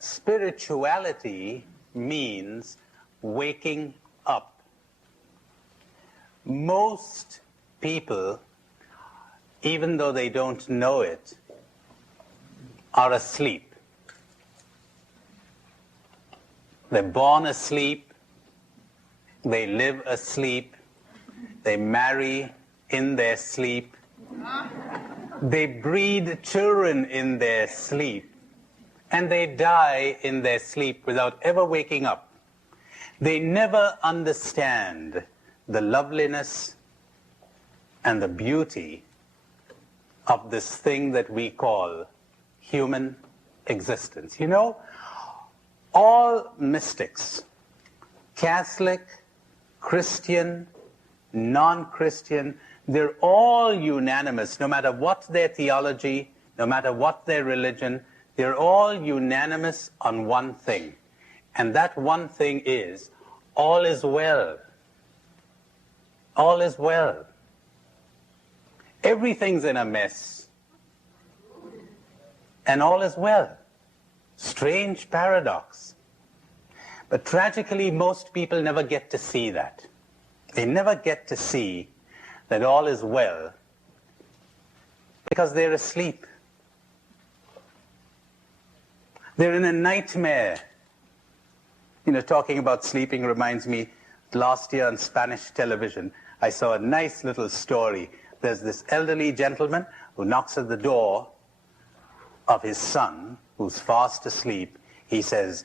spirituality means waking up. Most people, even though they don't know it, are asleep. They're born asleep, they live asleep, they marry in their sleep, they breed children in their sleep, and they die in their sleep without ever waking up. They never understand the loveliness and the beauty of this thing that we call human existence. You know, all mystics, Catholic, Christian, non-Christian, they're all unanimous, no matter what their theology, no matter what their religion, they're all unanimous on one thing. And that one thing is, all is well. All is well. Everything's in a mess. And all is well. Strange paradox. But tragically, most people never get to see that. They never get to see that all is well because they're asleep. They're in a nightmare. You know, talking about sleeping reminds me, last year on Spanish television, I saw a nice little story. There's this elderly gentleman who knocks at the door of his son, who's fast asleep. He says,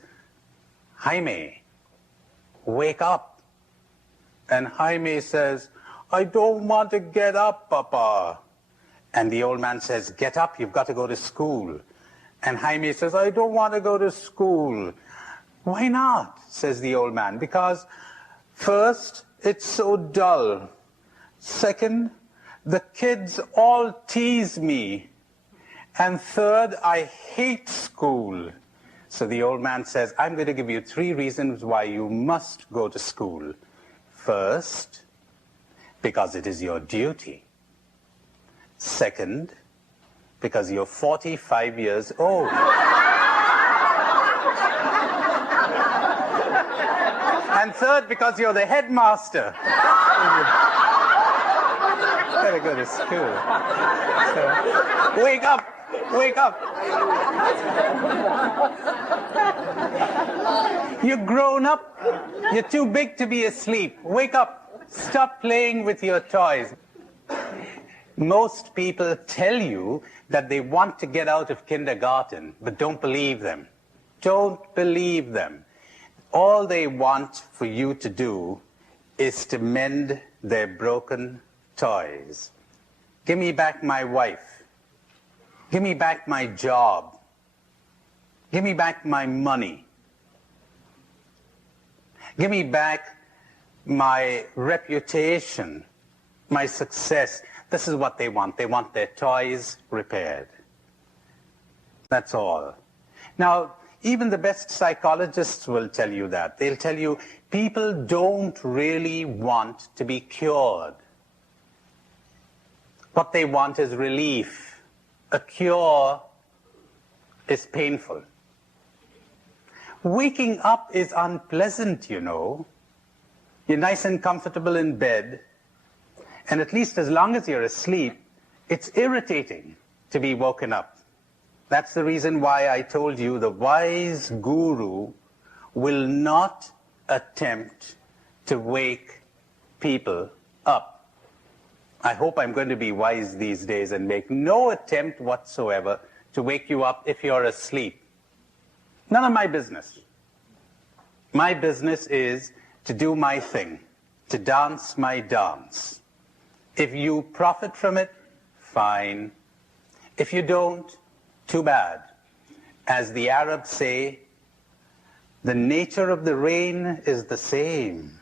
"Jaime, wake up." And Jaime says, "I don't want to get up, Papa." And the old man says, "Get up, you've got to go to school." And Jaime says, "I don't want to go to school." "Why not?" says the old man. "Because first, it's so dull. Second, the kids all tease me. And third, I hate school." So the old man says, "I'm going to give you 3 reasons why you must go to school. First, because it is your duty. Second, because you're 45 years old. And third, because you're the headmaster. Gotta go to school. So, wake up! Wake up! You're grown up. You're too big to be asleep. Wake up. Stop playing with your toys. Most people tell you that they want to get out of kindergarten, but don't believe them. Don't believe them. All they want for you to do is to mend their broken toys. Give me back my wife. Give me back my job. Give me back my money. Give me back my reputation, my success. This is what they want. They want their toys repaired. That's all. Now, even the best psychologists will tell you that. They'll tell you people don't really want to be cured. What they want is relief. A cure is painful. Waking up is unpleasant, you know. You're nice and comfortable in bed, and at least as long as you're asleep, it's irritating to be woken up. That's the reason why I told you the wise guru will not attempt to wake people up. I hope I'm going to be wise these days and make no attempt whatsoever to wake you up if you're asleep. None of my business. My business is to do my thing, to dance my dance. If you profit from it, fine. If you don't, too bad. As the Arabs say, the nature of the rain is the same,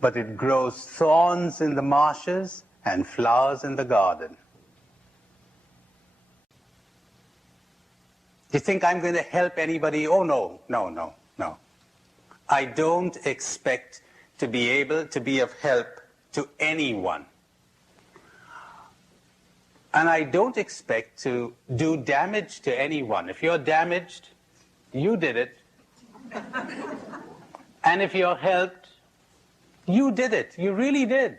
but it grows thorns in the marshes and flowers in the garden. You think I'm going to help anybody? Oh, no. I don't expect to be able to be of help to anyone. And I don't expect to do damage to anyone. If you're damaged, you did it. And if you're helped, you did it. You really did.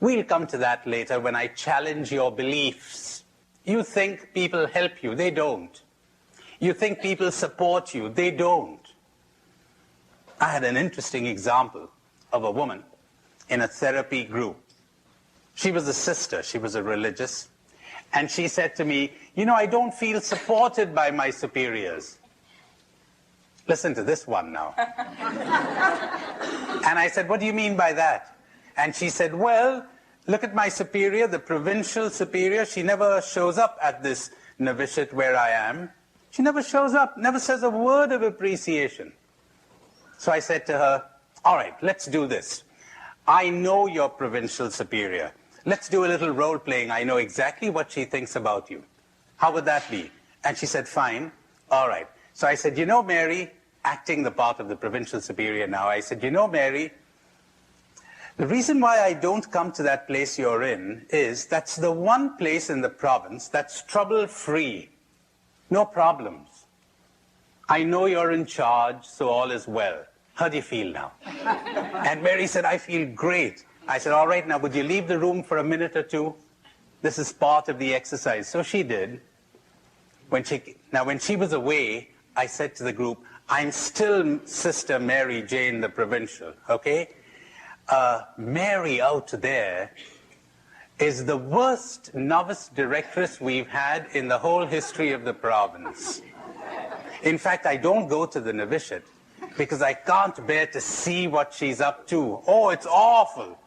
We'll come to that later when I challenge your beliefs. You think people help you. They don't. You think people support you. They don't. I had an interesting example of a woman in a therapy group. She was a sister. She was a religious. And she said to me, you know, I don't feel supported by my superiors. Listen to this one now. And I said, what do you mean by that? And she said, well, look at my superior, the provincial superior. She never shows up at this novitiate where I am. She never shows up, never says a word of appreciation. So I said to her, all right, let's do this. I know your provincial superior. Let's do a little role playing. I know exactly what she thinks about you. How would that be? And she said, fine. All right. So I said, you know, Mary, acting the part of the provincial superior now, I said, you know, Mary, the reason why I don't come to that place you're in is that's the one place in the province that's trouble-free. No problems. I know you're in charge, so all is well. How do you feel now? And Mary said, I feel great. I said, all right, now would you leave the room for a minute or two? This is part of the exercise. So she did. When she was away, I said to the group, I'm still Sister Mary Jane, the provincial, okay? Mary out there is the worst novice directress we've had in the whole history of the province. In fact, I don't go to the novitiate because I can't bear to see what she's up to. Oh, it's awful.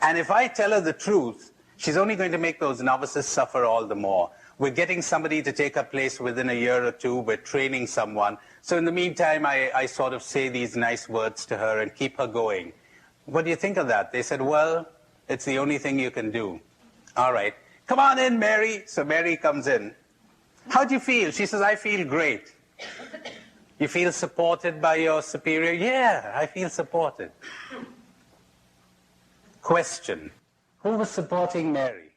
And if I tell her the truth, she's only going to make those novices suffer all the more. We're getting somebody to take her place within a year or two. We're training someone. So in the meantime, I sort of say these nice words to her and keep her going. What do you think of that? They said, well, it's the only thing you can do. All right. Come on in, Mary. So Mary comes in. How do you feel? She says, I feel great. You feel supported by your superior? Yeah, I feel supported. Question. Who was supporting Mary?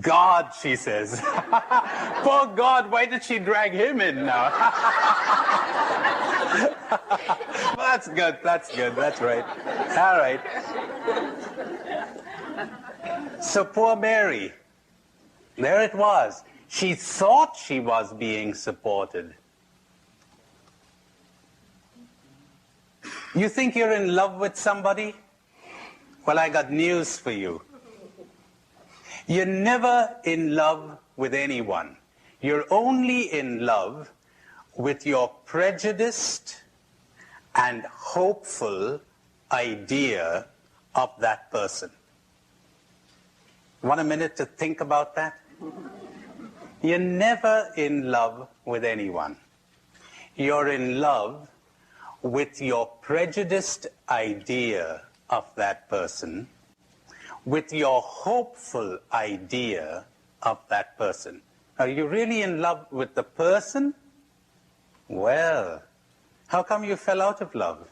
God, she says. Poor God, why did she drag him in now? That's good, that's right. All right. So poor Mary, there it was. She thought she was being supported. You think you're in love with somebody? Well, I got news for you. You're never in love with anyone. You're only in love with your prejudiced and hopeful idea of that person. Want a minute to think about that? You're never in love with anyone. You're in love with your prejudiced idea of that person, with your hopeful idea of that person. Are you really in love with the person? Well, how come you fell out of love?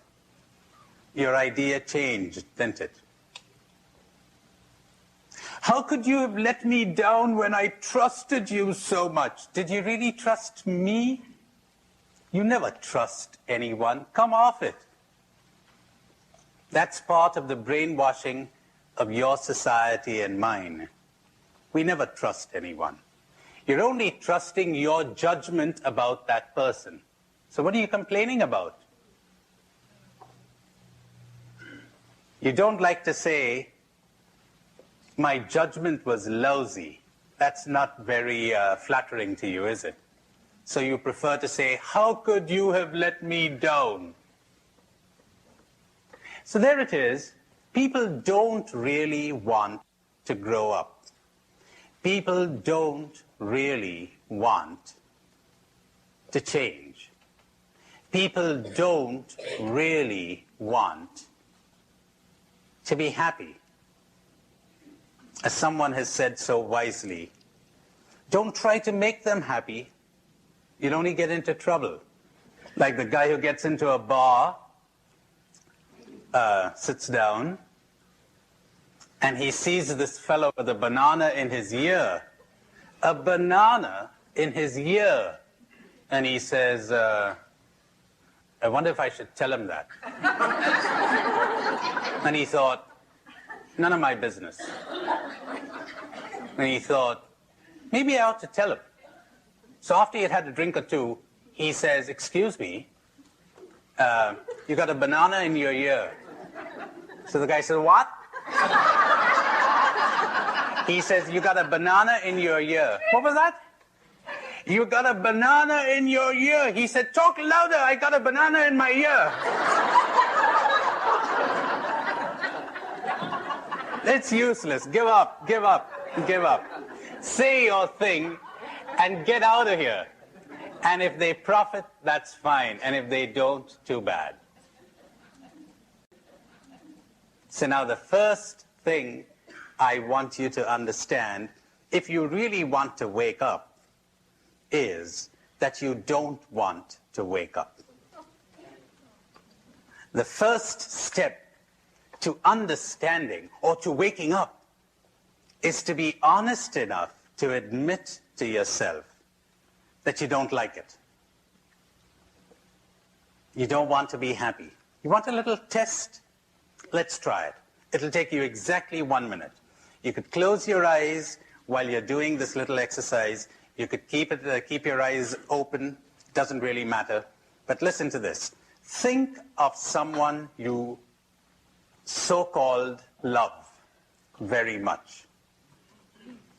Your idea changed, didn't it? How could you have let me down when I trusted you so much? Did you really trust me? You never trust anyone. Come off it. That's part of the brainwashing of your society and mine. We never trust anyone. You're only trusting your judgment about that person. So what are you complaining about? You don't like to say, my judgment was lousy. That's not very flattering to you, is it? So you prefer to say, how could you have let me down? So there it is. People don't really want to grow up. People don't really want to change. People don't really want to be happy. As someone has said so wisely, don't try to make them happy. You'll only get into trouble. Like the guy who gets into a bar, sits down, and he sees this fellow with a banana in his ear. A banana in his ear. And he says, I wonder if I should tell him that. And he thought, none of my business. And he thought, maybe I ought to tell him. So after he had had a drink or two, he says, excuse me, you got a banana in your ear. So the guy said, what? He says, you got a banana in your ear. What was that? You got a banana in your ear. He said, talk louder, I got a banana in my ear. It's useless. Give up, give up, give up. Say your thing and get out of here. And if they profit, that's fine. And if they don't, too bad. So now the first thing I want you to understand, if you really want to wake up, is that you don't want to wake up. The first step to understanding or to waking up is to be honest enough to admit to yourself that you don't like it. You don't want to be happy. You want a little test? Let's try it. It'll take you exactly 1 minute. You could close your eyes while you're doing this little exercise. You could keep your eyes open. Doesn't really matter. But listen to this. Think of someone you so-called love very much.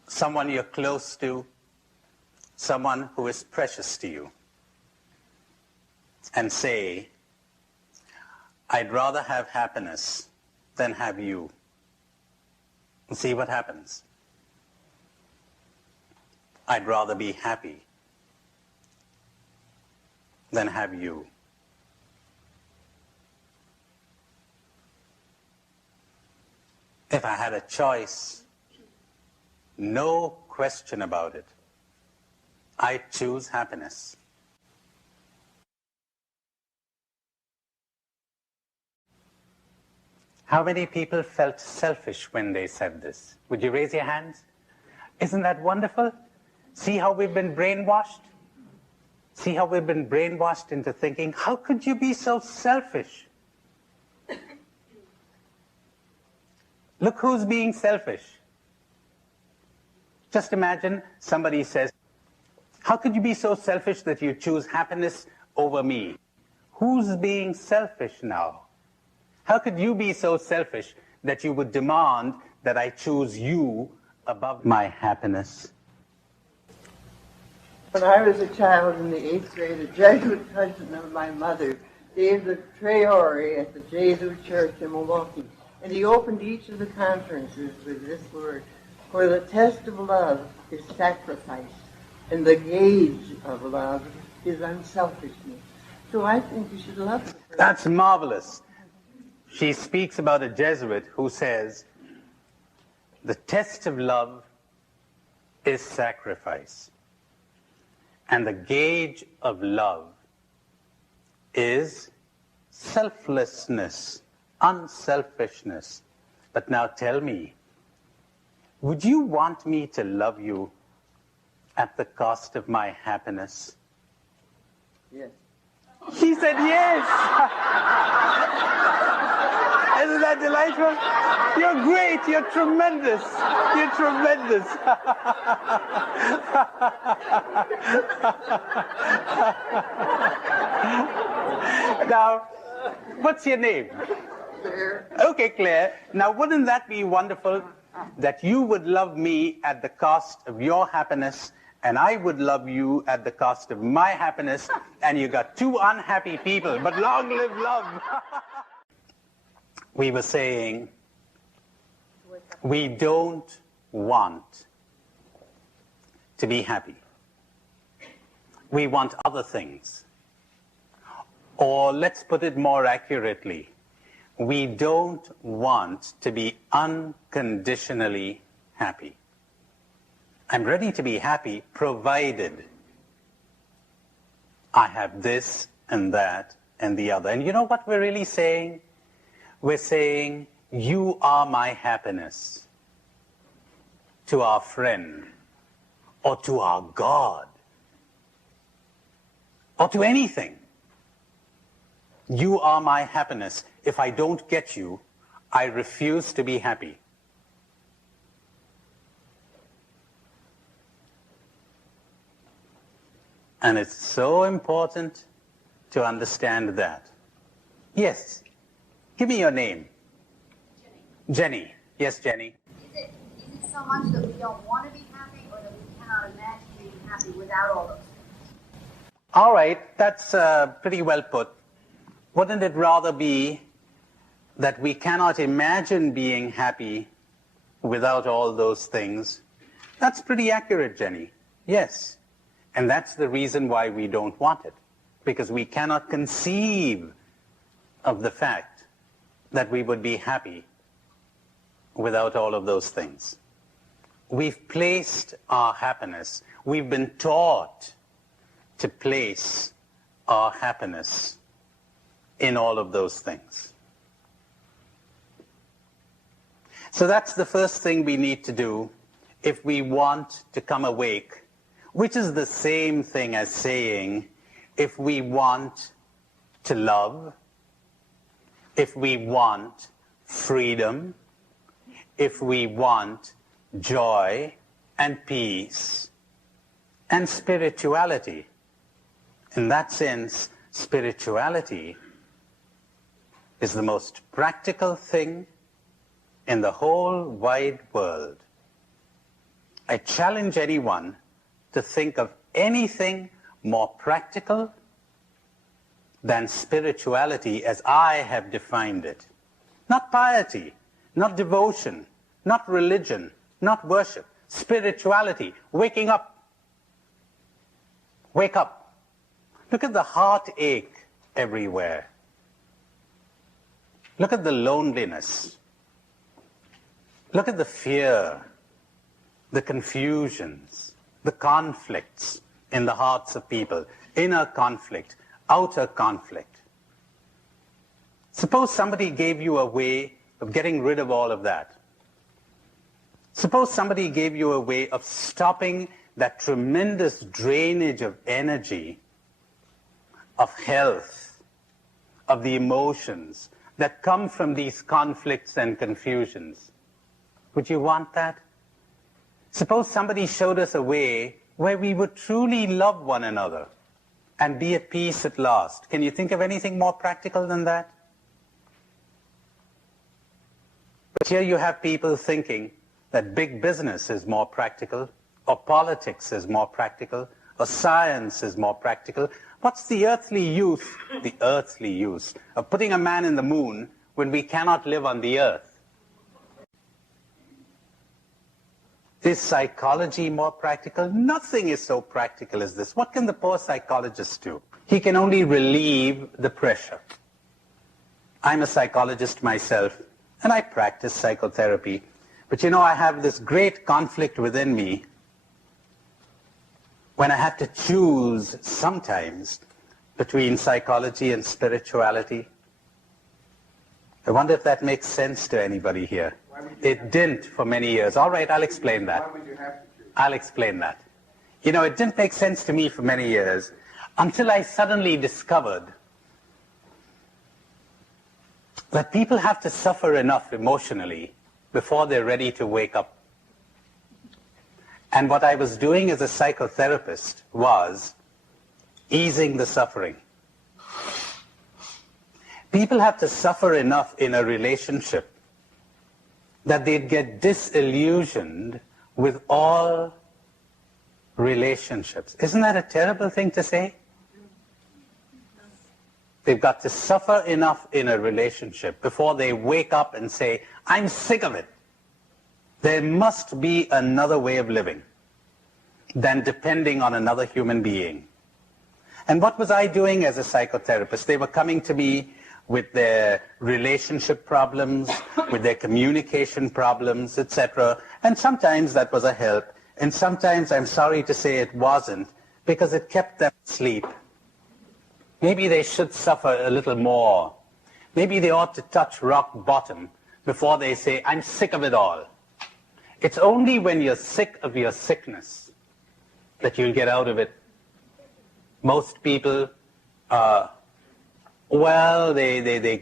Someone you're close to. Someone who is precious to you. And say, I'd rather have happiness than have you. And see what happens. I'd rather be happy than have you. If I had a choice, no question about it, I'd choose happiness. How many people felt selfish when they said this? Would you raise your hands? Isn't that wonderful? See how we've been brainwashed? See how we've been brainwashed into thinking, how could you be so selfish? Look who's being selfish. Just imagine somebody says, how could you be so selfish that you choose happiness over me? Who's being selfish now? How could you be so selfish that you would demand that I choose you above my happiness? When I was a child in the 8th grade, a Jesuit cousin of my mother gave the Traore at the Jesuit Church in Milwaukee, and he opened each of the conferences with this word, for the test of love is sacrifice, and the gauge of love is unselfishness. So I think you should love the person. That's marvelous. She speaks about a Jesuit who says, the test of love is sacrifice. And the gauge of love is selflessness, unselfishness. But now tell me, would you want me to love you at the cost of my happiness? Yes. She said yes. Isn't that delightful? You're great. You're tremendous. You're tremendous. Now, what's your name? Claire. Okay, Claire. Now, wouldn't that be wonderful that you would love me at the cost of your happiness, and I would love you at the cost of my happiness, and you got two unhappy people, but long live love. We were saying, we don't want to be happy. We want other things. Or let's put it more accurately, we don't want to be unconditionally happy. I'm ready to be happy provided I have this and that and the other. And you know what we're really saying? We're saying "You are my happiness" to our friend, or to our God, or to anything. "You are my happiness. If I don't get you, I refuse to be happy." And it's so important to understand that. Yes. Give me your name. Jenny. Yes, Jenny. Is it so much that we don't want to be happy, or that we cannot imagine being happy without all those things? All right, that's pretty well put. Wouldn't it rather be that we cannot imagine being happy without all those things? That's pretty accurate, Jenny. Yes. And that's the reason why we don't want it, because we cannot conceive of the fact that we would be happy without all of those things. We've placed our happiness, we've been taught to place our happiness in all of those things. So that's the first thing we need to do if we want to come awake, which is the same thing as saying, if we want to love, if we want freedom, if we want joy and peace and spirituality. In that sense, spirituality is the most practical thing in the whole wide world. I challenge anyone to think of anything more practical than spirituality as I have defined it. Not piety, not devotion, not religion, not worship. Spirituality, waking up. Wake up. Look at the heartache everywhere. Look at the loneliness. Look at the fear, the confusions, the conflicts in the hearts of people. Inner conflict, outer conflict. Suppose somebody gave you a way of getting rid of all of that. Suppose somebody gave you a way of stopping that tremendous drainage of energy, of health, of the emotions that come from these conflicts and confusions. Would you want that? Suppose somebody showed us a way where we would truly love one another and be at peace at last. Can you think of anything more practical than that? But here you have people thinking that big business is more practical, or politics is more practical, or science is more practical. What's the earthly use of putting a man in the moon when we cannot live on the earth? Is psychology more practical? Nothing is so practical as this. What can the poor psychologist do? He can only relieve the pressure. I'm a psychologist myself, and I practice psychotherapy. But you know, I have this great conflict within me when I have to choose sometimes between psychology and spirituality. I wonder if that makes sense to anybody here. It didn't for many years. All right, I'll explain that. Why would you have to choose? I'll explain that. You know, it didn't make sense to me for many years until I suddenly discovered that people have to suffer enough emotionally before they're ready to wake up. And what I was doing as a psychotherapist was easing the suffering. People have to suffer enough in a relationship that they'd get disillusioned with all relationships. Isn't that a terrible thing to say? They've got to suffer enough in a relationship before they wake up and say, I'm sick of it. There must be another way of living than depending on another human being. And what was I doing as a psychotherapist? They were coming to me with their relationship problems, with their communication problems, etc. And sometimes that was a help, and sometimes I'm sorry to say it wasn't, because it kept them asleep. Maybe they should suffer a little more. Maybe they ought to touch rock bottom before they say, I'm sick of it all. It's only when you're sick of your sickness that you'll get out of it. Most people, they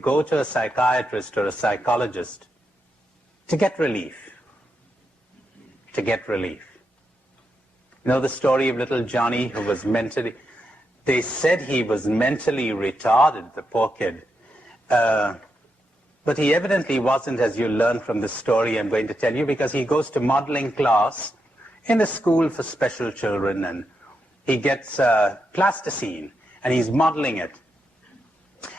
go to a psychiatrist or a psychologist to get relief. To get relief. You know the story of little Johnny who was mentally... They said he was mentally retarded, the poor kid. But he evidently wasn't, as you learn from the story I'm going to tell you, because he goes to modeling class in a school for special children, and he gets plasticine, and he's modeling it.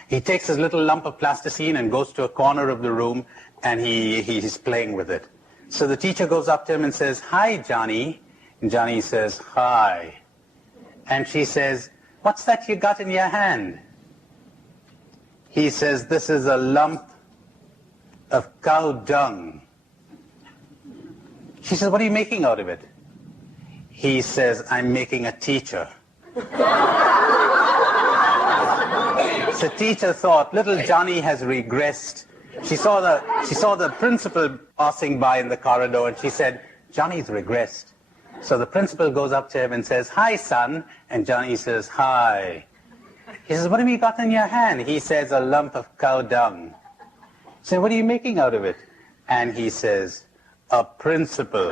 He takes his little lump of plasticine and goes to a corner of the room, and he's playing with it. So the teacher goes up to him and says, "Hi, Johnny." And Johnny says, "Hi." And she says, "What's that you got in your hand?" He says, "This is a lump of cow dung." She says, "What are you making out of it?" He says, "I'm making a teacher." The teacher thought, little Johnny has regressed. She saw the principal passing by in the corridor, and she said, "Johnny's regressed." So the principal goes up to him and says, "Hi, son." And Johnny says, "Hi." He says, "What have you got in your hand?" He says, "A lump of cow dung." So what are you making out of it? And he says, "A principal."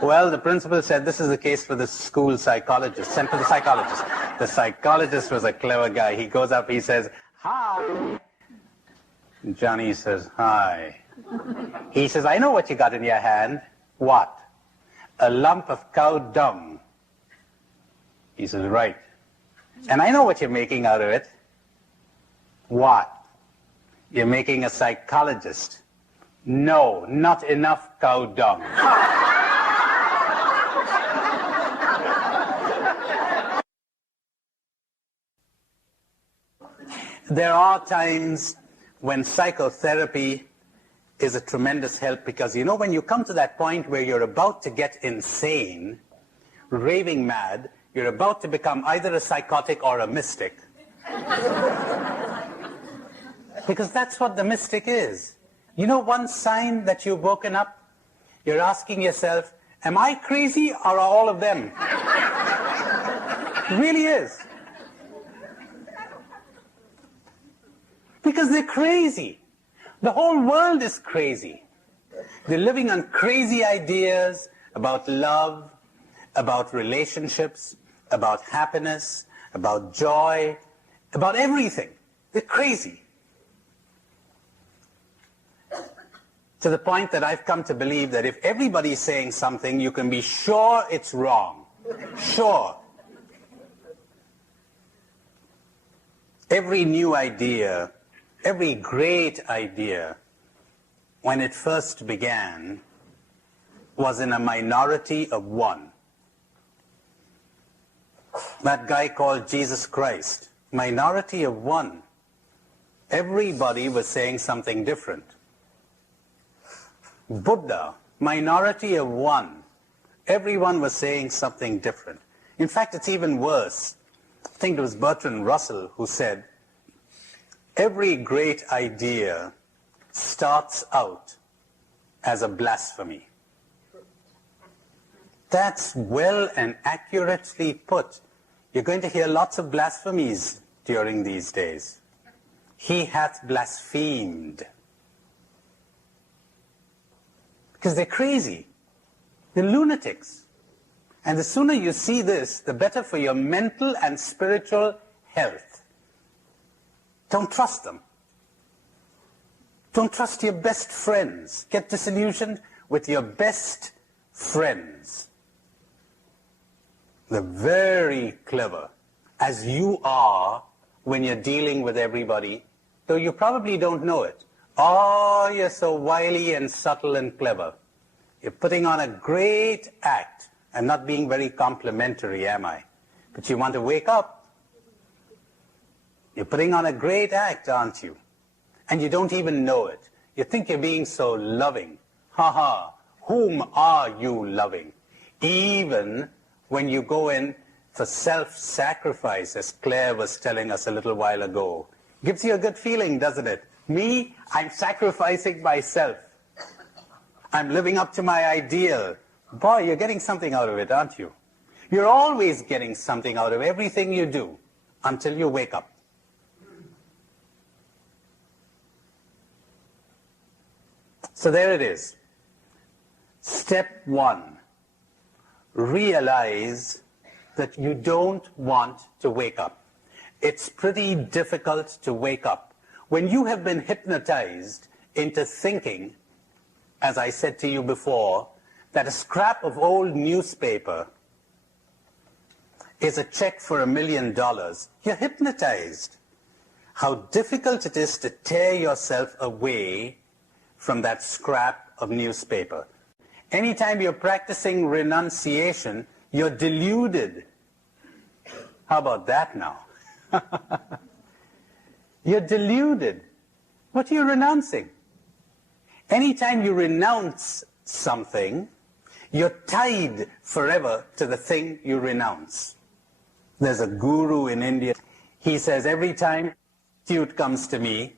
Well, the principal said, "This is the case for the school psychologist." Sent for the psychologist. The psychologist was a clever guy. He goes up, he says, "Hi." And Johnny says, "Hi." He says, "I know what you got in your hand." "What?" "A lump of cow dung." He says, "Right. And I know what you're making out of it." "What?" "You're making a psychologist." "No, not enough cow dung." There are times when psychotherapy is a tremendous help, because, you know, when you come to that point where you're about to get insane, raving mad, you're about to become either a psychotic or a mystic. Because that's what the mystic is. You know, one sign that you've woken up, you're asking yourself, am I crazy or are all of them? It really is. Because they're crazy. The whole world is crazy. They're living on crazy ideas about love, about relationships, about happiness, about joy, about everything. They're crazy. To the point that I've come to believe that if everybody's saying something, you can be sure it's wrong. Sure. Every new idea, every great idea, when it first began, was in a minority of one. That guy called Jesus Christ, minority of one. Everybody was saying something different. Buddha, minority of one. Everyone was saying something different. In fact, it's even worse. I think it was Bertrand Russell who said, every great idea starts out as a blasphemy. That's well and accurately put. You're going to hear lots of blasphemies during these days. He hath blasphemed. Because they're crazy. They're lunatics. And the sooner you see this, the better for your mental and spiritual health. Don't trust them. Don't trust your best friends. Get disillusioned with your best friends. They're very clever, as you are when you're dealing with everybody, though you probably don't know it. Oh, you're so wily and subtle and clever. You're putting on a great act. I'm not being very complimentary, am I? But you want to wake up. You're putting on a great act, aren't you? And you don't even know it. You think you're being so loving. Ha ha. Whom are you loving? Even when you go in for self-sacrifice, as Claire was telling us a little while ago. Gives you a good feeling, doesn't it? Me, I'm sacrificing myself. I'm living up to my ideal. Boy, you're getting something out of it, aren't you? You're always getting something out of everything you do until you wake up. So there it is. Step one, realize that you don't want to wake up. It's pretty difficult to wake up. When you have been hypnotized into thinking, as I said to you before, that a scrap of old newspaper is a check for $1 million, you're hypnotized. How difficult it is to tear yourself away from that scrap of newspaper. Anytime you're practicing renunciation, you're deluded. How about that now? You're deluded. What are you renouncing? Anytime you renounce something, you're tied forever to the thing you renounce. There's a guru in India. He says every time a prostitute comes to me,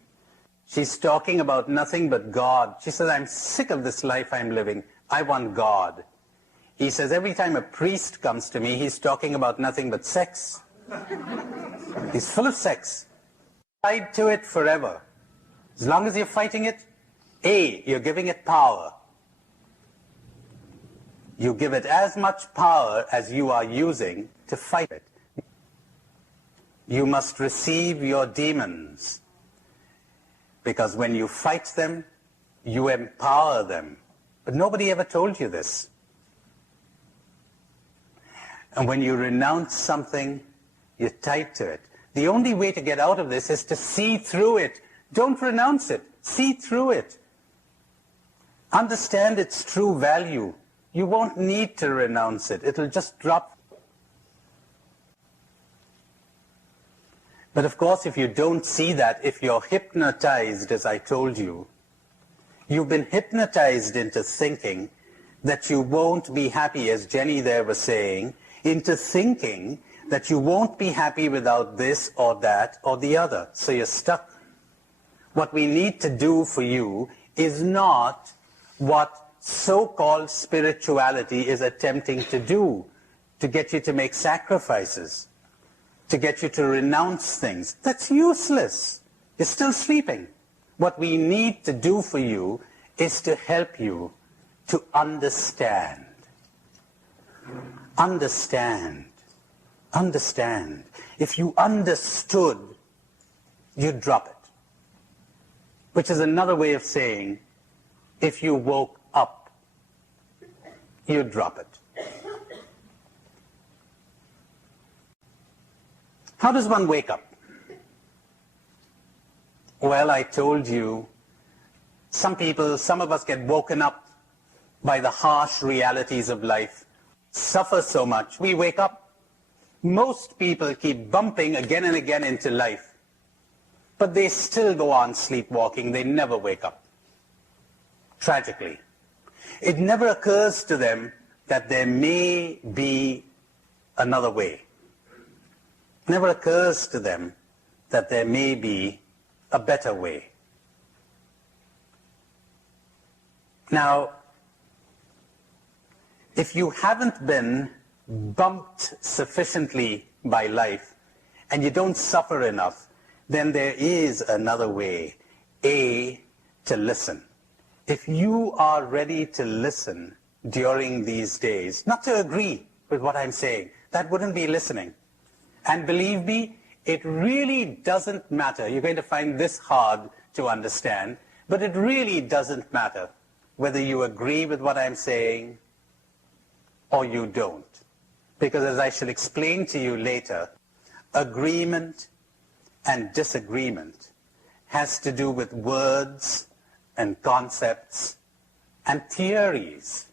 she's talking about nothing but God. She says, I'm sick of this life I'm living. I want God. He says every time a priest comes to me, he's talking about nothing but sex. He's full of sex. Tied to it forever. As long as you're fighting it, you're giving it power. You give it as much power as you are using to fight it. You must receive your demons, because when you fight them, you empower them. But nobody ever told you this. And when you renounce something, you're tied to it. The only way to get out of this is to see through it. Don't renounce it. See through it. Understand its true value. You won't need to renounce it. It'll just drop. But of course, if you don't see that, if you're hypnotized, as I told you, you've been hypnotized into thinking that you won't be happy, as Jenny there was saying, into thinking that you won't be happy without this or that or the other. So you're stuck. What we need to do for you is not what so-called spirituality is attempting to do, to get you to make sacrifices, to get you to renounce things. That's useless. You're still sleeping. What we need to do for you is to help you to understand. Understand. Understand. If you understood, you'd drop it. Which is another way of saying, if you woke up, you'd drop it. How does one wake up? Well, I told you, some of us get woken up by the harsh realities of life, suffer so much, we wake up. Most people keep bumping again and again into life, but they still go on sleepwalking. They never wake up. Tragically. It never occurs to them that there may be another way. It never occurs to them that there may be a better way. Now, if you haven't been bumped sufficiently by life and you don't suffer enough, then there is another way, to listen. If you are ready to listen during these days, not to agree with what I'm saying, that wouldn't be listening. And believe me, it really doesn't matter. You're going to find this hard to understand, but it really doesn't matter whether you agree with what I'm saying or you don't. Because as I shall explain to you later, agreement and disagreement has to do with words and concepts and theories.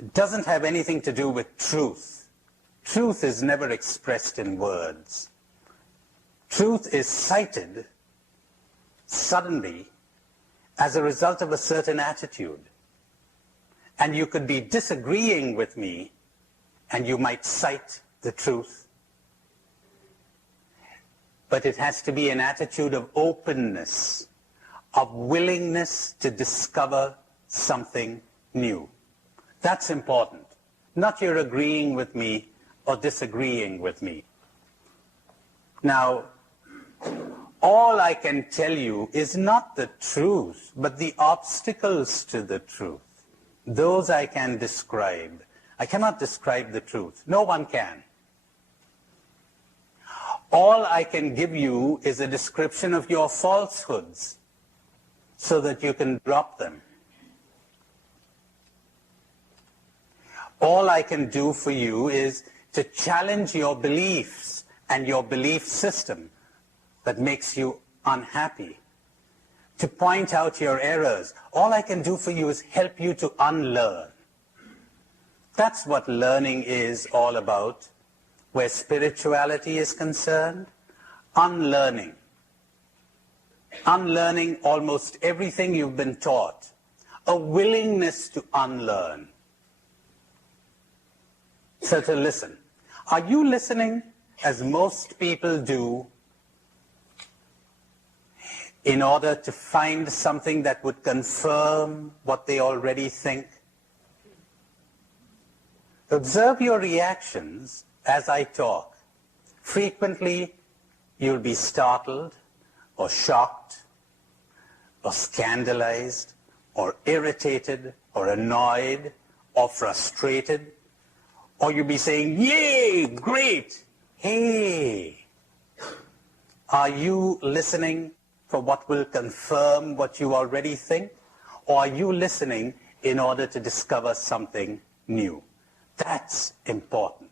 It doesn't have anything to do with truth. Truth is never expressed in words. Truth is cited suddenly as a result of a certain attitude. And you could be disagreeing with me, and you might cite the truth. but it has to be an attitude of openness, of willingness to discover something new. That's important. Not you're agreeing with me or disagreeing with me. Now, all I can tell you is not the truth, but the obstacles to the truth. Those I can describe. I cannot describe the truth. No one can. All I can give you is a description of your falsehoods so that you can drop them. All I can do for you is to challenge your beliefs and your belief system that makes you unhappy, to point out your errors. All I can do for you is help you to unlearn. That's what learning is all about, where spirituality is concerned. Unlearning. Unlearning almost everything you've been taught. A willingness to unlearn. So to listen. Are you listening, as most people do, in order to find something that would confirm what they already think? Observe your reactions as I talk. Frequently, you'll be startled, or shocked, or scandalized, or irritated, or annoyed, or frustrated. Or you'll be saying, yay, great, hey. Are you listening for what will confirm what you already think? Or are you listening in order to discover something new? That's important.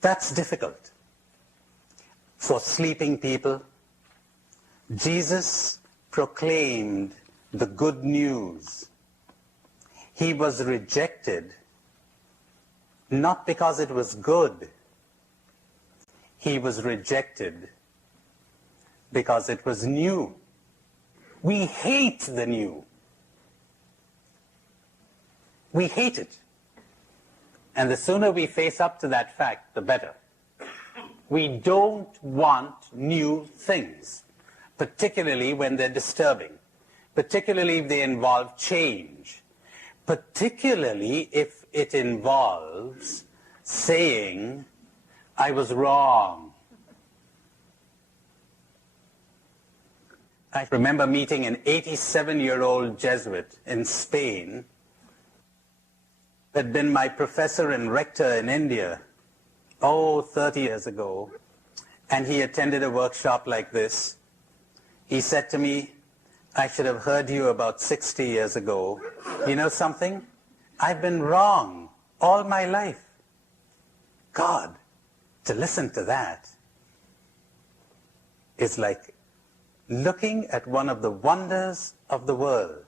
That's difficult. For sleeping people, Jesus proclaimed the good news. He was rejected not because it was good. He was rejected because it was new. We hate the new. We hate it. And the sooner we face up to that fact, the better. We don't want new things, particularly when they're disturbing, particularly if they involve change, particularly if it involves saying, I was wrong. I remember meeting an 87-year-old Jesuit in Spain who had been my professor and rector in India, 30 years ago, and he attended a workshop like this. He said to me, I should have heard you about 60 years ago. You know something? I've been wrong all my life. God, to listen to that is like looking at one of the wonders of the world.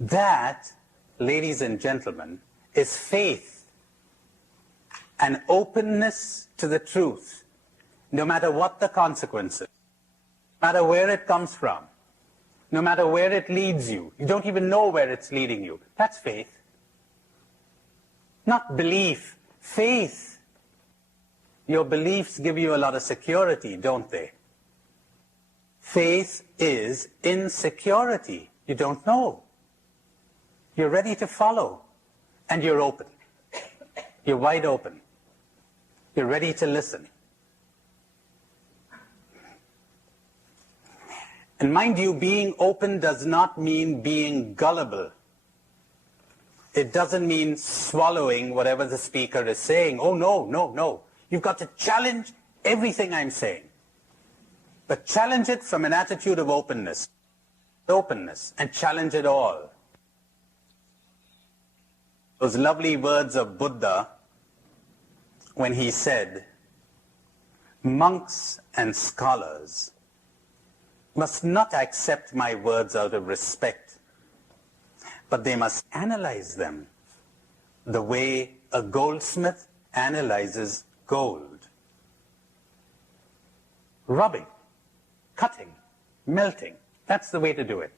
That, ladies and gentlemen, is faith. An openness to the truth, no matter what the consequences, no matter where it comes from, no matter where it leads you. You don't even know where it's leading you. That's faith. Not belief, faith. Your beliefs give you a lot of security, don't they? Faith is insecurity. You don't know. You're ready to follow, and you're open. You're wide open. You're ready to listen. And mind you, being open does not mean being gullible. It doesn't mean swallowing whatever the speaker is saying. Oh, no, no, no. You've got to challenge everything I'm saying. But challenge it from an attitude of openness. Openness, and challenge it all. Those lovely words of Buddha when he said, monks and scholars must not accept my words out of respect, but they must analyze them the way a goldsmith analyzes gold. Rubbing, cutting, melting, that's the way to do it.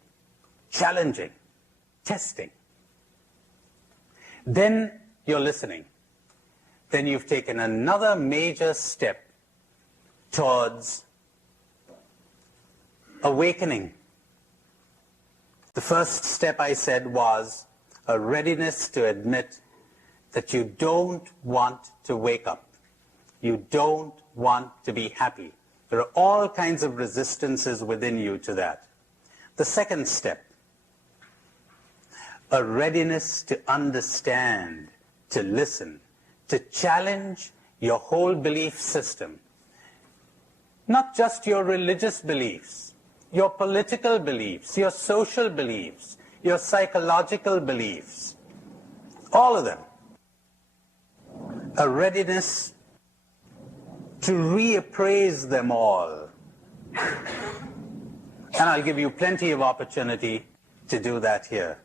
Challenging, testing. Then you're listening. then you've taken another major step towards awakening. The first step, I said, was a readiness to admit that you don't want to wake up. You don't want to be happy. There are all kinds of resistances within you to that. The second step, a readiness to understand, to listen, to challenge your whole belief system. Not just your religious beliefs, your political beliefs, your social beliefs, your psychological beliefs, all of them. A readiness to reappraise them all. And I'll give you plenty of opportunity to do that here.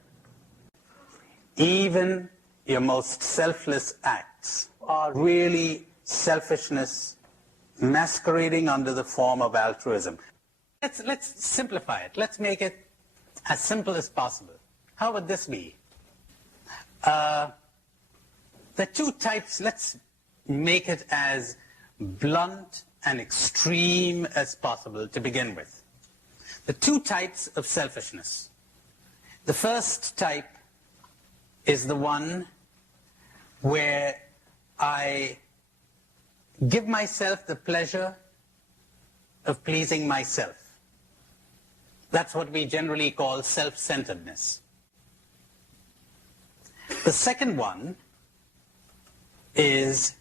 Even your most selfless acts are really selfishness masquerading under the form of altruism. Let's simplify it. Let's make it as simple as possible. How would this be? The two types, let's make it as blunt and extreme as possible to begin with. The two types of selfishness. The first type is the one where I give myself the pleasure of pleasing myself. That's what we generally call self-centeredness. The second one is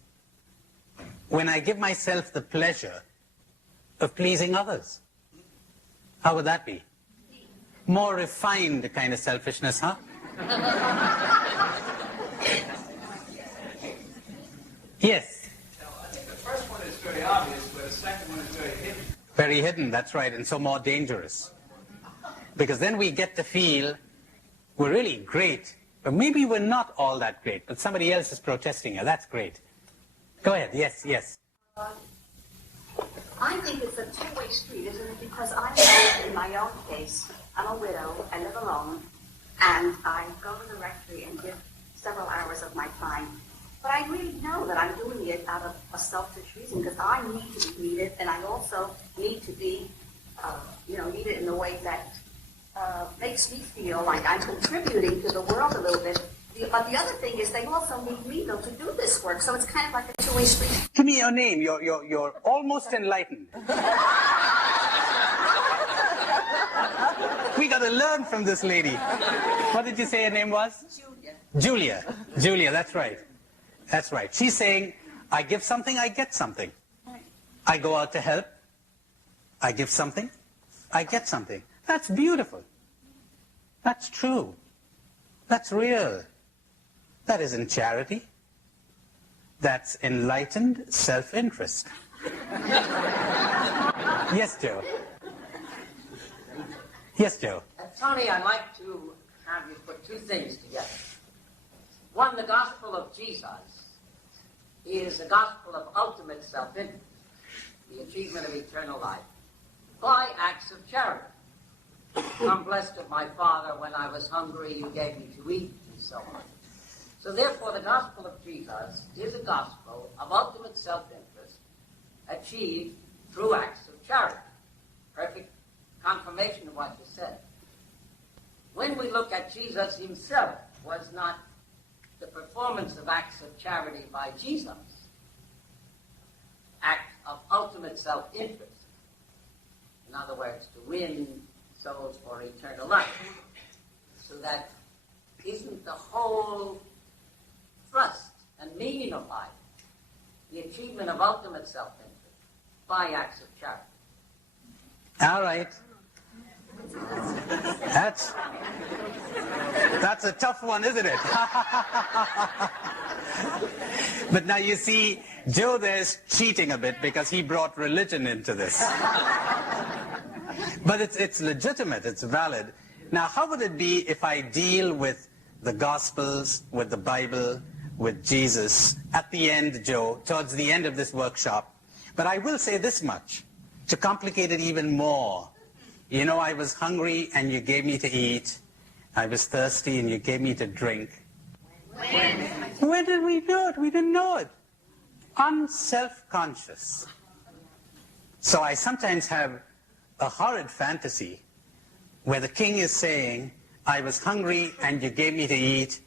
when I give myself the pleasure of pleasing others. How would that be? More refined kind of selfishness, huh? Yes? I think the first one is very obvious, but the second one is very hidden. Very hidden, that's right, and so more dangerous. Because then we get to feel we're really great, but maybe we're not all that great, but somebody else is protesting you. That's great. Go ahead, yes. I think it's a two-way street, isn't it? Because I know in my own case, I'm a widow, I live alone, and I go to the rectory and give several hours of my time. But I really know that I'm doing it out of a selfish reason, because I need to be needed, and I also need to be, needed in a way that makes me feel like I'm contributing to the world a little bit. But the other thing is they also need me, though, to do this work. So it's kind of like a two-way street. Give me your name. You're almost enlightened. We got to learn from this lady. What did you say her name was? Julia. Julia, that's right. That's right. She's saying, I give something, I get something. I go out to help. I give something, I get something. That's beautiful. That's true. That's real. That isn't charity. That's enlightened self-interest. Yes, Joe. Yes, Joe. Tony, I'd like to have you put two things together. One, the gospel of Jesus is a gospel of ultimate self-interest, the achievement of eternal life, by acts of charity. I'm blessed of my Father, when I was hungry, you gave me to eat, and so on. So therefore, the gospel of Jesus is a gospel of ultimate self-interest achieved through acts of charity. Perfect confirmation of what you said. When we look at Jesus himself, was not the performance of acts of charity by Jesus act of ultimate self-interest? In other words, to win souls for eternal life. So that isn't the whole thrust and meaning of life, the achievement of ultimate self-interest by acts of charity. All right. That's a tough one, isn't it? But now you see, Joe there's cheating a bit because he brought religion into this. But it's legitimate, it's valid. Now, how would it be if I deal with the Gospels, with the Bible, with Jesus at the end, Joe, towards the end of this workshop? But I will say this much, to complicate it even more. You know, I was hungry and you gave me to eat. I was thirsty and you gave me to drink. When did we know it? We didn't know it. unself-conscious. So I sometimes have a horrid fantasy where the king is saying, I was hungry and you gave me to eat,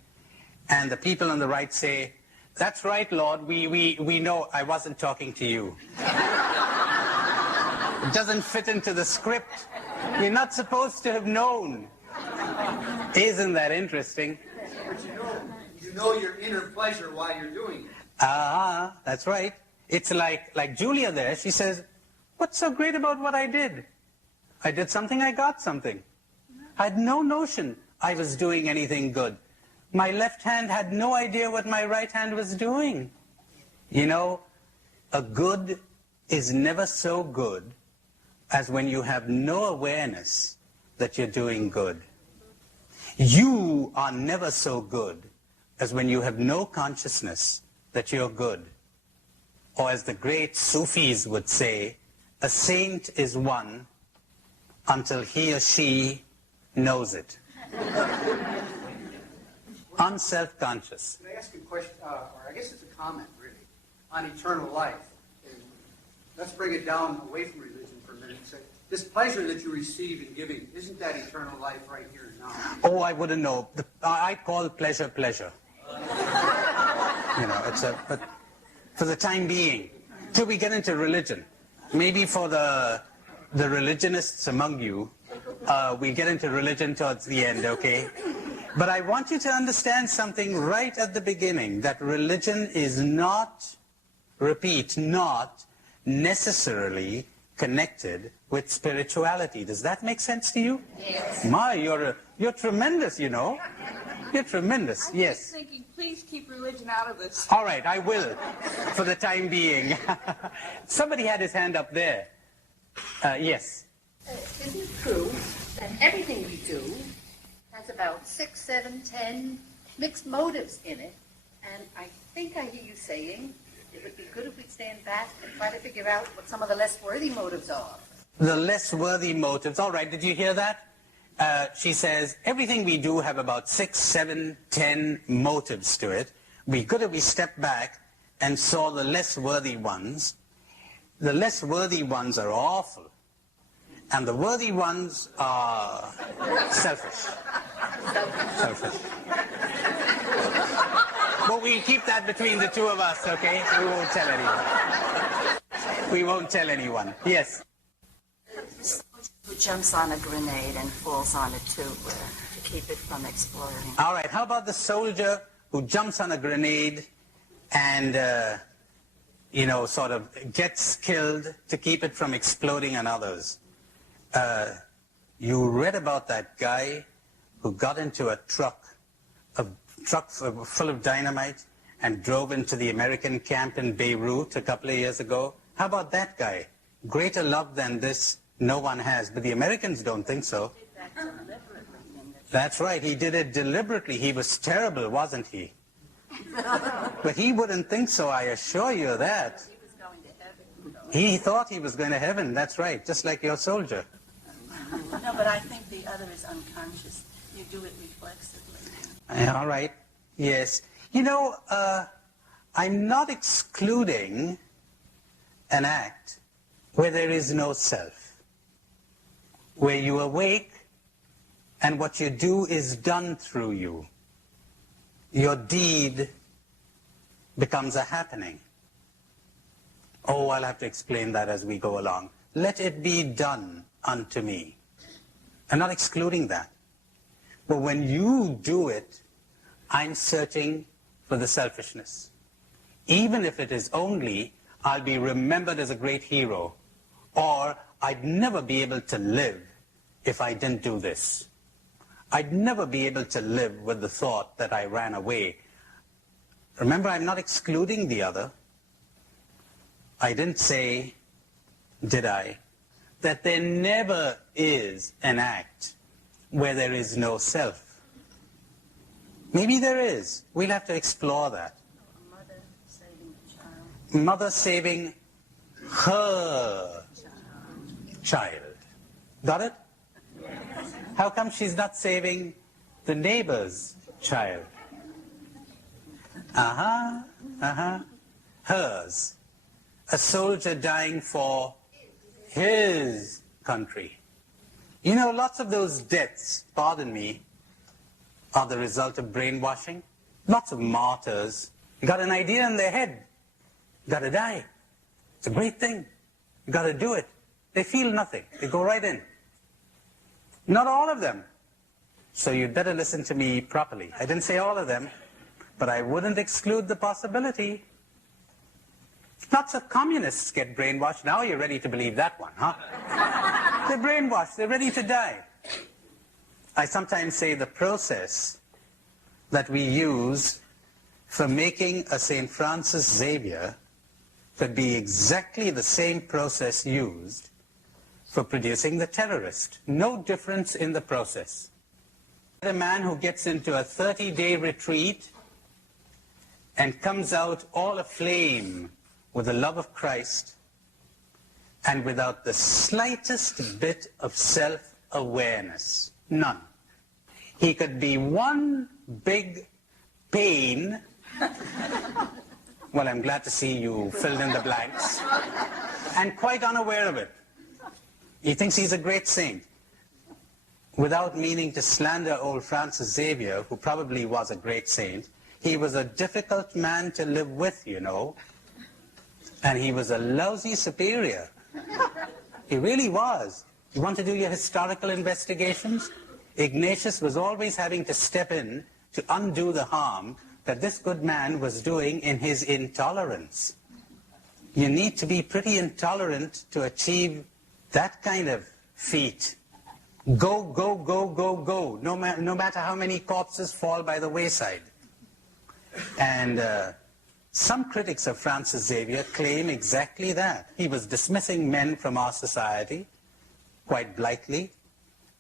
and the people on the right say, that's right, Lord, we know I wasn't talking to you. It doesn't fit into the script. You're not supposed to have known. Isn't that interesting? But you know your inner pleasure while you're doing it. That's right. It's like Julia there. She says, what's so great about what I did? I did something, I got something. I had no notion I was doing anything good. My left hand had no idea what my right hand was doing. You know, a good is never so good as when you have no awareness that you're doing good. You are never so good as when you have no consciousness that you're good. Or as the great Sufis would say, a saint is one until he or she knows it. Unself-conscious. Can I ask a question, or I guess it's a comment, really, on eternal life? And let's bring it down away from religion for a minute and say, this pleasure that you receive in giving, isn't that eternal life right here and now? Oh, I wouldn't know. I call pleasure, pleasure. You know, but for the time being, till we get into religion. Maybe for the religionists among you, we get into religion towards the end, okay? But I want you to understand something right at the beginning, that religion is not, repeat, not necessarily connected with spirituality. Does that make sense to you? Yes. My, you're tremendous, you know. You're tremendous, I'm yes. just thinking, please keep religion out of this. All right, I will, for the time being. Somebody had his hand up there. Yes. Isn't it true that everything we do has about 6, 7, 10 mixed motives in it? And I think I hear you saying it would be good if we stand back and try to figure out what some of the less worthy motives are. The less worthy motives. All right, did you hear that? She says, everything we do have about 6, 7, 10 motives to it. Be good if we step back and saw the less worthy ones. The less worthy ones are awful. And the worthy ones are selfish. Selfish. But we keep that between the two of us, okay? We won't tell anyone. We won't tell anyone. Yes? Who jumps on a grenade and falls on it too, to keep it from exploding. All right, how about the soldier who jumps on a grenade and, you know, sort of gets killed to keep it from exploding on others? You read about that guy who got into a truck full of dynamite and drove into the American camp in Beirut a couple of years ago. How about that guy? Greater love than this no one has, but the Americans don't think so. That's right, he did it deliberately. He was terrible, wasn't he? But he wouldn't think so, I assure you of that. He thought he was going to heaven, that's right, just like your soldier. No, but I think the other is unconscious. You do it reflexively. All right, yes. You know, I'm not excluding an act where there is no self, where you awake and what you do is done through you. Your deed becomes a happening. Oh, I'll have to explain that as we go along. Let it be done unto me. I'm not excluding that. But when you do it, I'm searching for the selfishness. Even if it is only, I'll be remembered as a great hero, or I'd never be able to live if I didn't do this. I'd never be able to live with the thought that I ran away. Remember, I'm not excluding the other. I didn't say, did I, that there never is an act where there is no self. Maybe there is. We'll have to explore that. A mother saving a child. Mother saving her child. Got it? How come she's not saving the neighbor's child? hers. A soldier dying for his country. You know, lots of those deaths, pardon me, are the result of brainwashing. Lots of martyrs. You got an idea in their head. You got to die. It's a great thing. You got to do it. They feel nothing. They go right in. Not all of them. So you'd better listen to me properly. I didn't say all of them, but I wouldn't exclude the possibility. Lots of communists get brainwashed. Now you're ready to believe that one, huh? They're brainwashed. They're ready to die. I sometimes say the process that we use for making a St. Francis Xavier could be exactly the same process used for producing the terrorist. No difference in the process. A man who gets into a 30-day retreat and comes out all aflame with the love of Christ and without the slightest bit of self-awareness. None. He could be one big pain. Well, I'm glad to see you filled in the blanks. And quite unaware of it. He thinks he's a great saint. Without meaning to slander old Francis Xavier, who probably was a great saint, he was a difficult man to live with, you know. And he was a lousy superior. He really was. You want to do your historical investigations? Ignatius was always having to step in to undo the harm that this good man was doing in his intolerance. You need to be pretty intolerant to achieve that kind of feat. Go, go, go, go, go, no matter how many corpses fall by the wayside. And some critics of Francis Xavier claim exactly that. He was dismissing men from our society quite blithely.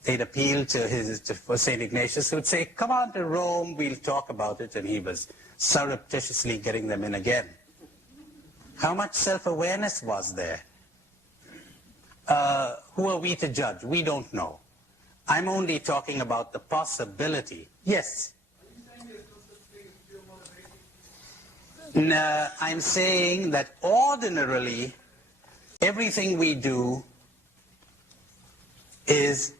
They'd appeal to St. Ignatius, who would say, come on to Rome, we'll talk about it, and he was surreptitiously getting them in again. How much self-awareness was there? Who are we to judge? We don't know. I'm only talking about the possibility. Yes? Are you saying there's no such thing as pure motivation? No, I'm saying that ordinarily, everything we do is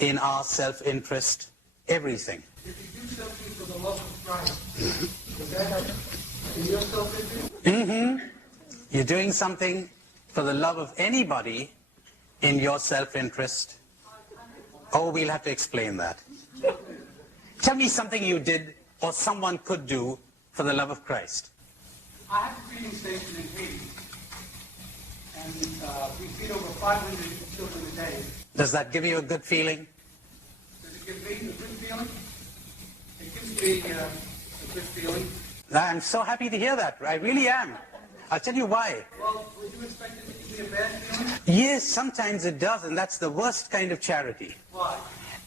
in our self-interest, everything. If you do something for the love of Christ, does that happen in your self-interest? Mm-hmm. You're doing something for the love of anybody in your self-interest. Oh, we'll have to explain that. Tell me something you did or someone could do for the love of Christ. I have a feeding station in Haiti, and we feed over 500 children a day. Does that give you a good feeling? Does it give me a good feeling? It gives me a good feeling. I'm so happy to hear that. I really am. I'll tell you why. Well, would you expect it to be a bad feeling? Yes, sometimes it does, and that's the worst kind of charity. Why?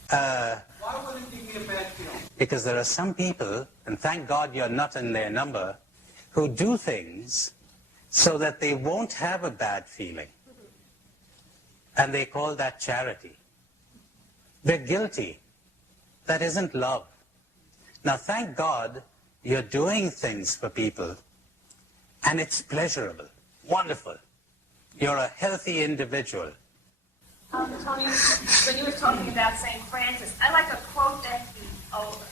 Why would it give me a bad feeling? Because there are some people, and thank God you're not in their number, who do things so that they won't have a bad feeling. And they call that charity. They're guilty. That isn't love. Now, thank God you're doing things for people, and it's pleasurable, wonderful. You're a healthy individual. Tony, when you were talking about St. Francis, I like a quote that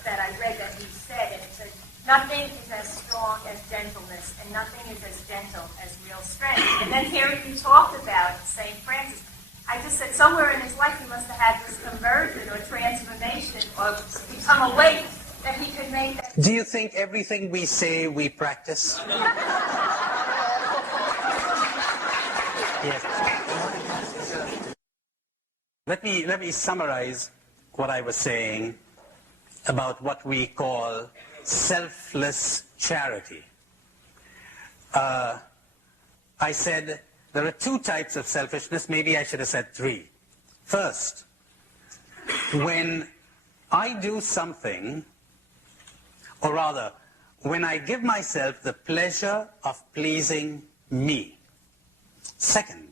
I read that he said, and it said, nothing is as strong as gentleness, and nothing is as gentle as real strength. And then here you talked about St. Francis. I just said somewhere in his life he must have had this conversion or transformation or become awake that he could make that. Do you think everything we say we practice? Yes. Let me summarize what I was saying about what we call selfless charity. I said there are two types of selfishness. Maybe I should have said three. First, when I do something, or rather, when I give myself the pleasure of pleasing me. Second,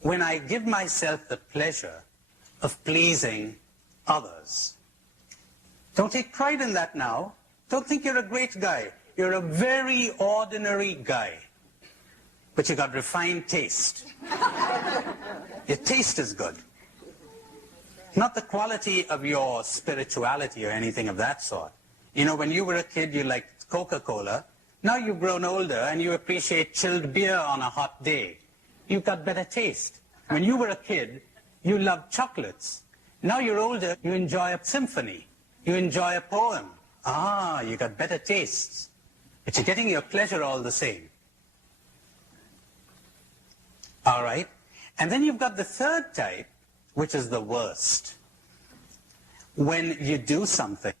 when I give myself the pleasure of pleasing others. Don't take pride in that now. Don't think you're a great guy. You're a very ordinary guy, but you got refined taste. Your taste is good. Not the quality of your spirituality or anything of that sort. You know, when you were a kid, you liked Coca-Cola. Now you've grown older and you appreciate chilled beer on a hot day. You've got better taste. When you were a kid, you loved chocolates. Now you're older, you enjoy a symphony. You enjoy a poem. Ah, you got better tastes. But you're getting your pleasure all the same. All right? And then you've got the third type, which is the worst. When you do something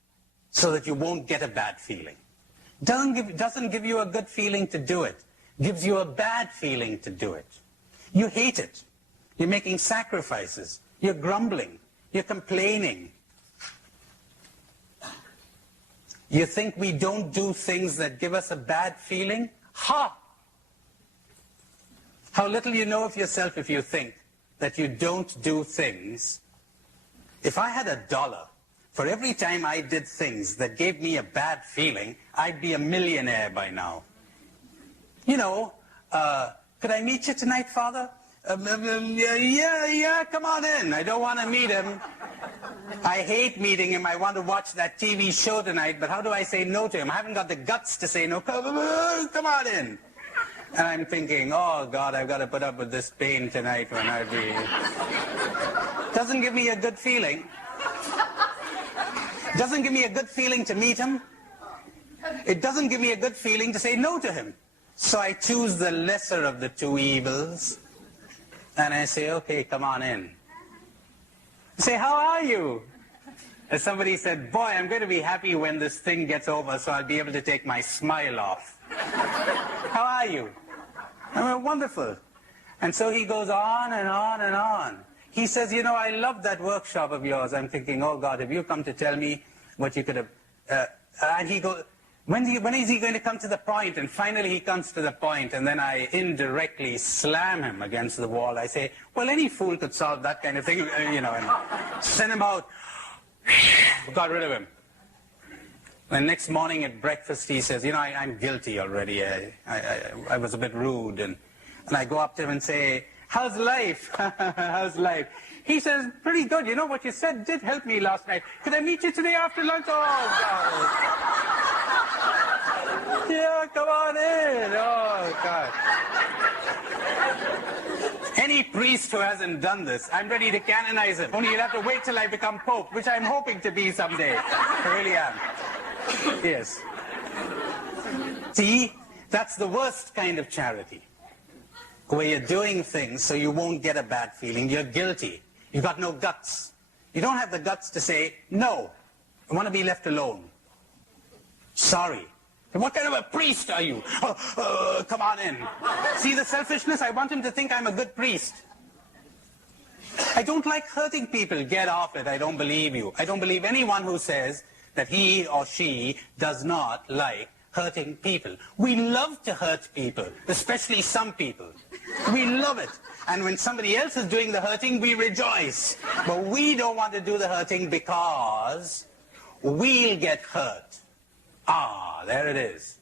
so that you won't get a bad feeling. Doesn't give you a good feeling to do it. Gives you a bad feeling to do it. You hate it. You're making sacrifices. You're grumbling. You're complaining. You think we don't do things that give us a bad feeling? Ha! How little you know of yourself if you think that you don't do things. If I had $1 for every time I did things that gave me a bad feeling, I'd be a millionaire by now. You know, could I meet you tonight, Father? Yeah, come on in. I don't want to meet him. I hate meeting him. I want to watch that TV show tonight, but how do I say no to him? I haven't got the guts to say no. Come on in. And I'm thinking, oh, God, I've got to put up with this pain tonight when I be... Doesn't give me a good feeling. Doesn't give me a good feeling to meet him. It doesn't give me a good feeling to say no to him. So I choose the lesser of the two evils. And I say, okay, come on in. I say, how are you? And somebody said, boy, I'm going to be happy when this thing gets over so I'll be able to take my smile off. How are you? I mean, wonderful. And so he goes on and on and on. He says, you know, I love that workshop of yours. I'm thinking, oh, God, have you come to tell me what you could have... and he goes, when is he going to come to the point? And finally he comes to the point, and then I indirectly slam him against the wall. I say, well, any fool could solve that kind of thing, you know, and send him out. Got rid of him. The next morning at breakfast, he says, you know, I'm guilty already. I was a bit rude. And I go up to him and say, how's life? How's life? He says, pretty good. You know, what you said did help me last night. Could I meet you today after lunch? Oh, God. Yeah, come on in. Oh, God. Any priest who hasn't done this, I'm ready to canonize him. Only you'll have to wait till I become Pope, which I'm hoping to be someday. I really am. Yes. See, that's the worst kind of charity. Where you're doing things so you won't get a bad feeling. You're guilty. You've got no guts. You don't have the guts to say, no, I want to be left alone. Sorry. And what kind of a priest are you? Come on in. See the selfishness? I want him to think I'm a good priest. I don't like hurting people. Get off it. I don't believe you. I don't believe anyone who says that he or she does not like hurting people. We love to hurt people, especially some people. We love it. And when somebody else is doing the hurting, we rejoice. But we don't want to do the hurting because we'll get hurt. Ah, there it is.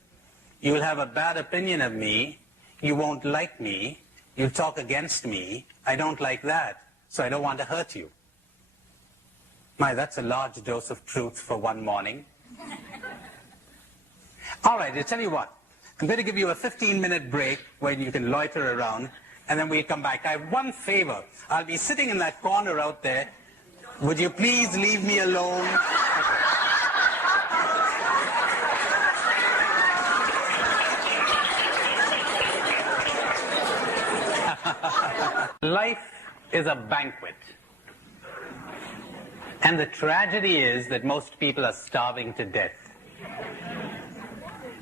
You'll have a bad opinion of me. You won't like me. You'll talk against me. I don't like that, so I don't want to hurt you. My, that's a large dose of truth for one morning. All right, I'll tell you what. I'm going to give you a 15-minute break where you can loiter around, and then we'll come back. I have one favor. I'll be sitting in that corner out there. Would you please leave me alone? Life is a banquet. And the tragedy is that most people are starving to death.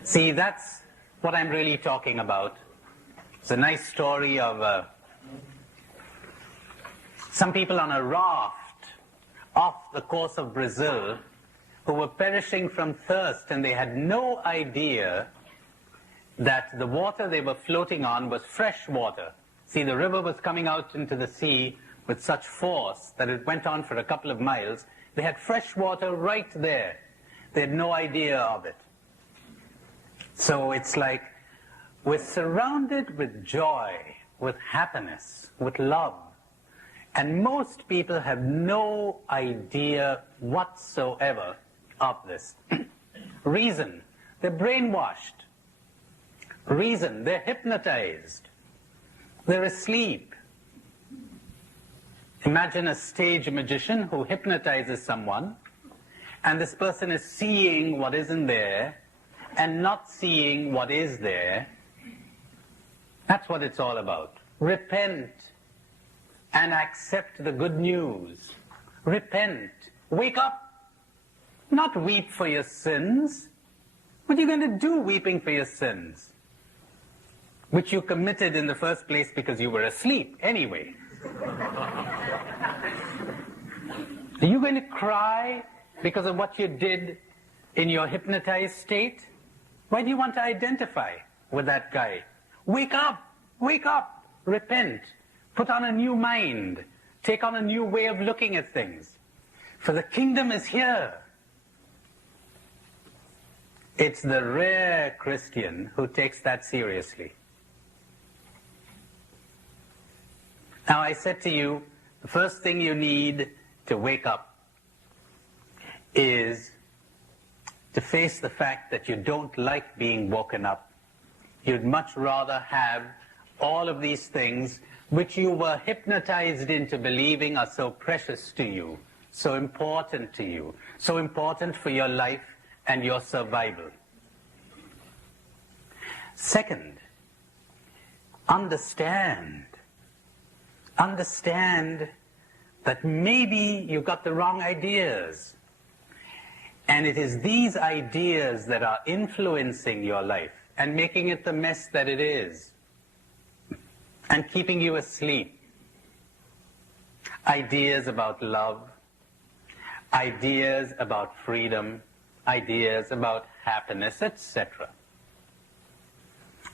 See, that's what I'm really talking about. It's a nice story of some people on a raft off the coast of Brazil who were perishing from thirst, and they had no idea that the water they were floating on was fresh water. See, the river was coming out into the sea with such force that it went on for a couple of miles. They had fresh water right there. They had no idea of it. So it's like we're surrounded with joy, with happiness, with love. And most people have no idea whatsoever of this. Reason, they're brainwashed. Reason, they're hypnotized. They're asleep. Imagine a stage magician who hypnotizes someone, and this person is seeing what isn't there and not seeing what is there. That's what it's all about. Repent and accept the good news. Repent. Wake up. Not weep for your sins. What are you going to do weeping for your sins? Which you committed in the first place because you were asleep anyway. Are you going to cry because of what you did in your hypnotized state? Why do you want to identify with that guy? Wake up! Wake up! Repent. Put on a new mind. Take on a new way of looking at things. For the kingdom is here. It's the rare Christian who takes that seriously. Now I said to you, the first thing you need to wake up is to face the fact that you don't like being woken up. You'd much rather have all of these things which you were hypnotized into believing are so precious to you, so important to you, so important for your life and your survival. Second, understand that maybe you got the wrong ideas. And it is these ideas that are influencing your life and making it the mess that it is and keeping you asleep. Ideas about love, ideas about freedom, ideas about happiness, etc.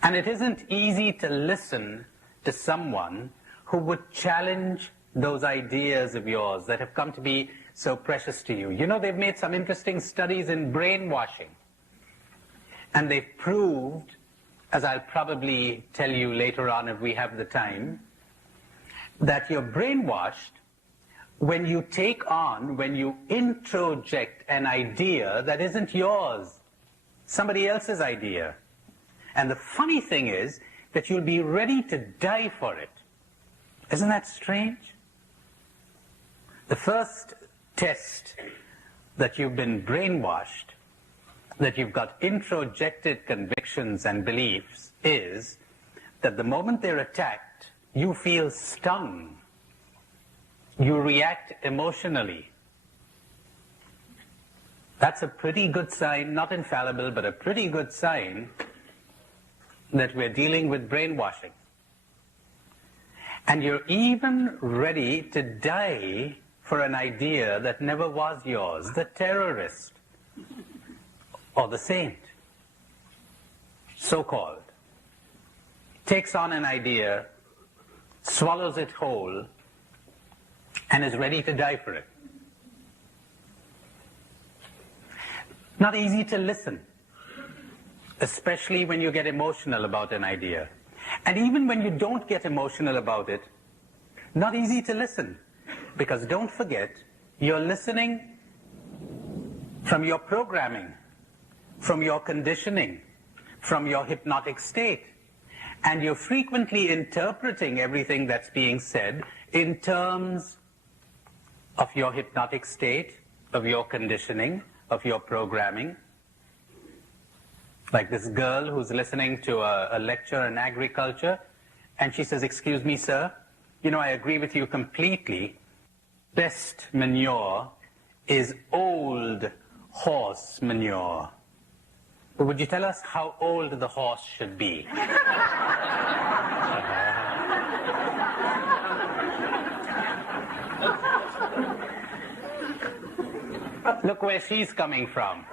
And it isn't easy to listen to someone who would challenge those ideas of yours that have come to be so precious to you. You know, they've made some interesting studies in brainwashing. And they've proved, as I'll probably tell you later on if we have the time, that you're brainwashed when you introject an idea that isn't yours, somebody else's idea. And the funny thing is that you'll be ready to die for it. Isn't that strange? The first test that you've been brainwashed, that you've got introjected convictions and beliefs, is that the moment they're attacked, you feel stung. You react emotionally. That's a pretty good sign, not infallible, but a pretty good sign that we're dealing with brainwashing. And you're even ready to die for an idea that never was yours. The terrorist or the saint, so-called, takes on an idea, swallows it whole, and is ready to die for it. Not easy to listen, especially when you get emotional about an idea. And even when you don't get emotional about it, not easy to listen. Because don't forget, you're listening from your programming, from your conditioning, from your hypnotic state. And you're frequently interpreting everything that's being said in terms of your hypnotic state, of your conditioning, of your programming. Like this girl who's listening to a lecture on agriculture, and she says, "Excuse me, sir, you know, I agree with you completely. Best manure is old horse manure. But would you tell us how old the horse should be?" Look where she's coming from.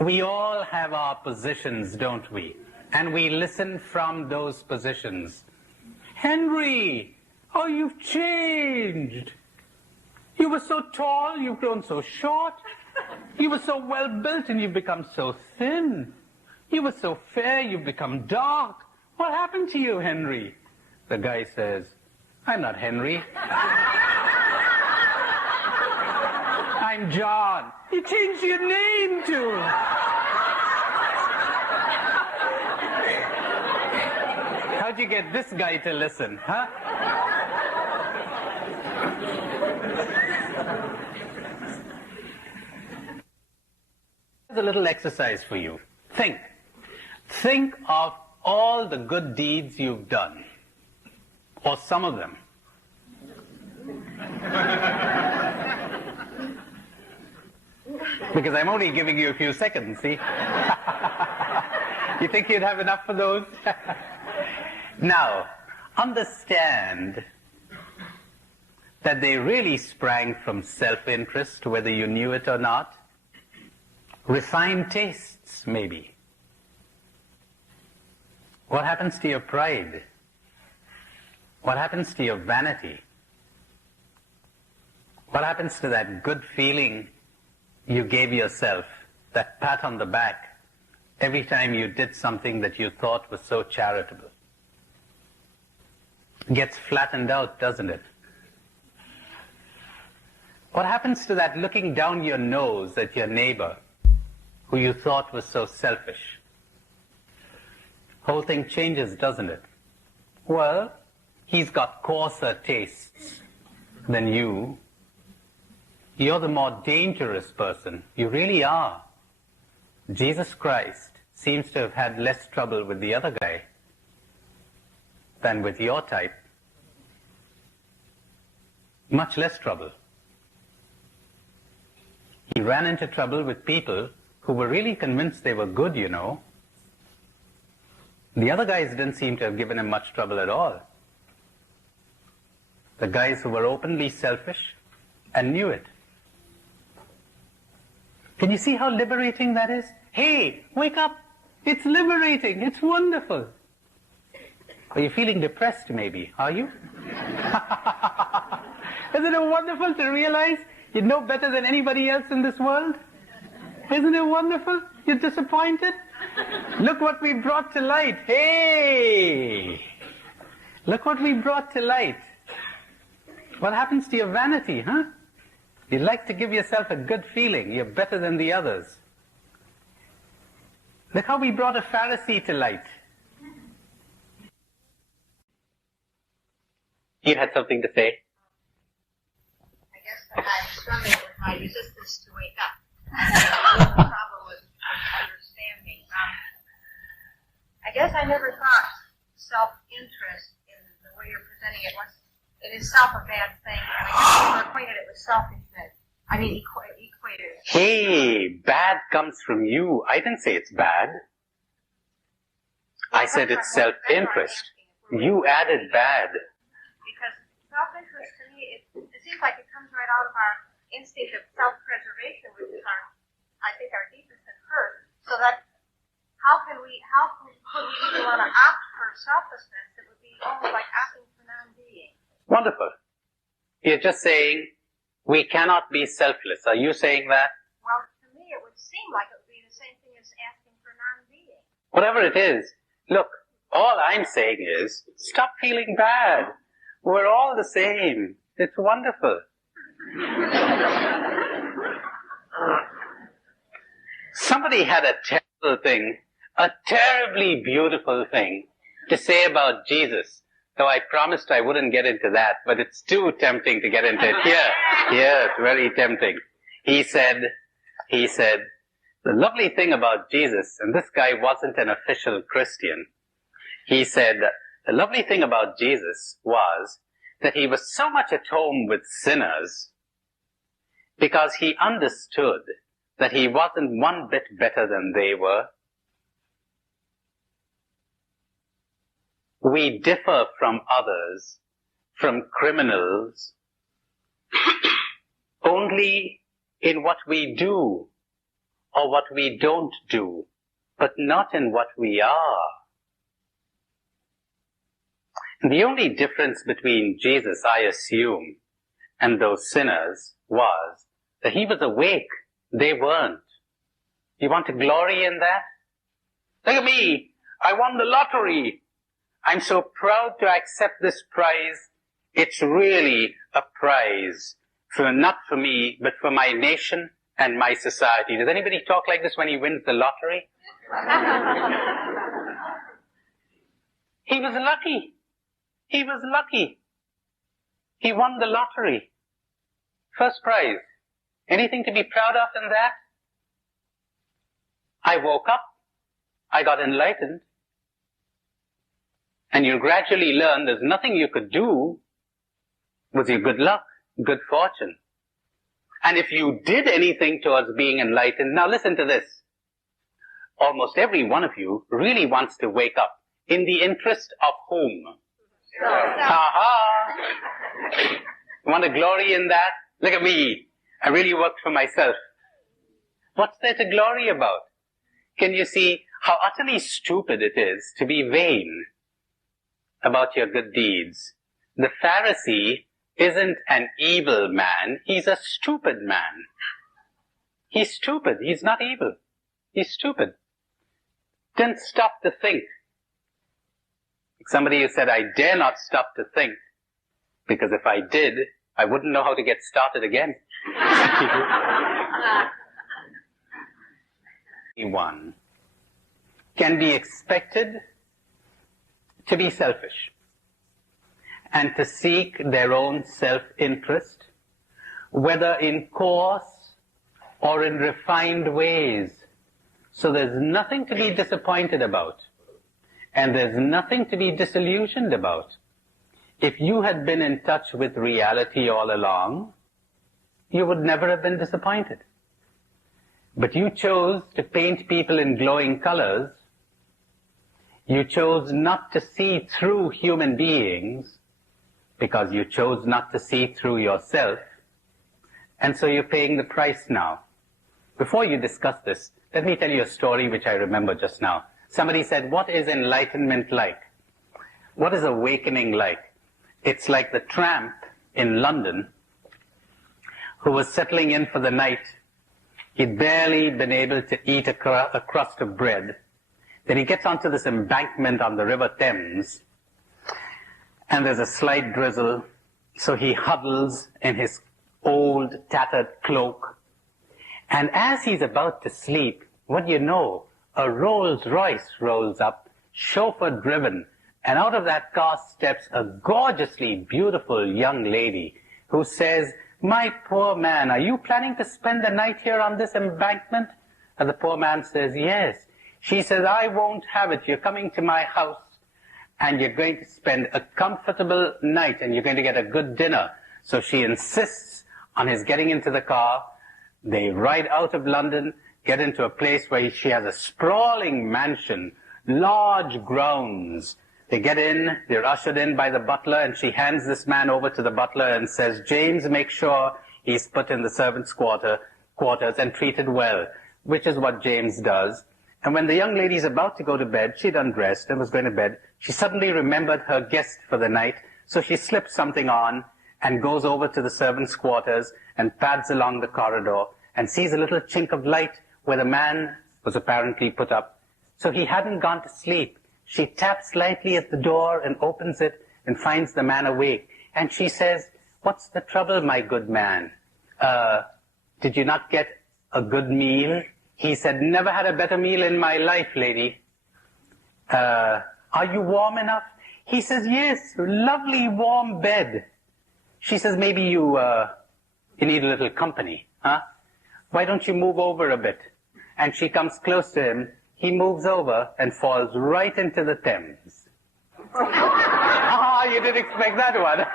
We all have our positions, don't we? And we listen from those positions. "Henry, oh, you've changed. You were so tall, you've grown so short. You were so well built and you've become so thin. You were so fair, you've become dark. What happened to you, Henry? The guy says, I'm not Henry. I'm John. You changed your name too. How'd you get this guy to listen, huh? Here's a little exercise for you. Think. Think of all the good deeds you've done. Or some of them. Because I'm only giving you a few seconds, see? You think you'd have enough for those? Now, understand that they really sprang from self-interest, whether you knew it or not. Refined tastes, maybe. What happens to your pride? What happens to your vanity? What happens to that good feeling you gave yourself, that pat on the back, every time you did something that you thought was so charitable? Gets flattened out, doesn't it? What happens to that looking down your nose at your neighbor, who you thought was so selfish? Whole thing changes, doesn't it? Well, he's got coarser tastes than you. You're the more dangerous person. You really are. Jesus Christ seems to have had less trouble with the other guy than with your type. Much less trouble. He ran into trouble with people who were really convinced they were good, you know. The other guys didn't seem to have given him much trouble at all. The guys who were openly selfish and knew it. Can you see how liberating that is? Hey, wake up! It's liberating! It's wonderful! Are you feeling depressed, maybe? Are you? Isn't it wonderful to realize you know better than anybody else in this world? Isn't it wonderful? You're disappointed? Look what we brought to light. Hey! Look what we brought to light. What happens to your vanity, huh? You like to give yourself a good feeling. You're better than the others. Look how we brought a Pharisee to light. You had something to say? I guess that I'm struggling with my resistance to wake up. I have a problem with understanding. I guess I never thought self-interest in the way you're presenting it was, it is self a bad thing. And I guess we were acquainted it was selfishness. I mean, equated. Hey, bad comes from you. I didn't say it's bad. I said it's self-interest. You added bad. Because self-interest to me, it seems like it comes right out of our instinct of self-preservation, which is I think our deepest and hurt. So that how could we even want to opt for selflessness? It would be almost like opting for non-being. Wonderful. You're just saying we cannot be selfless. Are you saying that? Well, to me, it would seem like it would be the same thing as asking for non-being. Whatever it is, look, all I'm saying is stop feeling bad. We're all the same. It's wonderful. Somebody had a terrible thing, a terribly beautiful thing to say about Jesus. Though I promised I wouldn't get into that, but it's too tempting to get into it. Yeah, it's very tempting. He said, the lovely thing about Jesus, and this guy wasn't an official Christian, he said, the lovely thing about Jesus was that he was so much at home with sinners because he understood that he wasn't one bit better than they were. We differ from others, from criminals, only in what we do or what we don't do, but not in what we are. And the only difference between Jesus, I assume, and those sinners was that he was awake They weren't. You want to glory in that? Look at me. I won the lottery. I'm so proud to accept this prize. It's really a prize. Not for me, but for my nation and my society. Does anybody talk like this when he wins the lottery? He was lucky. He was lucky. He won the lottery. First prize. Anything to be proud of in that? I woke up. I got enlightened. And you gradually learn there's nothing you could do with your good luck, good fortune. And if you did anything towards being enlightened, now listen to this. Almost every one of you really wants to wake up. In the interest of whom? Aha! You want to glory in that? Look at me. I really worked for myself. What's there to glory about? Can you see how utterly stupid it is to be vain about your good deeds? The Pharisee isn't an evil man. He's a stupid man. He's stupid. He's not evil. He's stupid. Didn't stop to think. Somebody who said, I dare not stop to think, because if I did, I wouldn't know how to get started again. Anyone can be expected to be selfish and to seek their own self-interest, whether in coarse or in refined ways. So there's nothing to be disappointed about, and there's nothing to be disillusioned about. If you had been in touch with reality all along, you would never have been disappointed. But you chose to paint people in glowing colors. You chose not to see through human beings because you chose not to see through yourself. And so you're paying the price now. Before you discuss this, let me tell you a story which I remember just now. Somebody said, what is enlightenment like? What is awakening like? It's like the tramp in London who was settling in for the night. He'd barely been able to eat a crust of bread. Then he gets onto this embankment on the River Thames, and there's a slight drizzle, so he huddles in his old tattered cloak. And as he's about to sleep, what do you know? A Rolls Royce rolls up, chauffeur driven, and out of that car steps a gorgeously beautiful young lady who says, my poor man, are you planning to spend the night here on this embankment? And the poor man says, yes. She says, I won't have it. You're coming to my house and you're going to spend a comfortable night and you're going to get a good dinner. So she insists on his getting into the car. They ride out of London, get into a place where she has a sprawling mansion, large grounds. They get in, they're ushered in by the butler, and she hands this man over to the butler and says, James, make sure he's put in the servants' quarters and treated well, which is what James does. And when the young lady's about to go to bed, she'd undressed and was going to bed, she suddenly remembered her guest for the night, so she slips something on and goes over to the servants' quarters and pads along the corridor and sees a little chink of light where the man was apparently put up. So he hadn't gone to sleep. She taps lightly at the door and opens it and finds the man awake. And she says, what's the trouble, my good man? Did you not get a good meal? He said, never had a better meal in my life, lady. Are you warm enough? He says, yes, lovely warm bed. She says, maybe you need a little company, huh? Why don't you move over a bit? And she comes close to him. He moves over and falls right into the Thames. Ah, you didn't expect that one.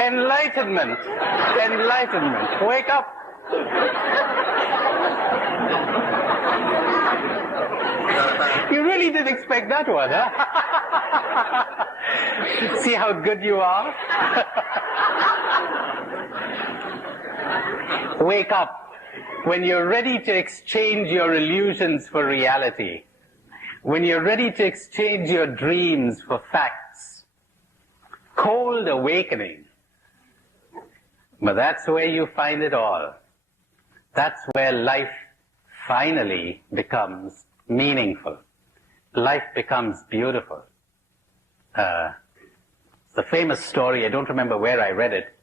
Enlightenment. Enlightenment. Wake up. You really didn't expect that one, huh? See how good you are? Wake up. When you're ready to exchange your illusions for reality, when you're ready to exchange your dreams for facts, cold awakening But that's where you find it all. That's where life finally becomes meaningful. Life becomes beautiful. It's a famous story, I don't remember where I read it,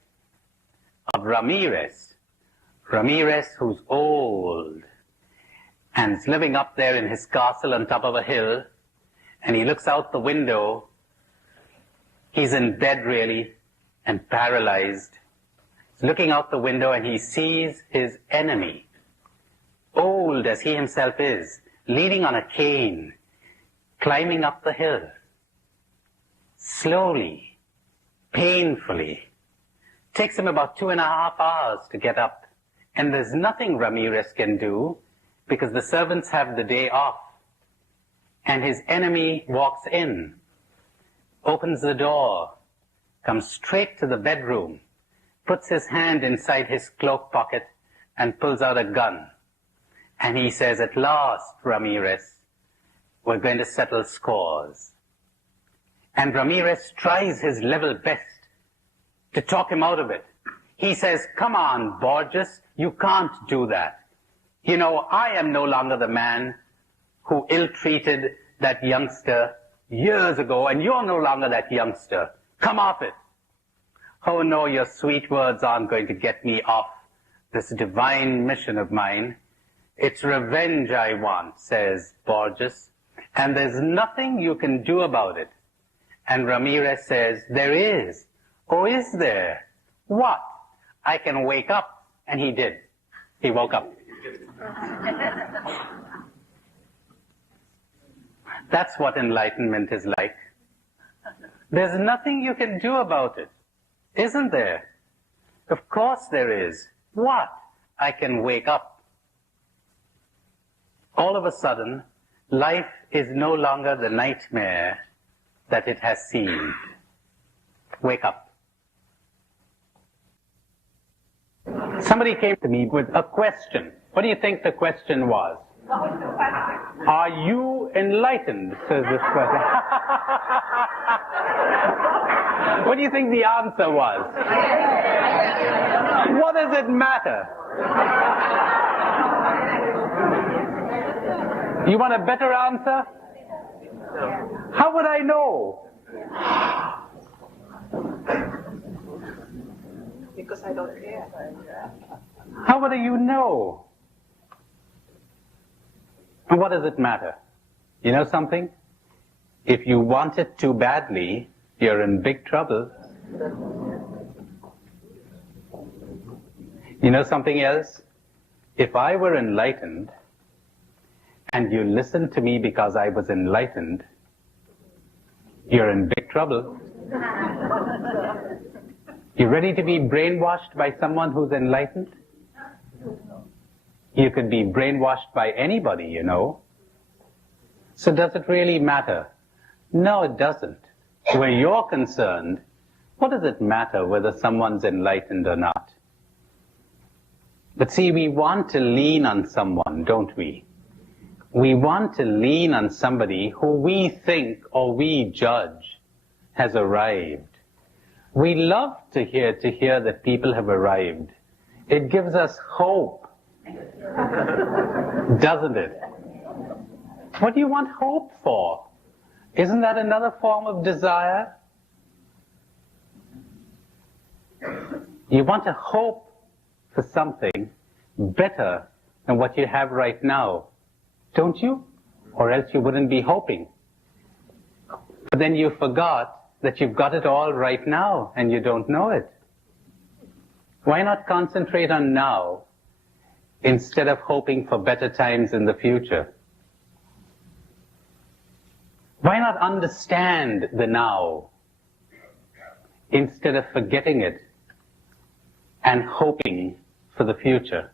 of Ramirez. Ramirez, who's old and is living up there in his castle on top of a hill, and he looks out the window. He's in bed really and paralyzed. He's looking out the window and he sees his enemy, old as he himself is, leaning on a cane, climbing up the hill, slowly, painfully. Takes him about 2.5 hours to get up. And there's nothing Ramirez can do because the servants have the day off. And his enemy walks in, opens the door, comes straight to the bedroom, puts his hand inside his cloak pocket and pulls out a gun. And he says, "At last, Ramirez, we're going to settle scores." And Ramirez tries his level best to talk him out of it. He says, "Come on, Borges, you can't do that. You know, I am no longer the man who ill-treated that youngster years ago, and you're no longer that youngster. Come off it." "Oh no, your sweet words aren't going to get me off this divine mission of mine. It's revenge I want," says Borges, "and there's nothing you can do about it." And Ramirez says, "There is." "Oh, is there? What?" "I can wake up." And he did. He woke up. That's what enlightenment is like. There's nothing you can do about it, isn't there? Of course there is. What? I can wake up. All of a sudden, life is no longer the nightmare that it has seemed. Wake up. Somebody came to me with a question. What do you think the question was? Are you enlightened? Says this question. What do you think the answer was? What does it matter? You want a better answer? How would I know? Because I don't care. How would you know? And what does it matter? You know something? If you want it too badly, you're in big trouble. You know something else? If I were enlightened, and you listened to me because I was enlightened, you're in big trouble. You ready to be brainwashed by someone who's enlightened? You could be brainwashed by anybody, you know. So does it really matter? No, it doesn't. Where you're concerned, what does it matter whether someone's enlightened or not? But see, we want to lean on someone, don't we? We want to lean on somebody who we think or we judge has arrived. We love to hear that people have arrived. It gives us hope, doesn't it? What do you want hope for? Isn't that another form of desire? You want to hope for something better than what you have right now, don't you? Or else you wouldn't be hoping. But then you forgot that you've got it all right now and you don't know it. Why not concentrate on now instead of hoping for better times in the future? Why not understand the now instead of forgetting it and hoping for the future?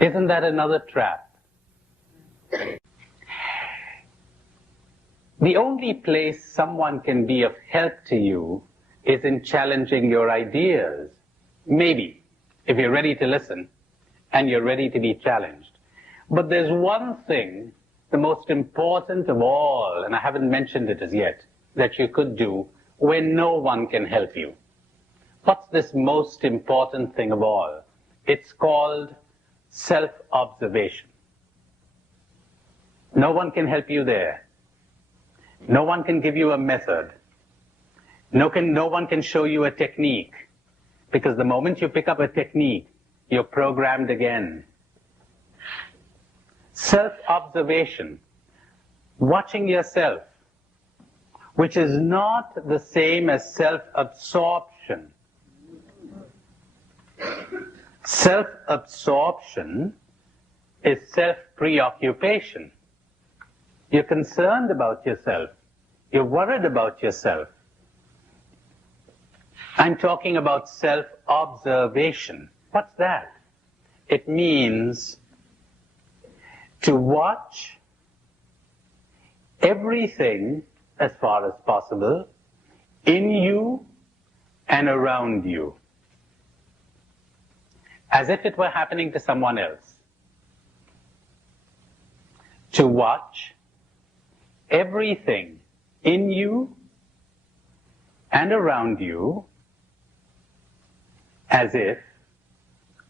Isn't that another trap? The only place someone can be of help to you is in challenging your ideas. Maybe, if you're ready to listen and you're ready to be challenged. But there's one thing, the most important of all, and I haven't mentioned it as yet, that you could do when no one can help you. What's this most important thing of all? It's called self-observation. No one can help you there. No one can give you a method. No one can show you a technique. Because the moment you pick up a technique, you're programmed again. Self-observation, watching yourself, which is not the same as self-absorption. Self-absorption is self-preoccupation. You're concerned about yourself. You're worried about yourself. I'm talking about self-observation. What's that? It means to watch everything, as far as possible, in you and around you, as if it were happening to someone else. To watch everything in you and around you as if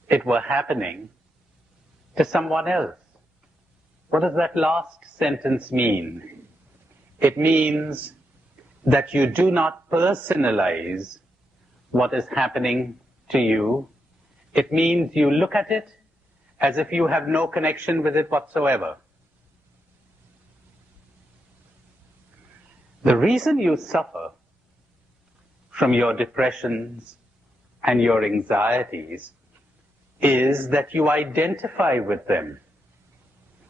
it were happening to someone else. What does that last sentence mean? It means that you do not personalize what is happening to you. It means you look at it as if you have no connection with it whatsoever. The reason you suffer from your depressions and your anxieties is that you identify with them.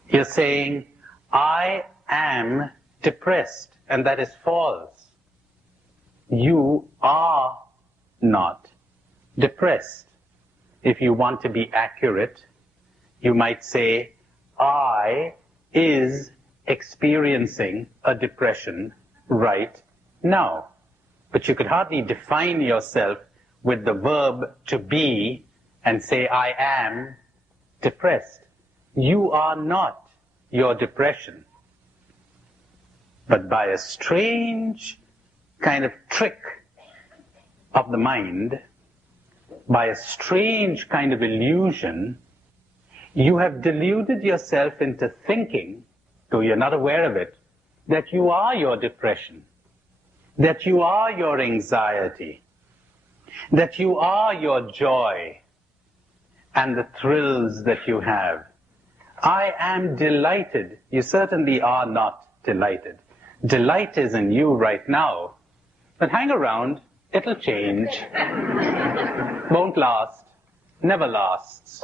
You're saying, I am depressed, and that is false. You are not depressed. If you want to be accurate, you might say, I is experiencing a depression right now. But you could hardly define yourself with the verb to be and say, I am depressed. You are not your depression. But by a strange kind of trick of the mind, by a strange kind of illusion, you have deluded yourself into thinking, though you're not aware of it, that you are your depression, that you are your anxiety, that you are your joy and the thrills that you have. I am delighted. You certainly are not delighted. Delight is in you right now, but hang around, it'll change. Won't last, never lasts,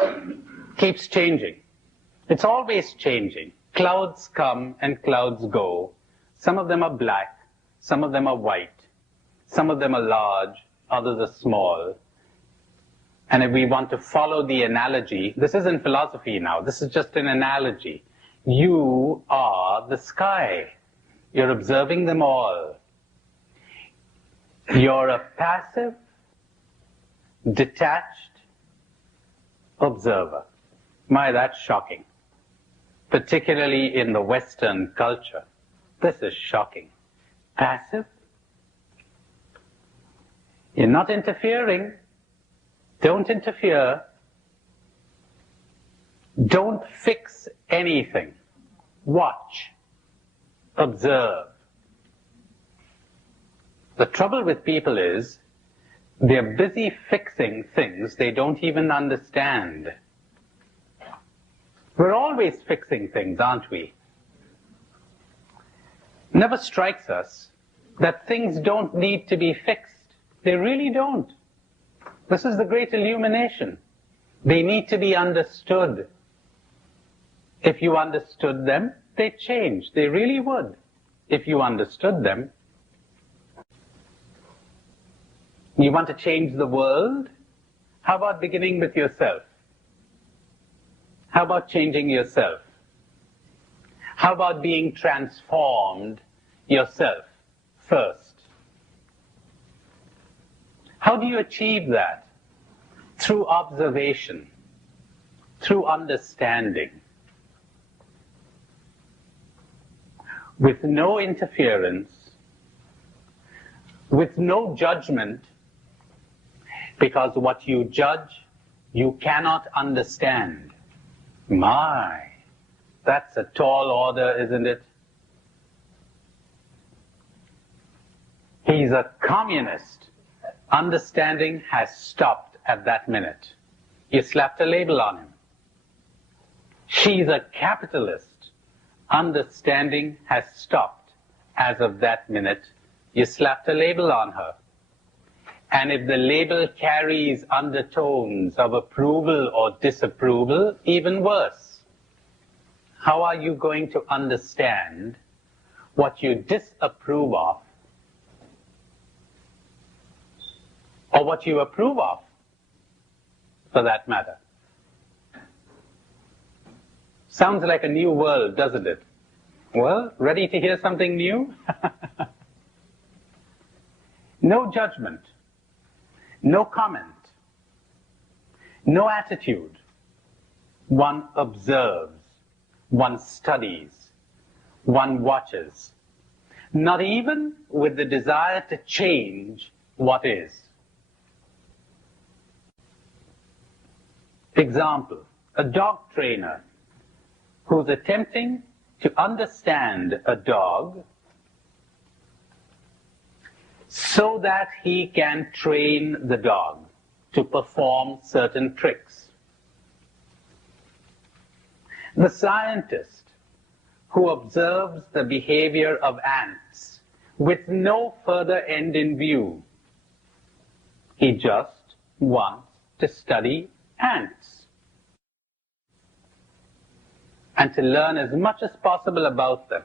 keeps changing. It's always changing. Clouds come and clouds go. Some of them are black, some of them are white, some of them are large, others are small. And if we want to follow the analogy, this isn't philosophy now, this is just an analogy. You are the sky. You're observing them all. You're a passive, detached observer. My, that's shocking. Particularly in the Western culture. This is shocking. Passive? You're not interfering. Don't interfere. Don't fix anything. Watch. Observe. The trouble with people is they're busy fixing things they don't even understand. We're always fixing things, aren't we? Never strikes us that things don't need to be fixed. They really don't. This is the great illumination. They need to be understood. If you understood them, they'd change. They really would. If you understood them. You want to change the world? How about beginning with yourself? How about changing yourself? How about being transformed yourself first? How do you achieve that? Through observation, through understanding, with no interference, with no judgment, Because what you judge, you cannot understand. My, that's a tall order, isn't it? He's a communist. Understanding has stopped at that minute. You slapped a label on him. She's a capitalist. Understanding has stopped as of that minute. You slapped a label on her. And if the label carries undertones of approval or disapproval, even worse. How are you going to understand what you disapprove of or what you approve of, for that matter? Sounds like a new world, doesn't it? Well, ready to hear something new? No judgment, no comment, no attitude. One observes, one studies, one watches, not even with the desire to change what is. Example, a dog trainer who's attempting to understand a dog so that he can train the dog to perform certain tricks. The scientist who observes the behavior of ants with no further end in view. He just wants to study ants and to learn as much as possible about them.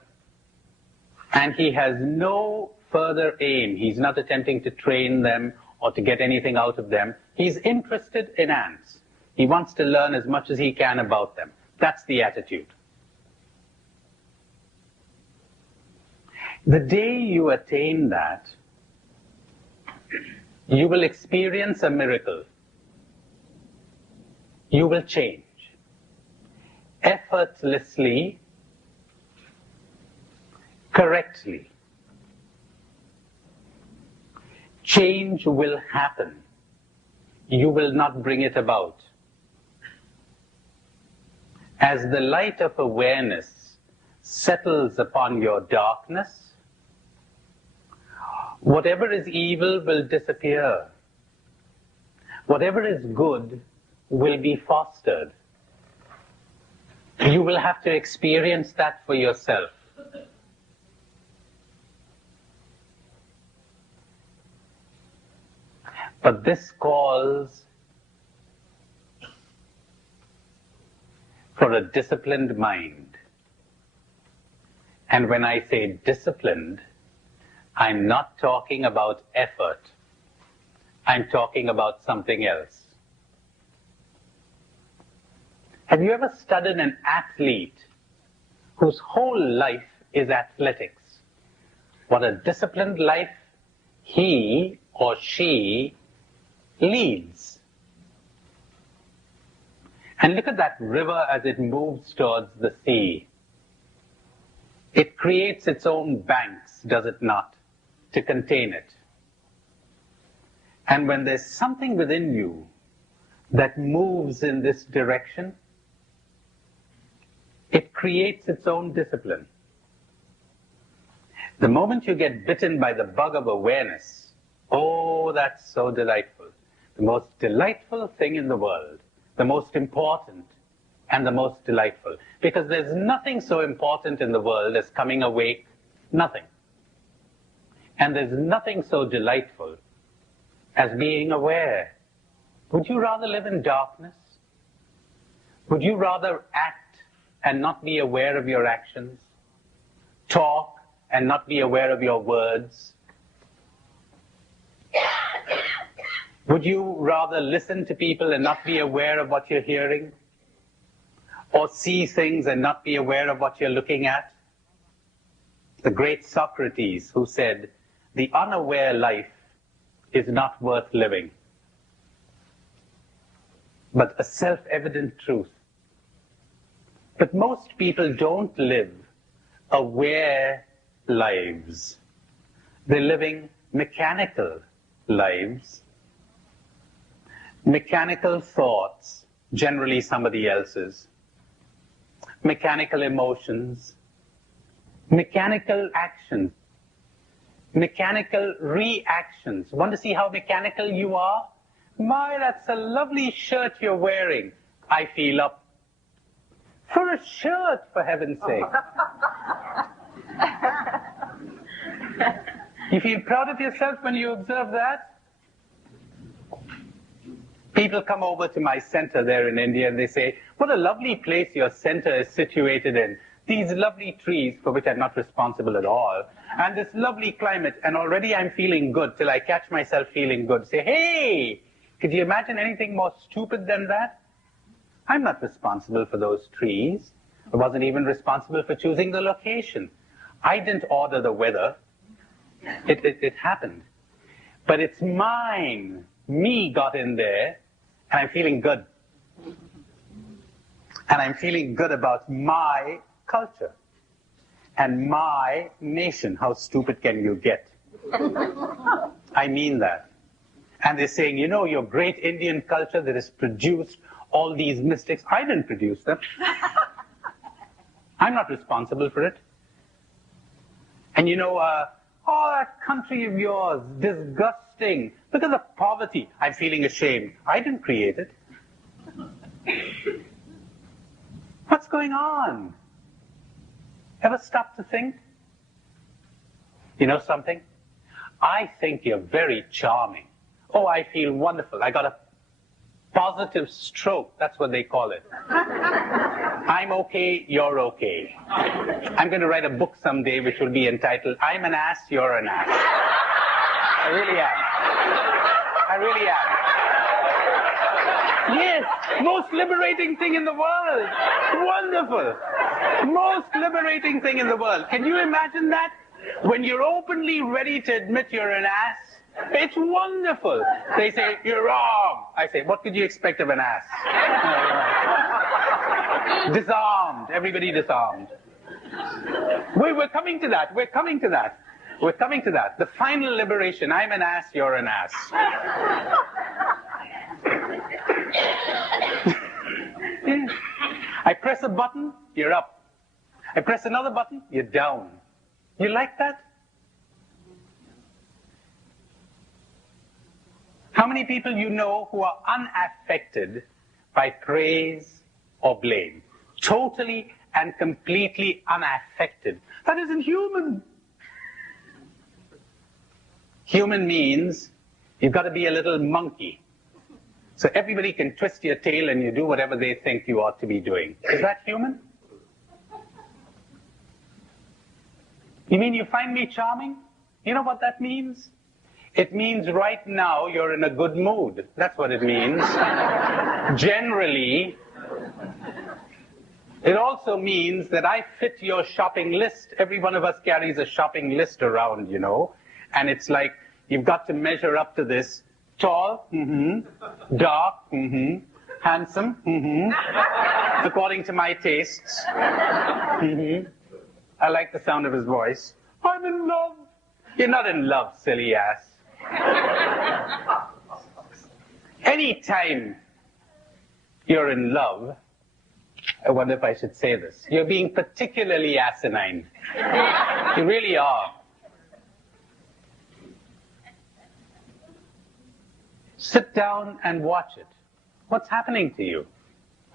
And he has no further aim. He's not attempting to train them or to get anything out of them. He's interested in ants. He wants to learn as much as he can about them. That's the attitude. The day you attain that, you will experience a miracle. You will change. Effortlessly, correctly. Change will happen. You will not bring it about. As the light of awareness settles upon your darkness, whatever is evil will disappear. Whatever is good will be fostered. You will have to experience that for yourself. But this calls for a disciplined mind. And when I say disciplined, I'm not talking about effort. I'm talking about something else. Have you ever studied an athlete whose whole life is athletics? What a disciplined life he or she leads. And look at that river as it moves towards the sea. It creates its own banks, does it not, to contain it. And when there's something within you that moves in this direction, it creates its own discipline. The moment you get bitten by the bug of awareness, oh, that's so delightful. The most delightful thing in the world, the most important and the most delightful. Because there's nothing so important in the world as coming awake, nothing. And there's nothing so delightful as being aware. Would you rather live in darkness? Would you rather act and not be aware of your actions? Talk and not be aware of your words? Would you rather listen to people and not be aware of what you're hearing? Or see things and not be aware of what you're looking at? The great Socrates, who said, the unaware life is not worth living. But a self-evident truth. But most people don't live aware lives. They're living mechanical lives. mechanical thoughts, generally somebody else's, mechanical emotions, mechanical actions, mechanical reactions. Want to see how mechanical you are? My, that's a lovely shirt you're wearing. I feel up. For a shirt, for heaven's sake. You feel proud of yourself when you observe that? People come over to my center there in India and they say, what a lovely place your center is situated in. These lovely trees, for which I'm not responsible at all, and this lovely climate, and already I'm feeling good till I catch myself feeling good. Say, hey, could you imagine anything more stupid than that? I'm not responsible for those trees. I wasn't even responsible for choosing the location. I didn't order the weather. It happened. But it's mine. Me got in there, and I'm feeling good. And I'm feeling good about my culture and my nation. How stupid can you get? I mean that. And they're saying, you know, your great Indian culture that has produced all these mystics, I didn't produce them. I'm not responsible for it. And you know, oh, that country of yours, disgusting. Because of poverty, I'm feeling ashamed. I didn't create it. What's going on? Ever stop to think? You know something? I think you're very charming. Oh, I feel wonderful. I got a positive stroke. That's what they call it. I'm okay, you're okay. I'm going to write a book someday which will be entitled, I'm an ass, you're an ass. I really am. I really am. Yes, most liberating thing in the world. Wonderful. Most liberating thing in the world. Can you imagine that? When you're openly ready to admit you're an ass, it's wonderful. They say, you're wrong. I say, what could you expect of an ass? Disarmed. Everybody disarmed. We're coming to that. We're coming to that. We're coming to that. The final liberation. I'm an ass, you're an ass. I press a button, you're up. I press another button, you're down. You like that? How many people you know who are unaffected by praise or blame? Totally and completely unaffected. That isn't human. Human means you've got to be a little monkey. So everybody can twist your tail and you do whatever they think you ought to be doing. Is that human? You mean you find me charming? You know what that means? It means right now you're in a good mood. That's what it means. Generally, it also means that I fit your shopping list. Every one of us carries a shopping list around, you know. And it's like, you've got to measure up to this. Tall, dark, handsome, according to my tastes. I like the sound of his voice. I'm in love. You're not in love, silly ass. Anytime you're in love, I wonder if I should say this, you're being particularly asinine. You really are. Sit down and watch it. What's happening to you?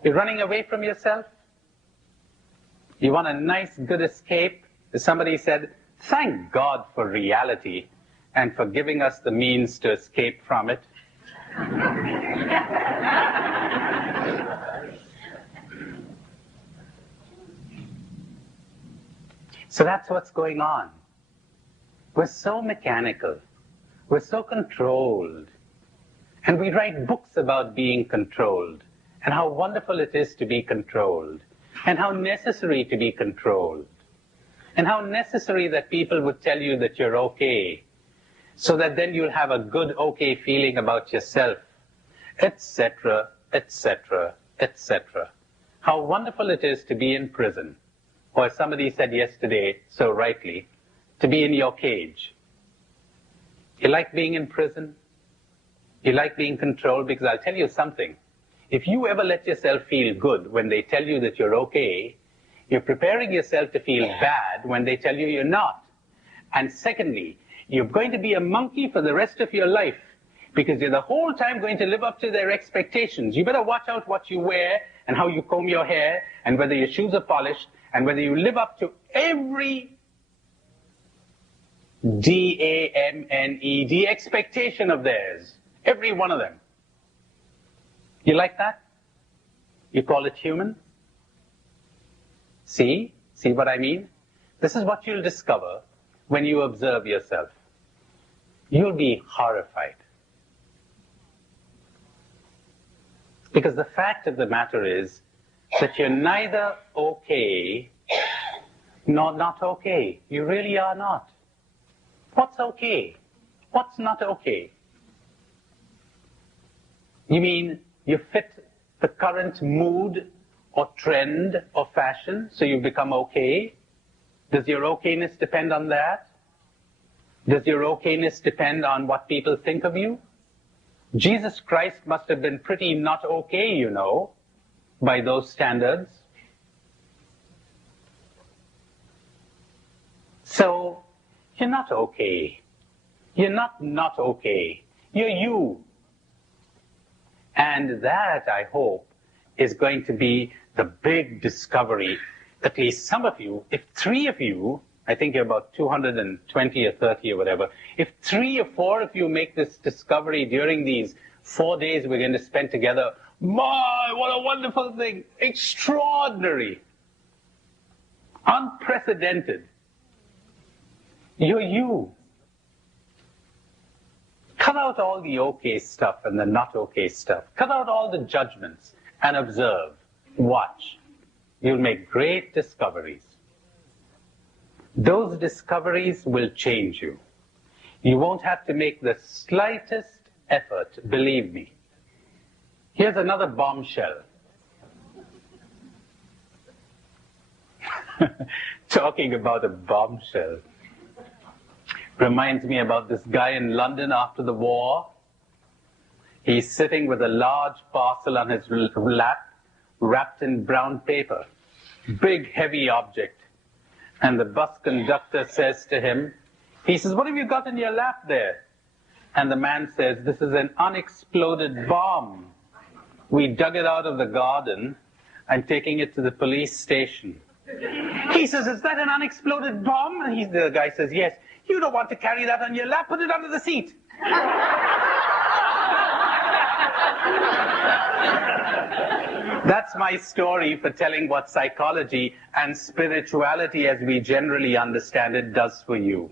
You're running away from yourself? You want a nice, good escape? Somebody said, thank God for reality and for giving us the means to escape from it. So that's what's going on. We're so mechanical. We're so controlled. And we write books about being controlled, and how wonderful it is to be controlled, and how necessary to be controlled, and how necessary that people would tell you that you're okay, so that then you'll have a good, okay feeling about yourself, etc., etc., etc. How wonderful it is to be in prison, or as somebody said yesterday, so rightly, to be in your cage. You like being in prison? You like being controlled? Because I'll tell you something. If you ever let yourself feel good when they tell you that you're okay, you're preparing yourself to feel bad when they tell you you're not. And secondly, you're going to be a monkey for the rest of your life because you're the whole time going to live up to their expectations. You better watch out what you wear and how you comb your hair and whether your shoes are polished and whether you live up to every D-A-M-N-E-D expectation of theirs. Every one of them. You like that? You call it human? See? See what I mean? This is what you'll discover when you observe yourself. You'll be horrified. Because the fact of the matter is that you're neither okay nor not okay. You really are not. What's okay? What's not okay? You mean you fit the current mood or trend or fashion, so you become okay? Does your okayness depend on that? Does your okayness depend on what people think of you? Jesus Christ must have been pretty not okay, you know, by those standards. So, you're not okay. You're not okay. You're you. And that, I hope, is going to be the big discovery. At least some of you, if 3 of you, I think you're about 220 or 30 or whatever, if 3 or 4 of you make this discovery during these 4 days we're going to spend together, my, what a wonderful thing, extraordinary, unprecedented. You're you. Cut out all the okay stuff and the not okay stuff. Cut out all the judgments and observe. Watch. You'll make great discoveries. Those discoveries will change you. You won't have to make the slightest effort, believe me. Here's another bombshell. Talking about a bombshell reminds me about this guy in London after the war. He's sitting with a large parcel on his lap, wrapped in brown paper. Big, heavy object. And the bus conductor says to him, he says, "What have you got in your lap there?" And the man says, "This is an unexploded bomb. We dug it out of the garden and taking it to the police station." He says, "Is that an unexploded bomb?" And the guy says, "Yes." "You don't want to carry that on your lap, put it under the seat." That's my story for telling what psychology and spirituality as we generally understand it does for you.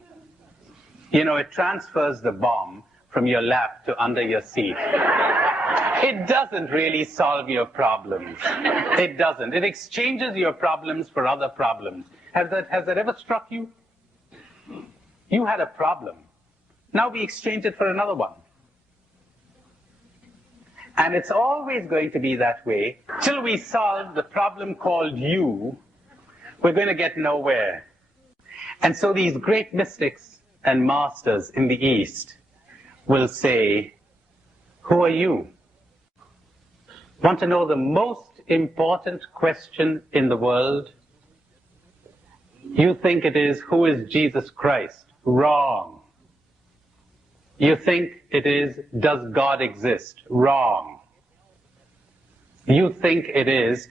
You know, it transfers the bomb from your lap to under your seat. It doesn't really solve your problems. It doesn't. It exchanges your problems for other problems. Has that ever struck you? You had a problem. Now we exchange it for another one. And it's always going to be that way. Till we solve the problem called you, we're going to get nowhere. And so these great mystics and masters in the East will say, who are you? Want to know the most important question in the world? You think it is, who is Jesus Christ? Wrong. You think it is, does God exist? Wrong. You think it is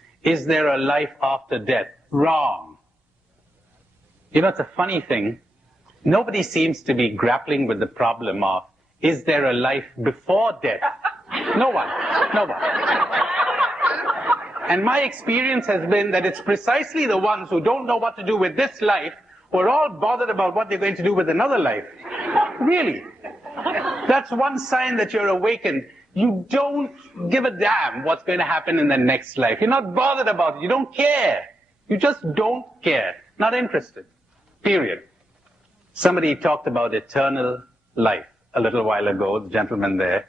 there a life after death? Wrong. You know, it's a funny thing. Nobody seems to be grappling with the problem of, is there a life before death? No one. No one. And my experience has been that it's precisely the ones who don't know what to do with this life who are all bothered about what they're going to do with another life. Really. That's one sign that you're awakened. You don't give a damn what's going to happen in the next life. You're not bothered about it. You don't care. You just don't care. Not interested. Period. Somebody talked about eternal life a little while ago, the gentleman there.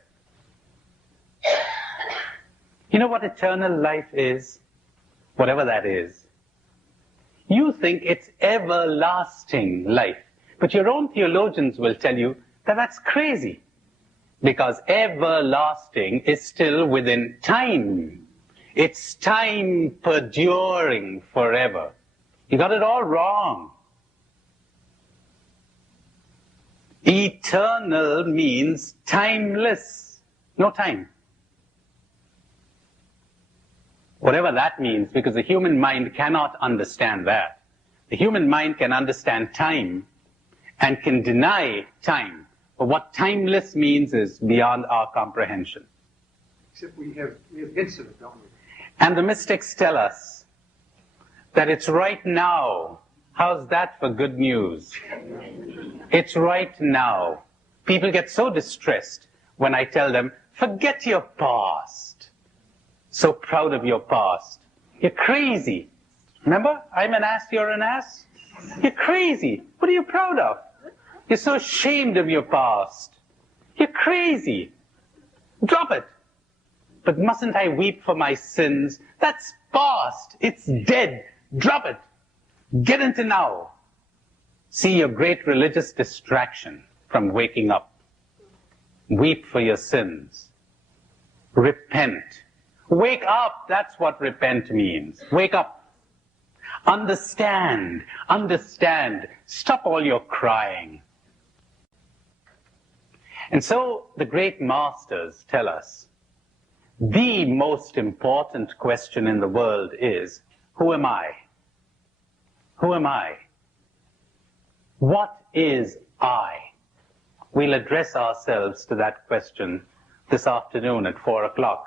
You know what eternal life is? Whatever that is. You think it's everlasting life. But your own theologians will tell you that that's crazy. Because everlasting is still within time. It's time perduring forever. You got it all wrong. Eternal means timeless. No time. Whatever that means, because the human mind cannot understand that. The human mind can understand time and can deny time. But what timeless means is beyond our comprehension. Except we have hints of it, don't we? And the mystics tell us that it's right now. How's that for good news? It's right now. People get so distressed when I tell them, forget your past. So proud of your past. You're crazy. Remember? I'm an ass, you're an ass. You're crazy. What are you proud of? You're so ashamed of your past. You're crazy. Drop it. But mustn't I weep for my sins? That's past. It's dead. Drop it. Get into now. See your great religious distraction from waking up. Weep for your sins. Repent. Wake up. That's what repent means. Wake up. Understand. Understand. Stop all your crying. And so the great masters tell us, the most important question in the world is, who am I? Who am I? What is I? We'll address ourselves to that question this afternoon at 4 o'clock.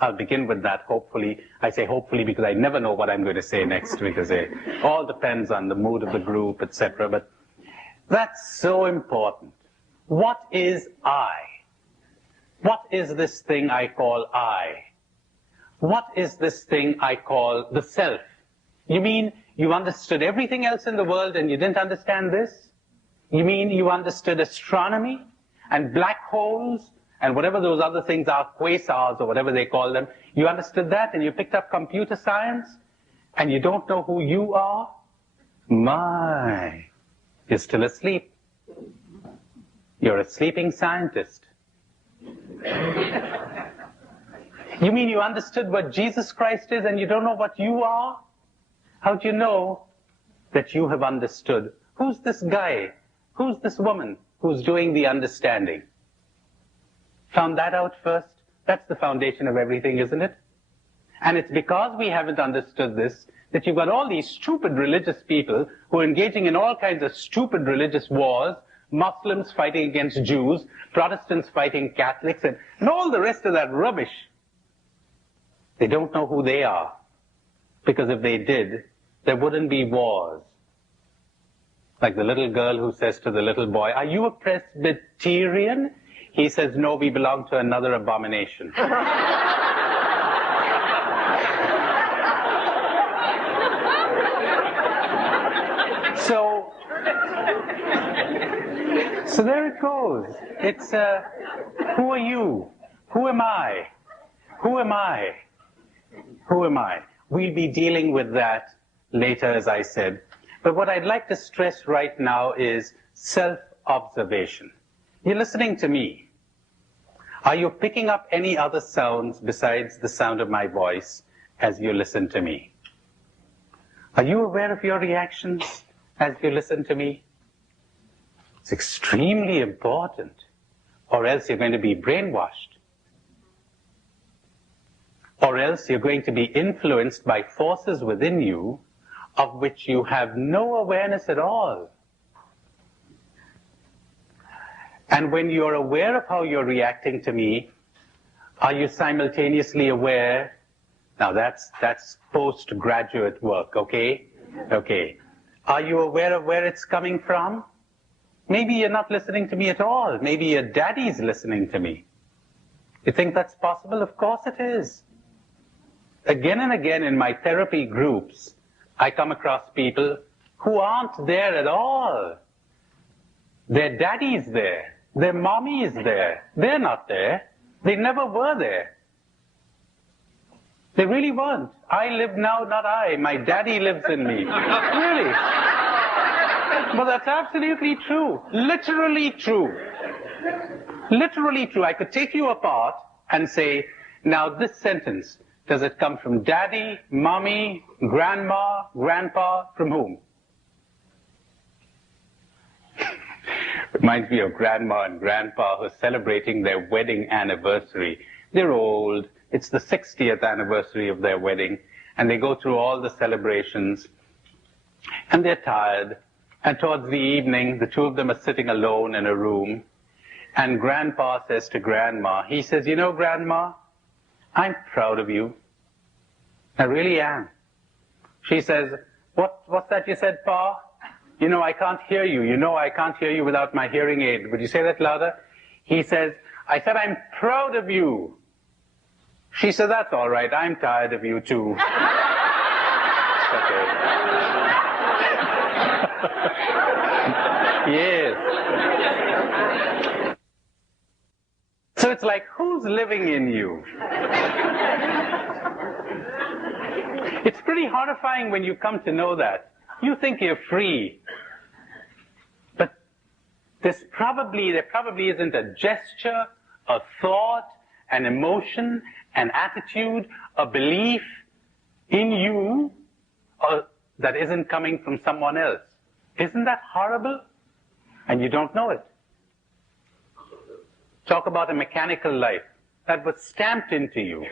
I'll begin with that, hopefully. I say hopefully because I never know what I'm going to say next, because it all depends on the mood of the group, etc. But that's so important. What is I? What is this thing I call I? What is this thing I call the self? You mean you understood everything else in the world and you didn't understand this? You mean you understood astronomy and black holes and whatever those other things are, quasars or whatever they call them? You understood that and you picked up computer science and you don't know who you are? My, you're still asleep. You're a sleeping scientist. You mean you understood what Jesus Christ is and you don't know what you are? How do you know that you have understood? Who's this guy? Who's this woman who's doing the understanding? Found that out first? That's the foundation of everything, isn't it? And it's because we haven't understood this that you've got all these stupid religious people who are engaging in all kinds of stupid religious wars, Muslims fighting against Jews, Protestants fighting Catholics, and all the rest of that rubbish. They don't know who they are. Because if they did, there wouldn't be wars. Like the little girl who says to the little boy, are you a Presbyterian? He says, no, we belong to another abomination. So there it goes. It's, who are you? Who am I? Who am I? Who am I? We'll be dealing with that later, as I said. But what I'd like to stress right now is self-observation. You're listening to me. Are you picking up any other sounds besides the sound of my voice as you listen to me? Are you aware of your reactions as you listen to me? It's extremely important, or else you're going to be brainwashed. Or else you're going to be influenced by forces within you of which you have no awareness at all. And when you're aware of how you're reacting to me, are you simultaneously aware? Now that's postgraduate work, okay? Okay. Are you aware of where it's coming from? Maybe you're not listening to me at all. Maybe your daddy's listening to me. You think that's possible? Of course it is. Again and again in my therapy groups, I come across people who aren't there at all. Their daddy's there. Their mommy is there. They're not there. They never were there. They really weren't. I live now, not I. My daddy lives in me. Really. But that's absolutely true. Literally true. Literally true. I could take you apart and say, now this sentence, does it come from daddy, mommy, grandma, grandpa, from whom? Reminds me of grandma and grandpa who are celebrating their wedding anniversary. They're old. It's the 60th anniversary of their wedding. And they go through all the celebrations. And they're tired. And towards the evening, the two of them are sitting alone in a room. And grandpa says to grandma, he says, you know, grandma, I'm proud of you. I really am. She says, what's that you said, Pa? You know, I can't hear you. You know, I can't hear you without my hearing aid. Would you say that louder? He says, I said, I'm proud of you. She said, that's all right. I'm tired of you, too. Okay. Yes. So it's like, who's living in you? It's pretty horrifying when you come to know that. You think you're free. But there probably isn't a gesture, a thought, an emotion, an attitude, a belief in you that isn't coming from someone else. Isn't that horrible? And you don't know it. Talk about a mechanical life that was stamped into you.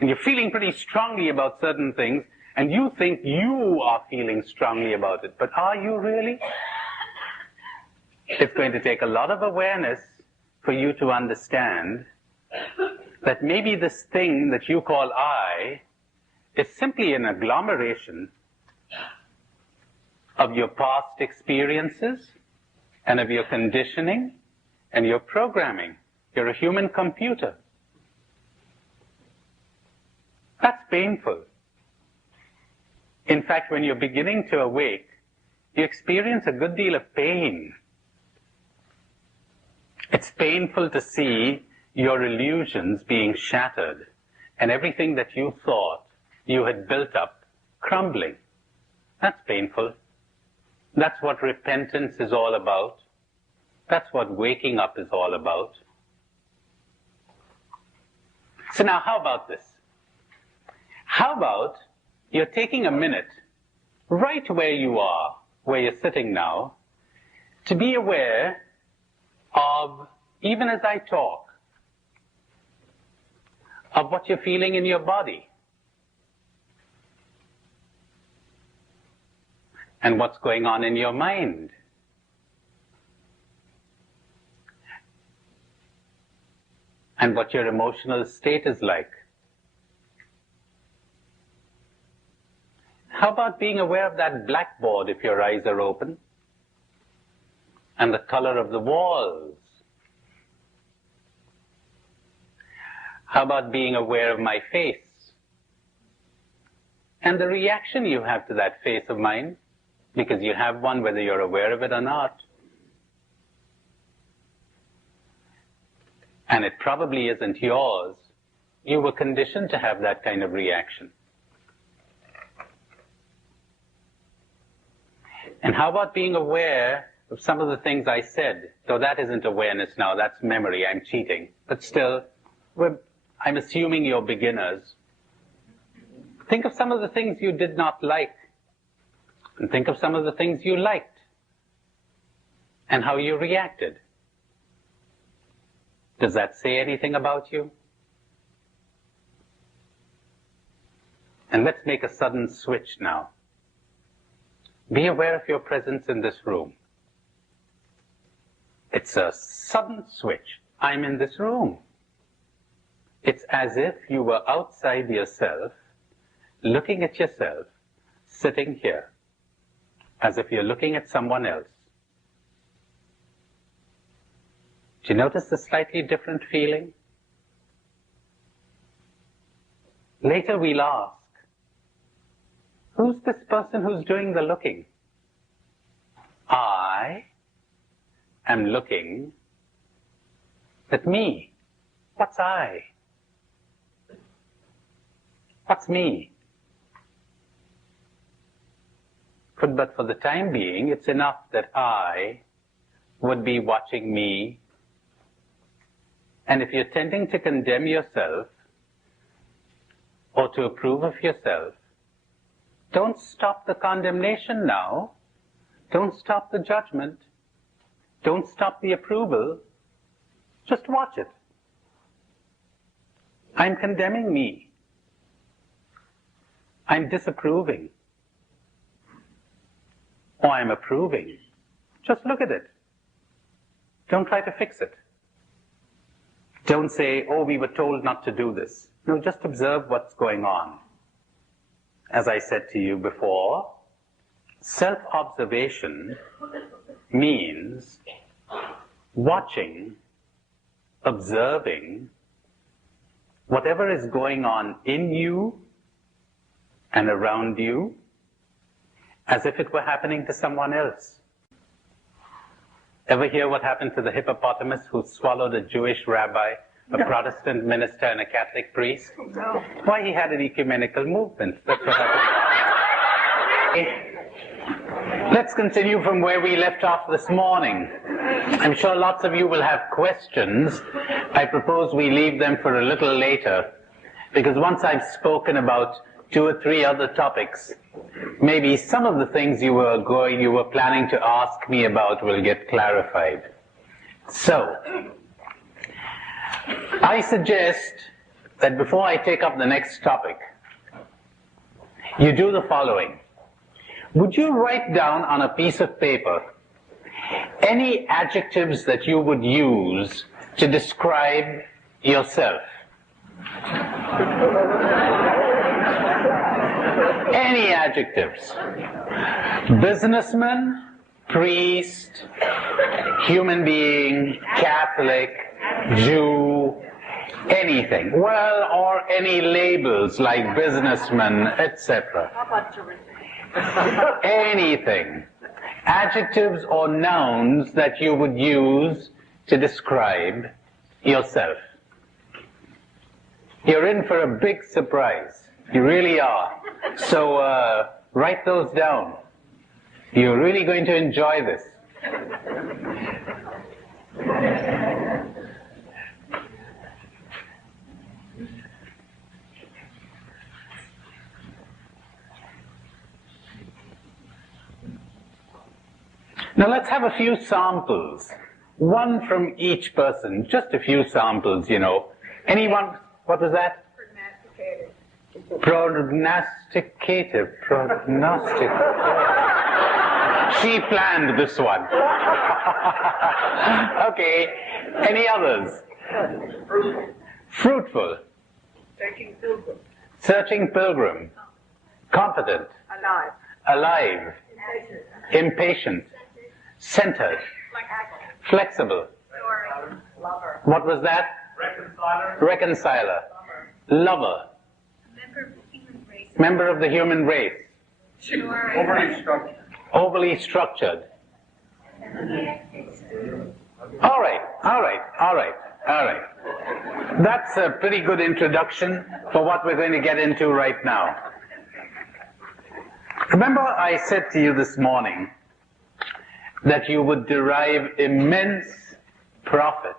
And you're feeling pretty strongly about certain things, and you think you are feeling strongly about it. But are you really? It's going to take a lot of awareness for you to understand that maybe this thing that you call I is simply an agglomeration of your past experiences and of your conditioning and your programming. You're a human computer. That's painful. In fact, when you're beginning to awake, you experience a good deal of pain. It's painful to see your illusions being shattered and everything that you thought you had built up crumbling. That's painful. That's what repentance is all about. That's what waking up is all about. So now, how about this? How about you're taking a minute right where you are, where you're sitting now, to be aware of, even as I talk, of what you're feeling in your body and what's going on in your mind. And what your emotional state is like. How about being aware of that blackboard if your eyes are open? And the color of the walls? How about being aware of my face? And the reaction you have to that face of mine? Because you have one whether you're aware of it or not. And it probably isn't yours. You were conditioned to have that kind of reaction. And how about being aware of some of the things I said? Though that isn't awareness now, that's memory, I'm cheating. But still, I'm assuming you're beginners. Think of some of the things you did not like. And think of some of the things you liked. And how you reacted. Does that say anything about you? And let's make a sudden switch now. Be aware of your presence in this room. It's a sudden switch. I'm in this room. It's as if you were outside yourself, looking at yourself, sitting here, as if you're looking at someone else. Do you notice the slightly different feeling? Later we'll ask, who's this person who's doing the looking? I am looking at me. What's I? What's me? But for the time being, it's enough that I would be watching me And if you're tending to condemn yourself or to approve of yourself, don't stop the condemnation now. Don't stop the judgment. Don't stop the approval. Just watch it. I'm condemning me. I'm disapproving. Or I'm approving. Just look at it. Don't try to fix it. Don't say, oh, we were told not to do this. No, just observe what's going on. As I said to you before, self-observation means watching, observing whatever is going on in you and around you as if it were happening to someone else. Ever hear what happened to the hippopotamus who swallowed a Jewish rabbi, a Protestant minister, and a Catholic priest? No. Why, he had an ecumenical movement. That's what happened. Let's continue from where we left off this morning. I'm sure lots of you will have questions. I propose we leave them for a little later, because once I've spoken about 2 or 3 other topics, maybe some of the things you were planning to ask me about will get clarified. So, I suggest that before I take up the next topic, you do the following. Would you write down on a piece of paper any adjectives that you would use to describe yourself? Any adjectives. Businessman, priest, human being, Catholic, Jew, anything. Well, or any labels like businessman, etc. Anything. Adjectives or nouns that you would use to describe yourself. You're in for a big surprise. You really are. So write those down. You're really going to enjoy this. Now let's have a few samples. One from each person. Just a few samples, you know. Anyone? What was that? Prognosticative. She planned this one. Okay. Any others? Fruitful. Searching pilgrim. Searching pilgrim. Competent. Alive. Alive. Impatient. Centered. Flexible. Lover. What was that? Reconciler. Lover. Member of the human race. Overly structured. All right. That's a pretty good introduction for what we're going to get into right now. Remember, I said to you this morning that you would derive immense profit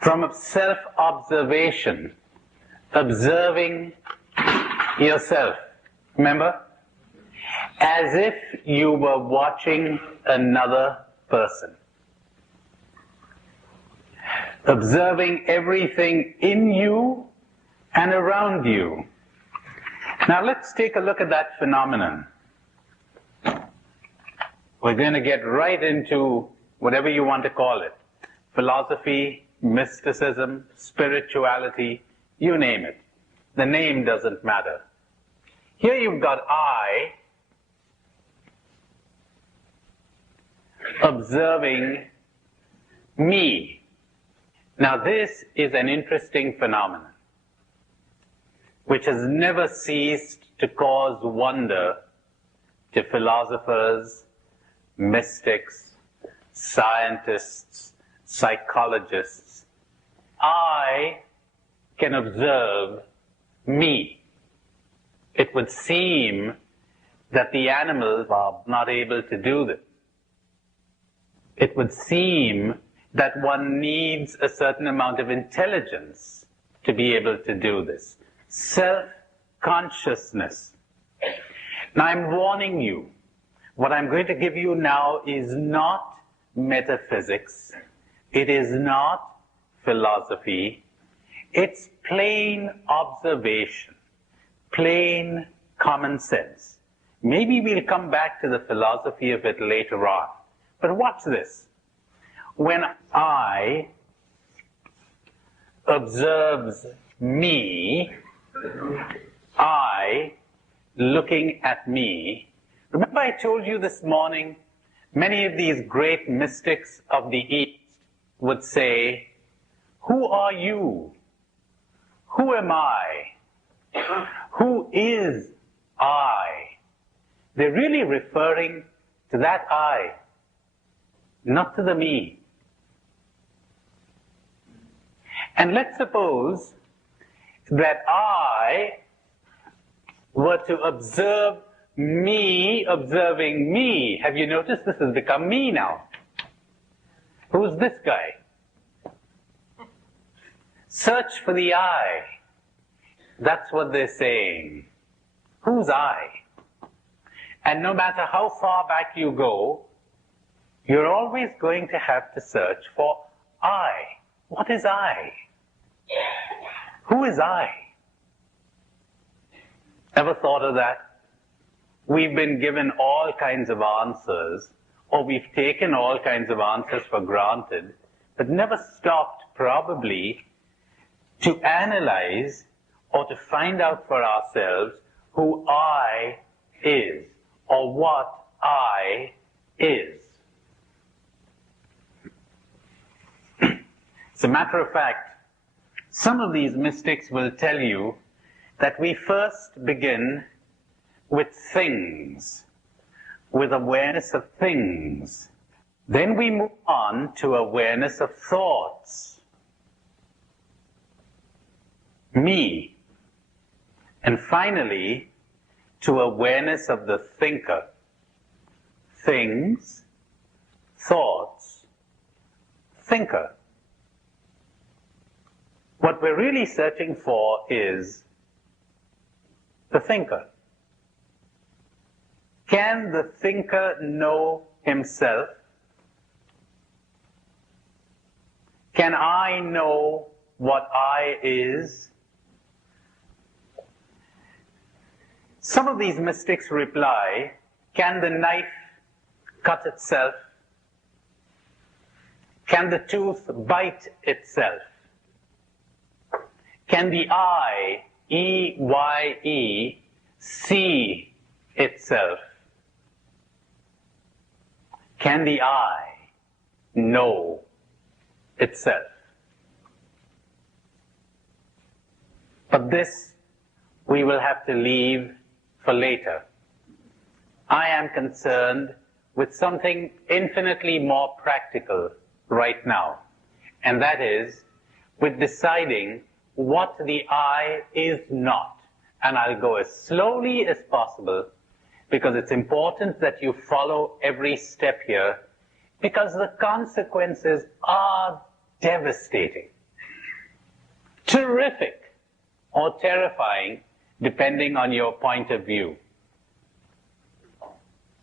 from self-observation, observing yourself. Remember? As if you were watching another person. Observing everything in you and around you. Now let's take a look at that phenomenon. We're going to get right into whatever you want to call it. Philosophy, mysticism, spirituality, you name it. The name doesn't matter. Here you've got I observing me. Now this is an interesting phenomenon which has never ceased to cause wonder to philosophers, mystics, scientists, psychologists. I can observe me. It would seem that the animals are not able to do this. It would seem that one needs a certain amount of intelligence to be able to do this. Self-consciousness. Now I'm warning you, what I'm going to give you now is not metaphysics. It is not philosophy. It's plain observation, plain common sense. Maybe we'll come back to the philosophy of it later on. But watch this. When I observes me, I looking at me. Remember I told you this morning, many of these great mystics of the East would say, who are you? Who am I? Who is I? They're really referring to that I, not to the me. And let's suppose that I were to observe me observing me. Have you noticed this has become me now? Who's this guy? Search for the I. That's what they're saying. Who's I? And no matter how far back you go, you're always going to have to search for I. What is I? Who is I? Ever thought of that? We've been given all kinds of answers, or we've taken all kinds of answers for granted, but never stopped probably to analyze or to find out for ourselves who I is, or what I is. As a matter of fact, some of these mystics will tell you that we first begin with things, with awareness of things. Then we move on to awareness of thoughts, me, and finally to awareness of the thinker. Things, thoughts, thinker. What we're really searching for is the thinker. Can the thinker know himself? Can I know what I is? Some of these mystics reply, can the knife cut itself? Can the tooth bite itself? Can the eye, E-Y-E, see itself? Can the eye know itself? But this we will have to leave for later. I am concerned with something infinitely more practical right now, and that is with deciding what the I is not. And I'll go as slowly as possible because it's important that you follow every step here, because the consequences are devastating, terrific, or terrifying, depending on your point of view.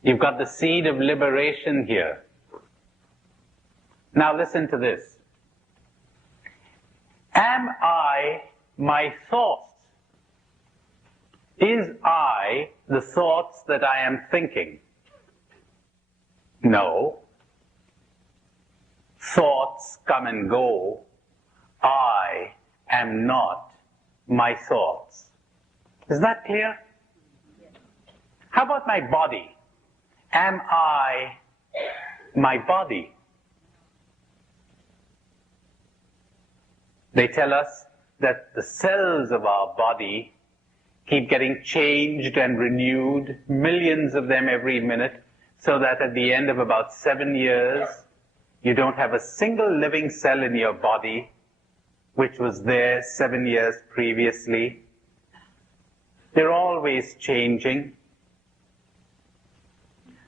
You've got the seed of liberation here. Now listen to this. Am I my thoughts? Is I the thoughts that I am thinking? No. Thoughts come and go. I am not my thoughts. Is that clear? How about my body? Am I my body? They tell us that the cells of our body keep getting changed and renewed, millions of them every minute, so that at the end of about 7 years, you don't have a single living cell in your body which was there 7 years previously. They're always changing.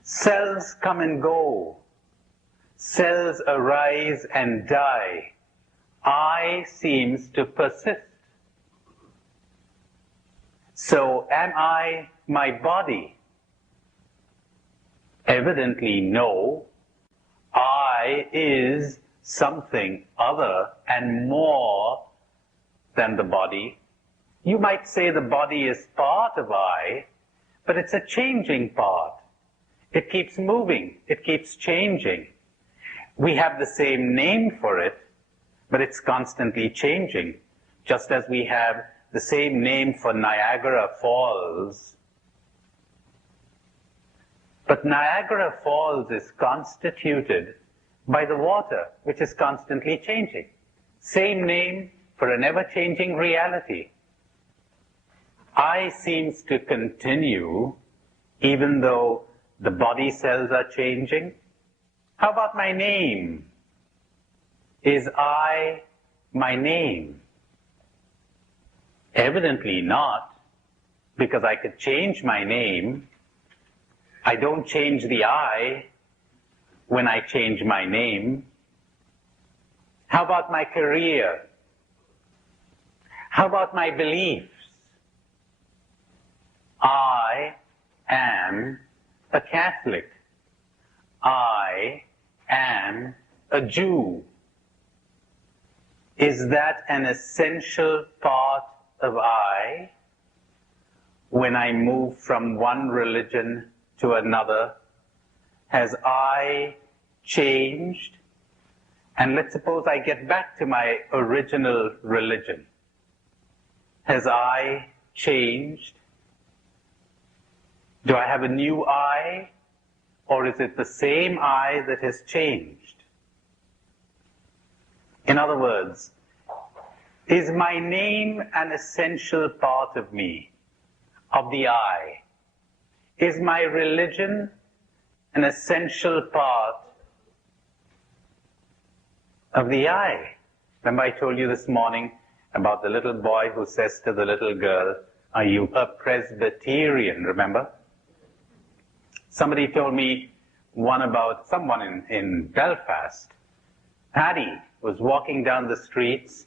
Cells come and go. Cells arise and die. I seems to persist. So am I my body? Evidently no. I is something other and more than the body. You might say the body is part of I, but it's a changing part. It keeps moving. It keeps changing. We have the same name for it, but it's constantly changing, just as we have the same name for Niagara Falls. But Niagara Falls is constituted by the water, which is constantly changing. Same name for an ever-changing reality. I seems to continue even though the body cells are changing. How about my name? Is I my name? Evidently not, because I could change my name. I don't change the I when I change my name. How about my career? How about my beliefs? I am a Catholic. I am a Jew. Is that an essential part of I when I move from one religion to another? Has I changed? And let's suppose I get back to my original religion. Has I changed? Do I have a new I? Or is it the same I that has changed? In other words, is my name an essential part of me, of the I? Is my religion an essential part of the I? Remember I told you this morning about the little boy who says to the little girl, "Are you a Presbyterian?" Remember? Somebody told me one about someone in Belfast. Paddy was walking down the streets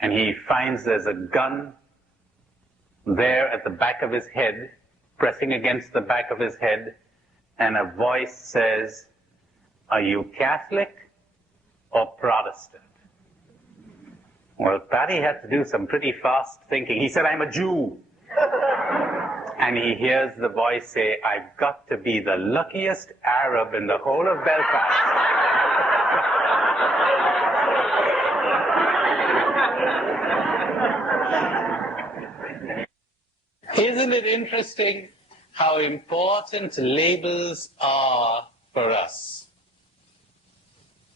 and he finds there's a gun there at the back of his head, pressing against the back of his head, and a voice says, "Are you Catholic or Protestant?" Well, Paddy had to do some pretty fast thinking. He said, "I'm a Jew." And he hears the voice say, "I've got to be the luckiest Arab in the whole of Belfast." Isn't it interesting how important labels are for us?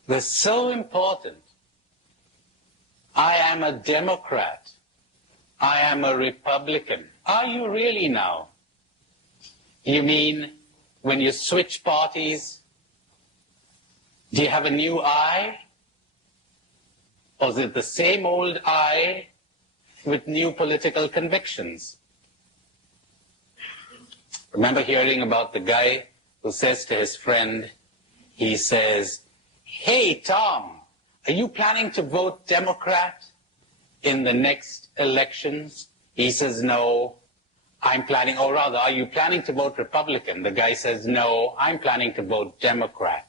They're so important. I am a Democrat. I am a Republican. Are you really now? You mean when you switch parties, do you have a new I? Or is it the same old I with new political convictions? Remember hearing about the guy who says to his friend, he says, "Hey, Tom, are you planning to vote Democrat in the next elections?" He says, "No, I'm planning," or rather, "Are you planning to vote Republican?" The guy says, "No, I'm planning to vote Democrat."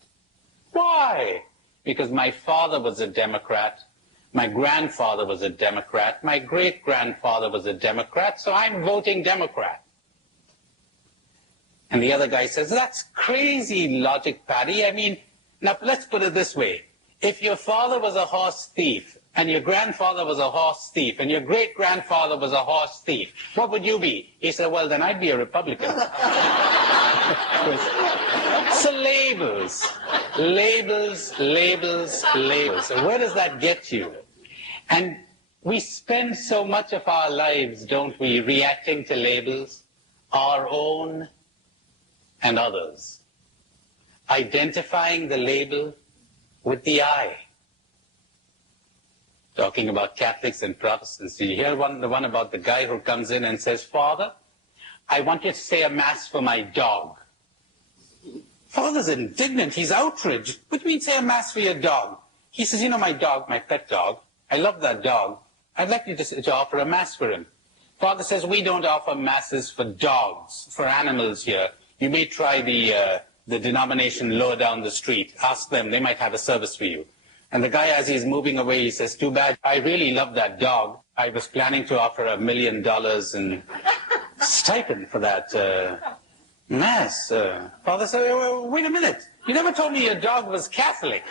Why? Because my father was a Democrat, my grandfather was a Democrat, my great-grandfather was a Democrat, so I'm voting Democrat. And the other guy says, "That's crazy logic, Paddy. I mean, now let's put it this way. If your father was a horse thief, and your grandfather was a horse thief, and your great-grandfather was a horse thief, what would you be?" He said, "Well, then I'd be a Republican." So labels, labels, labels, labels. So where does that get you? And we spend so much of our lives, don't we, reacting to labels, our own and others, identifying the label with the I. Talking about Catholics and Protestants. Did you hear the one about the guy who comes in and says, "Father, I want you to say a mass for my dog." Father's indignant. He's outraged. What do you mean say a mass for your dog? He says, you know, my dog, my pet dog, I love that dog. I'd like you to offer a mass for him. Father says, we don't offer masses for dogs, for animals here. You may try the denomination lower down the street. Ask them. They might have a service for you. And the guy, as he's moving away, he says, too bad. I really love that dog. I was planning to offer $1 million in stipend for that mass. Father said, wait a minute. You never told me your dog was Catholic.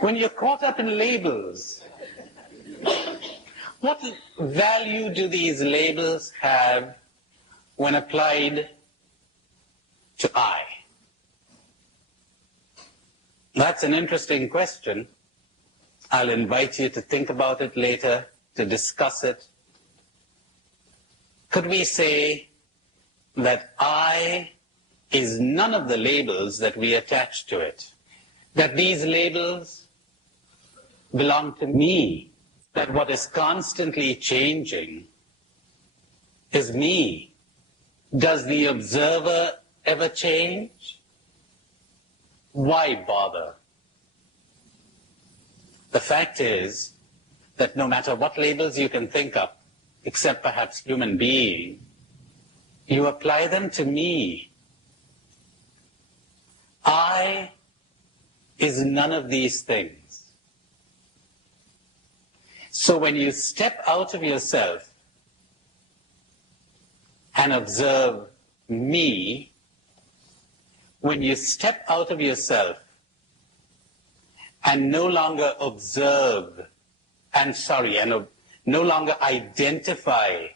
When you're caught up in labels, what value do these labels have when applied to I? That's an interesting question. I'll invite you to think about it later, to discuss it. Could we say that I is none of the labels that we attach to it? That these labels belong to me? That what is constantly changing is me? Does the observer ever change? Why bother? The fact is that no matter what labels you can think of, except perhaps human being, you apply them to me. I is none of these things. So when you step out of yourself and observe me, when you step out of yourself and no longer observe and no longer identify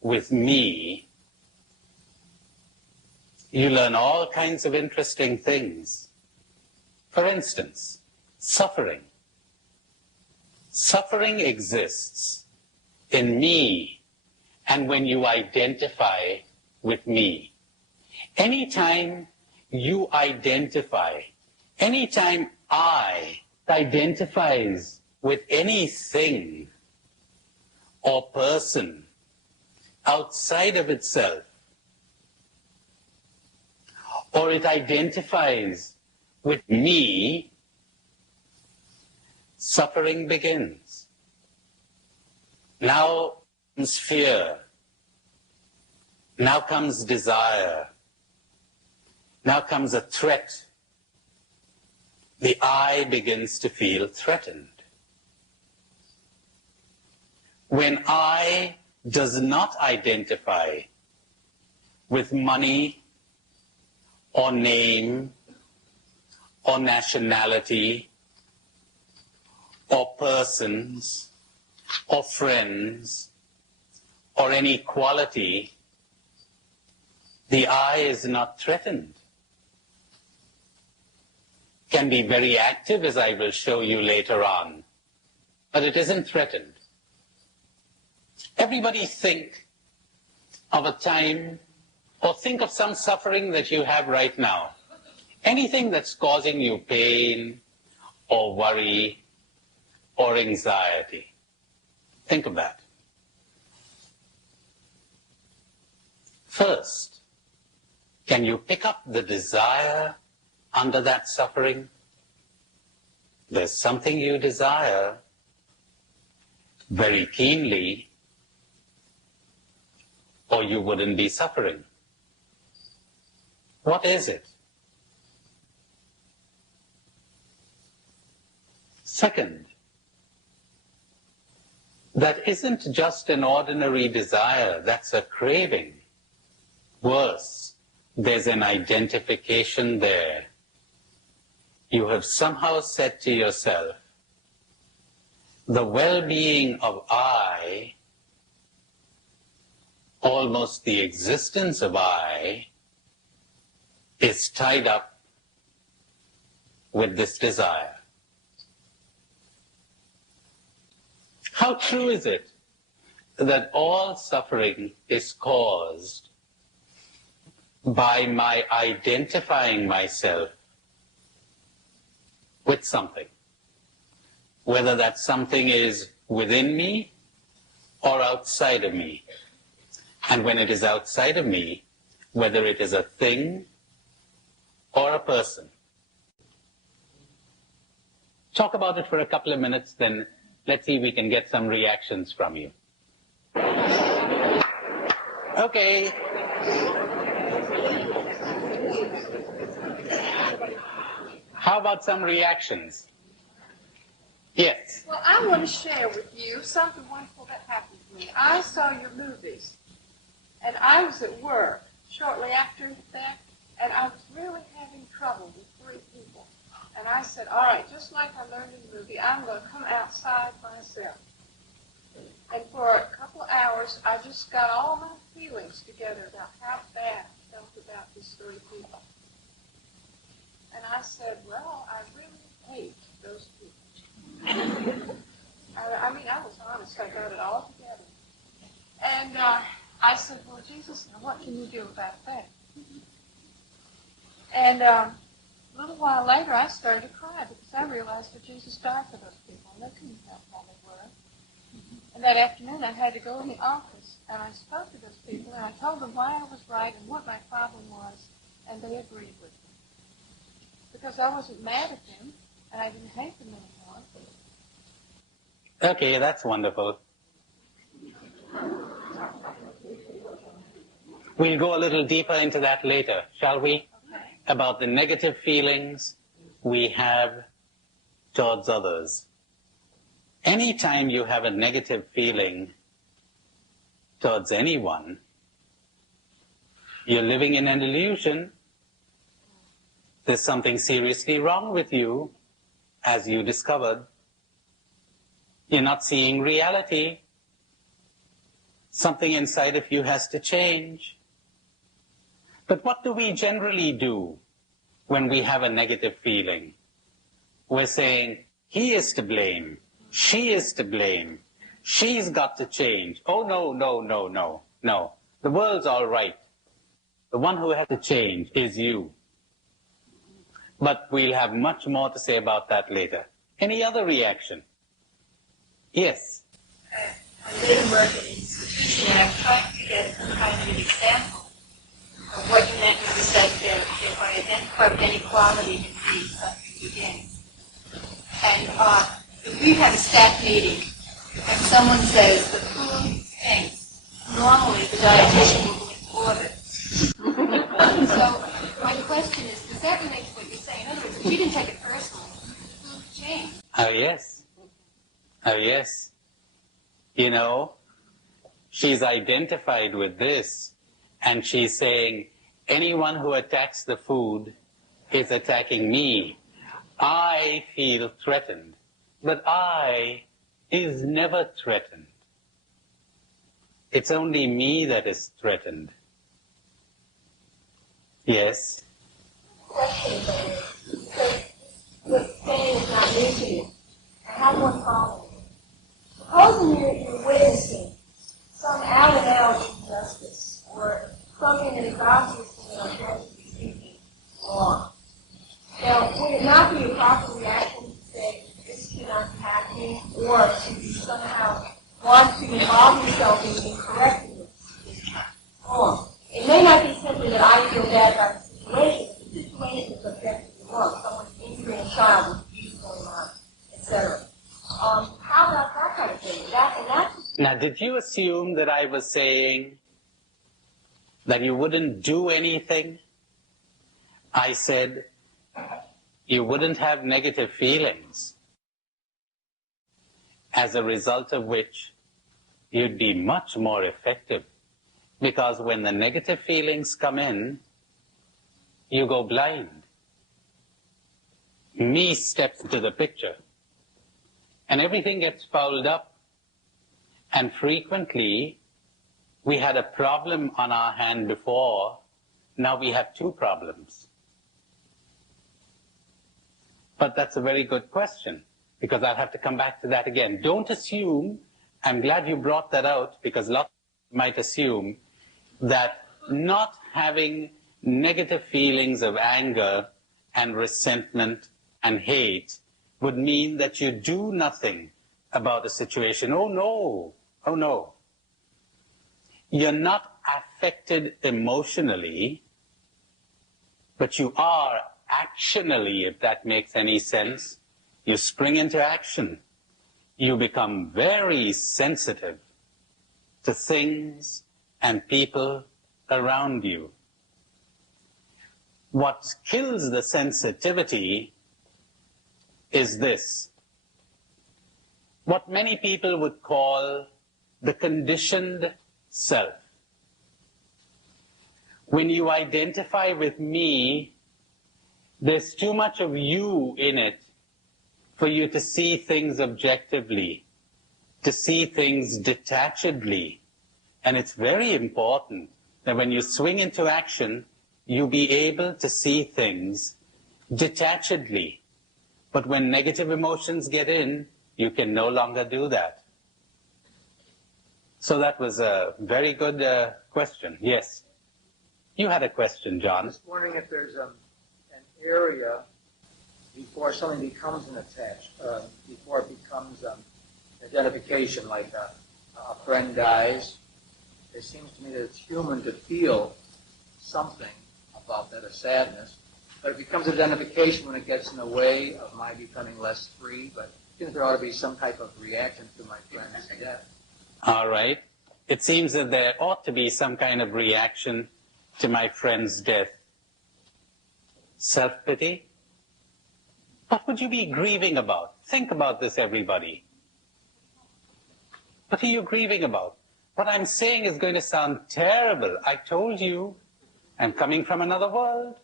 with me, you learn all kinds of interesting things. For instance, suffering. Suffering exists in me and when you identify with me. Anytime you identify, anytime I identifies with anything or person outside of itself, or it identifies with me, suffering begins. Now comes fear. Now comes desire. Now comes a threat. The I begins to feel threatened. When I does not identify with money or name or nationality or persons or friends or any quality, the I is not threatened. Can be very active, as I will show you later on, but it isn't threatened. Everybody think of a time, or think of some suffering that you have right now. Anything that's causing you pain, or worry, or anxiety. Think of that. First, can you pick up the desire under that suffering? There's something you desire very keenly, or you wouldn't be suffering. What is it? Second, that isn't just an ordinary desire, that's a craving. Worse, there's an identification there. You have somehow said to yourself, the well-being of I, almost the existence of I, is tied up with this desire. How true is it that all suffering is caused by my identifying myself with something? Whether that something is within me or outside of me. And when it is outside of me, whether it is a thing or a person. Talk about it for a couple of minutes, then let's see if we can get some reactions from you. Okay. How about some reactions? Yes. Well, I want to share with you something wonderful that happened to me. I saw your movies, and I was at work shortly after that, and I was really having trouble with 3 people. And I said, all right, just like I learned in the movie, I'm going to come outside myself. And for a couple of hours, I just got all my feelings together about how bad I felt about these 3 people. And I said, well, I really hate those people. I mean, I was honest. I got it all together. And I said, well, Jesus, now what can you do about that? And a little while later, I started to cry because I realized that Jesus died for those people, and they couldn't help how they were. And that afternoon, I had to go in the office, and I spoke to those people, and I told them why I was right and what my problem was, and they agreed with me. Because I wasn't mad at them, and I didn't hate them anymore. Okay, that's wonderful. We'll go a little deeper into that later, shall we? Okay. About the negative feelings we have towards others. Anytime you have a negative feeling towards anyone, you're living in an illusion. There's something seriously wrong with you, as you discovered. You're not seeing reality. Something inside of you has to change. But what do we generally do when we have a negative feeling? We're saying, he is to blame. She is to blame. She's got to change. Oh, no, no, no, no, no. The world's all right. The one who has to change is you. But we'll have much more to say about that later. Any other reaction? Yes. I live and work at an institution, and I'm trying to get some kind of an example of what you meant when you said that if I identify inequality in the beginning. And if we have a staff meeting and someone says the food stinks, normally the dietitian will go into order. So my question is, does that relate to what you're saying? In other words, if you didn't take it personally, the food changed. Oh, yes. Oh, yes. You know, she's identified with this, and she's saying, anyone who attacks the food is attacking me. I feel threatened, but I is never threatened. It's only me that is threatened. Yes? Question, because what saying is not new to you. I have one problem. Supposing you're witnessing some out-and-out injustice or something that is obviously unjustly speaking wrong. Now, would it not be a proper reaction to say this cannot be happening, or to somehow want to involve yourself in correcting this wrong? It may not be simply that I feel bad about the situation, but the situation is objectively wrong. Someone's injuring a child with abuse going on, etc. How about that kind of thing? Now, did you assume that I was saying that you wouldn't do anything? I said you wouldn't have negative feelings, as a result of which you'd be much more effective. Because when the negative feelings come in, you go blind. Me steps into the picture, and everything gets fouled up. And frequently, we had a problem on our hand before, now we have 2 problems. But that's a very good question, because I'll have to come back to that again. Don't assume, I'm glad you brought that out, because lots of people might assume that not having negative feelings of anger and resentment and hate would mean that you do nothing about a situation. Oh no, oh no. You're not affected emotionally, but you are actionally, if that makes any sense. You spring into action. You become very sensitive to things and people around you. What kills the sensitivity is this. What many people would call the conditioned self. When you identify with me, there's too much of you in it for you to see things objectively, to see things detachedly. And it's very important that when you swing into action, you be able to see things detachedly. But when negative emotions get in, you can no longer do that. So that was a very good question. Yes. You had a question, John. I'm just wondering if there's an area before something becomes an before it becomes identification, like a friend dies. It seems to me that it's human to feel something about that, a sadness, but it becomes identification when it gets in the way of my becoming less free. But I think there ought to be some type of reaction to my friend's death. All right. It seems that there ought to be some kind of reaction to my friend's death. Self-pity? What would you be grieving about? Think about this, everybody. What are you grieving about? What I'm saying is going to sound terrible. I told you, I'm coming from another world.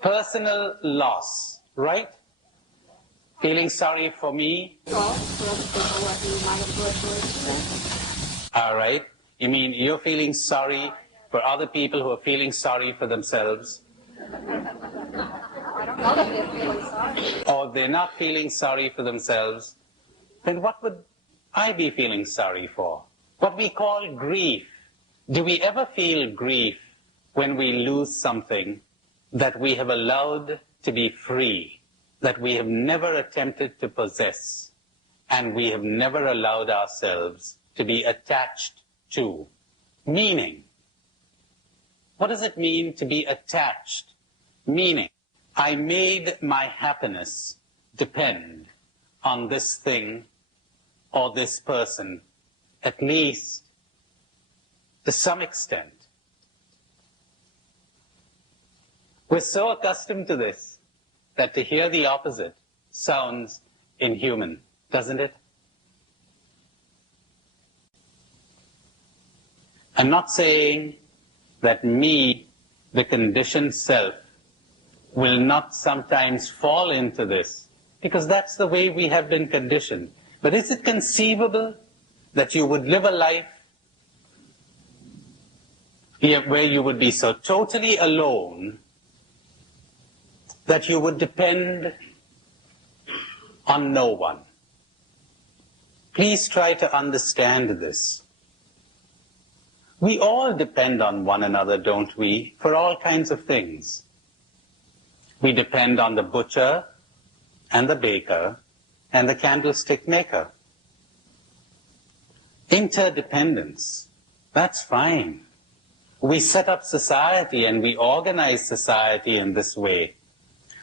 Personal loss, right? Feeling sorry for me. All right. You mean you're feeling sorry for other people who are feeling sorry for themselves? Or if they're not feeling sorry for themselves, then what would I be feeling sorry for? What we call grief. Do we ever feel grief when we lose something that we have allowed to be free, that we have never attempted to possess, and we have never allowed ourselves to be attached to? Meaning. What does it mean to be attached? Meaning, I made my happiness depend on this thing or this person, at least to some extent. We're so accustomed to this that to hear the opposite sounds inhuman, doesn't it? I'm not saying that me, the conditioned self, will not sometimes fall into this, because that's the way we have been conditioned. But is it conceivable that you would live a life where you would be so totally alone that you would depend on no one? Please try to understand this. We all depend on one another, don't we, for all kinds of things. We depend on the butcher and the baker and the candlestick maker. Interdependence, that's fine. We set up society and we organize society in this way.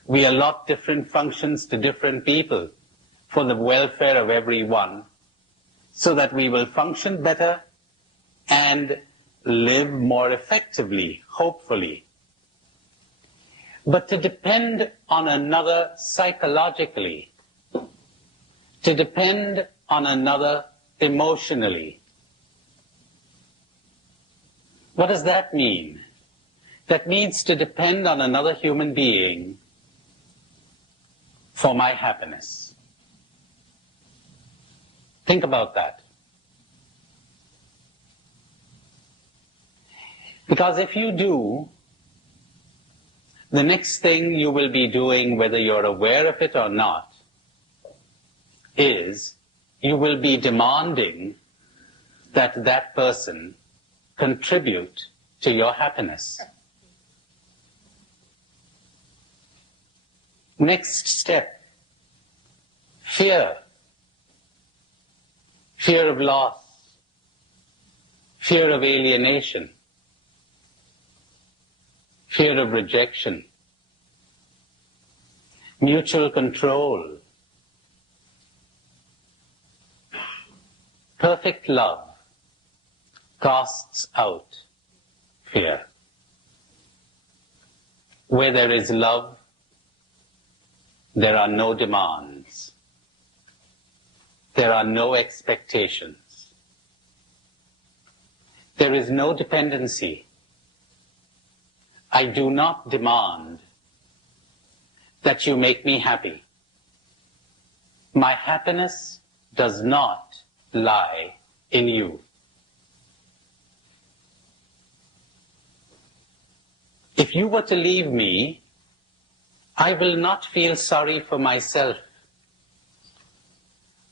We allot different functions to different people for the welfare of everyone, so that we will function better and live more effectively, hopefully. But to depend on another psychologically, to depend on another emotionally, what does that mean? That means to depend on another human being for my happiness. Think about that. Because if you do, the next thing you will be doing, whether you're aware of it or not, is you will be demanding that that person contribute to your happiness. Next step, fear. fear of loss, fear of alienation, fear of rejection, mutual control, perfect love casts out fear. Where there is love, there are no demands. There are no expectations. There is no dependency. I do not demand that you make me happy. My happiness does not lie in you. If you were to leave me, I will not feel sorry for myself.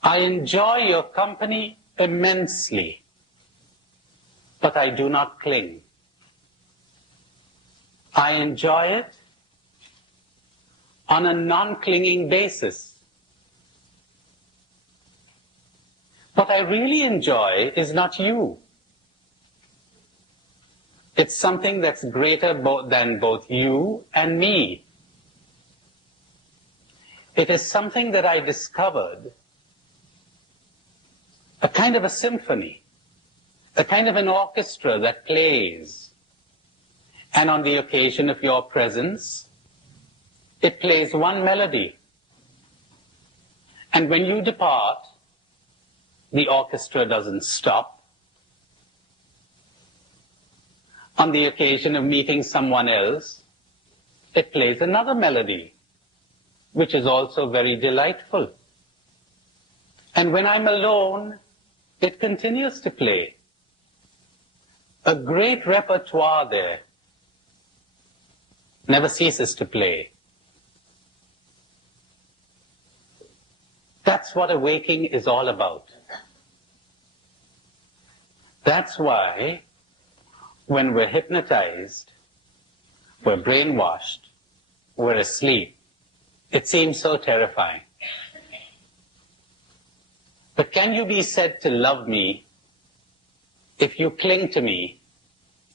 I enjoy your company immensely, but I do not cling. I enjoy it on a non-clinging basis. What I really enjoy is not you. It's something that's greater than both you and me. It is something that I discovered, a kind of a symphony, a kind of an orchestra that plays. And on the occasion of your presence, it plays one melody. And when you depart, the orchestra doesn't stop. On the occasion of meeting someone else, it plays another melody, which is also very delightful. And when I'm alone, it continues to play. A great repertoire there never ceases to play. That's what awaking is all about. That's why when we're hypnotized, we're brainwashed, we're asleep, it seems so terrifying. But can you be said to love me if you cling to me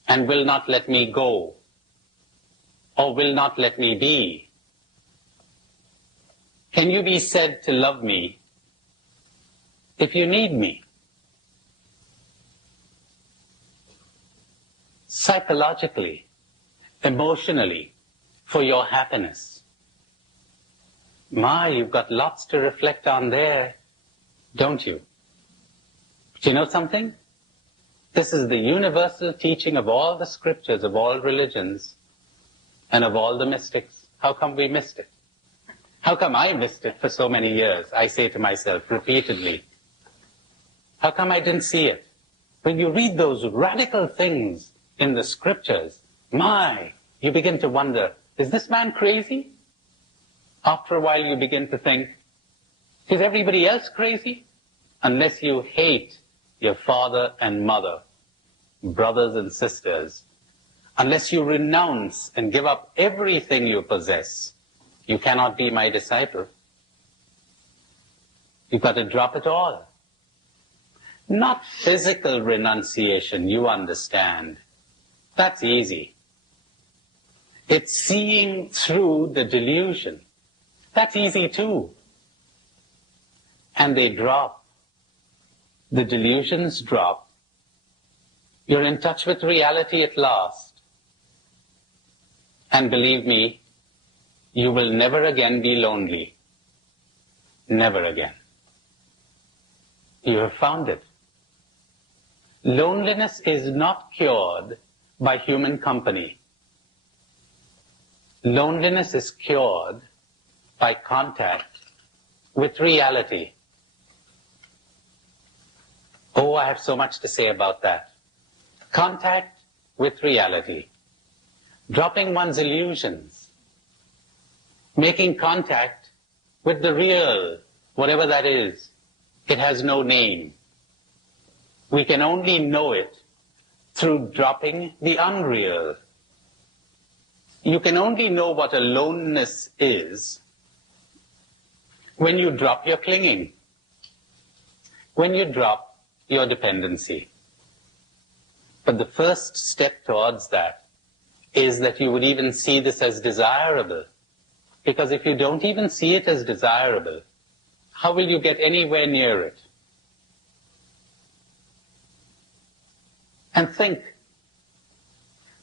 and will not let me go, or will not let me be? Can you be said to love me if you need me? Psychologically, emotionally, for your happiness. My, you've got lots to reflect on there, don't you? Do you know something? This is the universal teaching of all the scriptures, of all religions, and of all the mystics. How come we missed it? How come I missed it for so many years? I say to myself repeatedly. How come I didn't see it? When you read those radical things in the scriptures, you begin to wonder, is this man crazy? After a while you begin to think, is everybody else crazy? Unless you hate your father and mother, brothers and sisters, unless you renounce and give up everything you possess, you cannot be my disciple. You've got to drop it all. Not physical renunciation, you understand. That's easy. It's seeing through the delusion. That's easy too. And they drop. The delusions drop. You're in touch with reality at last. And believe me, you will never again be lonely. Never again. You have found it. Loneliness is not cured by human company. Loneliness is cured by contact with reality. Oh, I have so much to say about that. Contact with reality. Dropping one's illusions. Making contact with the real, whatever that is. It has no name. We can only know it through dropping the unreal. You can only know what aloneness is when you drop your clinging. when you drop your dependency. But the first step towards that is that you would even see this as desirable. Because if you don't even see it as desirable, how will you get anywhere near it? And think,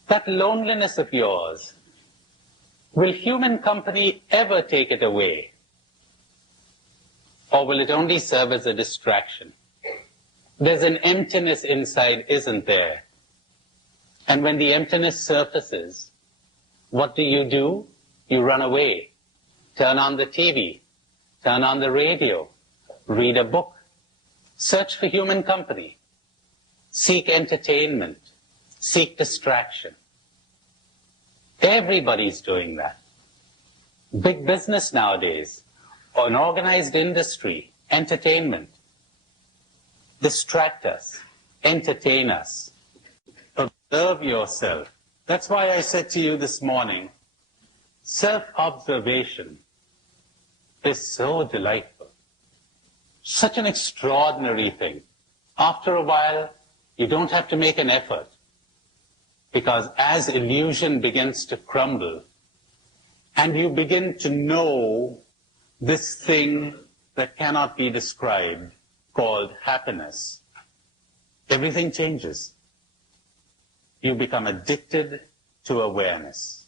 that loneliness of yours, will human company ever take it away? Or will it only serve as a distraction? There's an emptiness inside, isn't there? And when the emptiness surfaces, what do? You run away. Turn on the TV. Turn on the radio. Read a book. Search for human company. Seek entertainment. Seek distraction. Everybody's doing that. Big business nowadays, or an organized industry, entertainment. Distract us. Entertain us. Observe yourself. That's why I said to you this morning, self-observation is so delightful. Such an extraordinary thing. After a while, you don't have to make an effort. Because as illusion begins to crumble, and you begin to know this thing that cannot be described, called happiness, everything changes. You become addicted to awareness.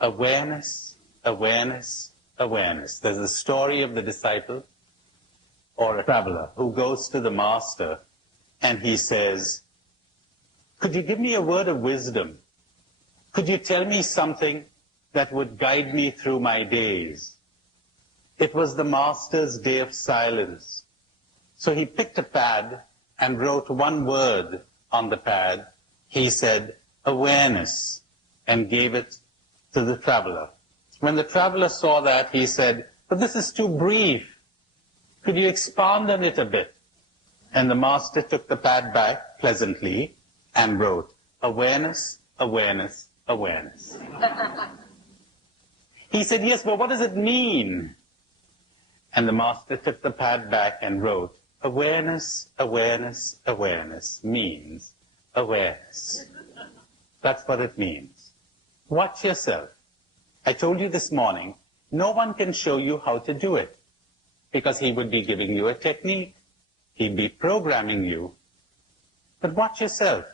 Awareness, awareness, awareness. There's a story of the disciple or a traveler who goes to the master and he says, could you give me a word of wisdom? Could you tell me something that would guide me through my days? It was the master's day of silence. So he picked a pad and wrote one word on the pad. He said, awareness, and gave it to the traveler. When the traveler saw that, he said, but this is too brief. Could you expand on it a bit? And the master took the pad back pleasantly and wrote, awareness, awareness, awareness. He said, yes, but what does it mean? And the master took the pad back and wrote, awareness, awareness, awareness means awareness. That's what it means. Watch yourself. I told you this morning, no one can show you how to do it, because he would be giving you a technique. He'd be programming you. But watch yourself.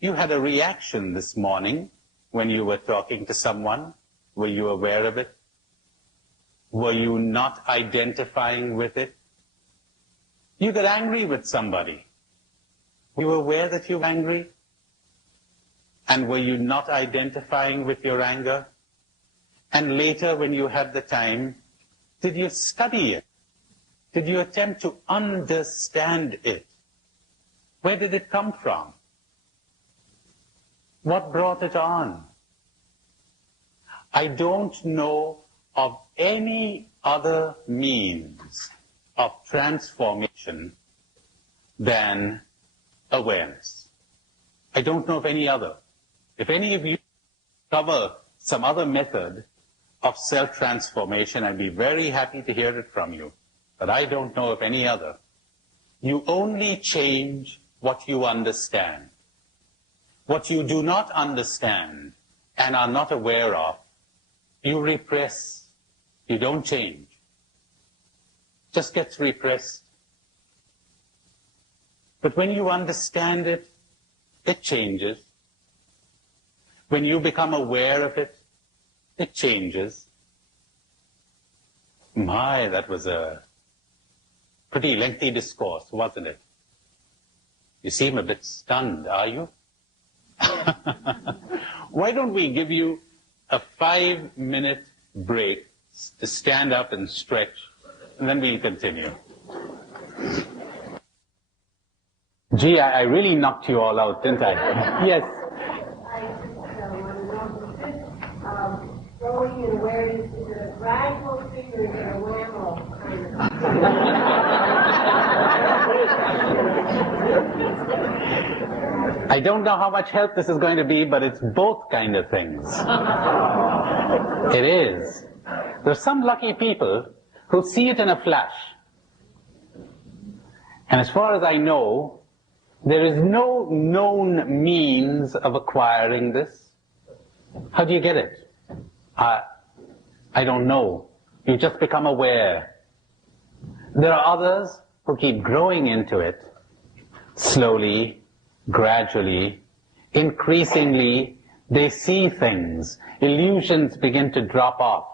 You had a reaction this morning when you were talking to someone. Were you aware of it? Were you not identifying with it? You got angry with somebody. Were you aware that you were angry? And were you not identifying with your anger? And later, when you had the time, did you study it? Did you attempt to understand it? Where did it come from? What brought it on? I don't know of any other means of transformation than awareness. I don't know of any other. If any of you cover some other method of self-transformation, I'd be very happy to hear it from you. But I don't know of any other. You only change what you understand. What you do not understand and are not aware of, you repress. You don't change. Just gets repressed. But when you understand it, it changes. When you become aware of it, it changes. My, that was a pretty lengthy discourse, wasn't it? You seem a bit stunned, are you? Why don't we give you a 5-minute break to stand up and stretch, and then we'll continue. Gee, I really knocked you all out, didn't I? Yes. Growing in awareness is a gradual thing or is it a whammo kind of? I don't know how much help this is going to be, but it's both kind of things. It is. There's some lucky people who see it in a flash. And as far as I know, there is no known means of acquiring this. How do you get it? I don't know. You just become aware. There are others who keep growing into it, slowly, gradually, increasingly. They see things. Illusions begin to drop off.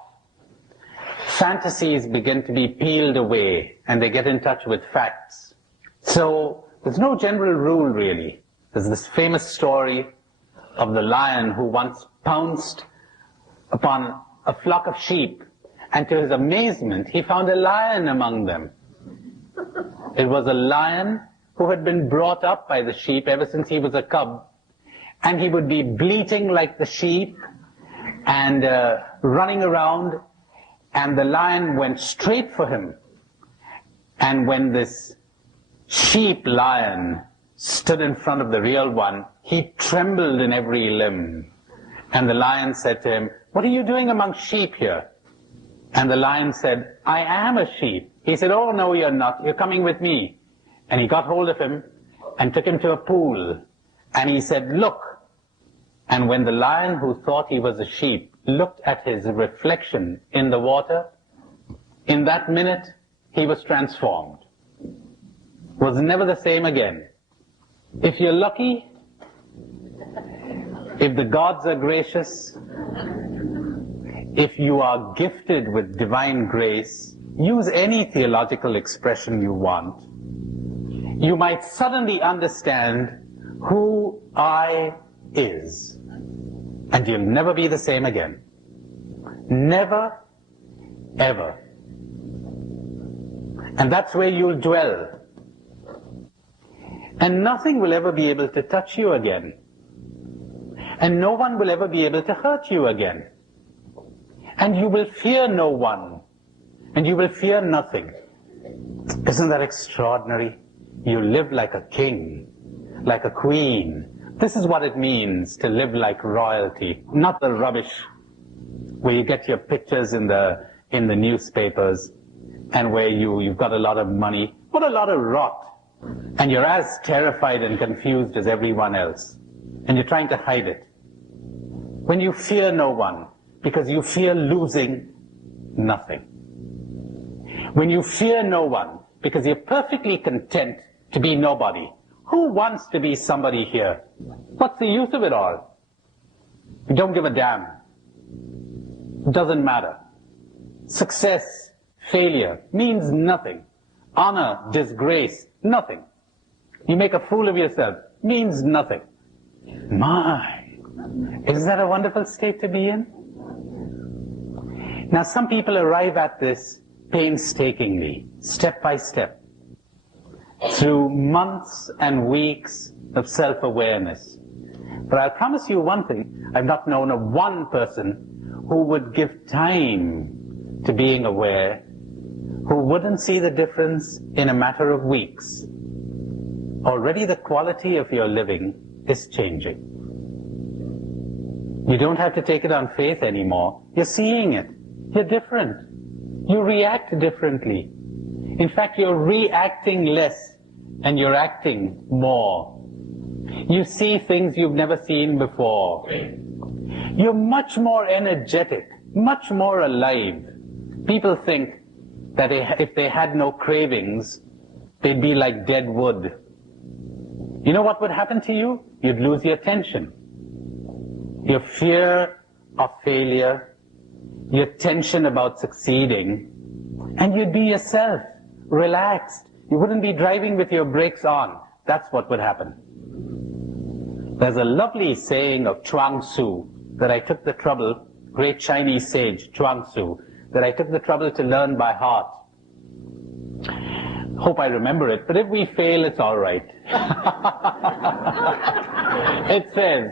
Fantasies begin to be peeled away, and they get in touch with facts. So there's no general rule, really. There's this famous story of the lion who once pounced upon a flock of sheep, and to his amazement, he found a lion among them. It was a lion who had been brought up by the sheep ever since he was a cub, and he would be bleating like the sheep and running around, and the lion went straight for him. And when this sheep lion stood in front of the real one, he trembled in every limb. And the lion said to him, "What are you doing among sheep here?" And the lion said, "I am a sheep." He said, "Oh, no, you're not. You're coming with me." And he got hold of him and took him to a pool. And he said, "Look." And when the lion, who thought he was a sheep, looked at his reflection in the water, in that minute, he was transformed. Was never the same again. If you're lucky, if the gods are gracious, if you are gifted with divine grace, use any theological expression you want, you might suddenly understand who I is. And you'll never be the same again. Never, ever. And that's where you'll dwell. And nothing will ever be able to touch you again. And no one will ever be able to hurt you again. And you will fear no one. And you will fear nothing. Isn't that extraordinary? You live like a king, like a queen. This is what it means to live like royalty, not the rubbish where you get your pictures in the newspapers and where you've got a lot of money. What a lot of rot. And you're as terrified and confused as everyone else. And you're trying to hide it. When you fear no one, because you fear losing nothing. When you fear no one, because you're perfectly content to be nobody. Who wants to be somebody here? What's the use of it all? You don't give a damn. It doesn't matter. Success, failure means nothing. Honor, disgrace, nothing. You make a fool of yourself, means nothing. My, isn't that a wonderful state to be in? Now some people arrive at this painstakingly, step by step, through months and weeks of self-awareness. But I'll promise you one thing, I've not known of one person who would give time to being aware, who wouldn't see the difference in a matter of weeks. Already the quality of your living is changing. You don't have to take it on faith anymore. You're seeing it. You're different. You react differently. In fact, you're reacting less and you're acting more. You see things you've never seen before. You're much more energetic, much more alive. People think that if they had no cravings, they'd be like dead wood. You know what would happen to you? You'd lose your tension. Your fear of failure, your tension about succeeding, and you'd be yourself, relaxed. You wouldn't be driving with your brakes on. That's what would happen. There's a lovely saying of Chuang Tzu that I took the trouble, great Chinese sage Chuang Tzu, that I took the trouble to learn by heart. Hope I remember it, but if we fail, it's all right. It says,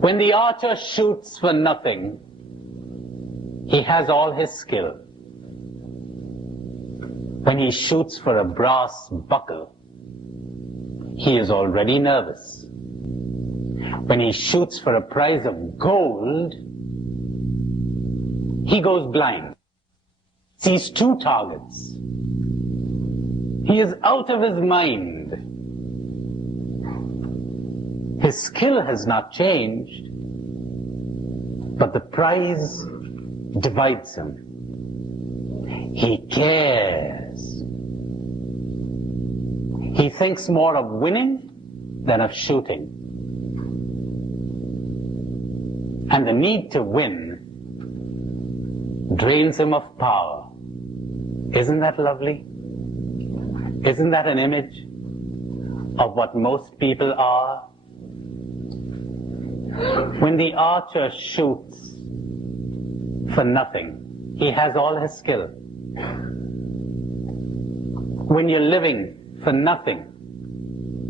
when the archer shoots for nothing, he has all his skill. When he shoots for a brass buckle, he is already nervous. When he shoots for a prize of gold, he goes blind, sees two targets. He is out of his mind. His skill has not changed, but the prize divides him. He cares. He thinks more of winning than of shooting. And the need to win drains him of power. Isn't that lovely? Isn't that an image of what most people are? When the archer shoots for nothing, he has all his skill. When you're living for nothing,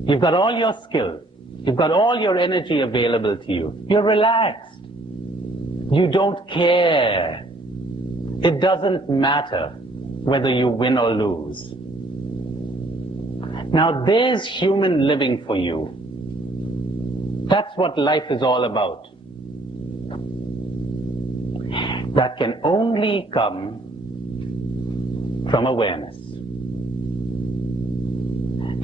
you've got all your skill, you've got all your energy available to you, you're relaxed, you don't care. It doesn't matter whether you win or lose. Now there's human living for you. That's what life is all about. That can only come from awareness.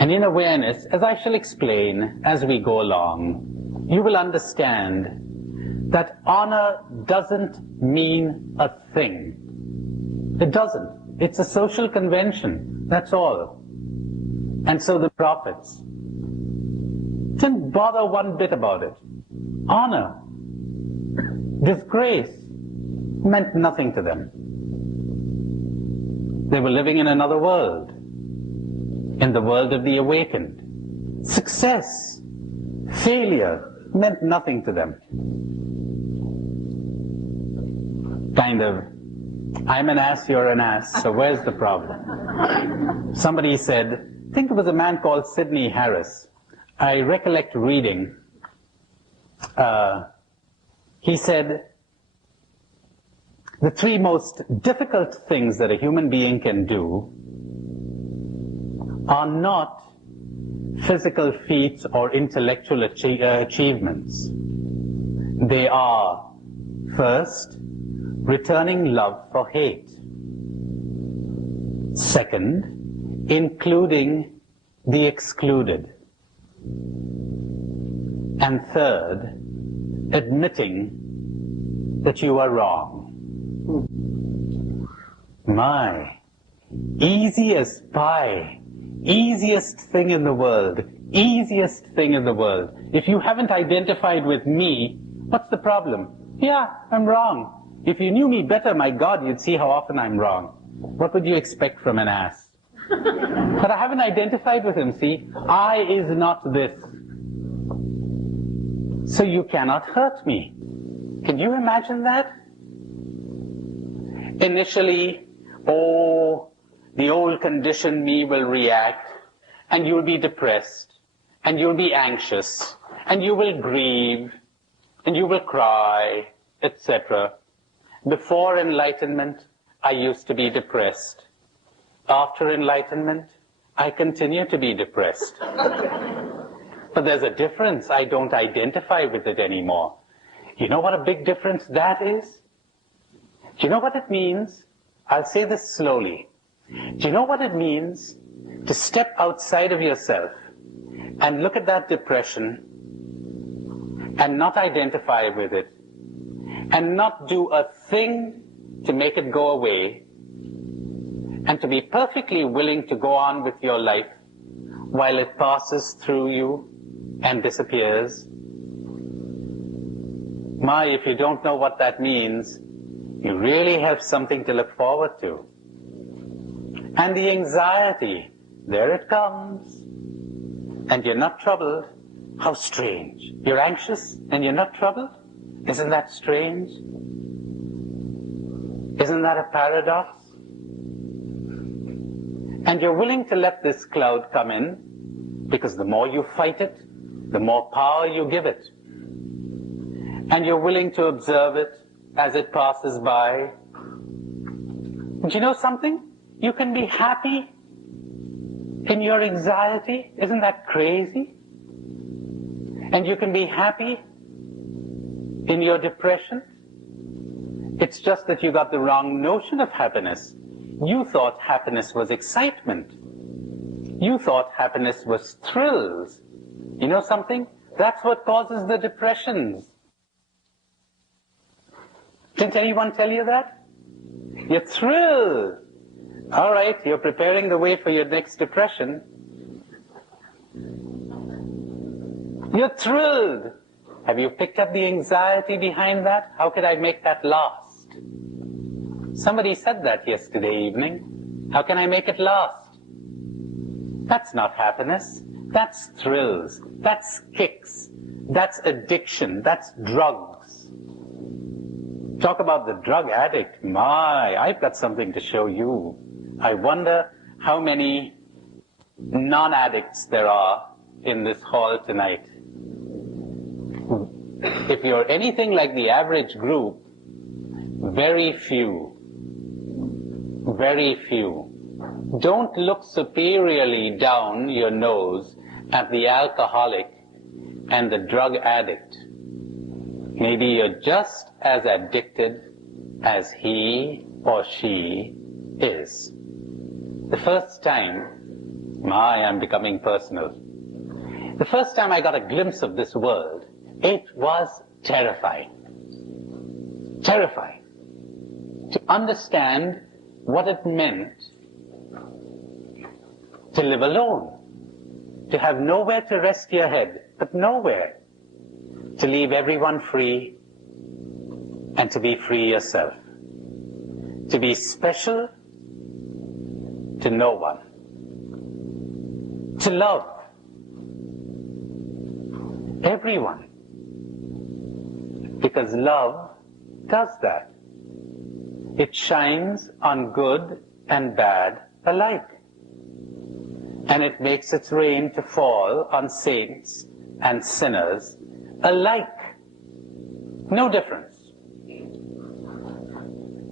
And in awareness, as I shall explain as we go along, you will understand that honor doesn't mean a thing. It doesn't. It's a social convention. That's all. And so the prophets didn't bother one bit about it. Honor, disgrace, meant nothing to them. They were living in another world, in the world of the awakened. Success, failure, meant nothing to them. Kind of, I'm an ass, you're an ass, so where's the problem? Somebody said, I think it was a man called Sidney Harris. I recollect reading, he said, the three most difficult things that a human being can do are not physical feats or intellectual achievements. They are, first, returning love for hate. Second, including the excluded. And third, admitting that you are wrong. My, easy as pie, easiest thing in the world, easiest thing in the world. If you haven't identified with me, what's the problem? Yeah, I'm wrong. If you knew me better, my God, you'd see how often I'm wrong. What would you expect from an ass? But I haven't identified with him, see? I is not this. So you cannot hurt me. Can you imagine that? Initially, oh, the old conditioned me will react, and you'll be depressed, and you'll be anxious, and you will grieve, and you will cry, etc. Before enlightenment, I used to be depressed. After enlightenment, I continue to be depressed. But there's a difference. I don't identify with it anymore. You know what a big difference that is? Do you know what it means? I'll say this slowly. Do you know what it means to step outside of yourself and look at that depression and not identify with it and not do a thing to make it go away, and to be perfectly willing to go on with your life while it passes through you and disappears? My, if you don't know what that means, you really have something to look forward to. And the anxiety, there it comes. And you're not troubled. How strange. You're anxious and you're not troubled? Isn't that strange? Isn't that a paradox? And you're willing to let this cloud come in, because the more you fight it, the more power you give it. And you're willing to observe it as it passes by. Do you know something? You can be happy in your anxiety. Isn't that crazy? And you can be happy in your depression. It's just that you got the wrong notion of happiness. You thought happiness was excitement. You thought happiness was thrills. You know something? That's what causes the depressions. Didn't anyone tell you that? You're thrilled. All right, you're preparing the way for your next depression. You're thrilled. Have you picked up the anxiety behind that? How could I make that last? Somebody said that yesterday evening. How can I make it last? That's not happiness. That's thrills. That's kicks. That's addiction. That's drugs. Talk about the drug addict. My, I've got something to show you. I wonder how many non-addicts there are in this hall tonight. If you're anything like the average group, very few. Very few. Don't look superiorly down your nose at the alcoholic and the drug addict. Maybe you're just as addicted as he or she is. The first time, I'm becoming personal. The first time I got a glimpse of this world, it was terrifying. Terrifying. To understand what it meant to live alone. To have nowhere to rest your head, but nowhere. To leave everyone free and to be free yourself. To be special to no one. To love everyone. Because love does that. It shines on good and bad alike. And it makes its rain to fall on saints and sinners alike. No difference.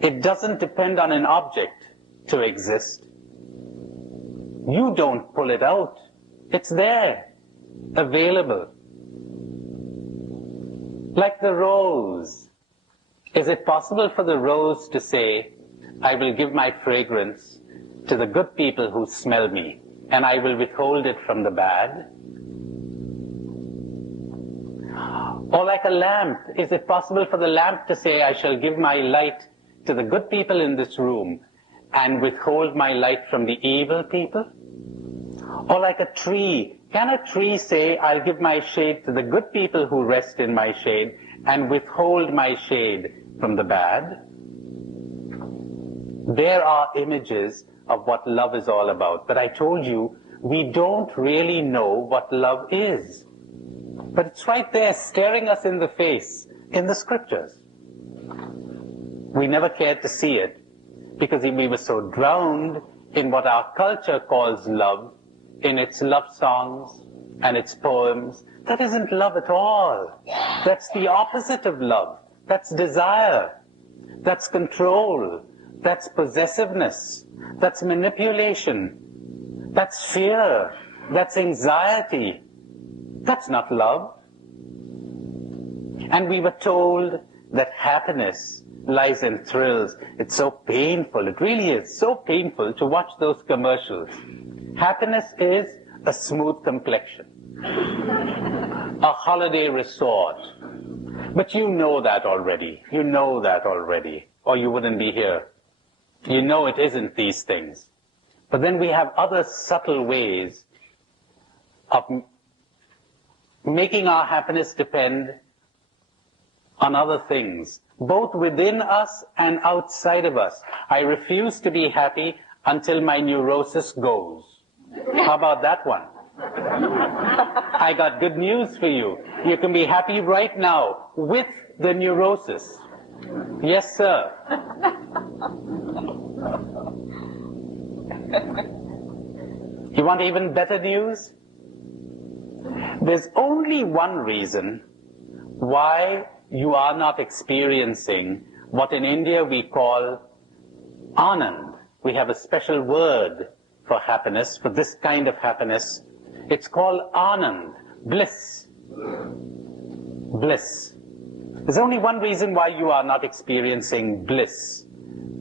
It doesn't depend on an object to exist. You don't pull it out. It's there, available. Like the rose. Is it possible for the rose to say, I will give my fragrance to the good people who smell me, and I will withhold it from the bad? Or like a lamp, is it possible for the lamp to say, I shall give my light to the good people in this room and withhold my light from the evil people? Or like a tree, can a tree say, I'll give my shade to the good people who rest in my shade and withhold my shade from the bad? There are images of what love is all about. But I told you, we don't really know what love is. But it's right there, staring us in the face, in the scriptures. We never cared to see it, because we were so drowned in what our culture calls love, in its love songs and its poems. That isn't love at all. That's the opposite of love. That's desire. That's control. That's possessiveness. That's manipulation. That's fear. That's anxiety. That's not love. And we were told that happiness lies in thrills. It's so painful. It really is so painful to watch those commercials. Happiness is a smooth complexion, a holiday resort. But you know that already. You know that already, or you wouldn't be here. You know it isn't these things. But then we have other subtle ways of making our happiness depend on other things, both within us and outside of us. I refuse to be happy until my neurosis goes. How about that one? I got good news for you. You can be happy right now with the neurosis. Yes, sir. You want even better news? There's only one reason why you are not experiencing what in India we call anand. We have a special word for happiness, for this kind of happiness. It's called anand, bliss. Bliss. There's only one reason why you are not experiencing bliss,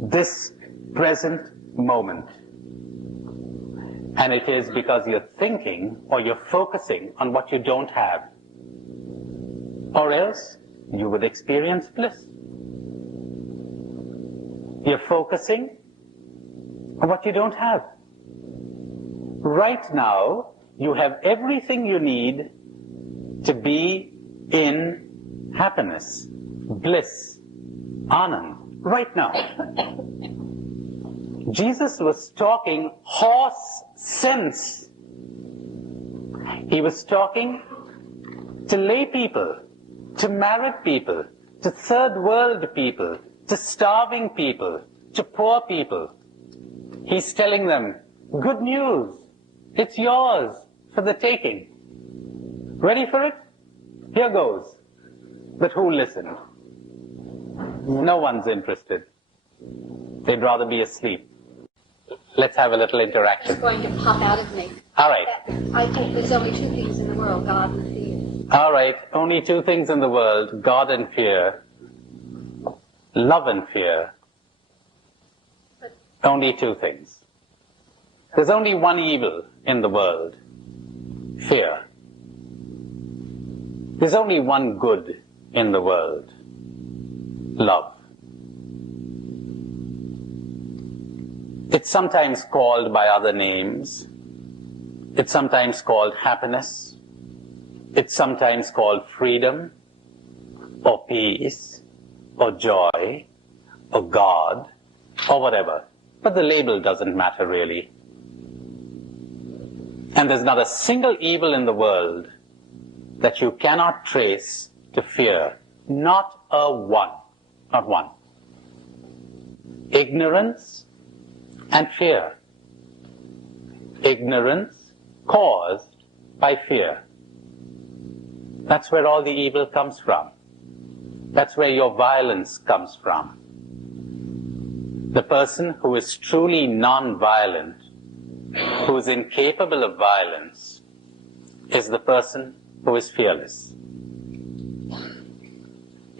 this present moment. And it is because you're thinking or you're focusing on what you don't have. Or else you would experience bliss. You're focusing on what you don't have. Right now, you have everything you need to be in happiness, bliss, anand, right now. Jesus was talking horse sense. He was talking to lay people, to married people, to third world people, to starving people, to poor people. He's telling them, good news, it's yours for the taking. Ready for it? Here goes. But who listened? No one's interested. They'd rather be asleep. Let's have a little interaction. It's going to pop out of me. All right. I think there's only two things in the world, God and fear. All right. Only two things in the world, God and fear. Love and fear. Only two things. There's only one evil in the world. Fear. There's only one good in the world. Love. It's sometimes called by other names. It's sometimes called happiness. It's sometimes called freedom, or peace, or joy, or God, or whatever. But the label doesn't matter really. And there's not a single evil in the world that you cannot trace to fear. Not a one. Not one. Ignorance and fear. Ignorance caused by fear. That's where all the evil comes from. That's where your violence comes from. The person who is truly non-violent, who is incapable of violence, is the person who is fearless.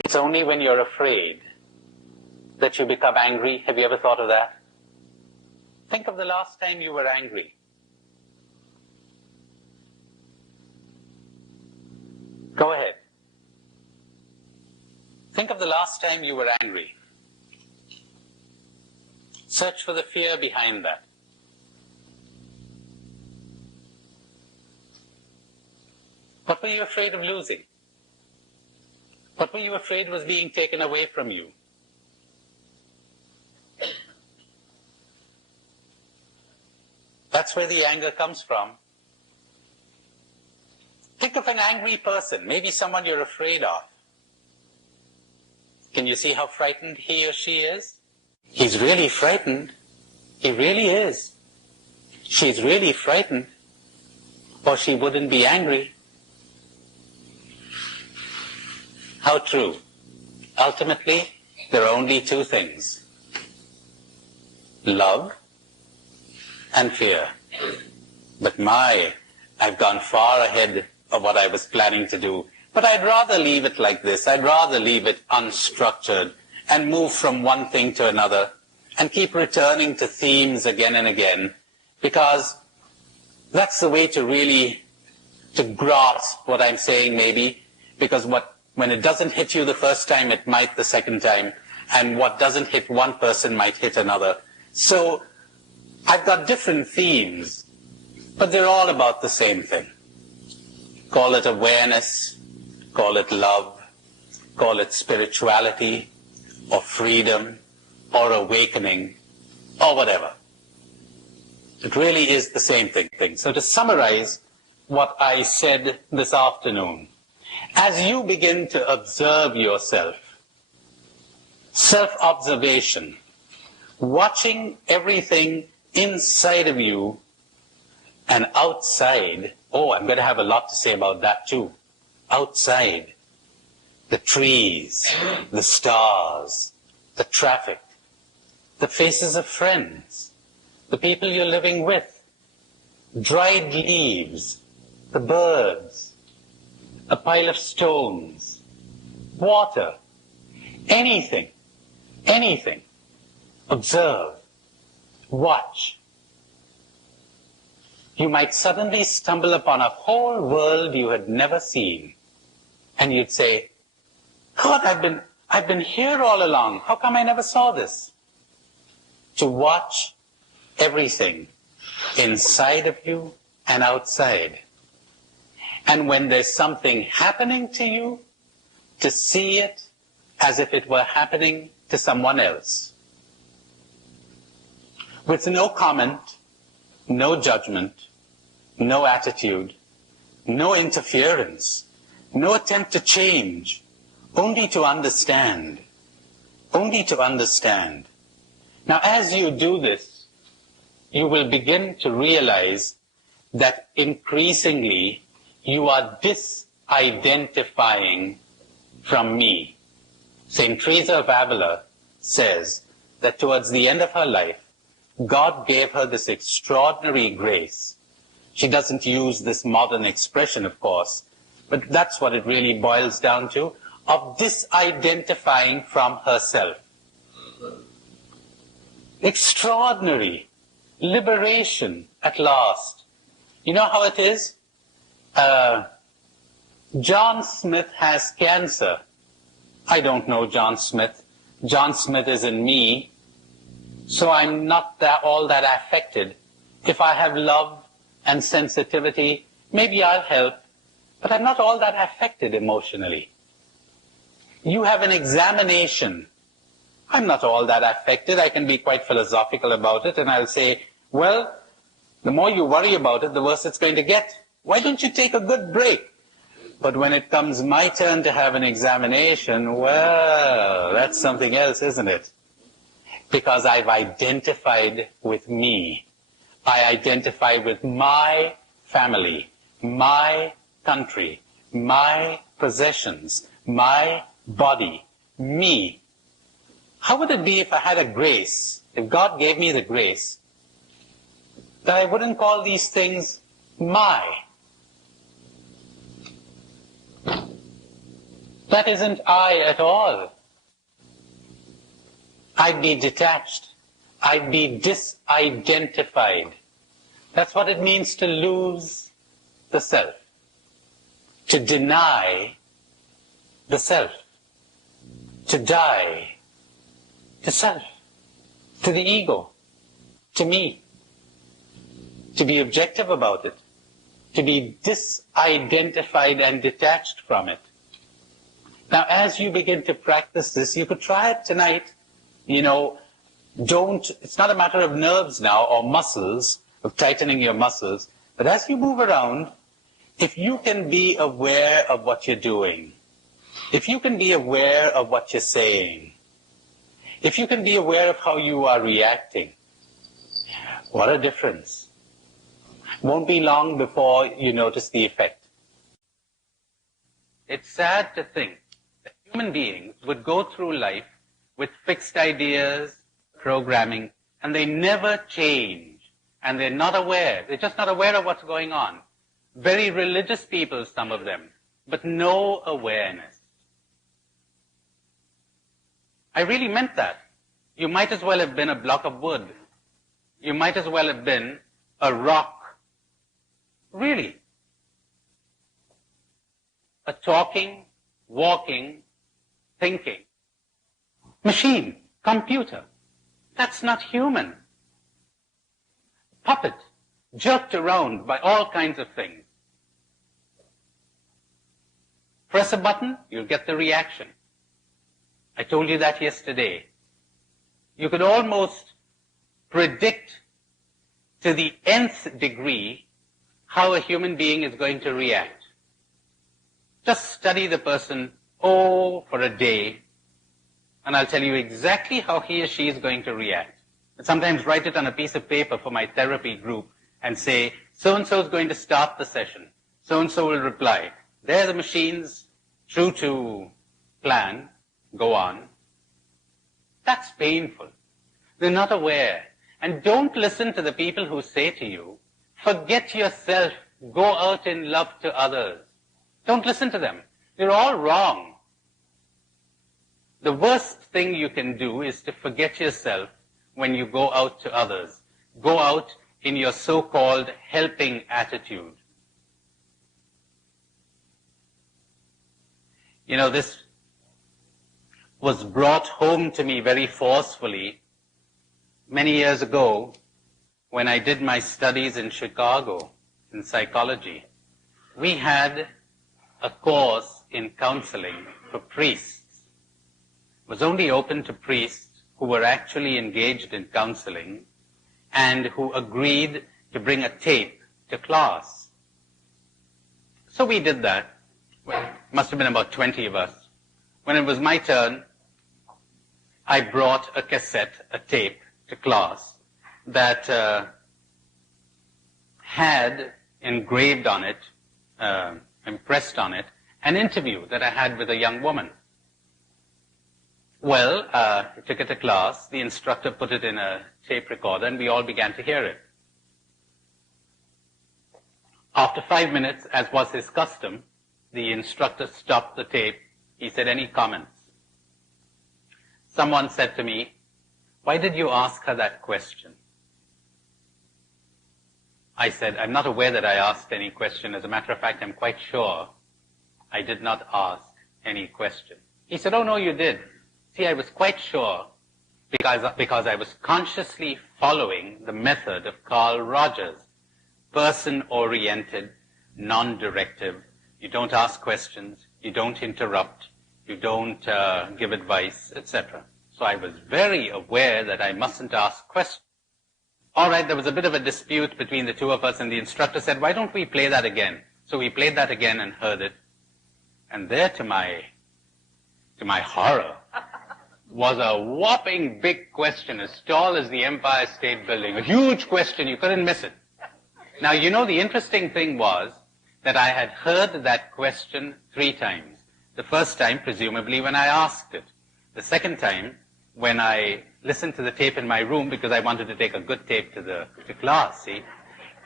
It's only when you're afraid that you become angry. Have you ever thought of that? Think of the last time you were angry. Go ahead. Think of the last time you were angry. Search for the fear behind that. What were you afraid of losing? What were you afraid was being taken away from you? That's where the anger comes from. Think of an angry person, maybe someone you're afraid of. Can you see how frightened he or she is? He's really frightened. He really is. She's really frightened, or she wouldn't be angry. How true. Ultimately, there are only two things: love and fear. But I've gone far ahead of what I was planning to do. But I'd rather leave it like this. I'd rather leave it unstructured and move from one thing to another and keep returning to themes again and again, because that's the way to grasp what I'm saying maybe, because when it doesn't hit you the first time, it might the second time, and what doesn't hit one person might hit another. So I've got different themes, but they're all about the same thing. Call it awareness, call it love, call it spirituality, or freedom, or awakening, or whatever. It really is the same thing. So to summarize what I said this afternoon, as you begin to observe yourself, self-observation, watching everything inside of you and outside. Oh, I'm going to have a lot to say about that too. Outside, the trees, the stars, the traffic, the faces of friends, the people you're living with, dried leaves, the birds, a pile of stones, water, anything. Observe, watch. you might suddenly stumble upon a whole world you had never seen. And you'd say, God, I've been here all along. How come I never saw this? To watch everything inside of you and outside. And when there's something happening to you, to see it as if it were happening to someone else. With no comment, no judgment, no attitude, no interference, no attempt to change, only to understand. Only to understand. Now, as you do this, you will begin to realize that increasingly you are disidentifying from me. St. Teresa of Avila says that towards the end of her life, God gave her this extraordinary grace. She doesn't use this modern expression, of course, but that's what it really boils down to, of disidentifying from herself. Extraordinary liberation at last. You know how it is? John Smith has cancer. I don't know John Smith. John Smith is in me, so I'm not all that affected. If I have love and sensitivity, maybe I'll help, but I'm not all that affected emotionally. You have an examination. I'm not all that affected. I can be quite philosophical about it, and I'll say, well, the more you worry about it, the worse it's going to get. Why don't you take a good break? But when it comes my turn to have an examination, well, that's something else, isn't it? Because I've identified with me. I identify with my family, my country, my possessions, my body, me. How would it be if I had a grace, if God gave me the grace, that I wouldn't call these things my? That isn't I at all. I'd be detached. I'd be disidentified. That's what it means to lose the self. To deny the self. To die to self. To the ego. To me. To be objective about it. To be disidentified and detached from it. Now, as you begin to practice this, you could try it tonight. You know, it's not a matter of nerves now or muscles, of tightening your muscles, but as you move around, if you can be aware of what you're doing, if you can be aware of what you're saying, if you can be aware of how you are reacting, what a difference. Won't be long before you notice the effect. It's sad to think that human beings would go through life with fixed ideas, programming, and they never change. And they're not aware. They're just not aware of what's going on. Very religious people, some of them, but no awareness. I really meant that. You might as well have been a block of wood. You might as well have been a rock. Really. A talking, walking, thinking machine, computer. That's not human. Puppet, jerked around by all kinds of things. Press a button, you'll get the reaction. I told you that yesterday. You could almost predict to the nth degree how a human being is going to react. Just study the person, for a day, and I'll tell you exactly how he or she is going to react. And sometimes write it on a piece of paper for my therapy group and say, so-and-so is going to start the session. So-and-so will reply. There the machines, true to plan, go on. That's painful. They're not aware. And don't listen to the people who say to you, forget yourself, go out in love to others. Don't listen to them. They're all wrong. The worst thing you can do is to forget yourself when you go out to others. Go out in your so-called helping attitude. You know, this was brought home to me very forcefully many years ago when I did my studies in Chicago in psychology. We had a course in counseling for priests. It was only open to priests who were actually engaged in counseling and who agreed to bring a tape to class. So we did that. Well, must have been about 20 of us. When it was my turn, I brought a cassette, a tape, to class that had engraved on it, impressed on it, an interview that I had with a young woman. Well, I took it to class, the instructor put it in a tape recorder, and we all began to hear it. After 5 minutes, as was his custom, the instructor stopped the tape. He said, "Any comments?" Someone said to me, "Why did you ask her that question?" I said, "I'm not aware that I asked any question. As a matter of fact, I'm quite sure I did not ask any question." He said, "Oh, no, you did. See, I was quite sure because I was consciously following the method of Carl Rogers, person-oriented, non-directive. You don't ask questions, you don't interrupt, you don't give advice, etc. So I was very aware that I mustn't ask questions. All right, there was a bit of a dispute between the two of us, and the instructor said, "Why don't we play that again?" So we played that again and heard it. And there, to my horror, was a whopping big question, as tall as the Empire State Building. A huge question, you couldn't miss it. Now, you know, the interesting thing was that I had heard that question 3 times. The first time, presumably, when I asked it. The second time, when I listened to the tape in my room, because I wanted to take a good tape to class, see?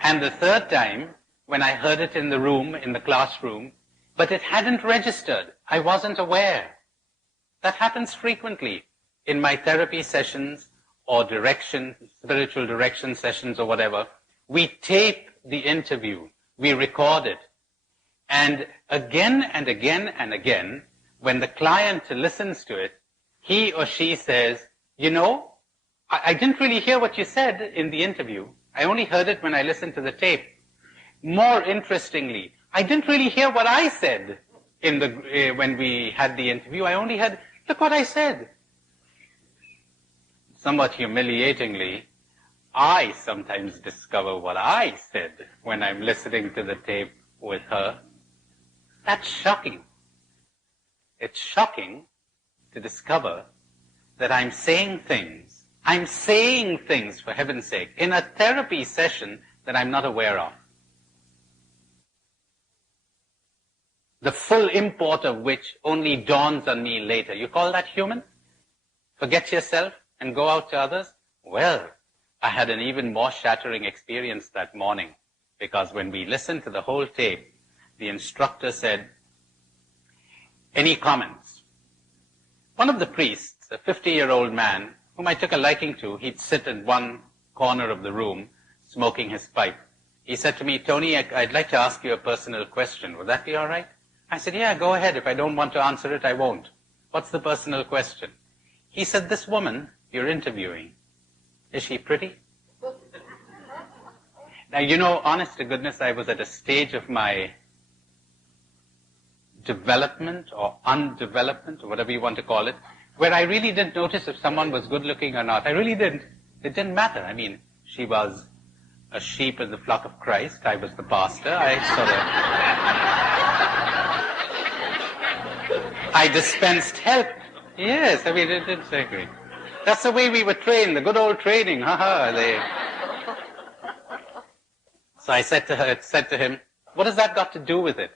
And the third time, when I heard it in the room, in the classroom, but it hadn't registered. I wasn't aware. That happens frequently in my therapy sessions or spiritual direction sessions or whatever. We tape the interview. We record it. And again and again and again, when the client listens to it, he or she says, "You know, I didn't really hear what you said in the interview. I only heard it when I listened to the tape. More interestingly, I didn't really hear what I said when we had the interview. I only heard, look what I said." Somewhat humiliatingly, I sometimes discover what I said when I'm listening to the tape with her. That's shocking. It's shocking to discover that I'm saying things, for heaven's sake, in a therapy session that I'm not aware of. The full import of which only dawns on me later. You call that human? Forget yourself and go out to others? Well, I had an even more shattering experience that morning, because when we listened to the whole tape, the instructor said, "Any comments?" One of the priests, a 50-year-old man, whom I took a liking to, he'd sit in one corner of the room, smoking his pipe. He said to me, "Tony, I'd like to ask you a personal question. Would that be all right?" I said, "Yeah, go ahead. If I don't want to answer it, I won't." "What's the personal question?" He said, "This woman you're interviewing, is she pretty?" Now, you know, honest to goodness, I was at a stage of my development or undevelopment, or whatever you want to call it, where I really didn't notice if someone was good looking or not. I really didn't. It didn't matter. I mean, she was a sheep in the flock of Christ. I was the pastor. I dispensed help. Yes, I mean, it's great. That's the way we were trained, the good old training. So I said to him, "What has that got to do with it,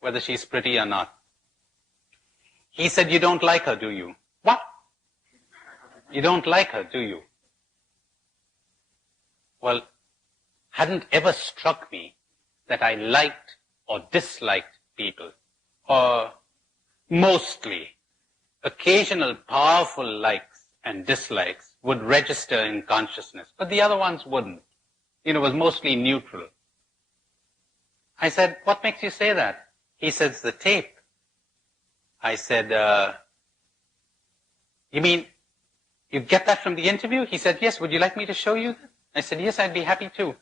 whether she's pretty or not?" He said, "You don't like her, do you?" "What? You don't like her, do you?" Well, hadn't ever struck me that I liked or disliked people, or mostly occasional powerful likes and dislikes would register in consciousness, but the other ones wouldn't. was mostly neutral. I said, what makes you say that? He says, the tape. I said, you mean you get that from the interview? He said, yes, would you like me to show you that? I said, yes, I'd be happy to.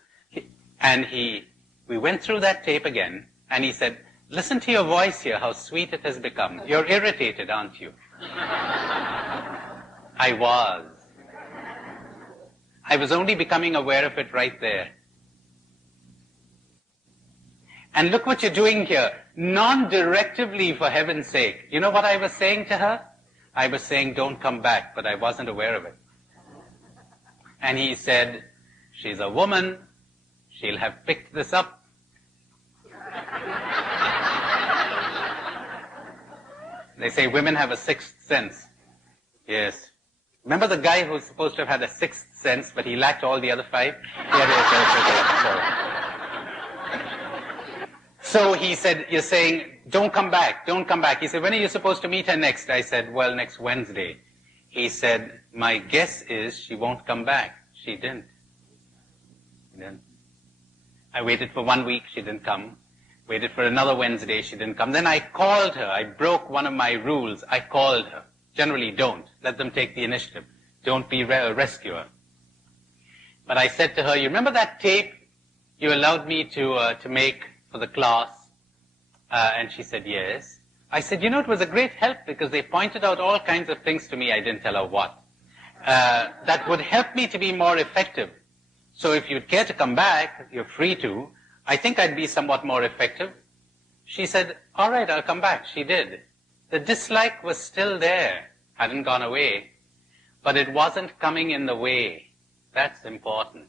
We went through that tape again, and he said, listen to your voice here, how sweet it has become. You're irritated, aren't you? I was. I was only becoming aware of it right there. And look what you're doing here. Non-directively, for heaven's sake. You know what I was saying to her? I was saying, don't come back, but I wasn't aware of it. And he said, she's a woman. She'll have picked this up. They say women have a sixth sense. Yes. Remember the guy who's supposed to have had a sixth sense, but he lacked all the other five? So he said, you're saying, don't come back, don't come back. He said, when are you supposed to meet her next? I said, well, next Wednesday. He said, my guess is she won't come back. She didn't. I waited for 1 week, she didn't come. Waited for another Wednesday, she didn't come. Then I called her. I broke one of my rules. I called her. Generally don't. Let them take the initiative. Don't be a rescuer. But I said to her, you remember that tape you allowed me to make for the class? And she said, yes. I said, it was a great help because they pointed out all kinds of things to me. I didn't tell her what. That would help me to be more effective. So if you'd care to come back, you're free to. I think I'd be somewhat more effective. She said, all right, I'll come back. She did. The dislike was still there, hadn't gone away, but it wasn't coming in the way. That's important.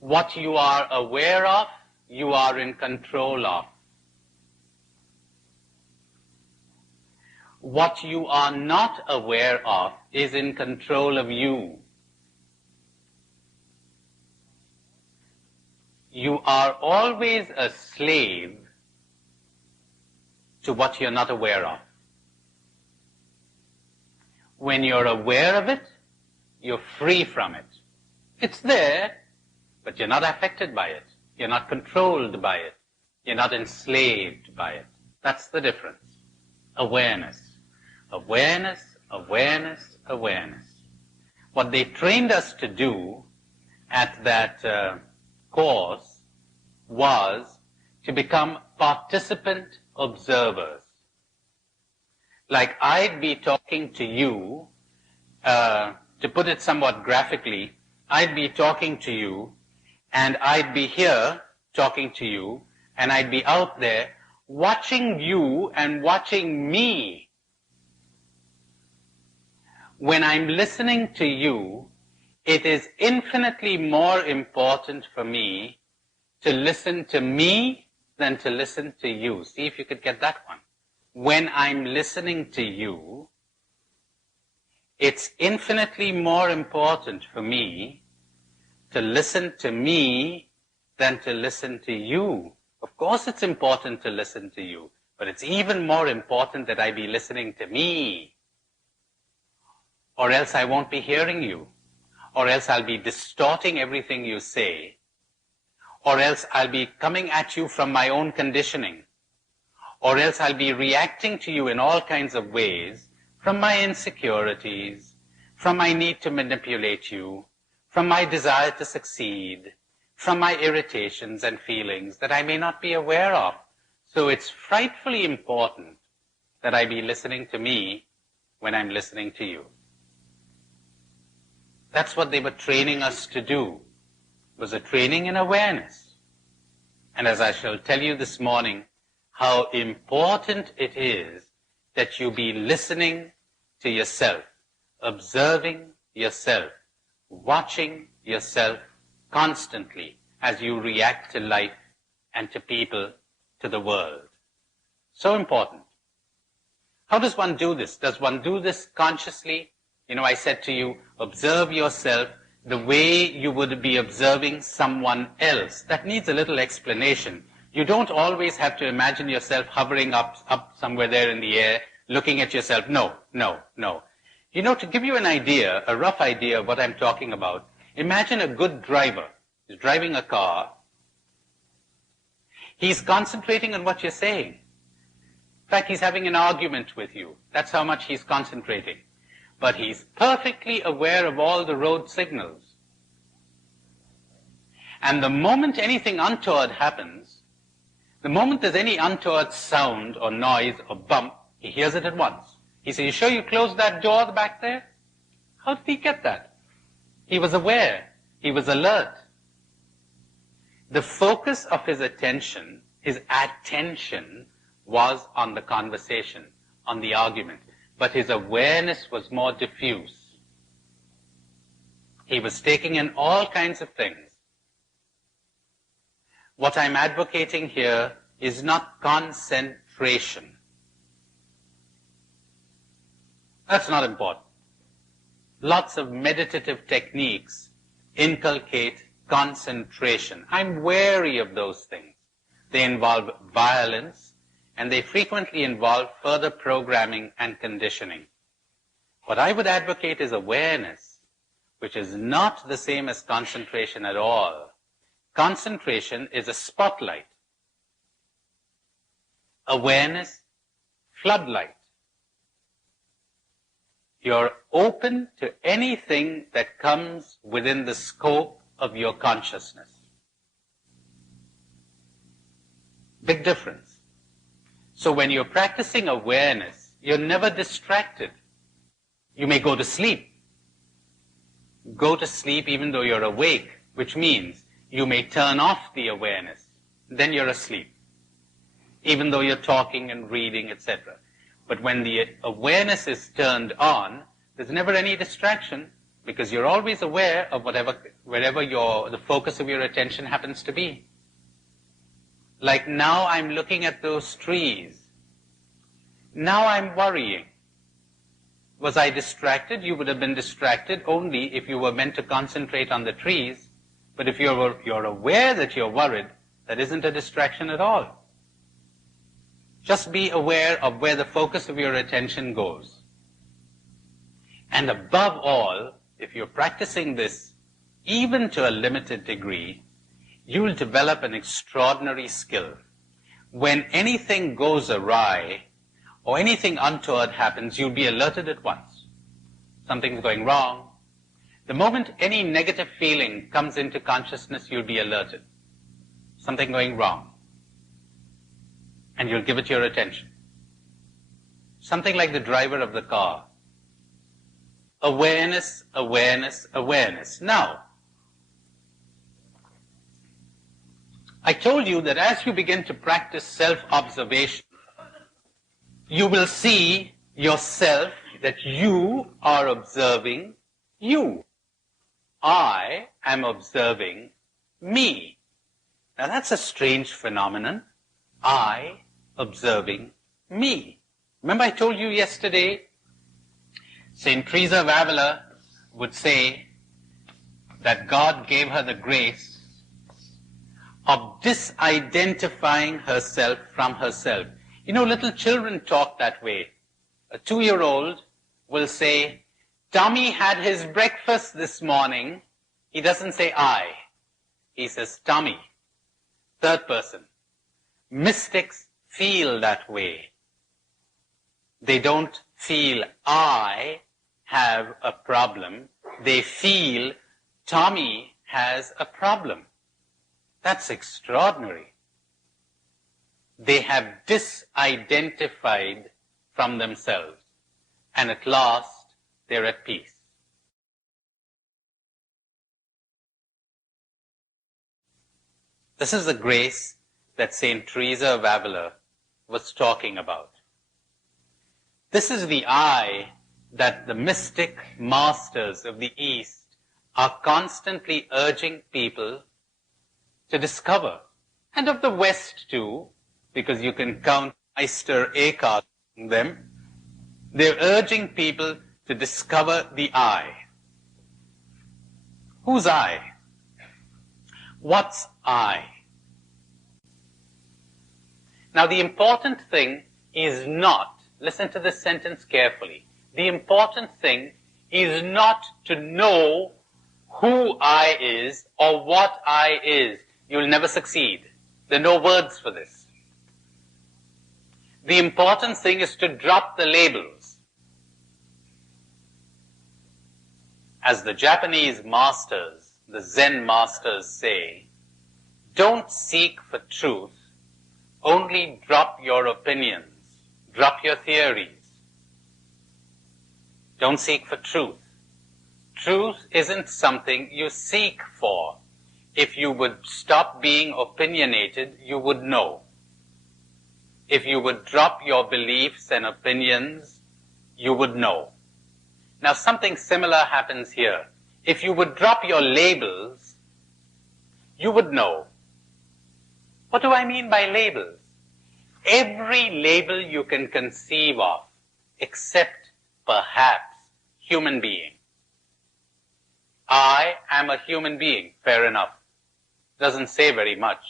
What you are aware of, you are in control of. What you are not aware of is in control of you. You are always a slave to what you're not aware of. When you're aware of it, you're free from it. It's there, but you're not affected by it. You're not controlled by it. You're not enslaved by it. That's the difference. Awareness. Awareness, awareness, awareness. What they trained us to do at that course was to become participant observers. Like I'd be talking to you, to put it somewhat graphically, I'd be talking to you, and I'd be here talking to you, and I'd be out there watching you and watching me. When I'm listening to you, it is infinitely more important for me to listen to me than to listen to you. See if you could get that one. When I'm listening to you, it's infinitely more important for me to listen to me than to listen to you. Of course it's important to listen to you, but it's even more important that I be listening to me. Or else I won't be hearing you. Or else I'll be distorting everything you say. Or else I'll be coming at you from my own conditioning. Or else I'll be reacting to you in all kinds of ways, from my insecurities, from my need to manipulate you, from my desire to succeed, from my irritations and feelings that I may not be aware of. So it's frightfully important that I be listening to me when I'm listening to you. That's what they were training us to do, was a training in awareness. And as I shall tell you this morning, how important it is that you be listening to yourself, observing yourself, watching yourself constantly as you react to life and to people, to the world. So important. How does one do this? Does one do this consciously? I said to you, observe yourself the way you would be observing someone else. That needs a little explanation. You don't always have to imagine yourself hovering up somewhere there in the air, looking at yourself. No. To give you an idea, a rough idea of what I'm talking about, Imagine a good driver is driving a car. He's concentrating on what you're saying. In fact, he's having an argument with you. That's how much he's concentrating. But he's perfectly aware of all the road signals. And the moment anything untoward happens, the moment there's any untoward sound or noise or bump, he hears it at once. He says, "You sure you closed that door back there?" How did he get that? He was aware. He was alert. The focus of his attention was on the conversation, on the argument. But his awareness was more diffuse. He was taking in all kinds of things. What I'm advocating here is not concentration. That's not important. Lots of meditative techniques inculcate concentration. I'm wary of those things. They involve violence, and they frequently involve further programming and conditioning. What I would advocate is awareness, which is not the same as concentration at all. Concentration is a spotlight. Awareness, floodlight. You're open to anything that comes within the scope of your consciousness. Big difference. So when you're practicing awareness, you're never distracted. You may go to sleep. Go to sleep even though you're awake, which means you may turn off the awareness. Then you're asleep, even though you're talking and reading, etc. But when the awareness is turned on, there's never any distraction because you're always aware of wherever the focus of your attention happens to be. Like now I'm looking at those trees. Now I'm worrying. Was I distracted? You would have been distracted only if you were meant to concentrate on the trees. But if you're aware that you're worried, that isn't a distraction at all. Just be aware of where the focus of your attention goes. And above all, if you're practicing this, even to a limited degree, you'll develop an extraordinary skill. When anything goes awry, or anything untoward happens, you'll be alerted at once. Something's going wrong. The moment any negative feeling comes into consciousness, you'll be alerted. Something going wrong. And you'll give it your attention. Something like the driver of the car. Awareness, awareness, awareness. Now, I told you that as you begin to practice self-observation, you will see yourself that you are observing you. I am observing me. Now that's a strange phenomenon. I observing me. Remember I told you yesterday, St. Teresa of Avila would say that God gave her the grace of disidentifying herself from herself. You know, little children talk that way. A 2-year-old will say, "Tommy had his breakfast this morning." He doesn't say I. He says Tommy. Third person. Mystics feel that way. They don't feel I have a problem. They feel Tommy has a problem. That's extraordinary. They have disidentified from themselves. And at last, they're at peace. This is the grace that St. Teresa of Avila was talking about. This is the I that the mystic masters of the East are constantly urging people to discover. And of the West too, because you can count Meister Eckhart among them. They're urging people to discover the I. Who's I? What's I? Now the important thing is not, listen to this sentence carefully, the important thing is not to know who I is or what I is, you'll never succeed. There are no words for this. The important thing is to drop the labels. As the Japanese masters, the Zen masters say, don't seek for truth, only drop your opinions, drop your theories. Don't seek for truth. Truth isn't something you seek for. If you would stop being opinionated, you would know. If you would drop your beliefs and opinions, you would know. Now something similar happens here. If you would drop your labels, you would know. What do I mean by labels? Every label you can conceive of, except perhaps human being. I am a human being, fair enough. Doesn't say very much.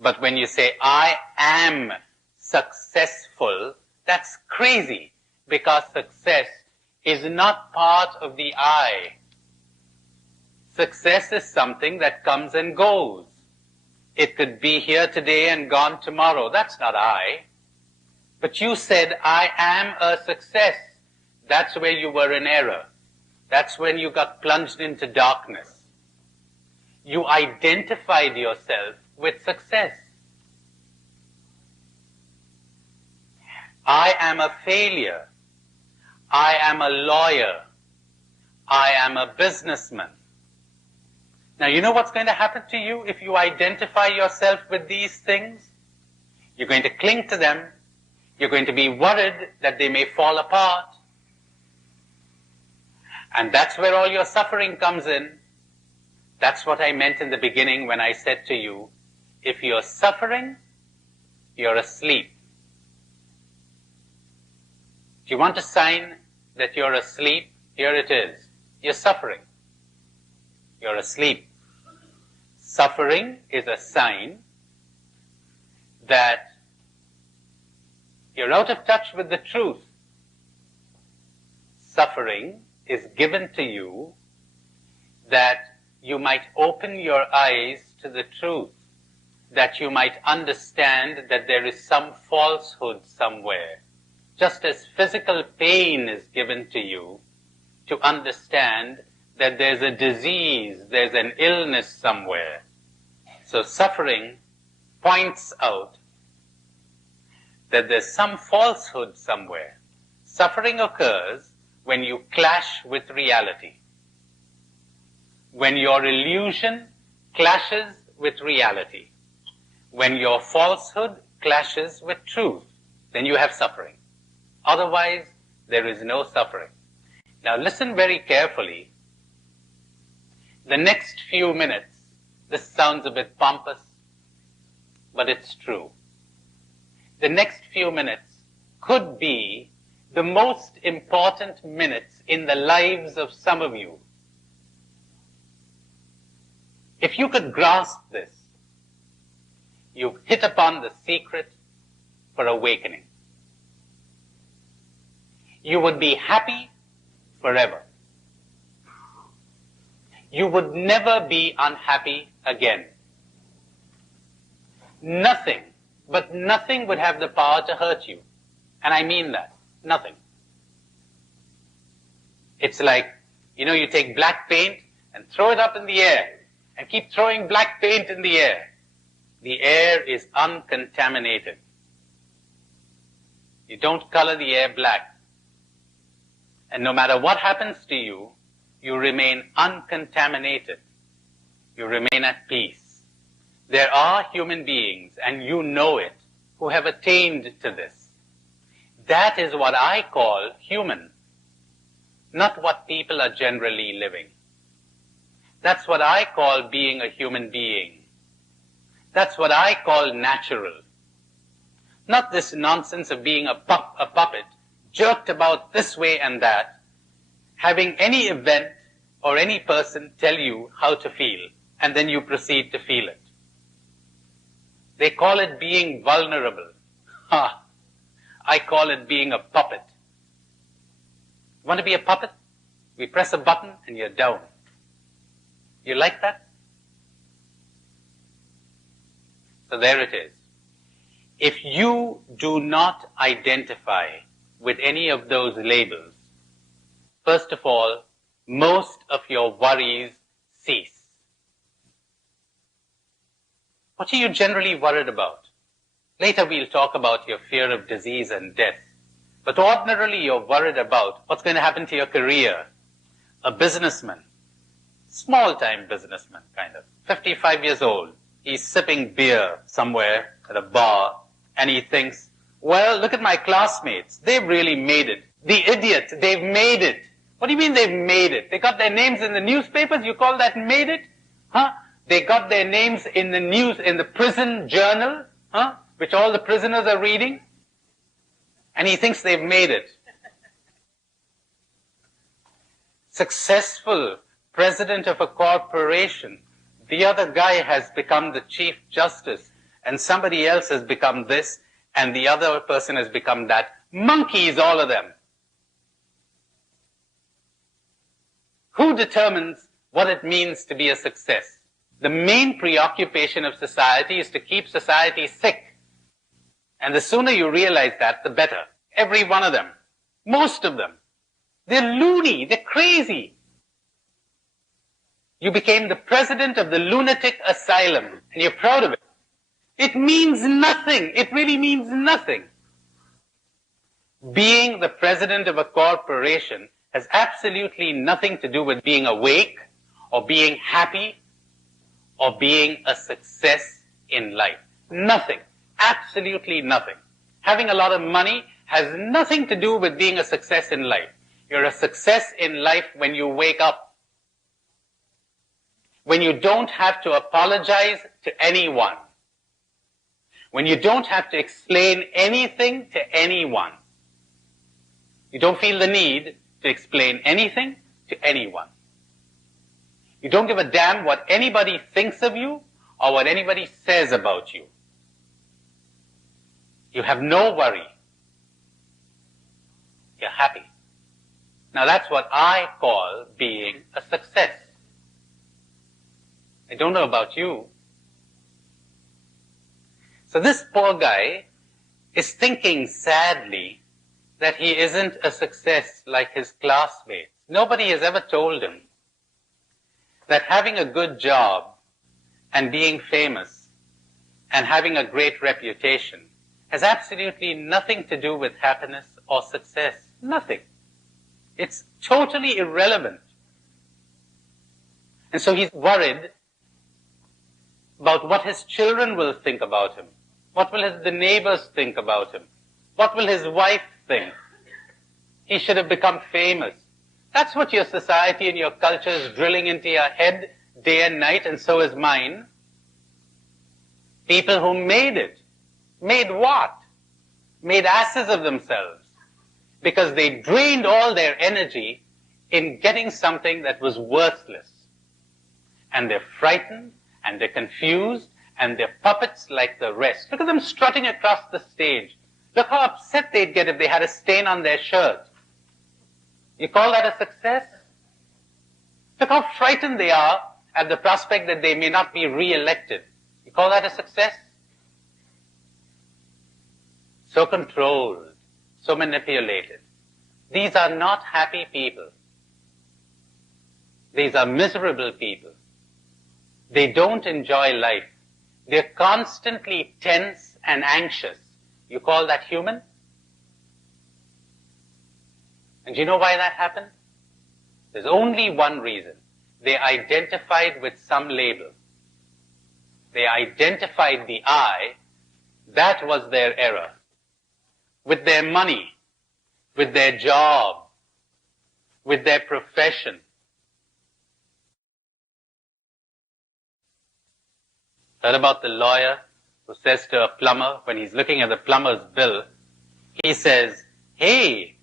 But when you say, I am successful, that's crazy, because success is not part of the I. Success is something that comes and goes. It could be here today and gone tomorrow. That's not I. But you said, I am a success. That's where you were in error. That's when you got plunged into darkness. You identified yourself with success. I am a failure. I am a lawyer. I am a businessman. Now, you know what's going to happen to you if you identify yourself with these things? You're going to cling to them. You're going to be worried that they may fall apart. And that's where all your suffering comes in. That's what I meant in the beginning when I said to you, if you're suffering, you're asleep. Do you want a sign that you're asleep? Here it is. You're suffering. You're asleep. Suffering is a sign that you're out of touch with the truth. Suffering is given to you that you might open your eyes to the truth, that you might understand that there is some falsehood somewhere. Just as physical pain is given to you to understand that there's a disease, there's an illness somewhere. So suffering points out that there's some falsehood somewhere. Suffering occurs when you clash with reality. When your illusion clashes with reality. When your falsehood clashes with truth, then you have suffering. Otherwise, there is no suffering. Now listen very carefully. The next few minutes, this sounds a bit pompous, but it's true. The next few minutes could be the most important minutes in the lives of some of you. If you could grasp this, you've hit upon the secret for awakening. You would be happy forever. You would never be unhappy again. Nothing, but nothing would have the power to hurt you. And I mean that. Nothing. It's like, you take black paint and throw it up in the air and keep throwing black paint in the air. The air is uncontaminated. You don't color the air black. And no matter what happens to you, you remain uncontaminated. You remain at peace. There are human beings, and you know it, who have attained to this. That is what I call human, not what people are generally living. That's what I call being a human being. That's what I call natural. Not this nonsense of being a puppet, jerked about this way and that, having any event or any person tell you how to feel, and then you proceed to feel it. They call it being vulnerable. I call it being a puppet. Want to be a puppet? We press a button and you're down. You like that? So there it is. If you do not identify with any of those labels, first of all, most of your worries cease. What are you generally worried about? Later we'll talk about your fear of disease and death. But ordinarily you're worried about what's going to happen to your career. A businessman, small-time businessman kind of, 55 years old, he's sipping beer somewhere at a bar, and he thinks, well, look at my classmates. They've really made it. The idiot, they've made it. What do you mean they've made it? They got their names in the newspapers? You call that made it? Huh? They got their names in the news, in the prison journal, huh? Which all the prisoners are reading. And he thinks they've made it. Successful president of a corporation. The other guy has become the chief justice, and somebody else has become this, and the other person has become that. Monkeys, all of them. Who determines what it means to be a success? The main preoccupation of society is to keep society sick. And the sooner you realize that, the better. Every one of them. Most of them. They're loony. They're crazy. You became the president of the lunatic asylum, and you're proud of it. It means nothing. It really means nothing. Being the president of a corporation has absolutely nothing to do with being awake, or being happy, or being a success in life. Nothing. Absolutely nothing. Having a lot of money has nothing to do with being a success in life. You're a success in life when you wake up. When you don't have to apologize to anyone. When you don't have to explain anything to anyone. You don't feel the need to explain anything to anyone. You don't give a damn what anybody thinks of you or what anybody says about you. You have no worry. You're happy. Now that's what I call being a success. I don't know about you. So this poor guy is thinking sadly that he isn't a success like his classmates. Nobody has ever told him that having a good job and being famous and having a great reputation has absolutely nothing to do with happiness or success. Nothing. It's totally irrelevant. And so he's worried about what his children will think about him. What will the neighbors think about him? What will his wife think? He should have become famous. That's what your society and your culture is drilling into your head day and night, and so is mine. People who made it. Made what? Made asses of themselves. Because they drained all their energy in getting something that was worthless. And they're frightened, and they're confused, and they're puppets like the rest. Look at them strutting across the stage. Look how upset they'd get if they had a stain on their shirt. You call that a success? Look how frightened they are at the prospect that they may not be re-elected. You call that a success? So controlled, so manipulated. These are not happy people. These are miserable people. They don't enjoy life. They're constantly tense and anxious. You call that human? And do you know why that happened? There's only one reason. They identified with some label. They identified the I. That was their error. With their money, with their job, with their profession. Heard about the lawyer who says to a plumber, when he's looking at the plumber's bill, he says, hey,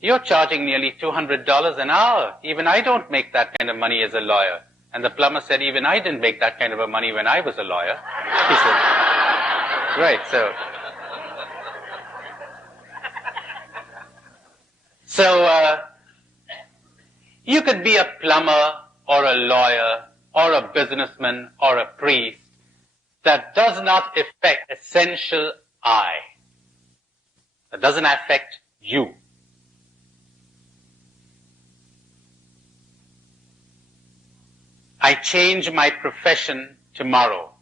you're charging nearly $200 an hour. Even I don't make that kind of money as a lawyer. And the plumber said, even I didn't make that kind of a money when I was a lawyer. He said, right, so you could be a plumber or a lawyer or a businessman or a priest, that does not affect essential I. That doesn't affect you. I change my profession tomorrow.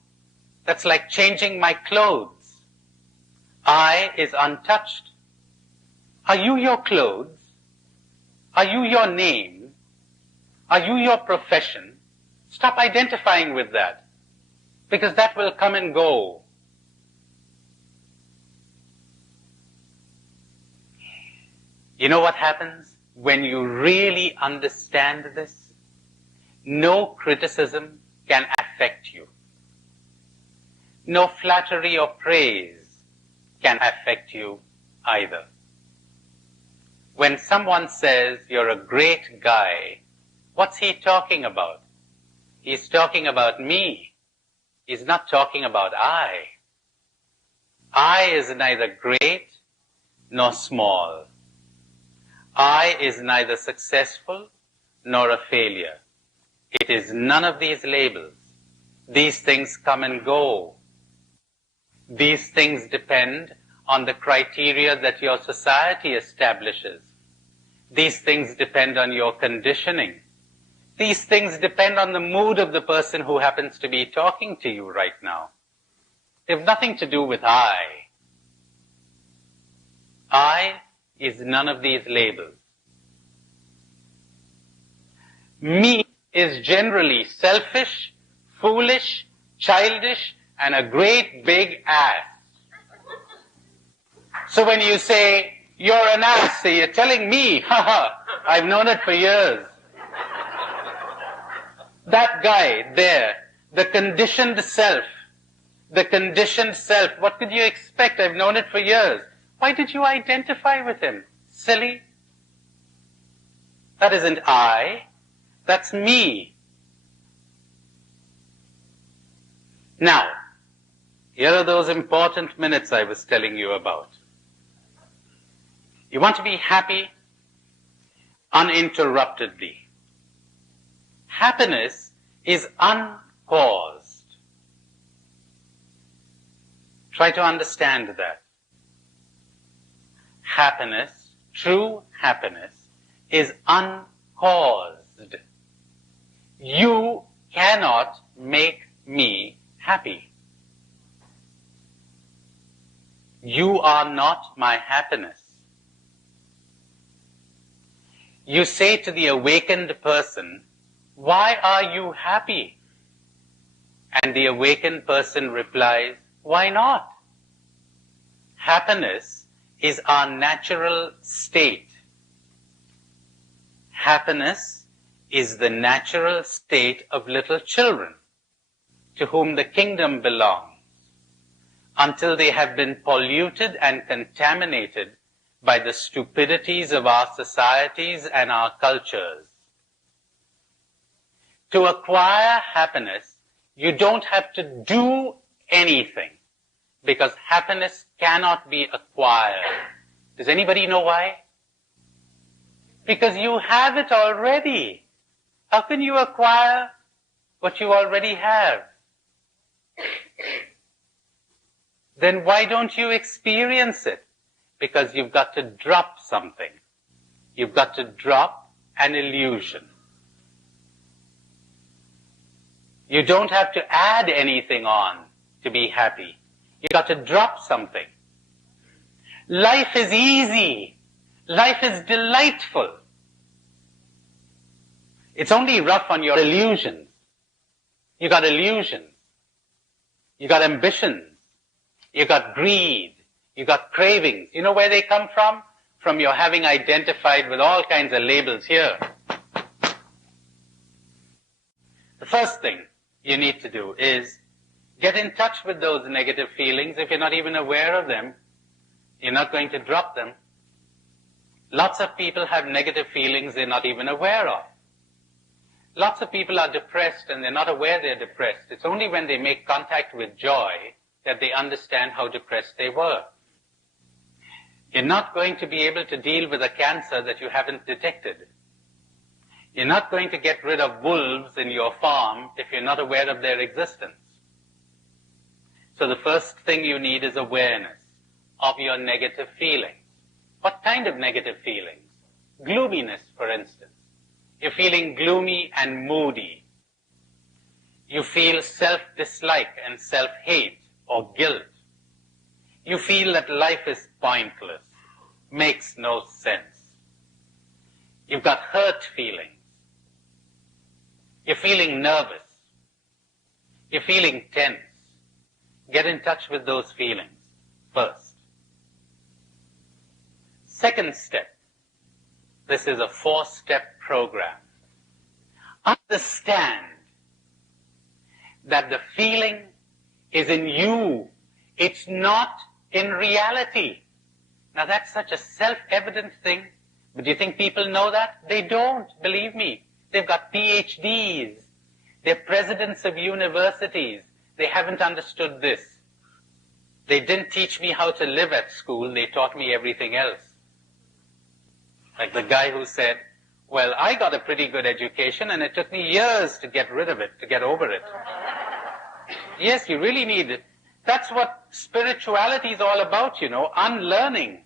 That's like changing my clothes. I is untouched. Are you your clothes? Are you your name? Are you your profession? Stop identifying with that, because that will come and go. You know what happens when you really understand this? No criticism can affect you. No flattery or praise can affect you either. When someone says you're a great guy, what's he talking about? He's talking about me. He's not talking about I. I is neither great nor small. I is neither successful nor a failure. It is none of these labels. These things come and go. These things depend on the criteria that your society establishes. These things depend on your conditioning. These things depend on the mood of the person who happens to be talking to you right now. They have nothing to do with I. I is none of these labels. Me is generally selfish, foolish, childish, and a great big ass. So when you say, you're an ass, so you're telling me, haha, I've known it for years. That guy there, the conditioned self, what could you expect? I've known it for years. Why did you identify with him? Silly. That isn't I, that's me. Now, here are those important minutes I was telling you about. You want to be happy uninterruptedly. Happiness is uncaused. Try to understand that. Happiness, true happiness, is uncaused. You cannot make me happy. You are not my happiness. You say to the awakened person, why are you happy? And the awakened person replies, why not? Happiness is our natural state. Happiness is the natural state of little children to whom the kingdom belongs, until they have been polluted and contaminated by the stupidities of our societies and our cultures. To acquire happiness, you don't have to do anything, because happiness cannot be acquired. Does anybody know why? Because you have it already. How can you acquire what you already have? Then why don't you experience it? Because you've got to drop something. You've got to drop an illusion. You don't have to add anything on to be happy. You've got to drop something. Life is easy. Life is delightful. It's only rough on your illusions. You got illusions. You got ambitions. You got greed. You got cravings. You know where they come from? From your having identified with all kinds of labels here. The first thing you need to do is get in touch with those negative feelings. If you're not even aware of them, you're not going to drop them. Lots of people have negative feelings they're not even aware of. Lots of people are depressed and they're not aware they're depressed. It's only when they make contact with joy that they understand how depressed they were. You're not going to be able to deal with a cancer that you haven't detected. You're not going to get rid of wolves in your farm if you're not aware of their existence. So the first thing you need is awareness of your negative feelings. What kind of negative feelings? Gloominess, for instance. You're feeling gloomy and moody. You feel self-dislike and self-hate or guilt. You feel that life is pointless, makes no sense. You've got hurt feelings. You're feeling nervous. You're feeling tense. Get in touch with those feelings first. Second step. This is a 4-step program. Understand that the feeling is in you. It's not in reality. Now that's such a self-evident thing, but do you think people know that? They don't, believe me. They've got PhDs. They're presidents of universities. They haven't understood this. They didn't teach me how to live at school. They taught me everything else. Like the guy who said, well, I got a pretty good education and it took me years to get rid of it, to get over it. Yes, you really need it. That's what spirituality is all about, you know, unlearning.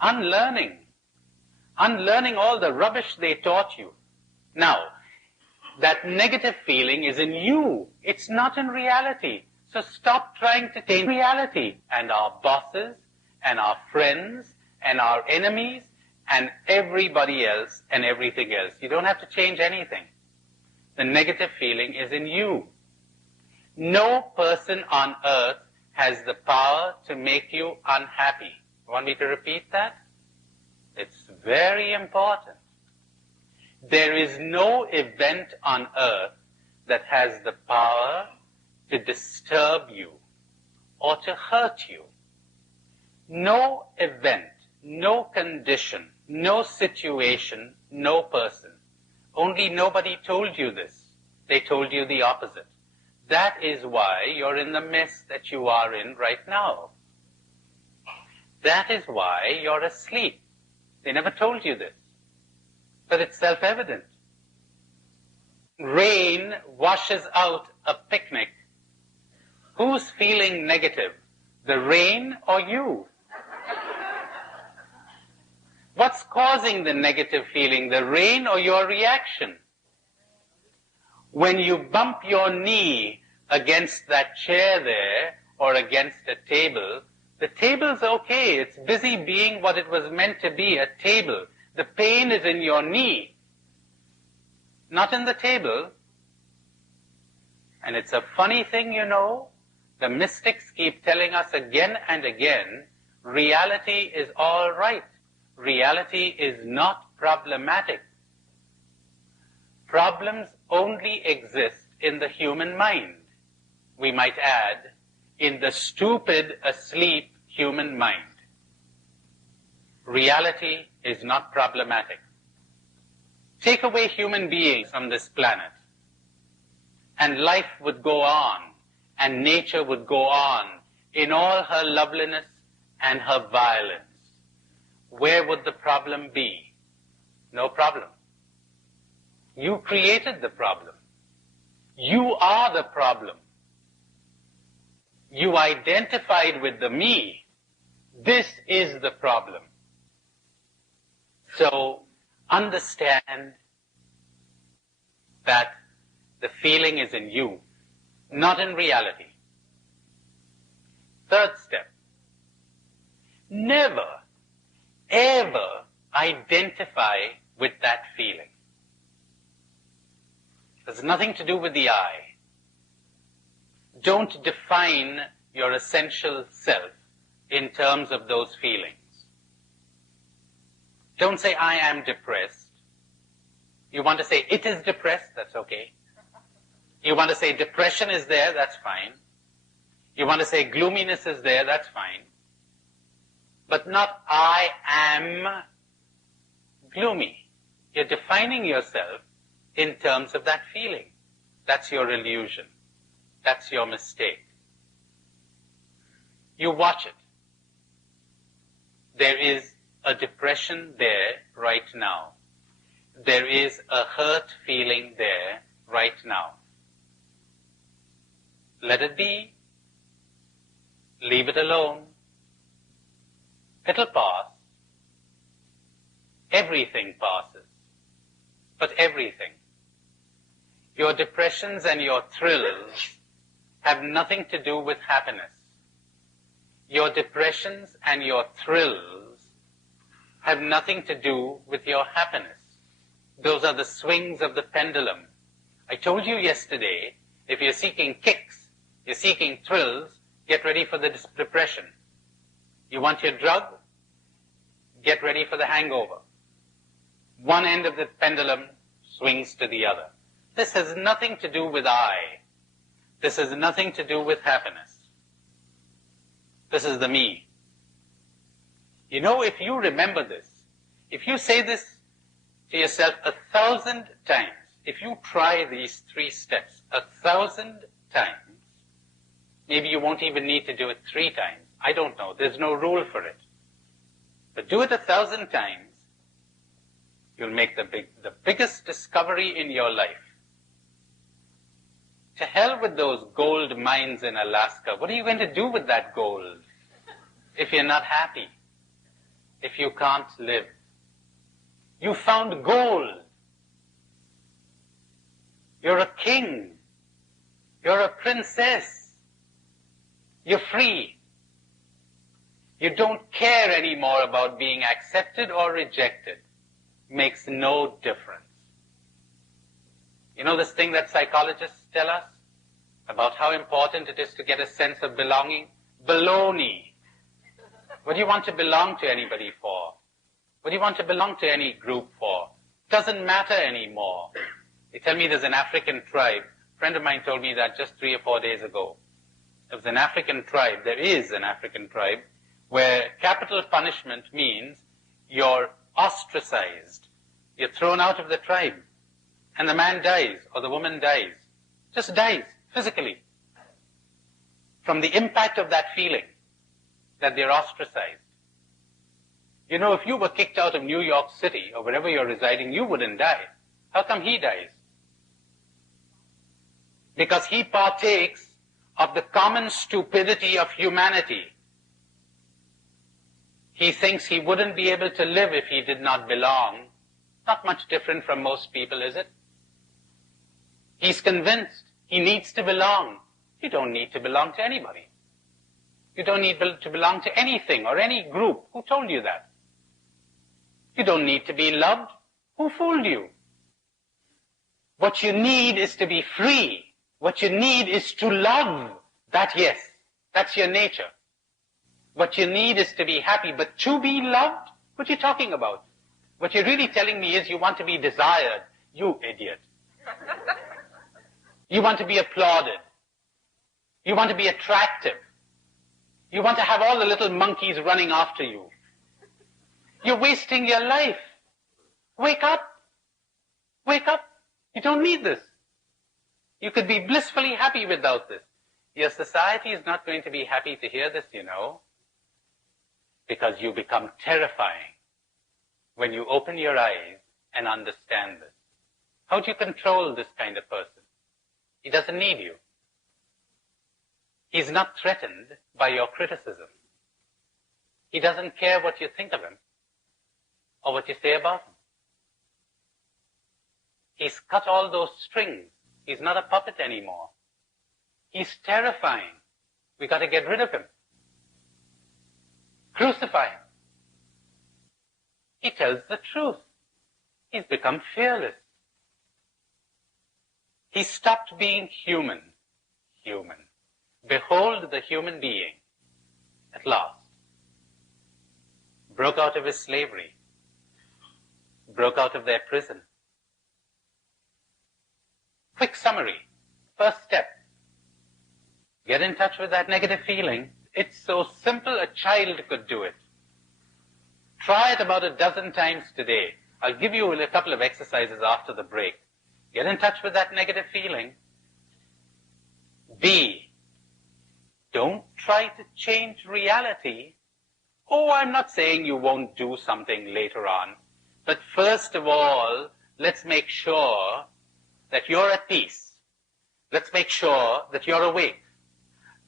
Unlearning. Unlearning all the rubbish they taught you. Now, that negative feeling is in you. It's not in reality. So stop trying to change reality. And our bosses, and our friends, and our enemies, and everybody else, and everything else. You don't have to change anything. The negative feeling is in you. No person on earth has the power to make you unhappy. Want me to repeat that? It's very important. There is no event on earth that has the power to disturb you or to hurt you. No event, no condition, no situation, no person. Only nobody told you this. They told you the opposite. That is why you're in the mess that you are in right now. That is why you're asleep. They never told you this. But it's self-evident. Rain washes out a picnic. Who's feeling negative? The rain or you? What's causing the negative feeling? The rain or your reaction? When you bump your knee against that chair there or against a table, the table's okay. It's busy being what it was meant to be, a table. The pain is in your knee, not in the table. And it's a funny thing, you know. The mystics keep telling us again and again, reality is all right. Reality is not problematic. Problems only exist in the human mind. We might add, in the stupid, asleep human mind. Reality is not problematic. Take away human beings from this planet, and life would go on, and nature would go on in all her loveliness and her violence. Where would the problem be? No problem. You created the problem. You are the problem. You identified with the me. This is the problem. So understand that the feeling is in you, not in reality. Third step. Never, ever identify with that feeling. There's nothing to do with the I. Don't define your essential self in terms of those feelings. Don't say, I am depressed. You want to say, it is depressed, that's okay. You want to say, depression is there, that's fine. You want to say, gloominess is there, that's fine. But not, I am gloomy. You're defining yourself in terms of that feeling. That's your illusion. That's your mistake. You watch it. There is a depression there right now. there is a hurt feeling there right now. Let it be. Leave it alone. It'll pass. Everything passes. But everything. Your depressions and your thrills have nothing to do with happiness. Your depressions and your thrills have nothing to do with your happiness. Those are the swings of the pendulum. I told you yesterday, if you're seeking kicks, you're seeking thrills, get ready for the depression. You want your drug? Get ready for the hangover. One end of the pendulum swings to the other. This has nothing to do with I. This has nothing to do with happiness. This is the me. You know, if you remember this, if you say this to yourself 1,000 times, if you try these 3 steps 1,000 times, maybe you won't even need to do it 3 times. I don't know. There's no rule for it. But do it 1,000 times, you'll make the biggest discovery in your life. To hell with those gold mines in Alaska. What are you going to do with that gold if you're not happy? If you can't live? You found gold. You're a king. You're a princess. You're free. You don't care anymore about being accepted or rejected. Makes no difference. You know this thing that psychologists tell us about how important it is to get a sense of belonging? Baloney. What do you want to belong to anybody for? What do you want to belong to any group for? Doesn't matter anymore. They tell me there's an African tribe. A friend of mine told me that just 3 or 4 days ago. There is an African tribe where capital punishment means you're ostracized. You're thrown out of the tribe. And the man dies, or the woman dies. Just dies, physically. From the impact of that feeling, that they're ostracized. You know, if you were kicked out of New York City, or wherever you're residing, you wouldn't die. How come he dies? Because he partakes of the common stupidity of humanity. He thinks he wouldn't be able to live if he did not belong. Not much different from most people, is it? He's convinced he needs to belong. You don't need to belong to anybody. You don't need to belong to anything or any group. Who told you that? You don't need to be loved. Who fooled you? What you need is to be free. What you need is to love. That, yes, that's your nature. What you need is to be happy, but to be loved? What are you talking about? What you're really telling me is you want to be desired. You idiot. You want to be applauded. You want to be attractive. You want to have all the little monkeys running after you. You're wasting your life. Wake up. Wake up. You don't need this. You could be blissfully happy without this. Your society is not going to be happy to hear this, you know, because you become terrifying when you open your eyes and understand this. How do you control this kind of person? He doesn't need you. He's not threatened by your criticism. He doesn't care what you think of him or what you say about him. He's cut all those strings. He's not a puppet anymore. He's terrifying. We got to get rid of him. Crucify him. He tells the truth. He's become fearless. He stopped being human. Human. Behold the human being, at last. Broke out of his slavery. Broke out of their prison. Quick summary. First step. Get in touch with that negative feeling. It's so simple a child could do it. Try it about 12 times today. I'll give you a couple of exercises after the break. Get in touch with that negative feeling. B, don't try to change reality. Oh, I'm not saying you won't do something later on. But first of all, let's make sure that you're at peace. Let's make sure that you're awake.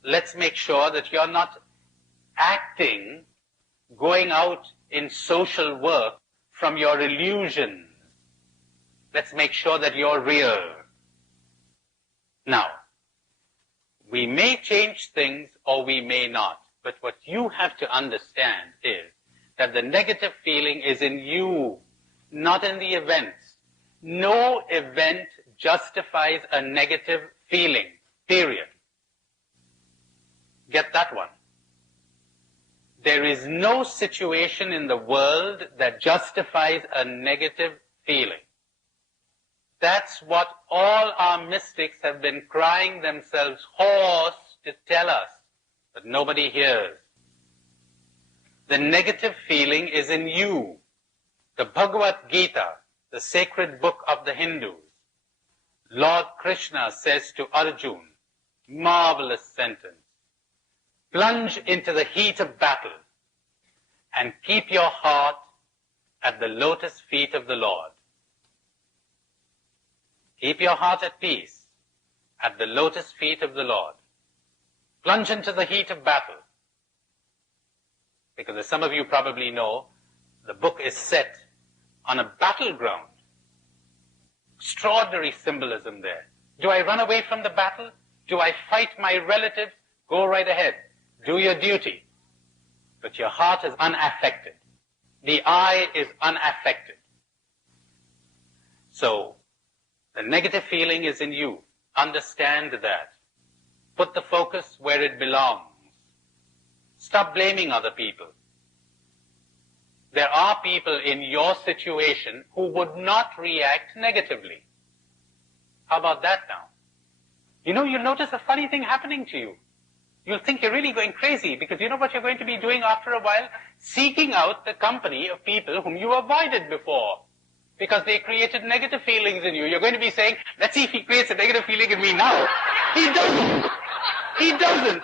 Let's make sure that you're not acting, going out in social work from your illusions. Let's make sure that you're real. Now, we may change things or we may not, but what you have to understand is that the negative feeling is in you, not in the events. No event justifies a negative feeling, period. Get that one. There is no situation in the world that justifies a negative feeling. That's what all our mystics have been crying themselves hoarse to tell us, but nobody hears. The negative feeling is in you. The Bhagavad Gita, the sacred book of the Hindus, Lord Krishna says to Arjuna, marvelous sentence, plunge into the heat of battle and keep your heart at the lotus feet of the Lord. Keep your heart at peace at the lotus feet of the Lord. Plunge into the heat of battle. Because as some of you probably know, the book is set on a battleground. Extraordinary symbolism there. Do I run away from the battle? Do I fight my relatives? Go right ahead. Do your duty. But your heart is unaffected. The I is unaffected. So, the negative feeling is in you. Understand that. Put the focus where it belongs. Stop blaming other people. There are people in your situation who would not react negatively. How about that now? You know, you'll notice a funny thing happening to you. You'll think you're really going crazy because you know what you're going to be doing after a while? Seeking out the company of people whom you avoided before because they created negative feelings in you. You're going to be saying, let's see if he creates a negative feeling in me now. He doesn't. He doesn't.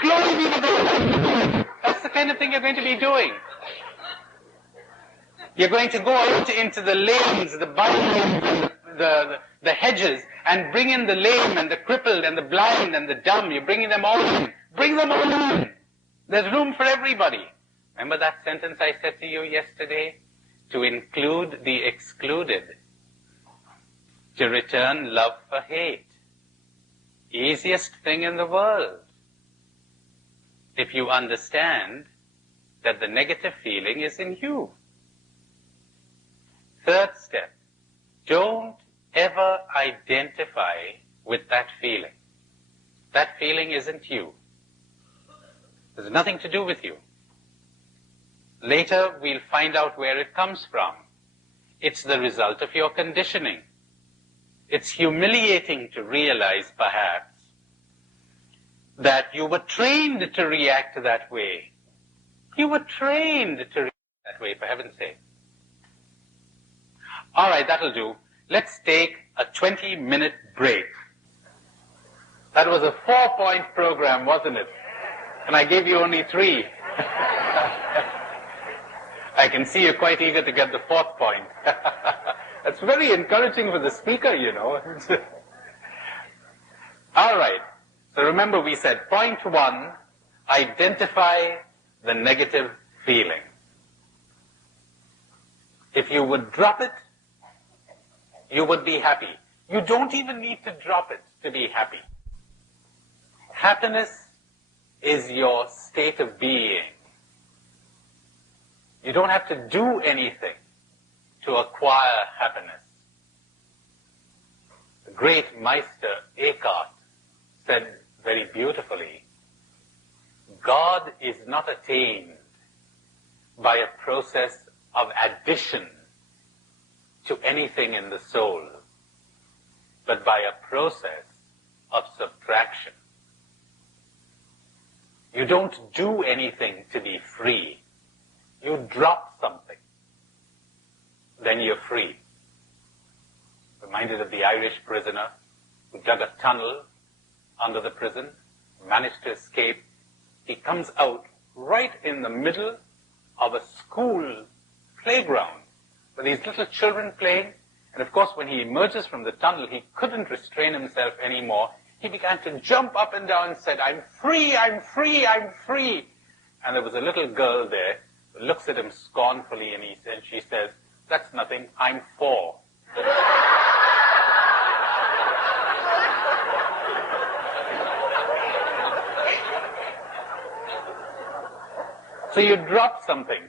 Glory be to God. That's the kind of thing you're going to be doing. You're going to go out into the lanes, the bylanes, the hedges, and bring in the lame and the crippled and the blind and the dumb. You're bringing them all in. Bring them all in. There's room for everybody. Remember that sentence I said to you yesterday? To include the excluded. To return love for hate. Easiest thing in the world. If you understand that the negative feeling is in you. Third step, don't ever identify with that feeling. That feeling isn't you. There's nothing to do with you. Later, we'll find out where it comes from. It's the result of your conditioning. It's humiliating to realize, perhaps, that you were trained to react that way. You were trained to react that way, for heaven's sake. All right, that'll do. Let's take a 20-minute break. That was a 4-point program, wasn't it? And I gave you only 3. I can see you're quite eager to get the 4th point. That's very encouraging for the speaker, you know. All right. So remember we said point 1, identify the negative feeling. If you would drop it, you would be happy. You don't even need to drop it to be happy. Happiness is your state of being. You don't have to do anything to acquire happiness. The great Meister Eckhart said very beautifully, God is not attained by a process of addition to anything in the soul, but by a process of subtraction. You don't do anything to be free. You drop something, then you're free. Reminded of the Irish prisoner who dug a tunnel under the prison, managed to escape. He comes out right in the middle of a school playground with these little children playing, And of course, when he emerges from the tunnel, he couldn't restrain himself anymore. He began to jump up and down and said, I'm free, I'm free, I'm free. And there was a little girl there who looks at him scornfully, and she says, that's nothing, I'm 4. So you drop something.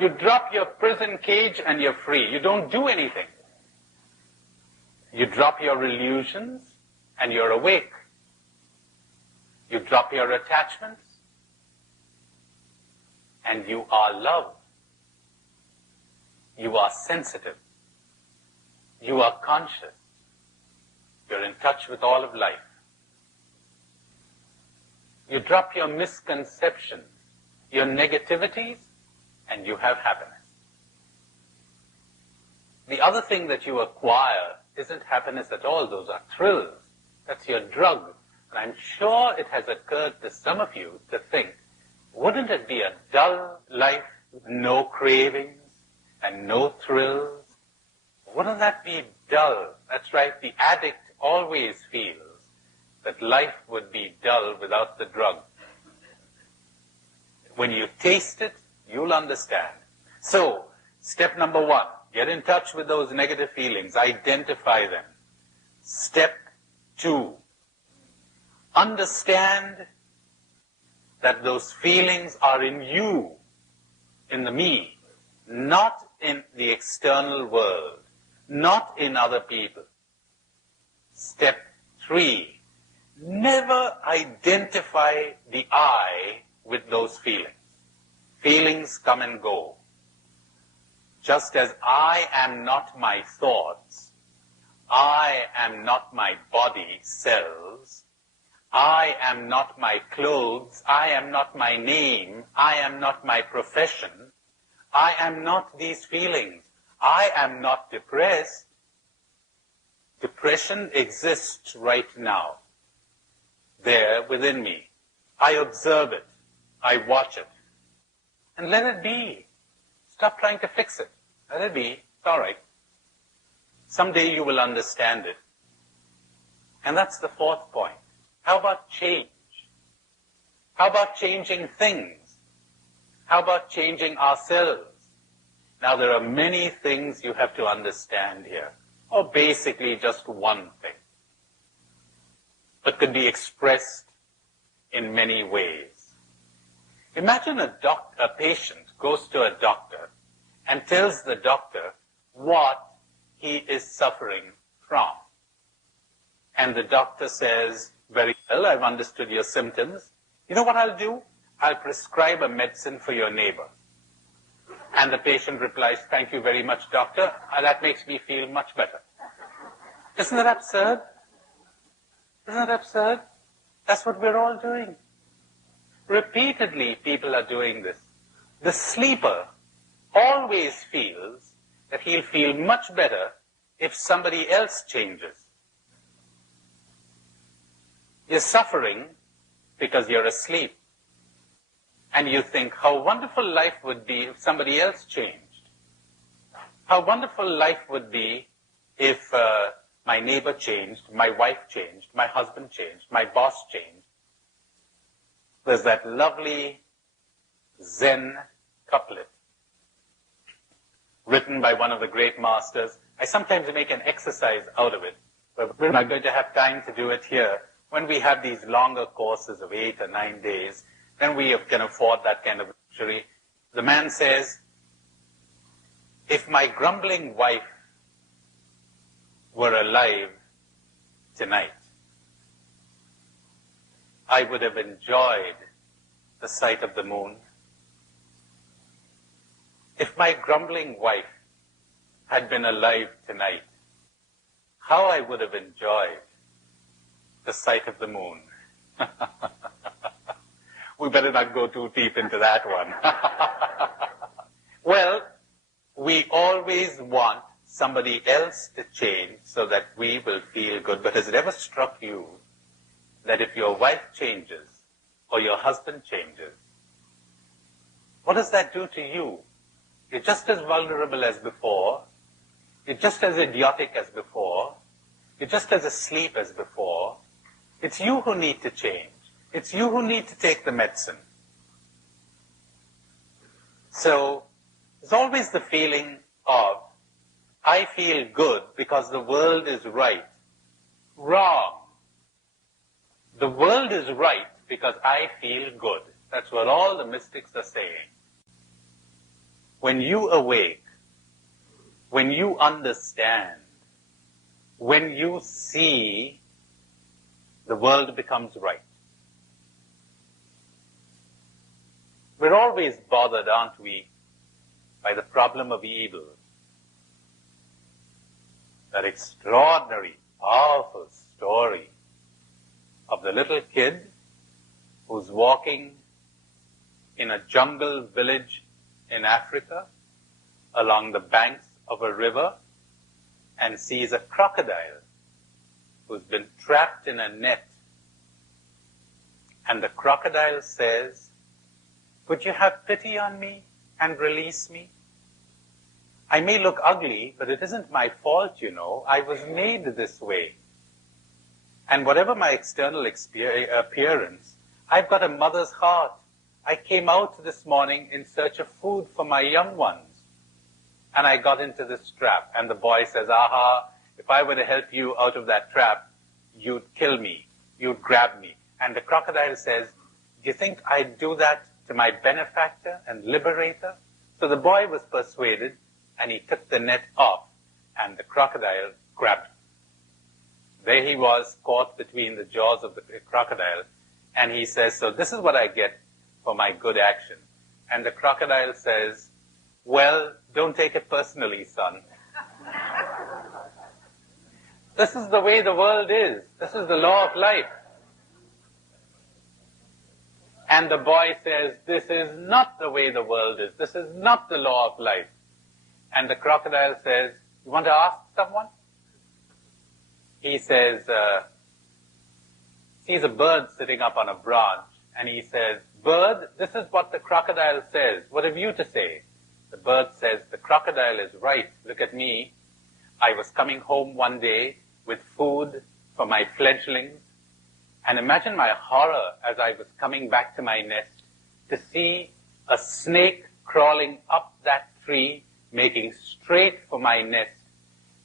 You drop your prison cage and you're free. You don't do anything. You drop your illusions and you're awake. You drop your attachments and you are love. You are sensitive. You are conscious. You're in touch with all of life. You drop your misconceptions, your negativities, and you have happiness. The other thing that you acquire isn't happiness at all. Those are thrills. That's your drug. And I'm sure it has occurred to some of you to think, wouldn't it be a dull life with no cravings and no thrills? Wouldn't that be dull? That's right, the addict always feels that life would be dull without the drug. When you taste it, you'll understand. So, step number 1, get in touch with those negative feelings, identify them. Step 2, understand that those feelings are in you, in the me, not in the external world, not in other people. Step 3, never identify the I with those feelings. Feelings come and go. Just as I am not my thoughts, I am not my body cells, I am not my clothes, I am not my name, I am not my profession, I am not these feelings. I am not depressed. Depression exists right now, there within me. I observe it. I watch it. And let it be. Stop trying to fix it. Let it be. It's all right. Someday you will understand it. And that's the 4th point. How about change? How about changing things? How about changing ourselves? Now, there are many things you have to understand here, or basically just one thing, but could be expressed in many ways. Imagine a patient goes to a doctor and tells the doctor what he is suffering from. And the doctor says, very well, I've understood your symptoms. You know what I'll do? I'll prescribe a medicine for your neighbor. And the patient replies, thank you very much, doctor. That makes me feel much better. Isn't that absurd? Isn't that absurd? That's what we're all doing. Repeatedly, people are doing this. The sleeper always feels that he'll feel much better if somebody else changes. You're suffering because you're asleep. And you think how wonderful life would be if somebody else changed. How wonderful life would be if my neighbor changed, my wife changed, my husband changed, my boss changed. There's that lovely Zen couplet written by one of the great masters. I sometimes make an exercise out of it, but we're not going to have time to do it here. When we have these longer courses of 8 or 9 days, then we can afford that kind of luxury. The man says, if my grumbling wife were alive tonight, I would have enjoyed the sight of the moon. If my grumbling wife had been alive tonight, how I would have enjoyed the sight of the moon. We better not go too deep into that one. Well, we always want somebody else to change so that we will feel good. But has it ever struck you that if your wife changes or your husband changes, what does that do to you? You're just as vulnerable as before, You're just as idiotic as before. You're just as asleep as before. It's you who need to change. It's you who need to take the medicine. So there's always the feeling of, I feel good because the world is right. Wrong. The world is right because I feel good. That's what all the mystics are saying. When you awake, when you understand, when you see, the world becomes right. We're always bothered, aren't we, by the problem of evil. That extraordinary, powerful story of the little kid who's walking in a jungle village in Africa along the banks of a river and sees a crocodile who's been trapped in a net. And the crocodile says, "Would you have pity on me and release me? I may look ugly, but it isn't my fault, you know. I was made this way. And whatever my external appearance, I've got a mother's heart. I came out this morning in search of food for my young ones. And I got into this trap." And the boy says, "Aha, if I were to help you out of that trap, you'd kill me. You'd grab me." And the crocodile says, "Do you think I'd do that to my benefactor and liberator?" So the boy was persuaded, and he took the net off, and the crocodile grabbed him. There he was, caught between the jaws of the crocodile, and he says, "So this is what I get for my good action." And the crocodile says, "Well, don't take it personally, son. This is the way the world is. This is the law of life." And the boy says, "This is not the way the world is. This is not the law of life." And the crocodile says, "You want to ask someone?" He says, sees a bird sitting up on a branch, and he says, "Bird, this is what the crocodile says. What have you to say?" The bird says, "The crocodile is right. Look at me. I was coming home one day with food for my fledglings, and imagine my horror as I was coming back to my nest to see a snake crawling up that tree, making straight for my nest,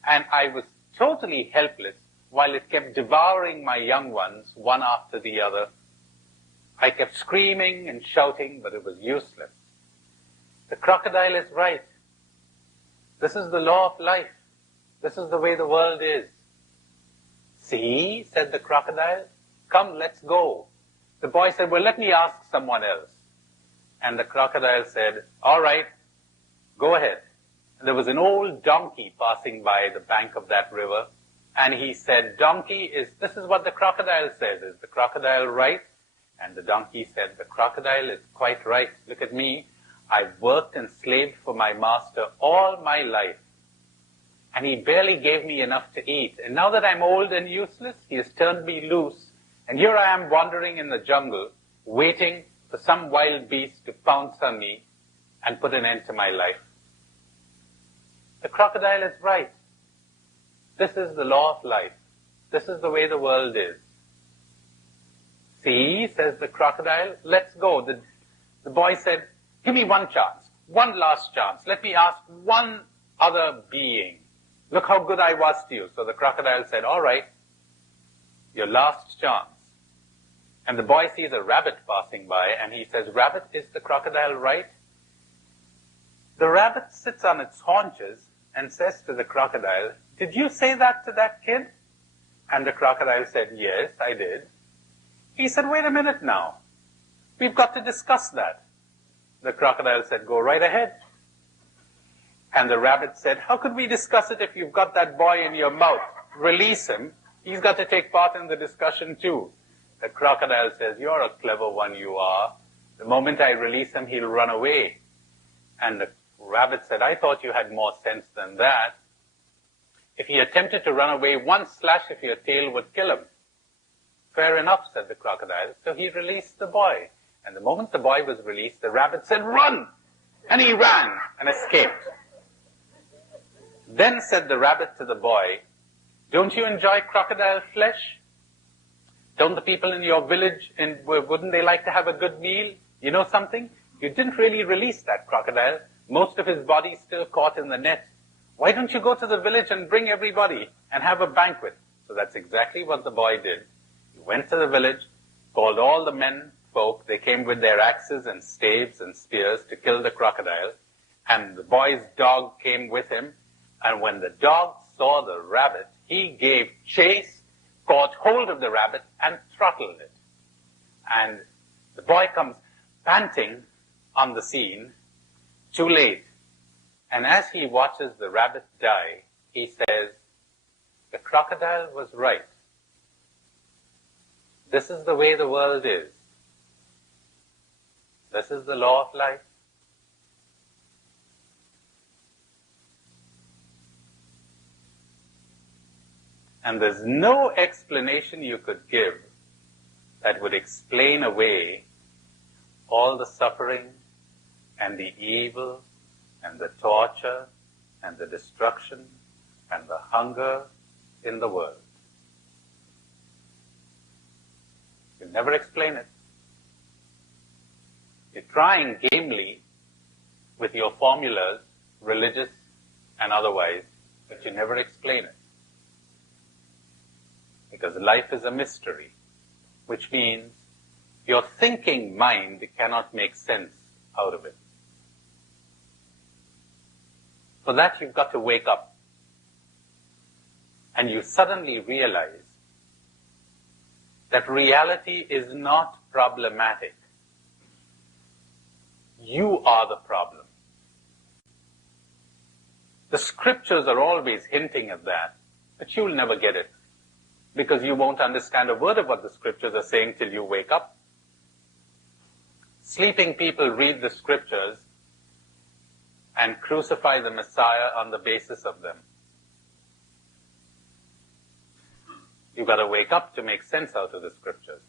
and I was totally helpless while it kept devouring my young ones one after the other. I kept screaming and shouting, but it was useless. The crocodile is right. This is the law of life. This is the way the world is." "See," said the crocodile, "come, let's go." The boy said, "Well, let me ask someone else." And the crocodile said, "All right, go ahead." And there was an old donkey passing by the bank of that river, and he said, "Donkey, this is what the crocodile says. Is the crocodile right?" And the donkey said, "The crocodile is quite right. Look at me. I've worked and slaved for my master all my life, and he barely gave me enough to eat. And now that I'm old and useless, he has turned me loose, and here I am wandering in the jungle, waiting for some wild beast to pounce on me and put an end to my life. The crocodile is right. This is the law of life. This is the way the world is." "See," says the crocodile, "let's go." The boy said, "Give me one chance, one last chance. Let me ask one other being. Look how good I was to you." So the crocodile said, "All right, your last chance." And the boy sees a rabbit passing by, and he says, "Rabbit, is the crocodile right?" The rabbit sits on its haunches and says to the crocodile, "Did you say that to that kid?" And the crocodile said, "Yes, I did." He said, "Wait a minute now. We've got to discuss that." The crocodile said, "Go right ahead." And the rabbit said, "How could we discuss it if you've got that boy in your mouth? Release him. He's got to take part in the discussion too." The crocodile says, "You're a clever one, you are. The moment I release him, he'll run away." And the rabbit said, "I thought you had more sense than that. If he attempted to run away, one slash of your tail would kill him." "Fair enough," said the crocodile. So he released the boy. And the moment the boy was released, the rabbit said, "Run!" And he ran and escaped. Then said the rabbit to the boy, don't you enjoy crocodile flesh? Don't the people in your village, wouldn't they like to have a good meal? You know something? You didn't really release that crocodile. Most of his body's still caught in the net. Why don't you go to the village and bring everybody and have a banquet? So that's exactly what the boy did. He went to the village, called all the men folk. They came with their axes and staves and spears to kill the crocodile. And the boy's dog came with him. And when the dog saw the rabbit, he gave chase, caught hold of the rabbit, and throttled it. And the boy comes panting on the scene, too late. And as he watches the rabbit die, he says, the crocodile was right. This is the way the world is. This is the law of life. And there's no explanation you could give that would explain away all the suffering and the evil and the torture and the destruction and the hunger in the world. You'll never explain it. You're trying gamely with your formulas, religious and otherwise, but you never explain it. Because life is a mystery, which means your thinking mind cannot make sense out of it. For that, you've got to wake up. And you suddenly realize that reality is not problematic. You are the problem. The scriptures are always hinting at that, but you'll never get it, because you won't understand a word of what the scriptures are saying till you wake up. Sleeping people read the scriptures and crucify the Messiah on the basis of them. You've got to wake up to make sense out of the scriptures.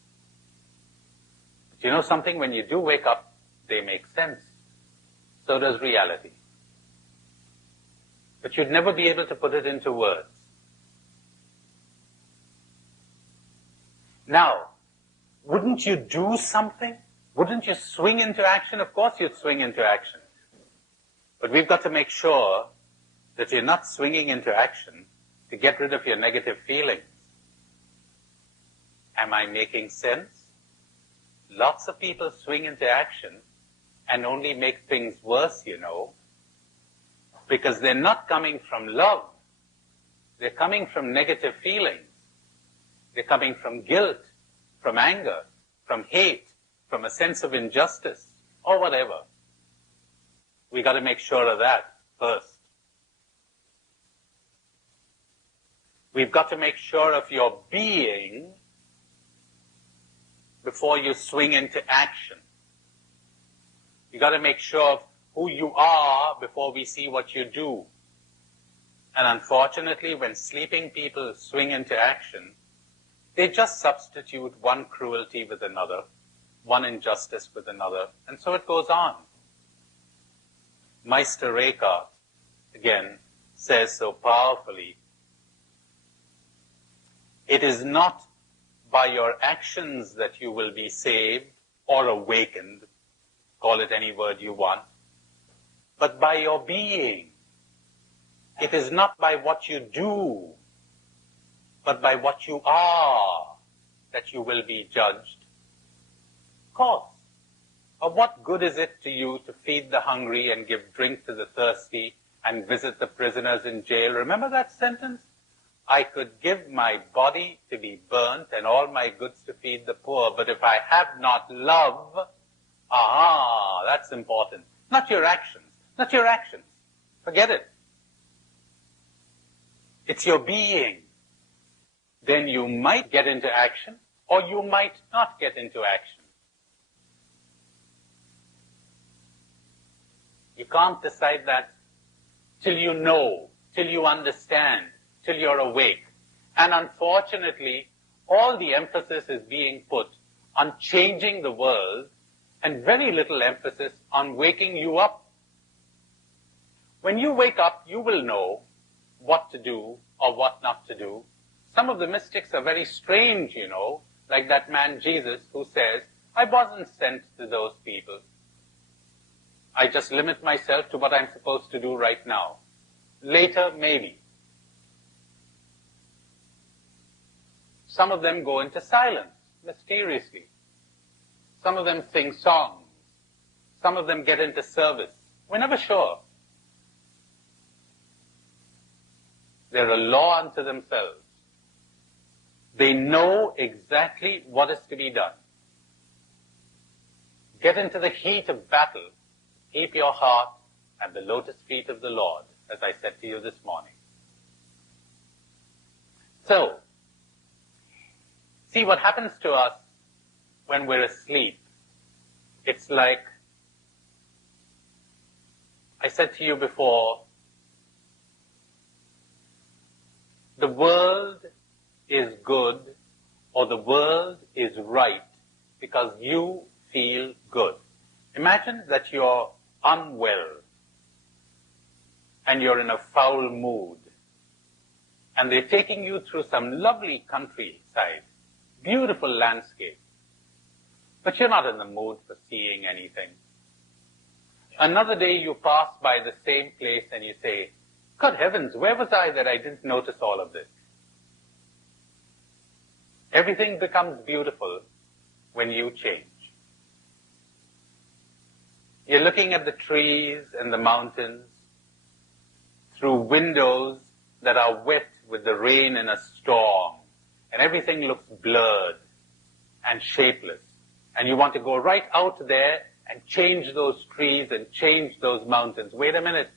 But you know something? When you do wake up, they make sense. So does reality. But you'd never be able to put it into words. Now, wouldn't you do something? Wouldn't you swing into action? Of course you'd swing into action. But we've got to make sure that you're not swinging into action to get rid of your negative feelings. Am I making sense? Lots of people swing into action and only make things worse, you know, because they're not coming from love. They're coming from negative feelings. They're coming from guilt, from anger, from hate, from a sense of injustice, or whatever. We got to make sure of that first. We've got to make sure of your being before you swing into action. You got to make sure of who you are before we see what you do. And unfortunately, when sleeping people swing into action, they just substitute one cruelty with another, one injustice with another, and so it goes on. Meister Eckhart, again, says so powerfully, it is not by your actions that you will be saved or awakened, call it any word you want, but by your being. It is not by what you do, but by what you are that you will be judged. Of course. Of what good is it to you to feed the hungry and give drink to the thirsty and visit the prisoners in jail? Remember that sentence? I could give my body to be burnt and all my goods to feed the poor, but if I have not love, that's important. Not your actions. Not your actions. Forget it. It's your being. Then you might get into action, or you might not get into action. You can't decide that till you know, till you understand, till you're awake. And unfortunately, all the emphasis is being put on changing the world and very little emphasis on waking you up. When you wake up, you will know what to do or what not to do. Some of the mystics are very strange, like that man Jesus who says, I wasn't sent to those people. I just limit myself to what I'm supposed to do right now. Later, maybe. Some of them go into silence, mysteriously. Some of them sing songs. Some of them get into service. We're never sure. They're a law unto themselves. They know exactly what is to be done. Get into the heat of battle. Keep your heart at the lotus feet of the Lord, as I said to you this morning. So, see what happens to us when we're asleep. It's like, I said to you before, the world is good or the world is right because you feel good. Imagine that you're unwell and you're in a foul mood and they're taking you through some lovely countryside, beautiful landscape, but you're not in the mood for seeing anything. Another day you pass by the same place and you say, good heavens, where was I that I didn't notice all of this? Everything becomes beautiful when you change. You're looking at the trees and the mountains through windows that are wet with the rain in a storm, and everything looks blurred and shapeless. And you want to go right out there and change those trees and change those mountains. Wait a minute.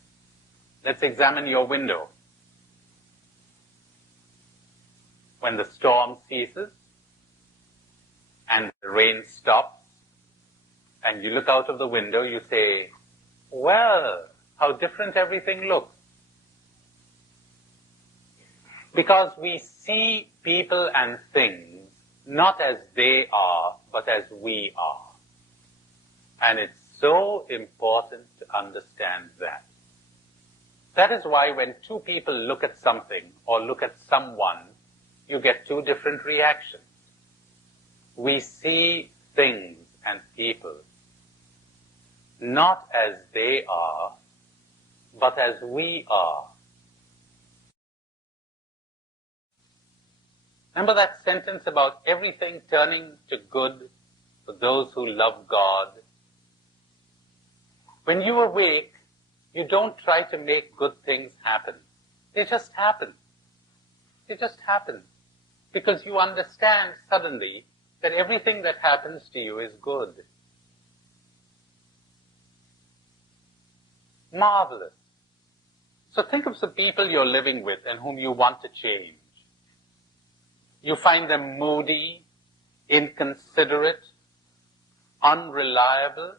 Let's examine your window. When the storm ceases and the rain stops and you look out of the window, you say, well, how different everything looks. Because we see people and things not as they are, but as we are. And it's so important to understand that. That is why when two people look at something or look at someone, you get two different reactions. We see things and people not as they are, but as we are. Remember that sentence about everything turning to good for those who love God? When you awake, you don't try to make good things happen. They just happen. They just happen. Because you understand suddenly that everything that happens to you is good. Marvelous. So think of the people you're living with and whom you want to change. You find them moody, inconsiderate, unreliable,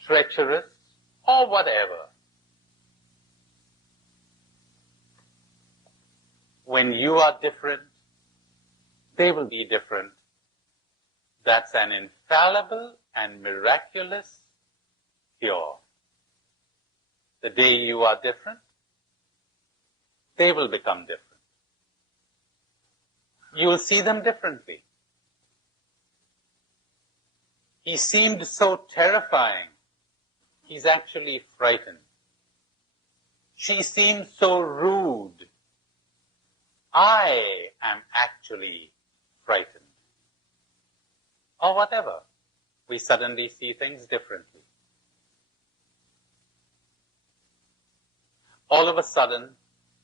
treacherous, or whatever. When you are different, they will be different. That's an infallible and miraculous cure. The day you are different, they will become different. You will see them differently. He seemed so terrifying. He's actually frightened. She seemed so rude. I am actually frightened. Or whatever. We suddenly see things differently. All of a sudden,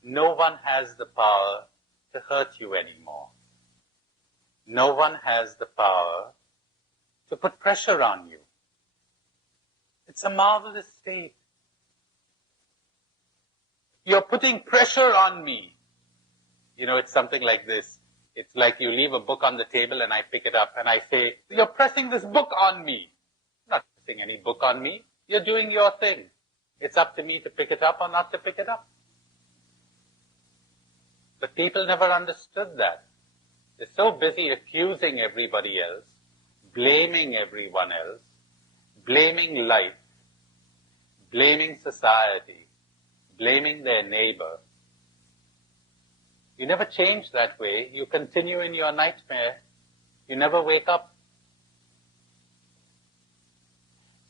no one has the power to hurt you anymore. No one has the power to put pressure on you. It's a marvelous state. You're putting pressure on me. It's something like this. It's like you leave a book on the table and I pick it up and I say, you're pressing this book on me. I'm not pressing any book on me. You're doing your thing. It's up to me to pick it up or not to pick it up. But people never understood that. They're so busy accusing everybody else, blaming everyone else, blaming life, blaming society, blaming their neighbor, You never change that way. You continue in your nightmare. You never wake up.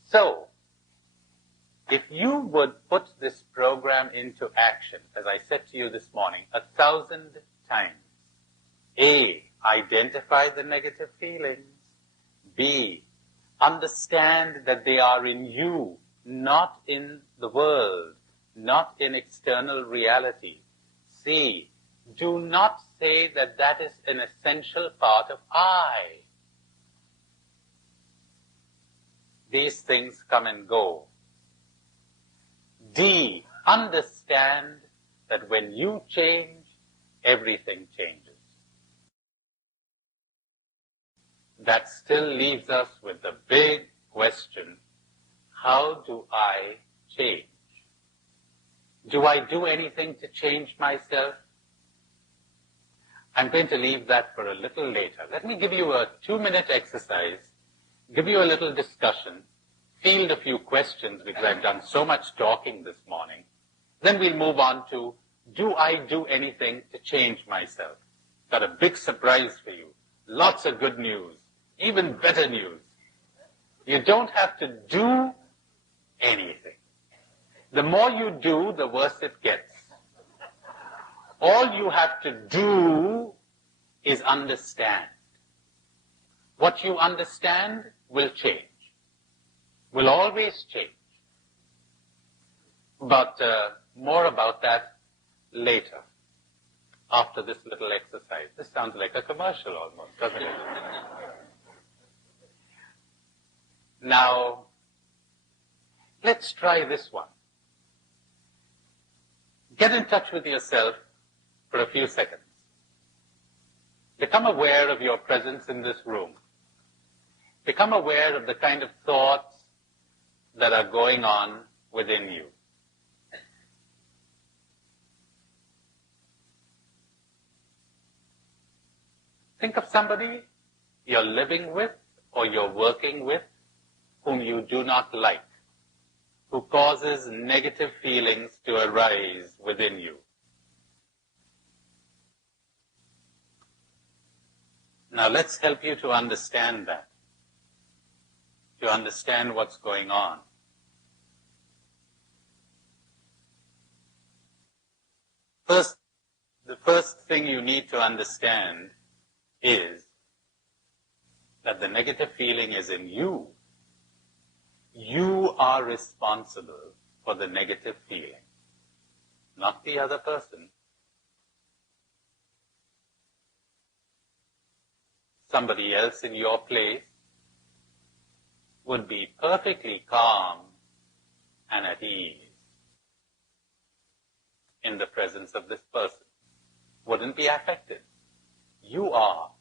So, if you would put this program into action, as I said to you this morning, 1,000 times, A, identify the negative feelings. B, understand that they are in you, not in the world, not in external reality. C, do not say that that is an essential part of I. These things come and go. D, understand that when you change, everything changes. That still leaves us with the big question, how do I change? Do I do anything to change myself? I'm going to leave that for a little later. Let me give you a 2-minute exercise, give you a little discussion, field a few questions because I've done so much talking this morning. Then we'll move on to, do I do anything to change myself? Got a big surprise for you. Lots of good news. Even better news. You don't have to do anything. The more you do, the worse it gets. All you have to do is understand. What you understand will change. Will always change. But more about that later, after this little exercise. This sounds like a commercial almost, doesn't it? Now, let's try this one. Get in touch with yourself for a few seconds. Become aware of your presence in this room. Become aware of the kind of thoughts that are going on within you. Think of somebody you're living with or you're working with whom you do not like, who causes negative feelings to arise within you. Now let's help you to understand that, to understand what's going on. First, the first thing you need to understand is that the negative feeling is in you. You are responsible for the negative feeling, not the other person. Somebody else in your place would be perfectly calm and at ease in the presence of this person. Wouldn't be affected. You are.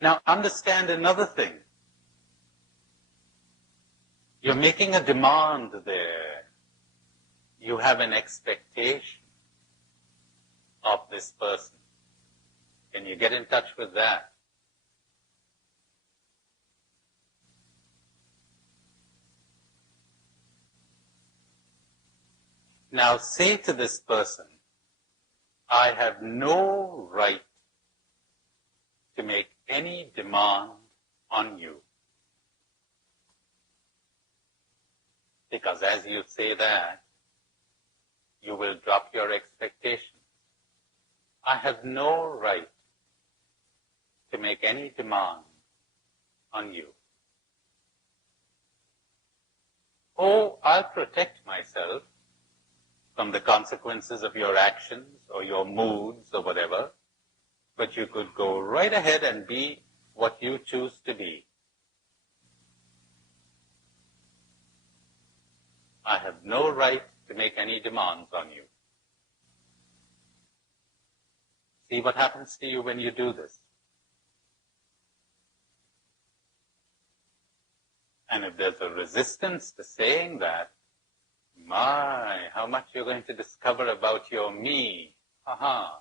Now understand another thing. You're making a demand there. You have an expectation of this person. Can you get in touch with that? Now say to this person, I have no right to make any demand on you. Because as you say that, you will drop your expectations. I have no right to make any demand on you. Oh, I'll protect myself from the consequences of your actions or your moods or whatever, but you could go right ahead and be what you choose to be. I have no right to make any demands on you. See what happens to you when you do this. And if there's a resistance to saying that, my, how much you're going to discover about your me. Aha.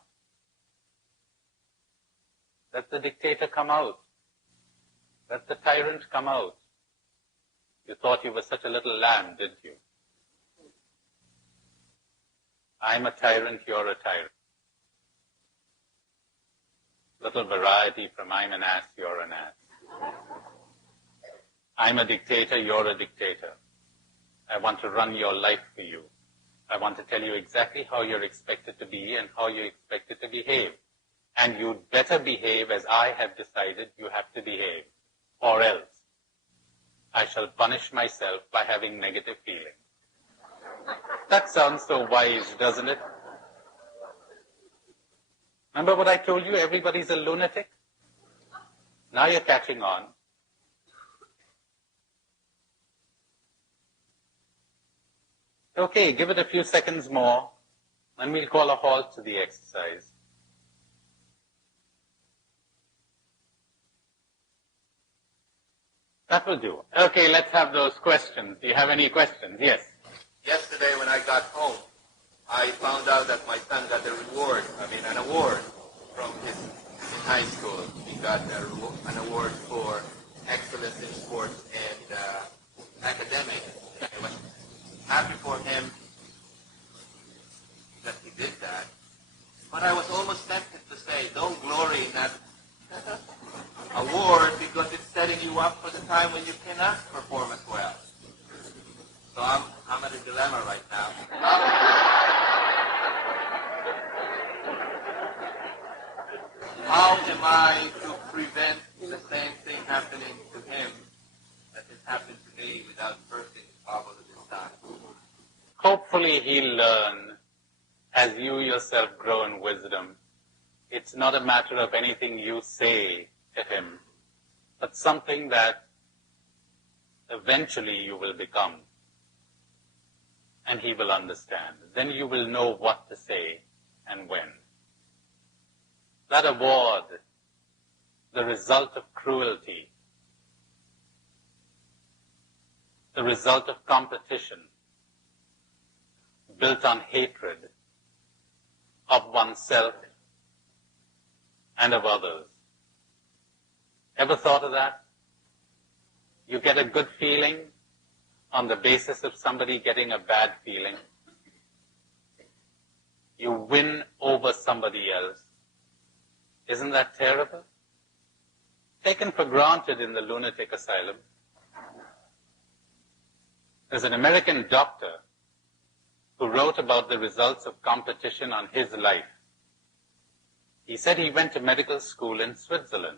Let the dictator come out. Let the tyrant come out. You thought you were such a little lamb, didn't you? I'm a tyrant, you're a tyrant. Little variety from I'm an ass, you're an ass. I'm a dictator, you're a dictator. I want to run your life for you. I want to tell you exactly how you're expected to be and how you're expected to behave. And you'd better behave as I have decided you have to behave, or else I shall punish myself by having negative feelings. That sounds so wise, doesn't it? Remember what I told you? Everybody's a lunatic. Now you're catching on. Okay, give it a few seconds more, and we'll call a halt to the exercise. That will do. Okay, let's have those questions. Do you have any questions? Yes. Yesterday when I got home, I found out that my son got an award from in high school. He got an award for excellence in sports and academics. I was happy for him that he did that. But I was almost tempted to say, don't glory in that award because it's setting you up for the time when you cannot perform as well. So I'm at a dilemma right now. How am I to prevent the same thing happening to him that has happened to me without bursting his bubble at this time? Hopefully he'll learn as you yourself grow in wisdom. It's not a matter of anything you say to him, but something that eventually you will become. And he will understand. Then you will know what to say and when. That award, the result of cruelty, the result of competition, built on hatred of oneself and of others. Ever thought of that? You get a good feeling on the basis of somebody getting a bad feeling. You win over somebody else. Isn't that terrible? Taken for granted in the lunatic asylum. There's an American doctor who wrote about the results of competition on his life. He said he went to medical school in Switzerland.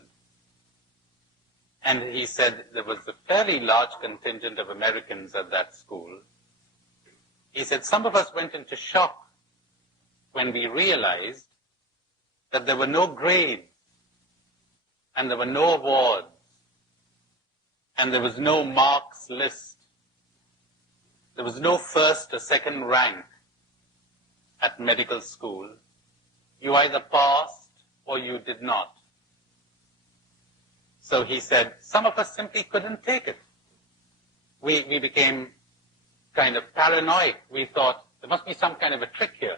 And he said there was a fairly large contingent of Americans at that school. He said some of us went into shock when we realized that there were no grades, and there were no awards, and there was no marks list. There was no first or second rank at medical school. You either passed or you did not. So he said, some of us simply couldn't take it. We became kind of paranoid. We thought, there must be some kind of a trick here.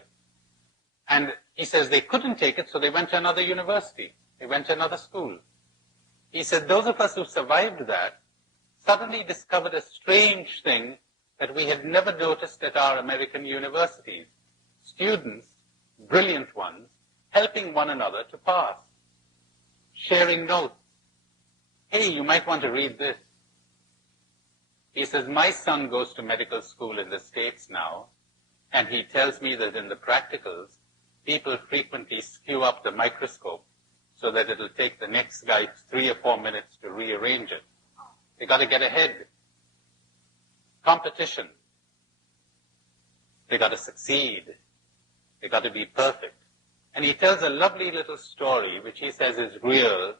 And he says they couldn't take it, so they went to another university. They went to another school. He said those of us who survived that suddenly discovered a strange thing that we had never noticed at our American universities. Students, brilliant ones, helping one another to pass, sharing notes. Hey, you might want to read this. He says, my son goes to medical school in the States now, and he tells me that in the practicals, people frequently skew up the microscope so that it'll take the next guy 3 or 4 minutes to rearrange it. They got to get ahead. Competition. They got to succeed. They got to be perfect. And he tells a lovely little story, which he says is real,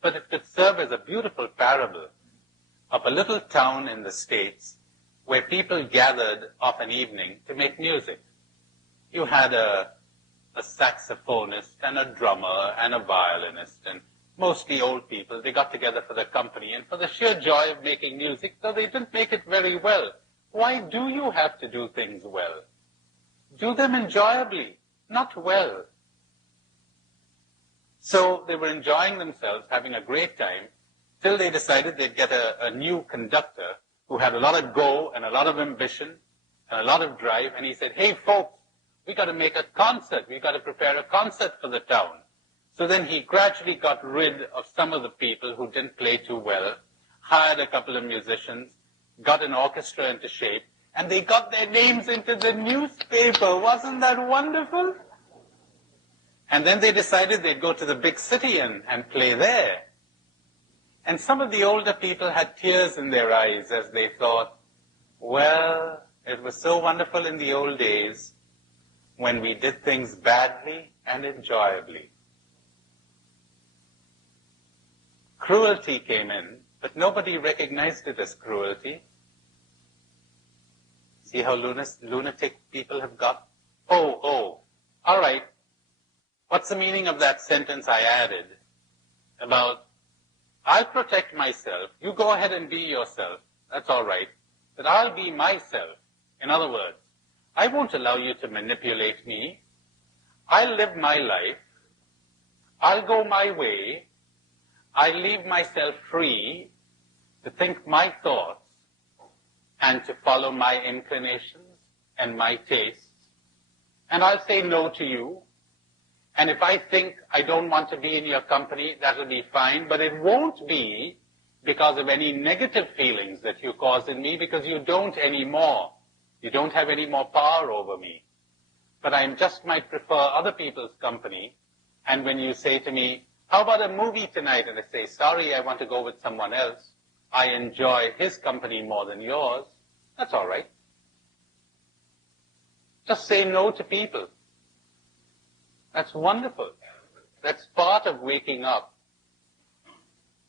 but it could serve as a beautiful parable of a little town in the States where people gathered of an evening to make music. You had a saxophonist and a drummer and a violinist, and mostly old people. They got together for the company and for the sheer joy of making music, though they didn't make it very well. Why do you have to do things well? Do them enjoyably, not well. So they were enjoying themselves, having a great time, till they decided they'd get a new conductor who had a lot of go and a lot of ambition and a lot of drive, and he said, hey folks, we got to make a concert. We got to prepare a concert for the town. So then he gradually got rid of some of the people who didn't play too well, hired a couple of musicians, got an orchestra into shape, and they got their names into the newspaper. Wasn't that wonderful? And then they decided they'd go to the big city and play there. And some of the older people had tears in their eyes as they thought, well, it was so wonderful in the old days when we did things badly and enjoyably. Cruelty came in, but nobody recognized it as cruelty. See how lunatic people have got? Oh, all right. What's the meaning of that sentence I added about, I'll protect myself, you go ahead and be yourself, that's all right, but I'll be myself. In other words, I won't allow you to manipulate me. I'll live my life. I'll go my way. I leave myself free to think my thoughts and to follow my inclinations and my tastes. And I'll say no to you. And if I think I don't want to be in your company, that'll be fine. But it won't be because of any negative feelings that you cause in me, because you don't anymore. You don't have any more power over me. But I just might prefer other people's company. And when you say to me, how about a movie tonight? And I say, sorry, I want to go with someone else. I enjoy his company more than yours. That's all right. Just say no to people. That's wonderful. That's part of waking up.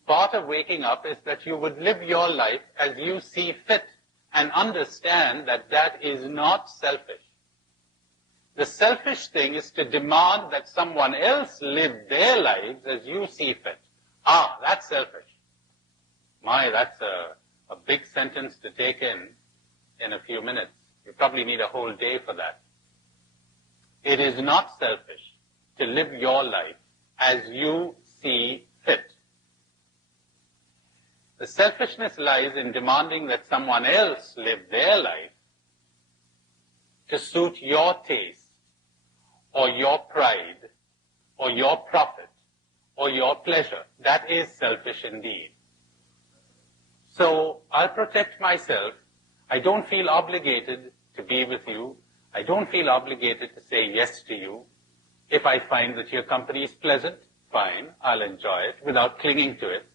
Part of waking up is that you would live your life as you see fit and understand that that is not selfish. The selfish thing is to demand that someone else live their lives as you see fit. Ah, that's selfish. My, that's a big sentence to take in a few minutes. You probably need a whole day for that. It is not selfish to live your life as you see fit. The selfishness lies in demanding that someone else live their life to suit your taste, or your pride, or your profit, or your pleasure. That is selfish indeed. So I'll protect myself. I don't feel obligated to be with you. I don't feel obligated to say yes to you. If I find that your company is pleasant, fine, I'll enjoy it without clinging to it.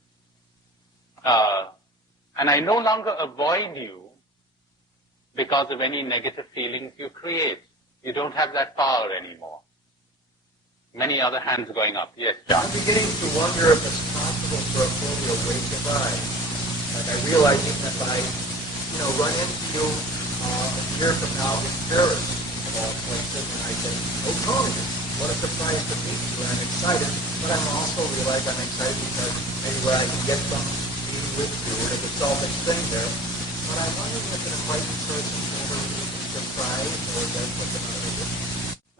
And I no longer avoid you because of any negative feelings you create. You don't have that power anymore. Many other hands going up. Yes, John. I'm beginning to wonder if it's possible for a fully awakened eye. Like I realize even if I, run into you a year from now in Paris, of all places, and I say, oh, Tony, what a surprise to meet you, and I'm excited, but I'm also realize I'm excited because maybe what I can get from being with you, there's a selfish thing there. But I'm wondering if an enlightened person ever really be surprised, or does what another do.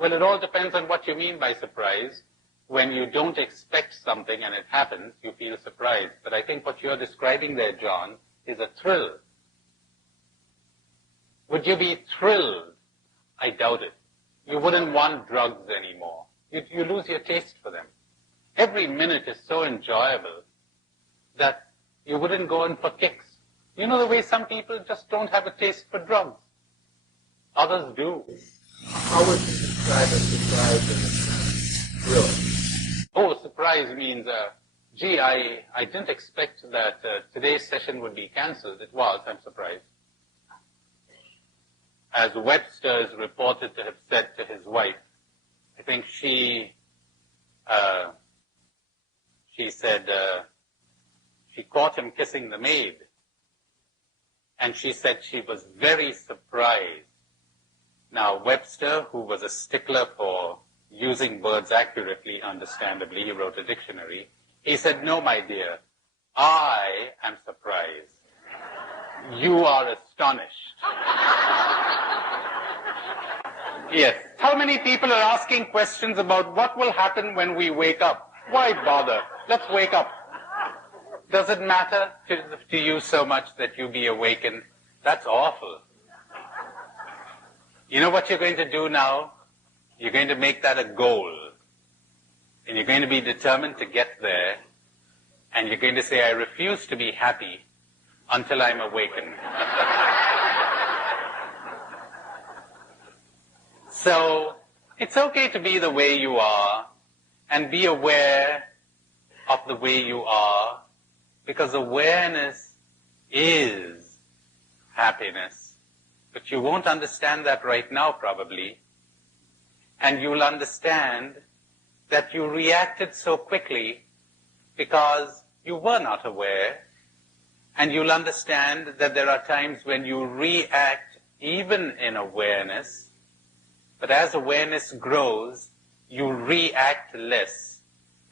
Well, it all depends on what you mean by surprise. When you don't expect something and it happens, you feel surprised. But I think what you're describing there, John, is a thrill. Would you be thrilled? I doubt it. You wouldn't want drugs anymore. You lose your taste for them. Every minute is so enjoyable that you wouldn't go in for kicks. You know the way some people just don't have a taste for drugs. Others do. How would you describe a surprise in this sense? Really? Oh, surprise means, gee, I didn't expect that today's session would be cancelled. It was. I'm surprised. As Webster is reported to have said to his wife, I think she said she caught him kissing the maid. And she said she was very surprised. Now, Webster, who was a stickler for using words accurately, understandably, he wrote a dictionary, he said, no, my dear, I am surprised. You are astonished. Yes. How many people are asking questions about what will happen when we wake up? Why bother? Let's wake up. Does it matter to you so much that you be awakened? That's awful. You know what you're going to do now? You're going to make that a goal. And you're going to be determined to get there. And you're going to say, I refuse to be happy until I'm awakened. So, it's okay to be the way you are and be aware of the way you are, because awareness is happiness. But you won't understand that right now, probably. And you'll understand that you reacted so quickly because you were not aware. And you'll understand that there are times when you react even in awareness. But as awareness grows, you react less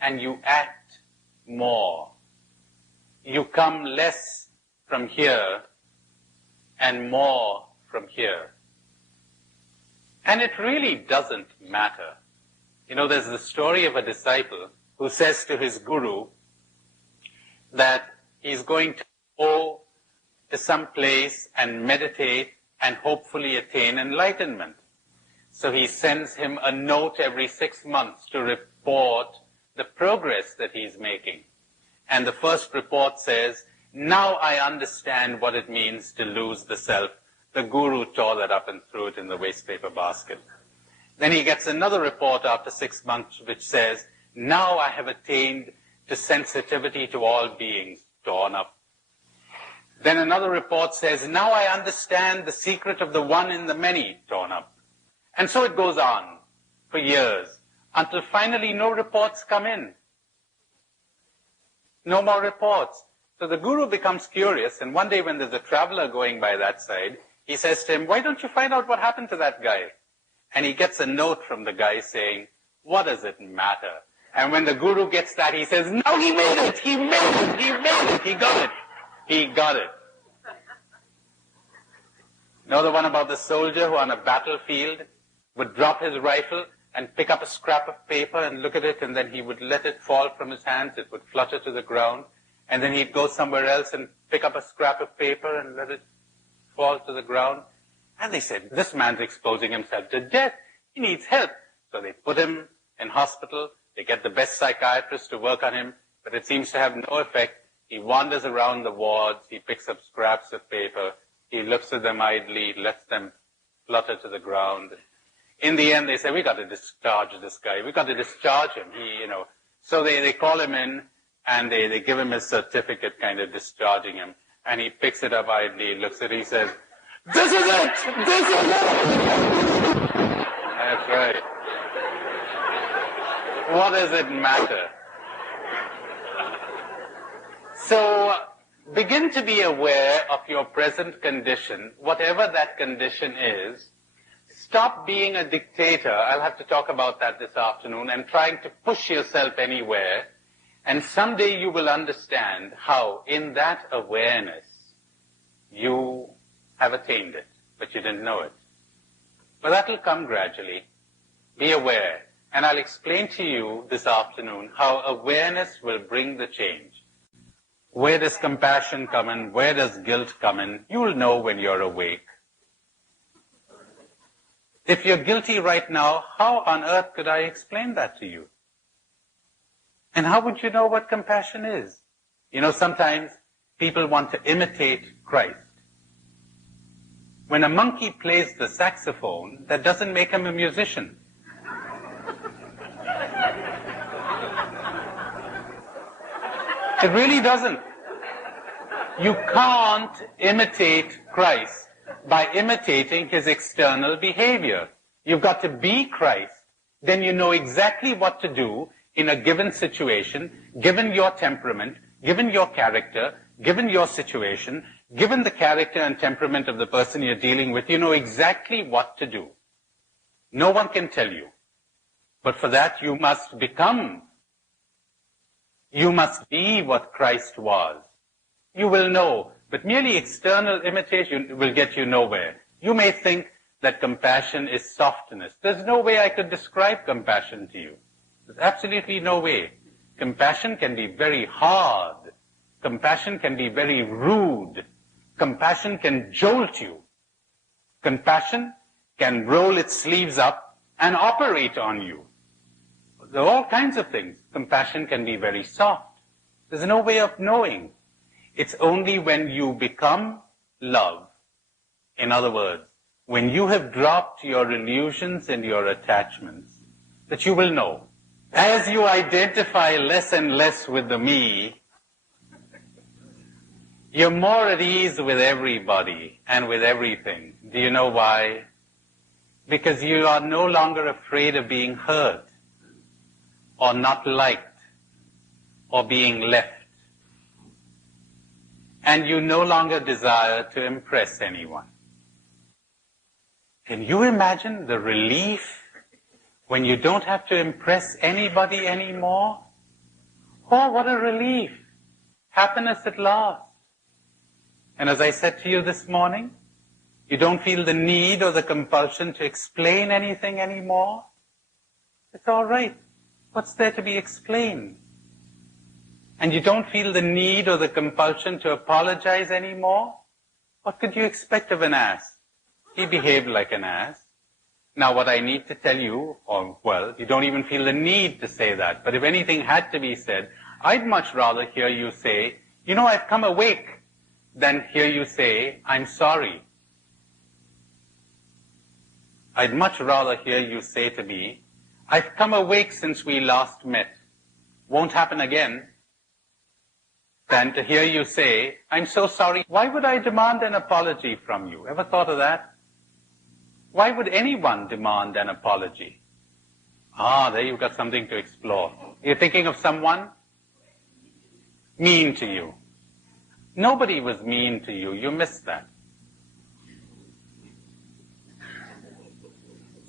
and you act more. You come less from here and more from here. And it really doesn't matter. You know, there's the story of a disciple who says to his guru that he's going to go to some place and meditate and hopefully attain enlightenment. So he sends him a note every 6 months to report the progress that he's making. And the first report says, now I understand what it means to lose the self. The guru tore that up and threw it in the waste paper basket. Then he gets another report after 6 months which says, now I have attained to sensitivity to all beings, torn up. Then another report says, now I understand the secret of the one in the many, torn up. And so it goes on for years, until finally no reports come in. No more reports. So the guru becomes curious, and one day when there's a traveler going by that side, he says to him, why don't you find out what happened to that guy? And he gets a note from the guy saying, what does it matter? And when the guru gets that, he says, no, he made it, he made it, he made it, he got it, he got it. Know the one about the soldier who on a battlefield would drop his rifle and pick up a scrap of paper and look at it, and then he would let it fall from his hands, it would flutter to the ground, and then he'd go somewhere else and pick up a scrap of paper and let it fall to the ground. And they said, this man's exposing himself to death. He needs help. So they put him in hospital. They get the best psychiatrist to work on him, but it seems to have no effect. He wanders around the wards. He picks up scraps of paper. He looks at them idly, lets them flutter to the ground. In the end, they say, we got to discharge this guy. We got to discharge him. So they call him in, and they give him a certificate kind of discharging him. And he picks it up idly, looks at it, he says, this is it! This is it! That's right. What does it matter? So, begin to be aware of your present condition, whatever that condition is. Stop being a dictator. I'll have to talk about that this afternoon, and trying to push yourself anywhere. And someday you will understand how, in that awareness, you have attained it, but you didn't know it. But that will come gradually. Be aware. And I'll explain to you this afternoon how awareness will bring the change. Where does compassion come in? Where does guilt come in? You will know when you're awake. If you're guilty right now, how on earth could I explain that to you? And how would you know what compassion is? You know, sometimes people want to imitate Christ. When a monkey plays the saxophone, that doesn't make him a musician. It really doesn't. You can't imitate Christ by imitating his external behavior. You've got to be Christ. Then you know exactly what to do in a given situation, given your temperament, given your character, given your situation, given the character and temperament of the person you're dealing with. You know exactly what to do. No one can tell you. But for that, you must become. You must be what Christ was. You will know, but merely external imitation will get you nowhere. You may think that compassion is softness. There's no way I could describe compassion to you. There's absolutely no way. Compassion can be very hard. Compassion can be very rude. Compassion can jolt you. Compassion can roll its sleeves up and operate on you. There are all kinds of things. Compassion can be very soft. There's no way of knowing. It's only when you become love. In other words, when you have dropped your illusions and your attachments, that you will know. As you identify less and less with the me, you're more at ease with everybody and with everything. Do you know why? Because you are no longer afraid of being hurt, or not liked, or being left. And you no longer desire to impress anyone. Can you imagine the relief when you don't have to impress anybody anymore? Oh, what a relief. Happiness at last. And as I said to you this morning, you don't feel the need or the compulsion to explain anything anymore. It's all right. What's there to be explained? And you don't feel the need or the compulsion to apologize anymore? What could you expect of an ass? He behaved like an ass. Now what I need to tell you, you don't even feel the need to say that, but if anything had to be said, I'd much rather hear you say, you know, I've come awake, than hear you say, I'm sorry. I'd much rather hear you say to me, I've come awake since we last met. Won't happen again. Than to hear you say, I'm so sorry. Why would I demand an apology from you? Ever thought of that? Why would anyone demand an apology? There you've got something to explore. You're thinking of someone mean to you. Nobody was mean to you. You missed that.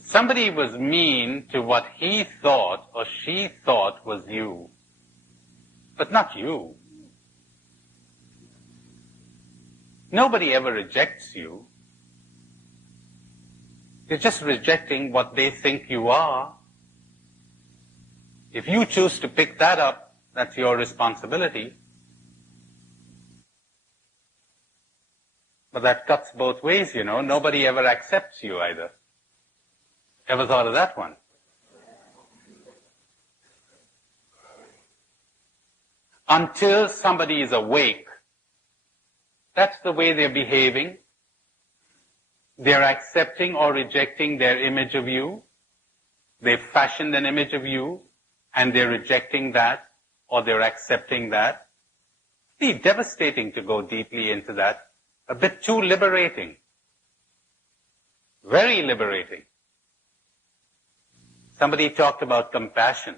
Somebody was mean to what he thought or she thought was you, but not you. Nobody ever rejects you. You're just rejecting what they think you are. If you choose to pick that up, that's your responsibility. But that cuts both ways, you know. Nobody ever accepts you either. Ever thought of that one? Until somebody is awake, that's the way they're behaving. They're accepting or rejecting their image of you. They've fashioned an image of you, and they're rejecting that, or they're accepting that. It's devastating to go deeply into that. A bit too liberating. Very liberating. Somebody talked about compassion.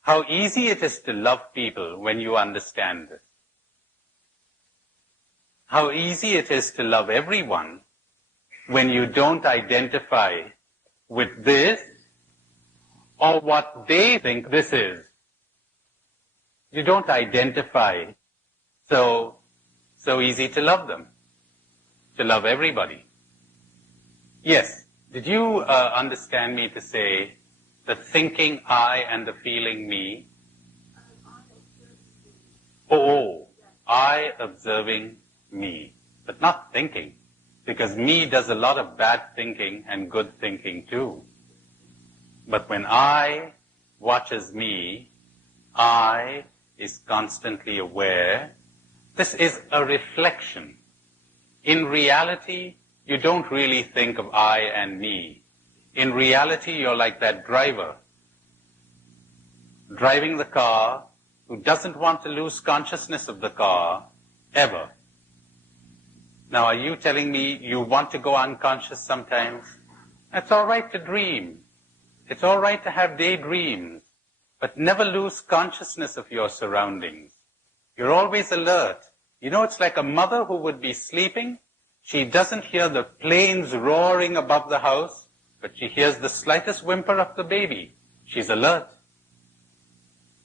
How easy it is to love people when you understand it. How easy it is to love everyone when you don't identify with this or what they think this is. You don't identify, so easy to love them, to love everybody. Yes, did you understand me to say the thinking I and the feeling me? I observing me, but not thinking, because me does a lot of bad thinking and good thinking too. But when I watches me, I is constantly aware. This is a reflection. In reality, you don't really think of I and me. In reality, you're like that driver driving the car who doesn't want to lose consciousness of the car ever. Now, are you telling me you want to go unconscious sometimes? It's all right to dream. It's all right to have daydreams, but never lose consciousness of your surroundings. You're always alert. You know, it's like a mother who would be sleeping. She doesn't hear the planes roaring above the house, but she hears the slightest whimper of the baby. She's alert.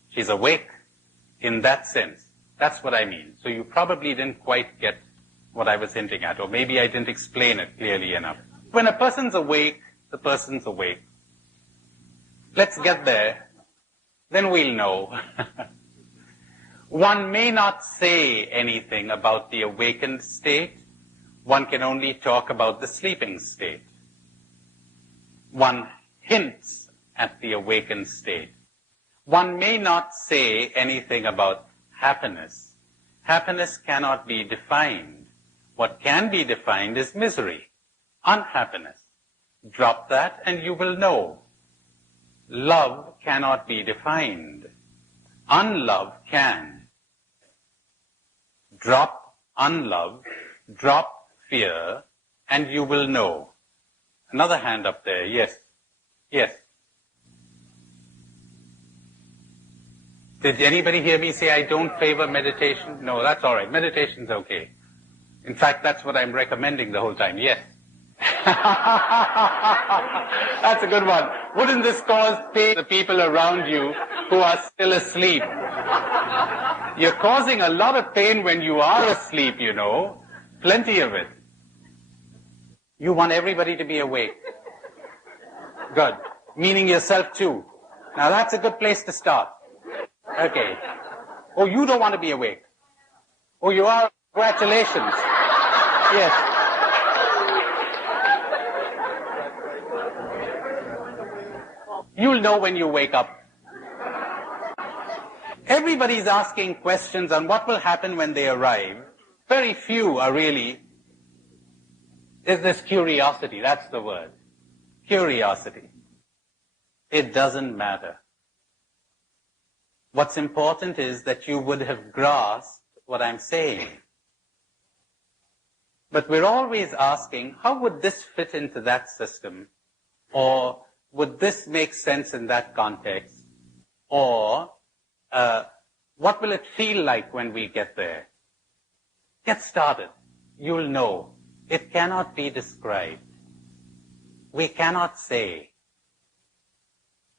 She's awake in that sense. That's what I mean. So you probably didn't quite get what I was hinting at, or maybe I didn't explain it clearly enough. When a person's awake, the person's awake. Let's get there, then we'll know. One may not say anything about the awakened state. One can only talk about the sleeping state. One hints at the awakened state. One may not say anything about happiness. Happiness cannot be defined. What can be defined is misery, unhappiness. Drop that and you will know. Love cannot be defined. Unlove can. Drop unlove, drop fear, and you will know. Another hand up there, yes. Yes. Did anybody hear me say I don't favor meditation? No, that's all right. Meditation's okay. In fact, that's what I'm recommending the whole time. Yes. That's a good one. Wouldn't this cause pain to the people around you who are still asleep? You're causing a lot of pain when you are asleep, you know. Plenty of it. You want everybody to be awake. Good. Meaning yourself too. Now that's a good place to start. Okay. Oh, you don't want to be awake. Oh, you are? Congratulations. Yes. You'll know when you wake up. Everybody's asking questions on what will happen when they arrive. Very few are really. Is this curiosity? That's the word. Curiosity. It doesn't matter. What's important is that you would have grasped what I'm saying. But we're always asking, how would this fit into that system? Or would this make sense in that context? Or what will it feel like when we get there? Get started. You'll know. It cannot be described. We cannot say.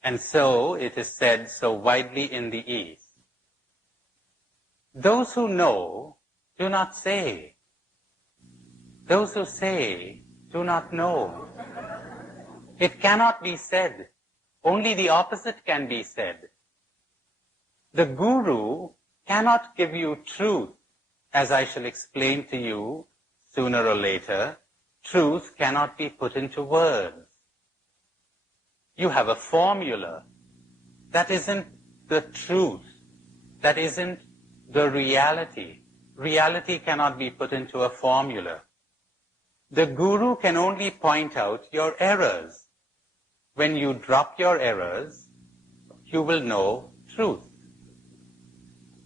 And so it is said so widely in the East. Those who know do not say. Those who say do not know. It cannot be said. Only the opposite can be said. The guru cannot give you truth, as I shall explain to you sooner or later. Truth cannot be put into words. You have a formula. That isn't the truth. That isn't the reality. Reality cannot be put into a formula. The guru can only point out your errors. When you drop your errors, you will know truth.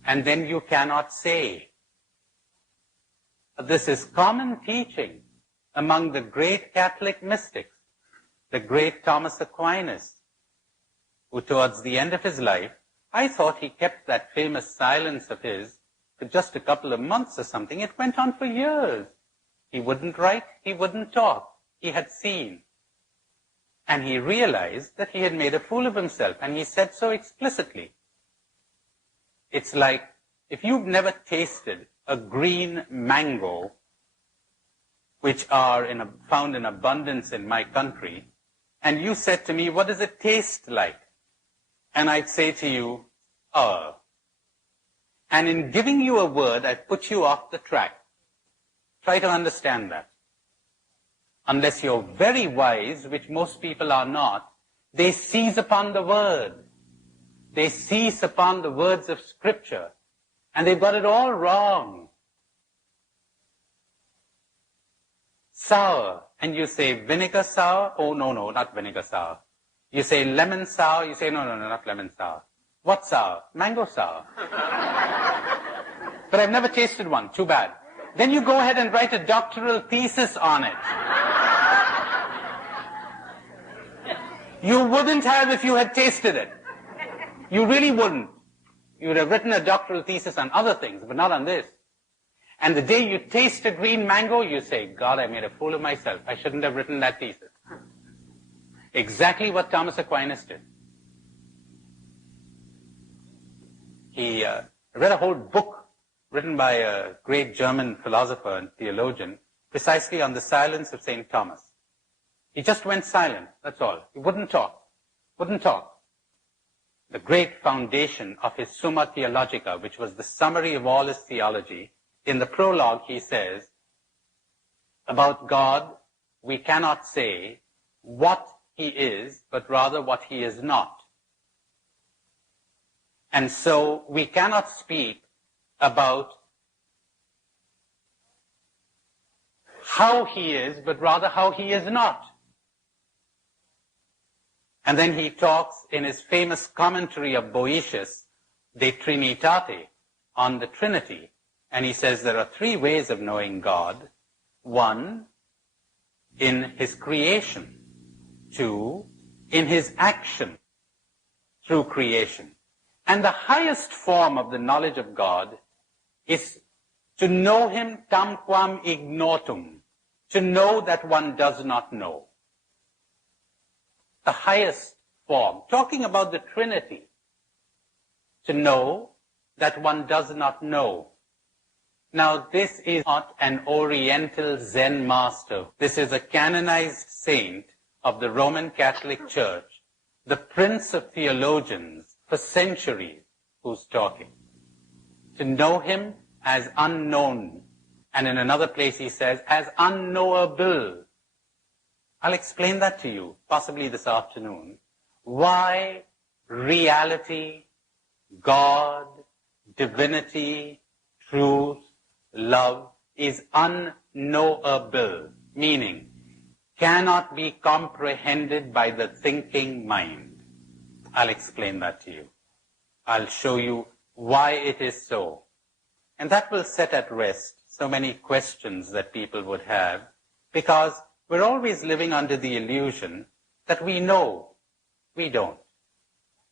And then you cannot say. This is common teaching among the great Catholic mystics, the great Thomas Aquinas, who towards the end of his life, I thought he kept that famous silence of his for just a couple of months or something. It went on for years. He wouldn't write, he wouldn't talk. He had seen. And he realized that he had made a fool of himself, and he said so explicitly. It's like if you've never tasted a green mango, which are found in abundance in my country, and you said to me, what does it taste like? And I'd say to you, oh. And in giving you a word, I put you off the track. Try to understand that. Unless you're very wise, which most people are not, they seize upon the word. They seize upon the words of Scripture. And they've got it all wrong. Sour. And you say vinegar sour? Oh, no, not vinegar sour. You say lemon sour? You say, no, not lemon sour. What sour? Mango sour. But I've never tasted one. Too bad. Then you go ahead and write a doctoral thesis on it. You wouldn't have if you had tasted it. You really wouldn't. You would have written a doctoral thesis on other things, but not on this. And the day you taste a green mango, you say, God, I made a fool of myself. I shouldn't have written that thesis. Exactly what Thomas Aquinas did. He read a whole book written by a great German philosopher and theologian precisely on the silence of St. Thomas. He just went silent, that's all. He wouldn't talk. the great foundation of his Summa Theologica, which was the summary of all his theology, in the prologue he says, about God, we cannot say what he is, but rather what he is not. And so we cannot speak about how he is, but rather how he is not. And then he talks in his famous commentary of Boetius, De Trinitate, on the Trinity. And he says there are three ways of knowing God. One, in his creation. Two, in his action through creation. And the highest form of the knowledge of God is to know him tamquam ignotum, to know that one does not know. The highest form, talking about the Trinity, to know that one does not know. Now, this is not an Oriental Zen master. This is a canonized saint of the Roman Catholic Church, the prince of theologians for centuries, who's talking. To know him as unknown. And in another place he says, as unknowable. I'll explain that to you, possibly this afternoon. Why reality, God, divinity, truth, love is unknowable, meaning cannot be comprehended by the thinking mind. I'll explain that to you. I'll show you why it is so. And that will set at rest so many questions that people would have, because we're always living under the illusion that we know. We don't.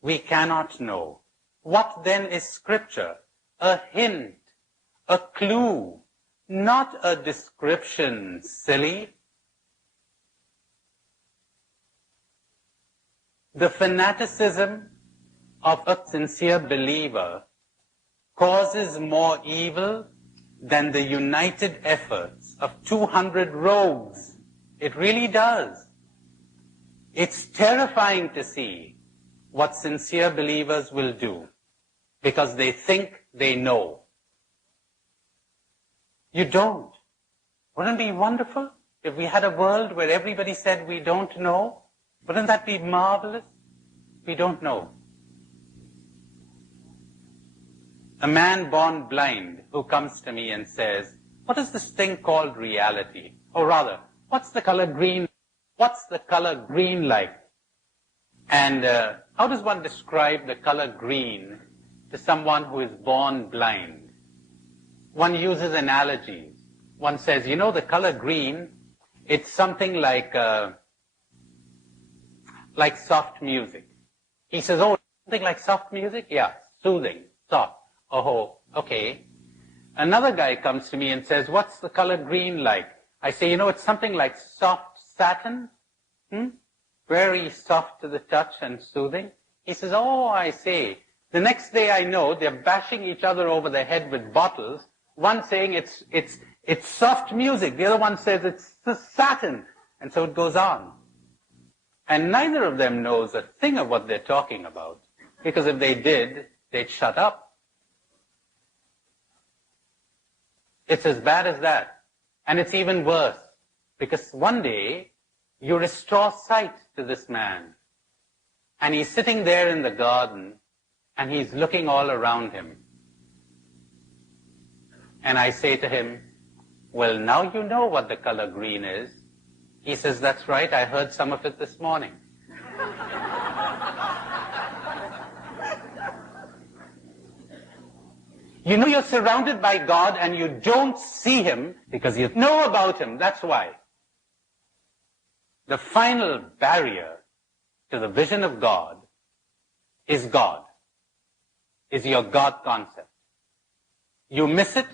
We cannot know. What then is Scripture? A hint, a clue, not a description, silly. The fanaticism of a sincere believer causes more evil than the united efforts of 200 rogues. It really does. It's terrifying to see what sincere believers will do because they think they know. You don't. Wouldn't it be wonderful if we had a world where everybody said we don't know? Wouldn't that be marvelous? We don't know. A man born blind who comes to me and says, what is this thing called reality? Or rather, what's the color green? What's the color green like? And how does one describe the color green to someone who is born blind? One uses analogies. One says, you know, the color green, it's something like soft music. He says, oh, something like soft music? Yeah, soothing, soft. Oh, okay. Another guy comes to me and says, what's the color green like? I say, you know, it's something like soft satin. Very soft to the touch and soothing. He says, oh, I see. The next day I know they're bashing each other over the head with bottles. One saying it's soft music. The other one says it's satin. And so it goes on. And neither of them knows a thing of what they're talking about. Because if they did, they'd shut up. It's as bad as that. And it's even worse. Because one day, you restore sight to this man. And he's sitting there in the garden, and he's looking all around him. And I say to him, well, now you know what the color green is. He says, that's right, I heard some of it this morning. You know you're surrounded by God and you don't see him because you know about him. That's why. The final barrier to the vision of God, is your God concept. You miss it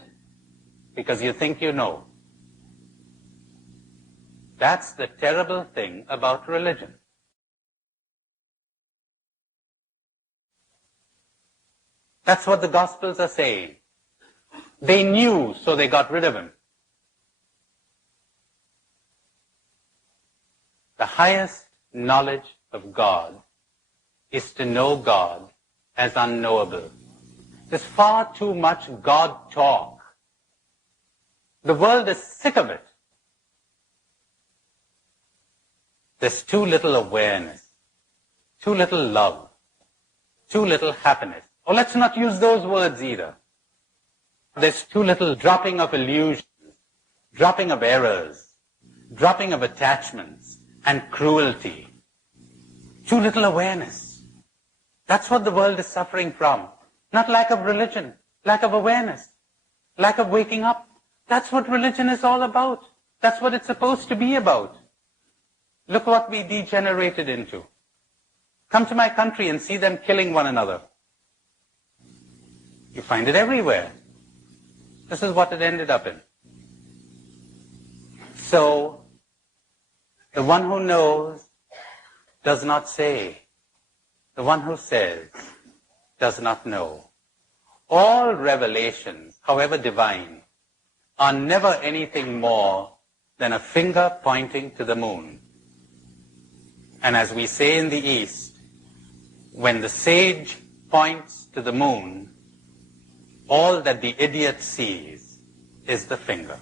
because you think you know. That's the terrible thing about religion. That's what the Gospels are saying. They knew, so they got rid of him. The highest knowledge of God is to know God as unknowable. There's far too much God talk. The world is sick of it. There's too little awareness, too little love, too little happiness. Or let's not use those words either. There's too little dropping of illusions, dropping of errors, dropping of attachments and cruelty. Too little awareness. That's what the world is suffering from. Not lack of religion, lack of awareness, lack of waking up. That's what religion is all about. That's what it's supposed to be about. Look what we degenerated into. Come to my country and see them killing one another. You find it everywhere. This is what it ended up in. So, the one who knows does not say. The one who says does not know. All revelations, however divine, are never anything more than a finger pointing to the moon. And as we say in the East, when the sage points to the moon, all that the idiot sees is the finger.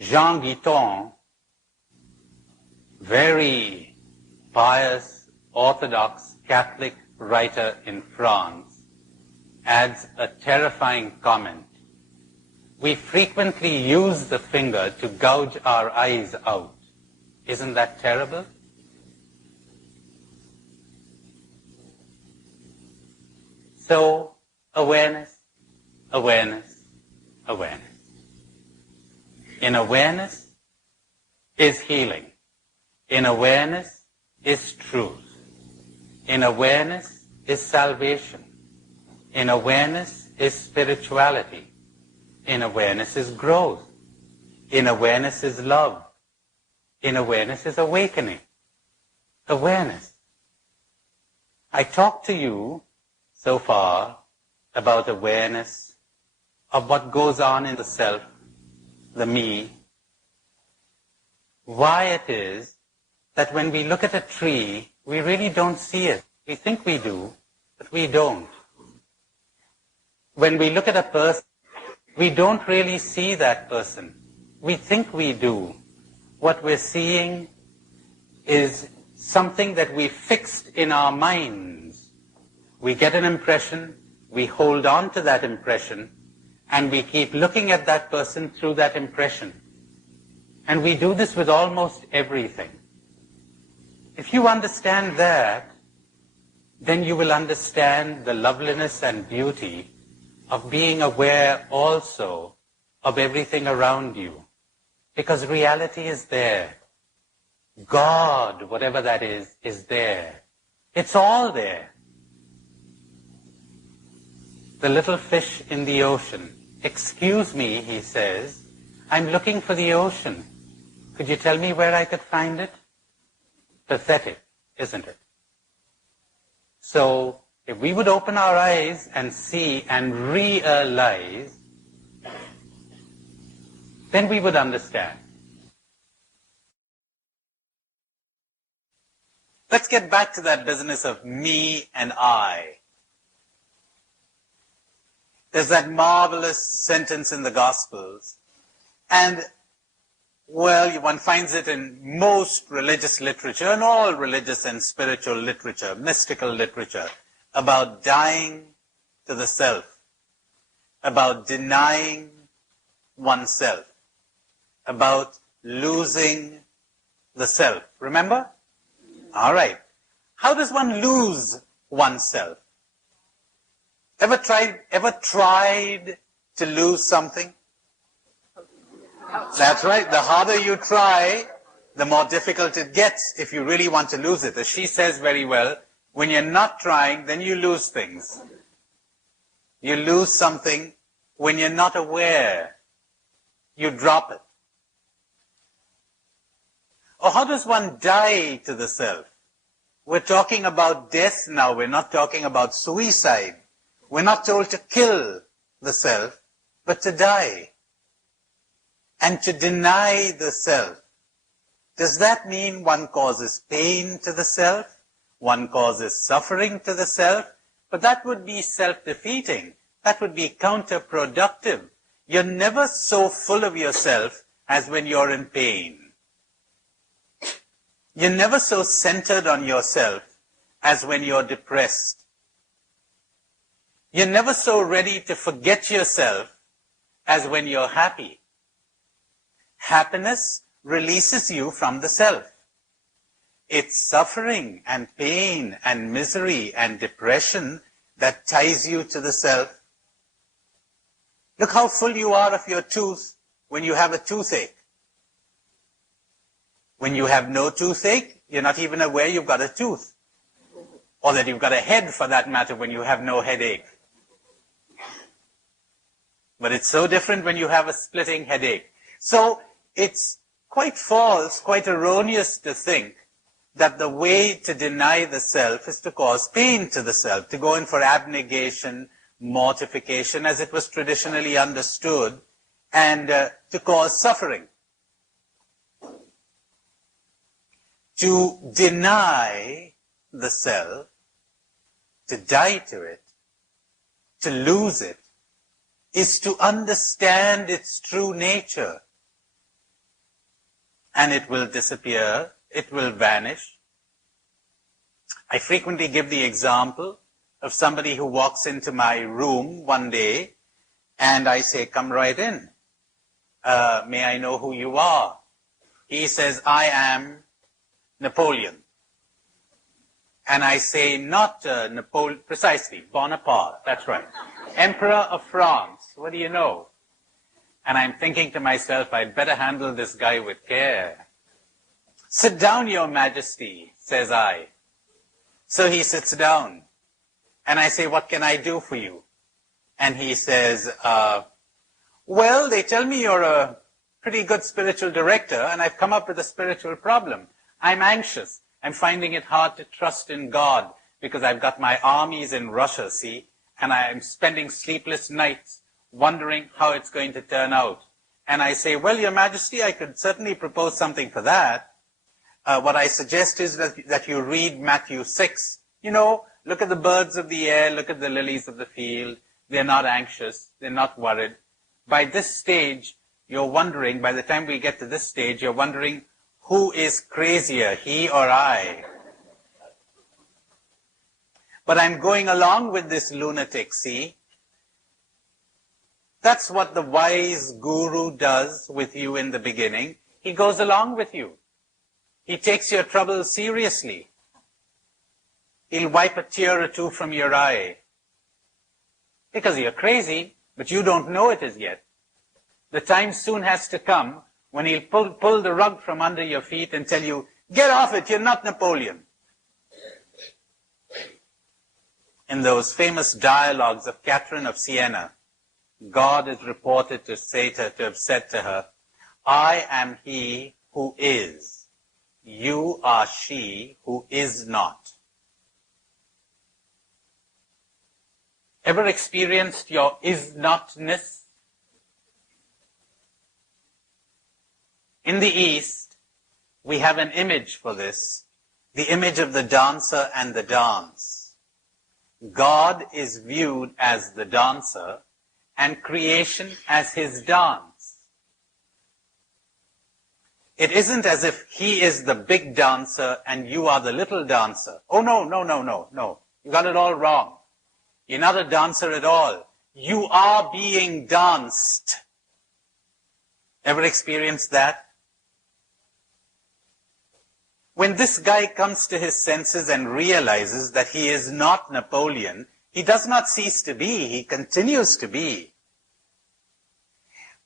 Jean Guiton, very pious, orthodox, Catholic writer in France, adds a terrifying comment. We frequently use the finger to gouge our eyes out. Isn't that terrible? So, awareness, awareness, awareness. In awareness is healing. In awareness is truth. In awareness is salvation. In awareness is spirituality. In awareness is growth. In awareness is love. In awareness is awakening. Awareness. I talked to you so far about awareness of what goes on in the self, the me. Why it is that when we look at a tree, we really don't see it. We think we do, but we don't. When we look at a person, we don't really see that person. We think we do. What we're seeing is something that we fixed in our minds. We get an impression, we hold on to that impression, and we keep looking at that person through that impression. And we do this with almost everything. If you understand that, then you will understand the loveliness and beauty of being aware also of everything around you. Because reality is there. God, whatever that is there. It's all there. The little fish in the ocean. Excuse me, he says, I'm looking for the ocean. Could you tell me where I could find it? Pathetic, isn't it? So, if we would open our eyes and see and realize, then we would understand. Let's get back to that business of me and I. There's that marvelous sentence in the Gospels, and well, one finds it in most religious literature, and all religious and spiritual literature, mystical literature, about dying to the self, about denying oneself, about losing the self. Remember? All right. How does one lose oneself? Ever tried to lose something? That's right. The harder you try, the more difficult it gets if you really want to lose it. As she says very well, when you're not trying, then you lose things. You lose something when you're not aware. You drop it. Or how does one die to the self? We're talking about death now. We're not talking about suicide. We're not told to kill the self, but to die. And to deny the self. Does that mean one causes pain to the self? One causes suffering to the self? But that would be self-defeating. That would be counterproductive. You're never so full of yourself as when you're in pain. You're never so centered on yourself as when you're depressed. You're never so ready to forget yourself as when you're happy. Happiness releases you from the self. It's suffering and pain and misery and depression that ties you to the self. Look how full you are of your tooth when you have a toothache. When you have no toothache, you're not even aware you've got a tooth. Or that you've got a head, for that matter, when you have no headache. But it's so different when you have a splitting headache. So it's quite false, quite erroneous to think that the way to deny the self is to cause pain to the self, to go in for abnegation, mortification, as it was traditionally understood, and to cause suffering. To deny the self, to die to it, to lose it, is to understand its true nature. And it will disappear, it will vanish. I frequently give the example of somebody who walks into my room one day and I say, "Come right in. May I know who you are?" He says, "I am Napoleon." And I say, "Not Napoleon, precisely, Bonaparte, that's right. Emperor of France, what do you know?" And I'm thinking to myself, I'd better handle this guy with care. "Sit down, Your Majesty," says I. So he sits down. And I say, "What can I do for you?" And he says, "Well, they tell me you're a pretty good spiritual director, and I've come up with a spiritual problem. I'm anxious. I'm finding it hard to trust in God because I've got my armies in Russia, see, and I'm spending sleepless nights wondering how it's going to turn out." And I say, "Well, Your Majesty, I could certainly propose something for that. What I suggest is that you read Matthew 6. You know, look at the birds of the air, look at the lilies of the field. They're not anxious, they're not worried. By this stage, you're wondering, by the time we get to this stage, you're wondering, who is crazier, he or I? But I'm going along with this lunatic, see? That's what the wise guru does with you in the beginning. He goes along with you. He takes your troubles seriously. He'll wipe a tear or two from your eye. Because you're crazy, but you don't know it as yet. The time soon has to come when he'll pull the rug from under your feet and tell you, "Get off it, you're not Napoleon." In those famous dialogues of Catherine of Siena, God is reported to have said to her, "I am he who is. You are she who is not." Ever experienced your is-notness? In the East, we have an image for this, the image of the dancer and the dance. God is viewed as the dancer and creation as his dance. It isn't as if he is the big dancer and you are the little dancer. Oh, no. You got it all wrong. You're not a dancer at all. You are being danced. Ever experienced that? When this guy comes to his senses and realizes that he is not Napoleon, he does not cease to be, he continues to be.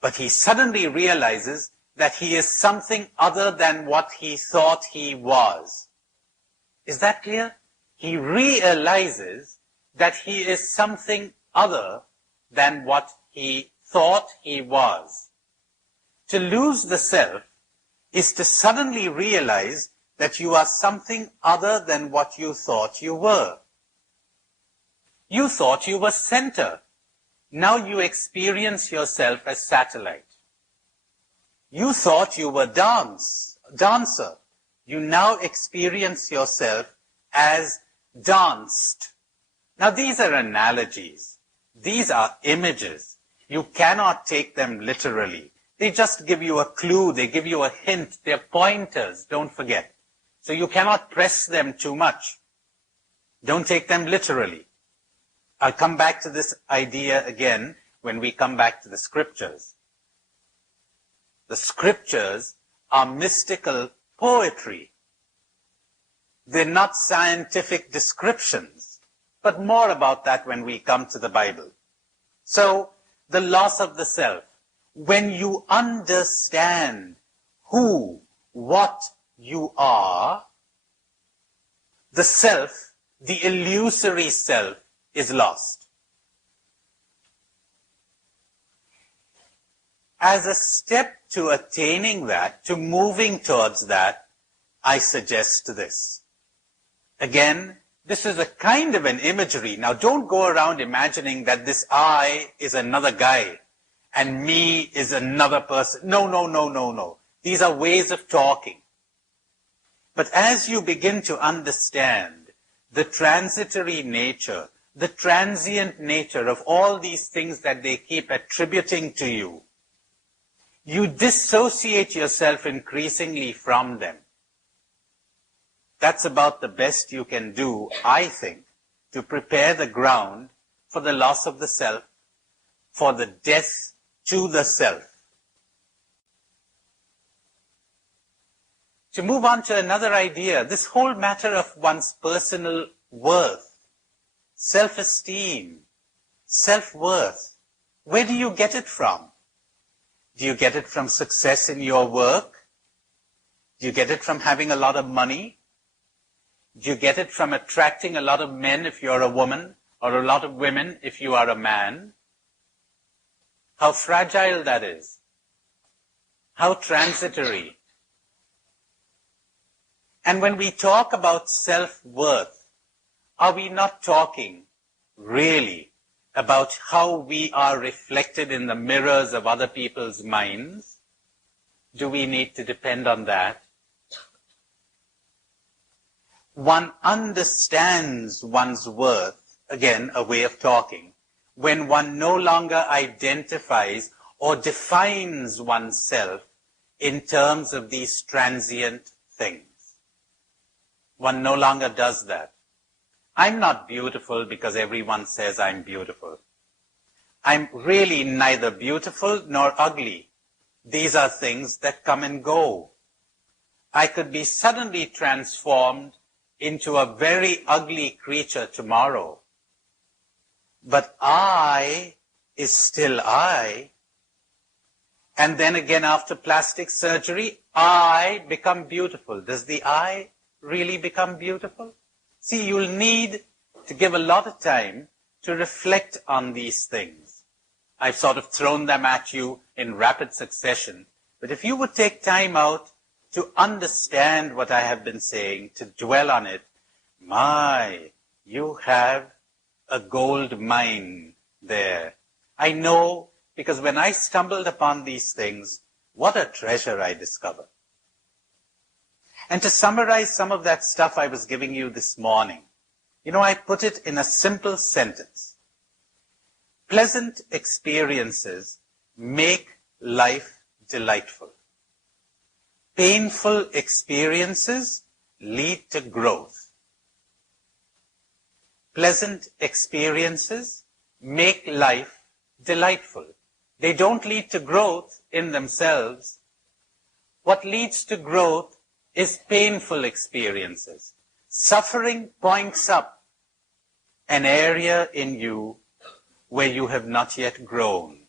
But he suddenly realizes that he is something other than what he thought he was. Is that clear? He realizes that he is something other than what he thought he was. To lose the self is to suddenly realize that you are something other than what you thought you were. You thought you were center. Now you experience yourself as satellite. You thought you were dance, dancer. You now experience yourself as danced. Now these are analogies. These are images. You cannot take them literally. They just give you a clue. They give you a hint. They're pointers, don't forget. So you cannot press them too much. Don't take them literally. I'll come back to this idea again when we come back to the scriptures. The scriptures are mystical poetry. They're not scientific descriptions, but more about that when we come to the Bible. So, the loss of the self. When you understand who, what you are, the self, the illusory self, is lost. As a step to attaining that, to moving towards that, I suggest this. Again, this is a kind of an imagery. Now, don't go around imagining that this I is another guy and me is another person. No, no, no, no, no. These are ways of talking. But as you begin to understand the transitory nature, the transient nature of all these things that they keep attributing to you, you dissociate yourself increasingly from them. That's about the best you can do, I think, to prepare the ground for the loss of the self, for the death to the self. To move on to another idea, this whole matter of one's personal worth, self-esteem, self-worth, where do you get it from? Do you get it from success in your work? Do you get it from having a lot of money? Do you get it from attracting a lot of men if you're a woman, or a lot of women if you are a man? How fragile that is. How transitory. And when we talk about self-worth, are we not talking really about how we are reflected in the mirrors of other people's minds? Do we need to depend on that? One understands one's worth, again, a way of talking, when one no longer identifies or defines oneself in terms of these transient things. One no longer does that. I'm not beautiful because everyone says I'm beautiful. I'm really neither beautiful nor ugly. These are things that come and go. I could be suddenly transformed into a very ugly creature tomorrow. But I is still I. And then again after plastic surgery, I become beautiful. Does the I really become beautiful? See, you'll need to give a lot of time to reflect on these things. I've sort of thrown them at you in rapid succession. But if you would take time out to understand what I have been saying, to dwell on it, you have a gold mine there. I know, because when I stumbled upon these things, what a treasure I discovered. And to summarize some of that stuff I was giving you this morning, I put it in a simple sentence. Pleasant experiences make life delightful. Painful experiences lead to growth. Pleasant experiences make life delightful. They don't lead to growth in themselves. What leads to growth is painful experiences. Suffering points up an area in you where you have not yet grown,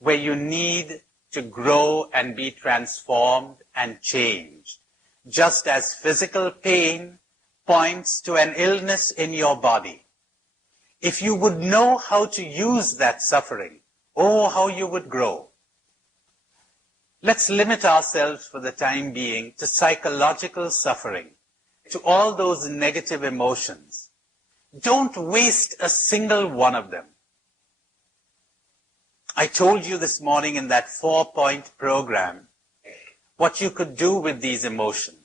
where you need to grow and be transformed and changed. Just as physical pain points to an illness in your body. If you would know how to use that suffering, oh, how you would grow. Let's limit ourselves for the time being to psychological suffering, to all those negative emotions. Don't waste a single one of them. I told you this morning in that 4-point program, what you could do with these emotions.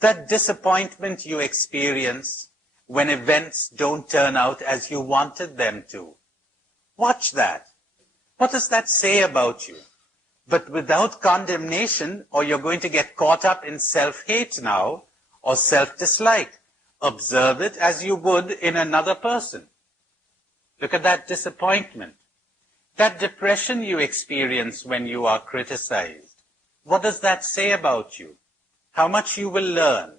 That disappointment you experience when events don't turn out as you wanted them to. Watch that. What does that say about you? But without condemnation, or you're going to get caught up in self-hate now, or self-dislike. Observe it as you would in another person. Look at that disappointment. That depression you experience when you are criticized. What does that say about you? How much you will learn?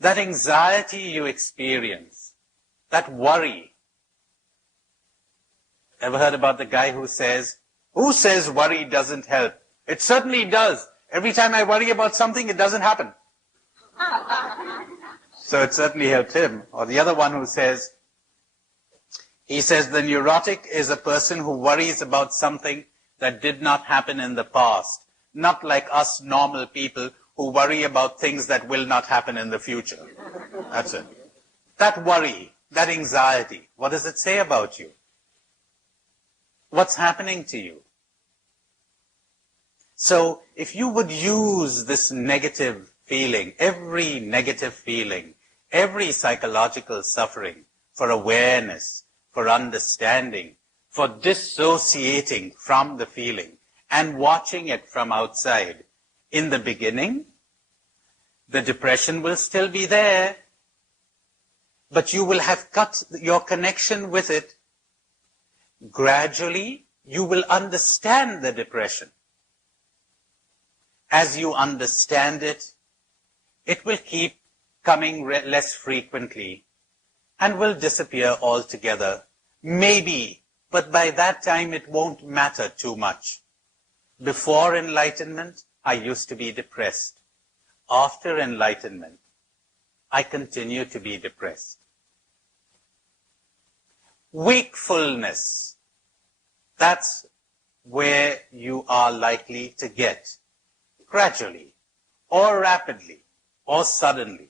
That anxiety you experience, that worry. Ever heard about the guy who says worry doesn't help? It certainly does. Every time I worry about something, it doesn't happen. So it certainly helped him. Or the other one who says, he says the neurotic is a person who worries about something that did not happen in the past. Not like us normal people who worry about things that will not happen in the future. That's it. That worry, that anxiety, what does it say about you? What's happening to you? So if you would use this negative feeling, every negative feeling, every psychological suffering for awareness, for understanding, for dissociating from the feeling and watching it from outside. In the beginning, the depression will still be there, but you will have cut your connection with it. Gradually, you will understand the depression. As you understand it, it will keep coming less frequently and will disappear altogether. Maybe, but by that time it won't matter too much. Before enlightenment, I used to be depressed. After enlightenment, I continue to be depressed. Wakefulness, that's where you are likely to get. Gradually, or rapidly, or suddenly.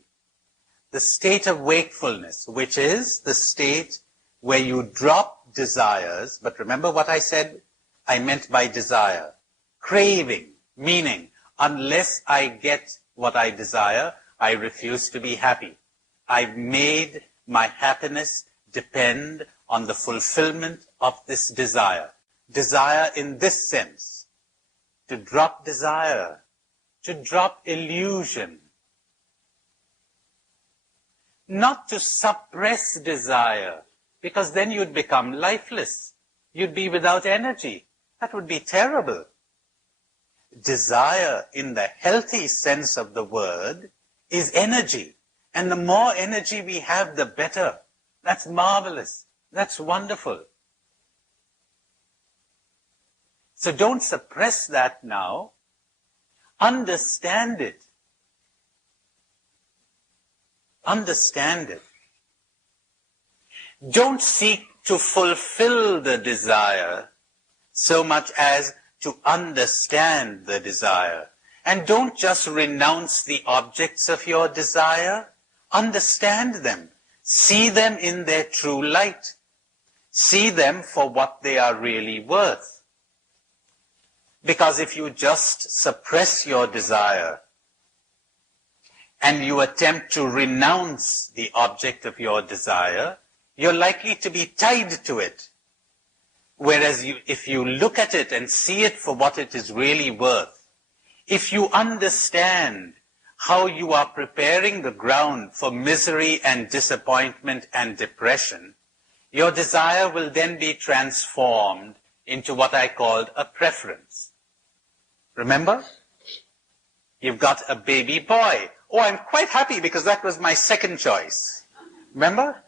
The state of wakefulness, which is the state where you drop desires, but remember what I said I meant by desire. Craving, meaning, unless I get what I desire, I refuse to be happy. I've made my happiness depend on the fulfillment of this desire. Desire in this sense. To drop desire. To drop illusion. Not to suppress desire, because then you'd become lifeless. You'd be without energy. That would be terrible. Desire, in the healthy sense of the word, is energy. And the more energy we have, the better. That's marvelous. That's wonderful. So don't suppress that now. Understand it. Understand it. Don't seek to fulfill the desire so much as to understand the desire. And don't just renounce the objects of your desire. Understand them. See them in their true light. See them for what they are really worth. Because if you just suppress your desire and you attempt to renounce the object of your desire, you're likely to be tied to it. Whereas if you look at it and see it for what it is really worth, if you understand how you are preparing the ground for misery and disappointment and depression, your desire will then be transformed into what I called a preference. Remember? You've got a baby boy. Oh, I'm quite happy because that was my second choice. Remember?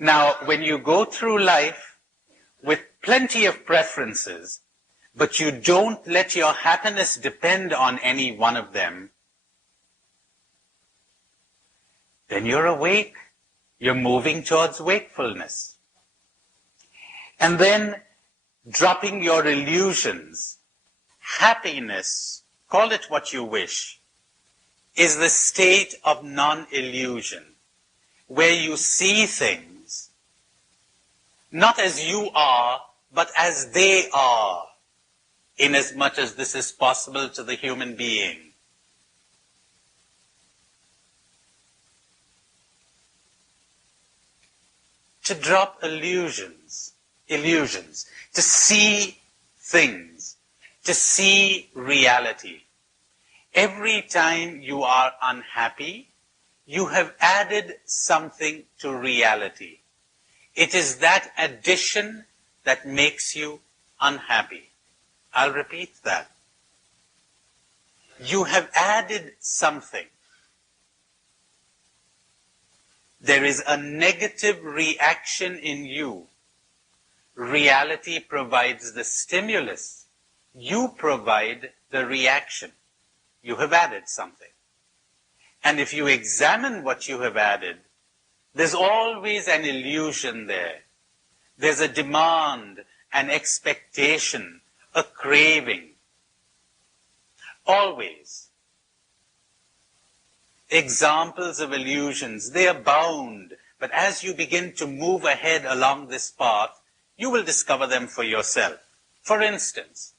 Now, when you go through life with plenty of preferences, but you don't let your happiness depend on any one of them, then you're awake. You're moving towards wakefulness. And then dropping your illusions. Happiness, call it what you wish, is the state of non-illusion, where you see things not as you are, but as they are. inasmuch as this is possible to the human being. To drop illusions, to see things, to see reality. Every time you are unhappy, you have added something to reality. It is that addition that makes you unhappy. I'll repeat that. You have added something. There is a negative reaction in you. Reality provides the stimulus. You provide the reaction. You have added something. And if you examine what you have added, there's always an illusion there. There's a demand, an expectation, a craving. Always. Examples of illusions, they abound. But as you begin to move ahead along this path, you will discover them for yourself. For instance,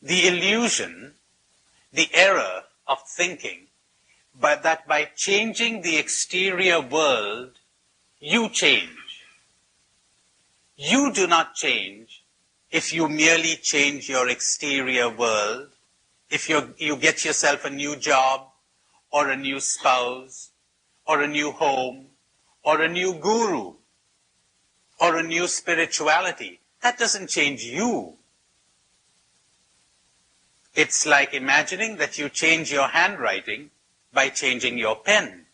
the illusion, the error of thinking, but that by changing the exterior world, you change. You do not change if you merely change your exterior world, if you get yourself a new job, or a new spouse, or a new home, or a new guru, or a new spirituality. That doesn't change you. It's like imagining that you change your handwriting by changing your pen,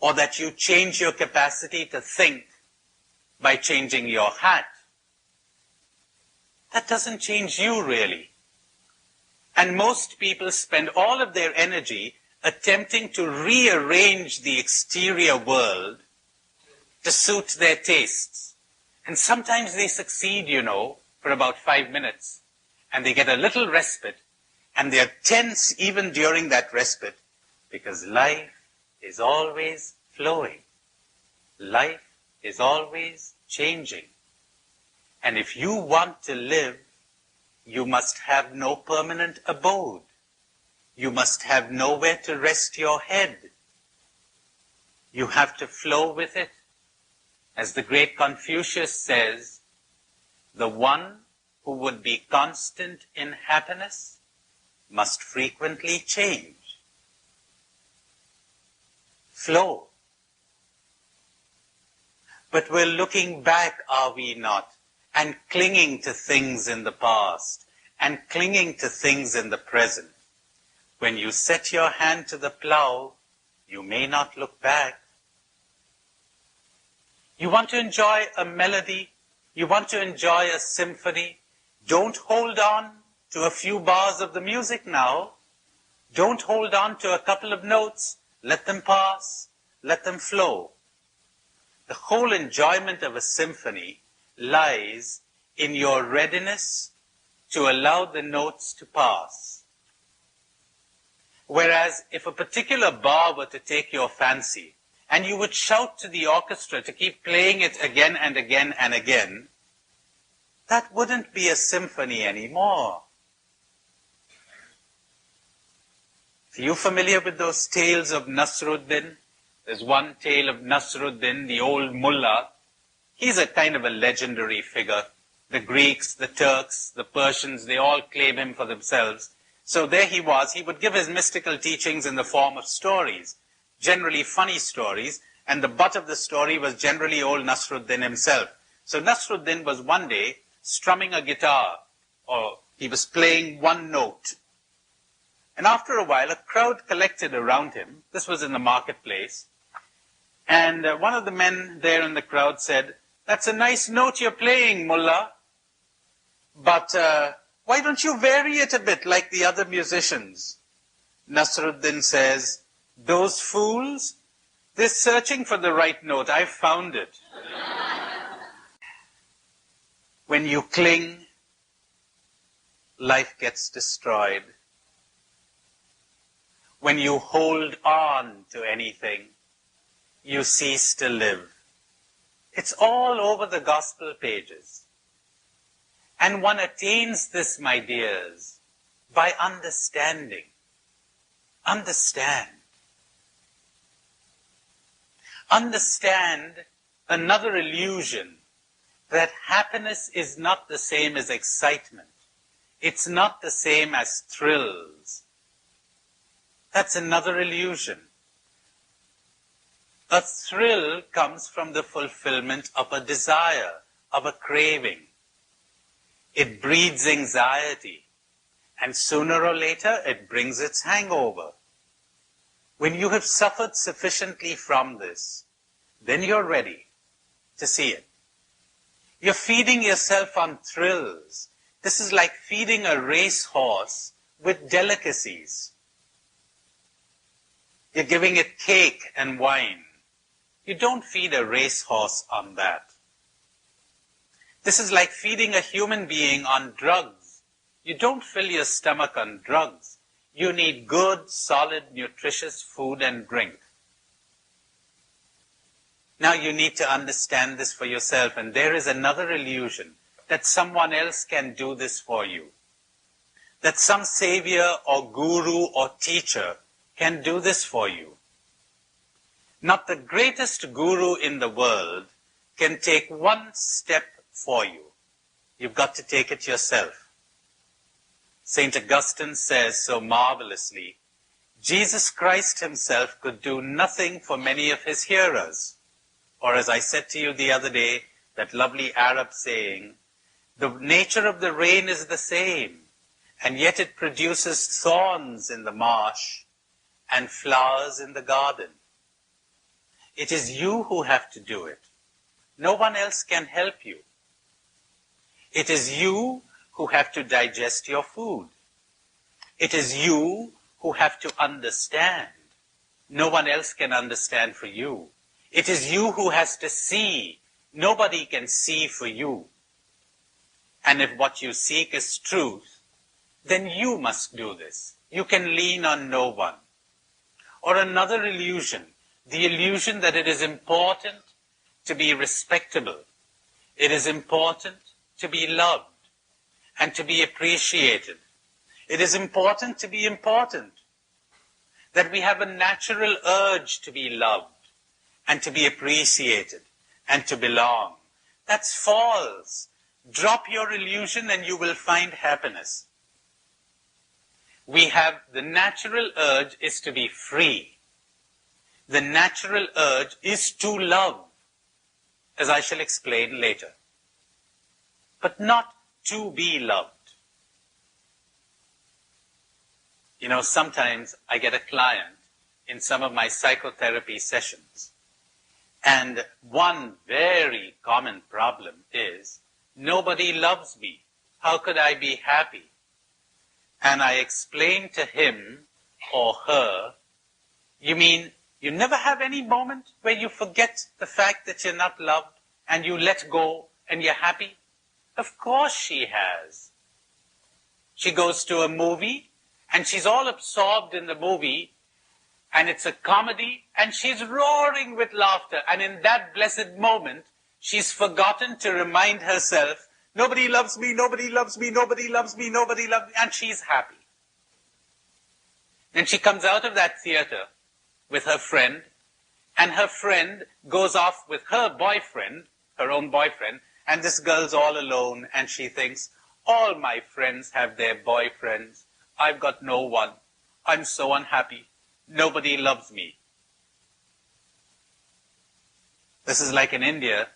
or that you change your capacity to think by changing your hat. That doesn't change you, really. And most people spend all of their energy attempting to rearrange the exterior world to suit their tastes. And sometimes they succeed, for about 5 minutes. And they get a little respite. And they're tense even during that respite, because life is always flowing. Life is always changing. And if you want to live, you must have no permanent abode. You must have nowhere to rest your head. You have to flow with it. As the great Confucius says, the one who would be constant in happiness must frequently change. Flow. But we're looking back, are we not? And clinging to things in the past, and clinging to things in the present. When you set your hand to the plow, you may not look back. You want to enjoy a melody, you want to enjoy a symphony, don't hold on to a few bars of the music now. Don't hold on to a couple of notes. Let them pass, let them flow. The whole enjoyment of a symphony lies in your readiness to allow the notes to pass. Whereas if a particular bar were to take your fancy, and you would shout to the orchestra to keep playing it again and again and again, that wouldn't be a symphony anymore. Are you familiar with those tales of Nasruddin? There's one tale of Nasruddin, the old mullah. He's a kind of a legendary figure. The Greeks, the Turks, the Persians, they all claim him for themselves. So there he was. He would give his mystical teachings in the form of stories, generally funny stories, and the butt of the story was generally old Nasruddin himself. So Nasruddin was one day strumming a guitar, or he was playing one note. And after a while, a crowd collected around him. This was in the marketplace. And one of the men there in the crowd said, "That's a nice note you're playing, mullah. But why don't you vary it a bit like the other musicians?" Nasruddin says, "Those fools, they're searching for the right note. I found it." When you cling, life gets destroyed. When you hold on to anything, you cease to live. It's all over the gospel pages. And one attains this, my dears, by understanding. Understand. Understand another illusion, that happiness is not the same as excitement. It's not the same as thrills. That's another illusion. A thrill comes from the fulfillment of a desire, of a craving. It breeds anxiety, and sooner or later it brings its hangover. When you have suffered sufficiently from this, then you're ready to see it. You're feeding yourself on thrills. This is like feeding a racehorse with delicacies. You're giving it cake and wine. You don't feed a racehorse on that. This is like feeding a human being on drugs. You don't fill your stomach on drugs. You need good, solid, nutritious food and drink. Now you need to understand this for yourself, and there is another illusion, that someone else can do this for you. That some savior or guru or teacher can do this for you. Not the greatest guru in the world can take one step for you. You've got to take it yourself. St. Augustine says so marvelously, Jesus Christ himself could do nothing for many of his hearers. Or as I said to you the other day, that lovely Arab saying, the nature of the rain is the same, and yet it produces thorns in the marsh and flowers in the garden. It is you who have to do it. No one else can help you. It is you who have to digest your food. It is you who have to understand. No one else can understand for you. It is you who has to see. Nobody can see for you. And if what you seek is truth, then you must do this. You can lean on no one. Or another illusion, the illusion that it is important to be respectable. It is important to be loved and to be appreciated. It is important to be important. That we have a natural urge to be loved and to be appreciated and to belong. That's false. Drop your illusion and you will find happiness. We have the natural urge is to be free. The natural urge is to love, as I shall explain later. But not to be loved. You know, sometimes I get a client in some of my psychotherapy sessions, and one very common problem is, nobody loves me. How could I be happy? And I explain to him or her, you mean you never have any moment where you forget the fact that you're not loved and you let go and you're happy? Of course she has. She goes to a movie and she's all absorbed in the movie, and it's a comedy, and she's roaring with laughter. And in that blessed moment, she's forgotten to remind herself, nobody loves me, nobody loves me, nobody loves me, nobody loves me, and she's happy. Then she comes out of that theater with her friend, and her friend goes off with her boyfriend, her own boyfriend, and this girl's all alone, and she thinks, all my friends have their boyfriends. I've got no one. I'm so unhappy. Nobody loves me. This is like in India,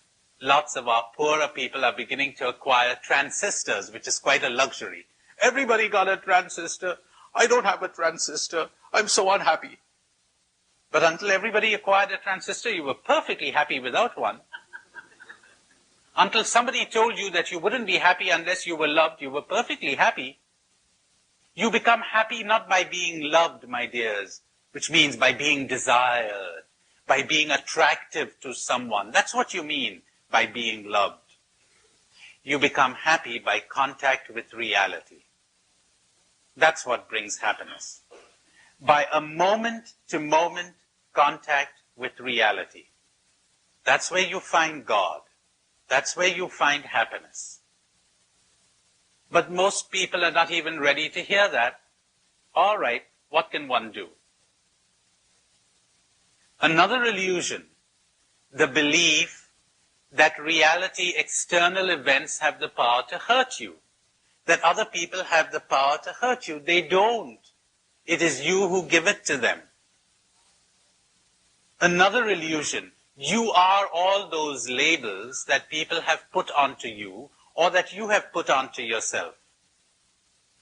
lots of our poorer people are beginning to acquire transistors, which is quite a luxury. Everybody got a transistor. I don't have a transistor. I'm so unhappy. But until everybody acquired a transistor, you were perfectly happy without one. Until somebody told you that you wouldn't be happy unless you were loved, you were perfectly happy. You become happy not by being loved, my dears, which means by being desired, by being attractive to someone. That's what you mean by being loved. You become happy by contact with reality. That's what brings happiness. By a moment-to-moment contact with reality. That's where you find God. That's where you find happiness. But most people are not even ready to hear that. All right, what can one do? Another illusion, the belief that reality, external events have the power to hurt you, that other people have the power to hurt you. They don't. It is you who give it to them. Another illusion, you are all those labels that people have put onto you or that you have put onto yourself.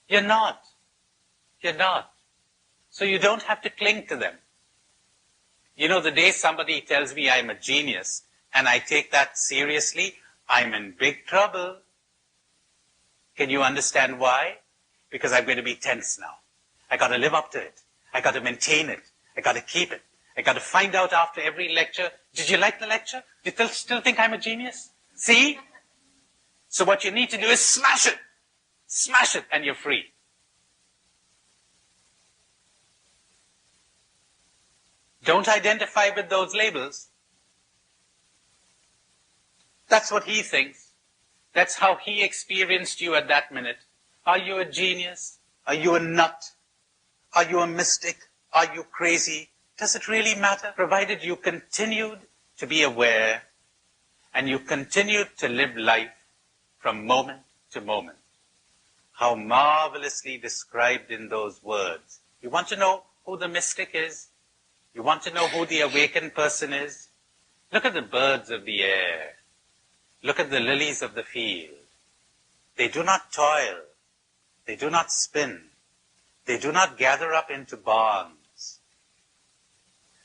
You're not. You're not. So you don't have to cling to them. You know, the day somebody tells me I'm a genius and I take that seriously, I'm in big trouble. Can you understand why? Because I'm going to be tense now. I got to live up to it. I got to maintain it. I got to keep it. I got to find out after every lecture, did you like the lecture? Do you still think I'm a genius? See? So what you need to do is smash it. Smash it and you're free. Don't identify with those labels. That's what he thinks. That's how he experienced you at that minute. Are you a genius? Are you a nut? Are you a mystic? Are you crazy? Does it really matter? Provided you continued to be aware and you continued to live life from moment to moment. How marvelously described in those words. You want to know who the mystic is? You want to know who the awakened person is? Look at the birds of the air. Look at the lilies of the field. They do not toil. They do not spin. They do not gather up into barns.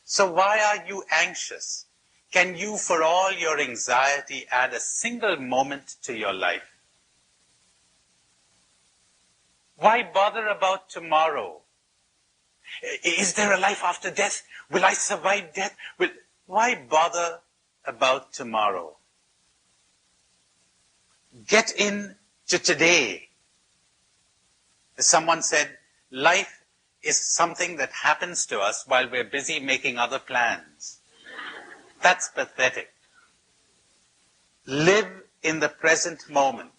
So why are you anxious? Can you, for all your anxiety, add a single moment to your life? Why bother about tomorrow? Is there a life after death? Will I survive death? Why bother about tomorrow? Get into today. As someone said, life is something that happens to us while we're busy making other plans. That's pathetic. Live in the present moment.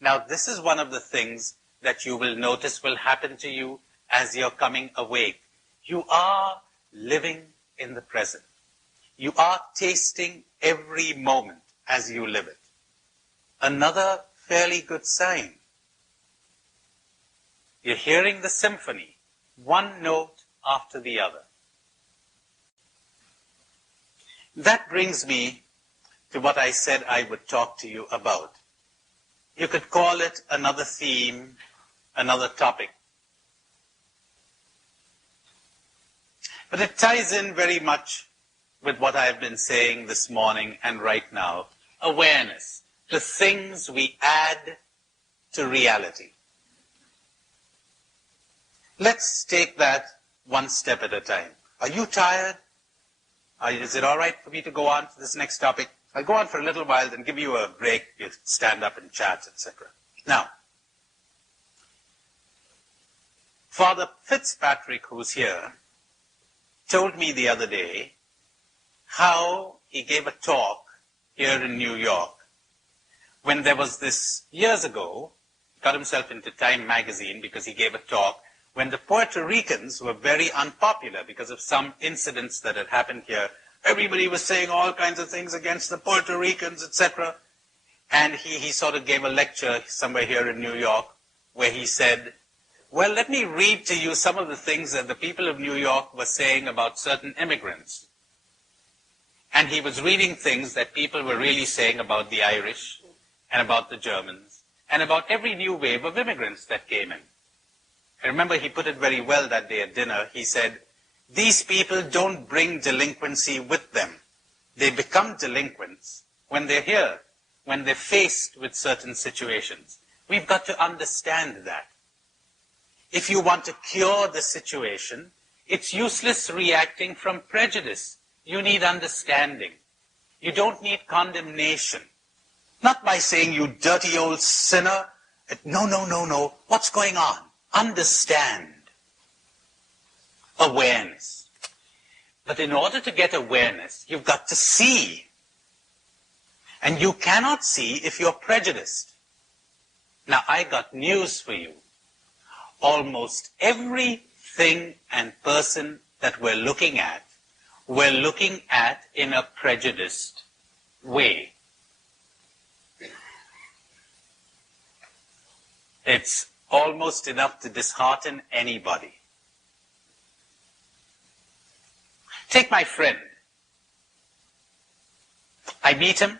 Now, this is one of the things that you will notice will happen to you as you're coming awake. You are living in the present. You are tasting every moment as you live it. Another fairly good sign. You're hearing the symphony, one note after the other. That brings me to what I said I would talk to you about. You could call it another theme, another topic. But it ties in very much with what I've been saying this morning and right now. Awareness, the things we add to reality. Let's take that one step at a time. Are you tired? Is it all right for me to go on to this next topic? I'll go on for a little while, then give you a break. You stand up and chat, etc. Now, Father Fitzpatrick, who's here, told me the other day how he gave a talk here in New York when there was this, years ago, got himself into Time magazine because he gave a talk when the Puerto Ricans were very unpopular because of some incidents that had happened here. Everybody was saying all kinds of things against the Puerto Ricans, etc. And he sort of gave a lecture somewhere here in New York where he said, well, let me read to you some of the things that the people of New York were saying about certain immigrants. And he was reading things that people were really saying about the Irish and about the Germans and about every new wave of immigrants that came in. I remember he put it very well that day at dinner. He said, these people don't bring delinquency with them. They become delinquents when they're here, when they're faced with certain situations. We've got to understand that. If you want to cure the situation, it's useless reacting from prejudice. You need understanding. You don't need condemnation. Not by saying, you dirty old sinner. No, no, no, no. What's going on? Understand. Awareness. But in order to get awareness, you've got to see. And you cannot see if you're prejudiced. Now, I got news for you. Almost everything and person that we're looking at in a prejudiced way. It's almost enough to dishearten anybody. Take my friend. I meet him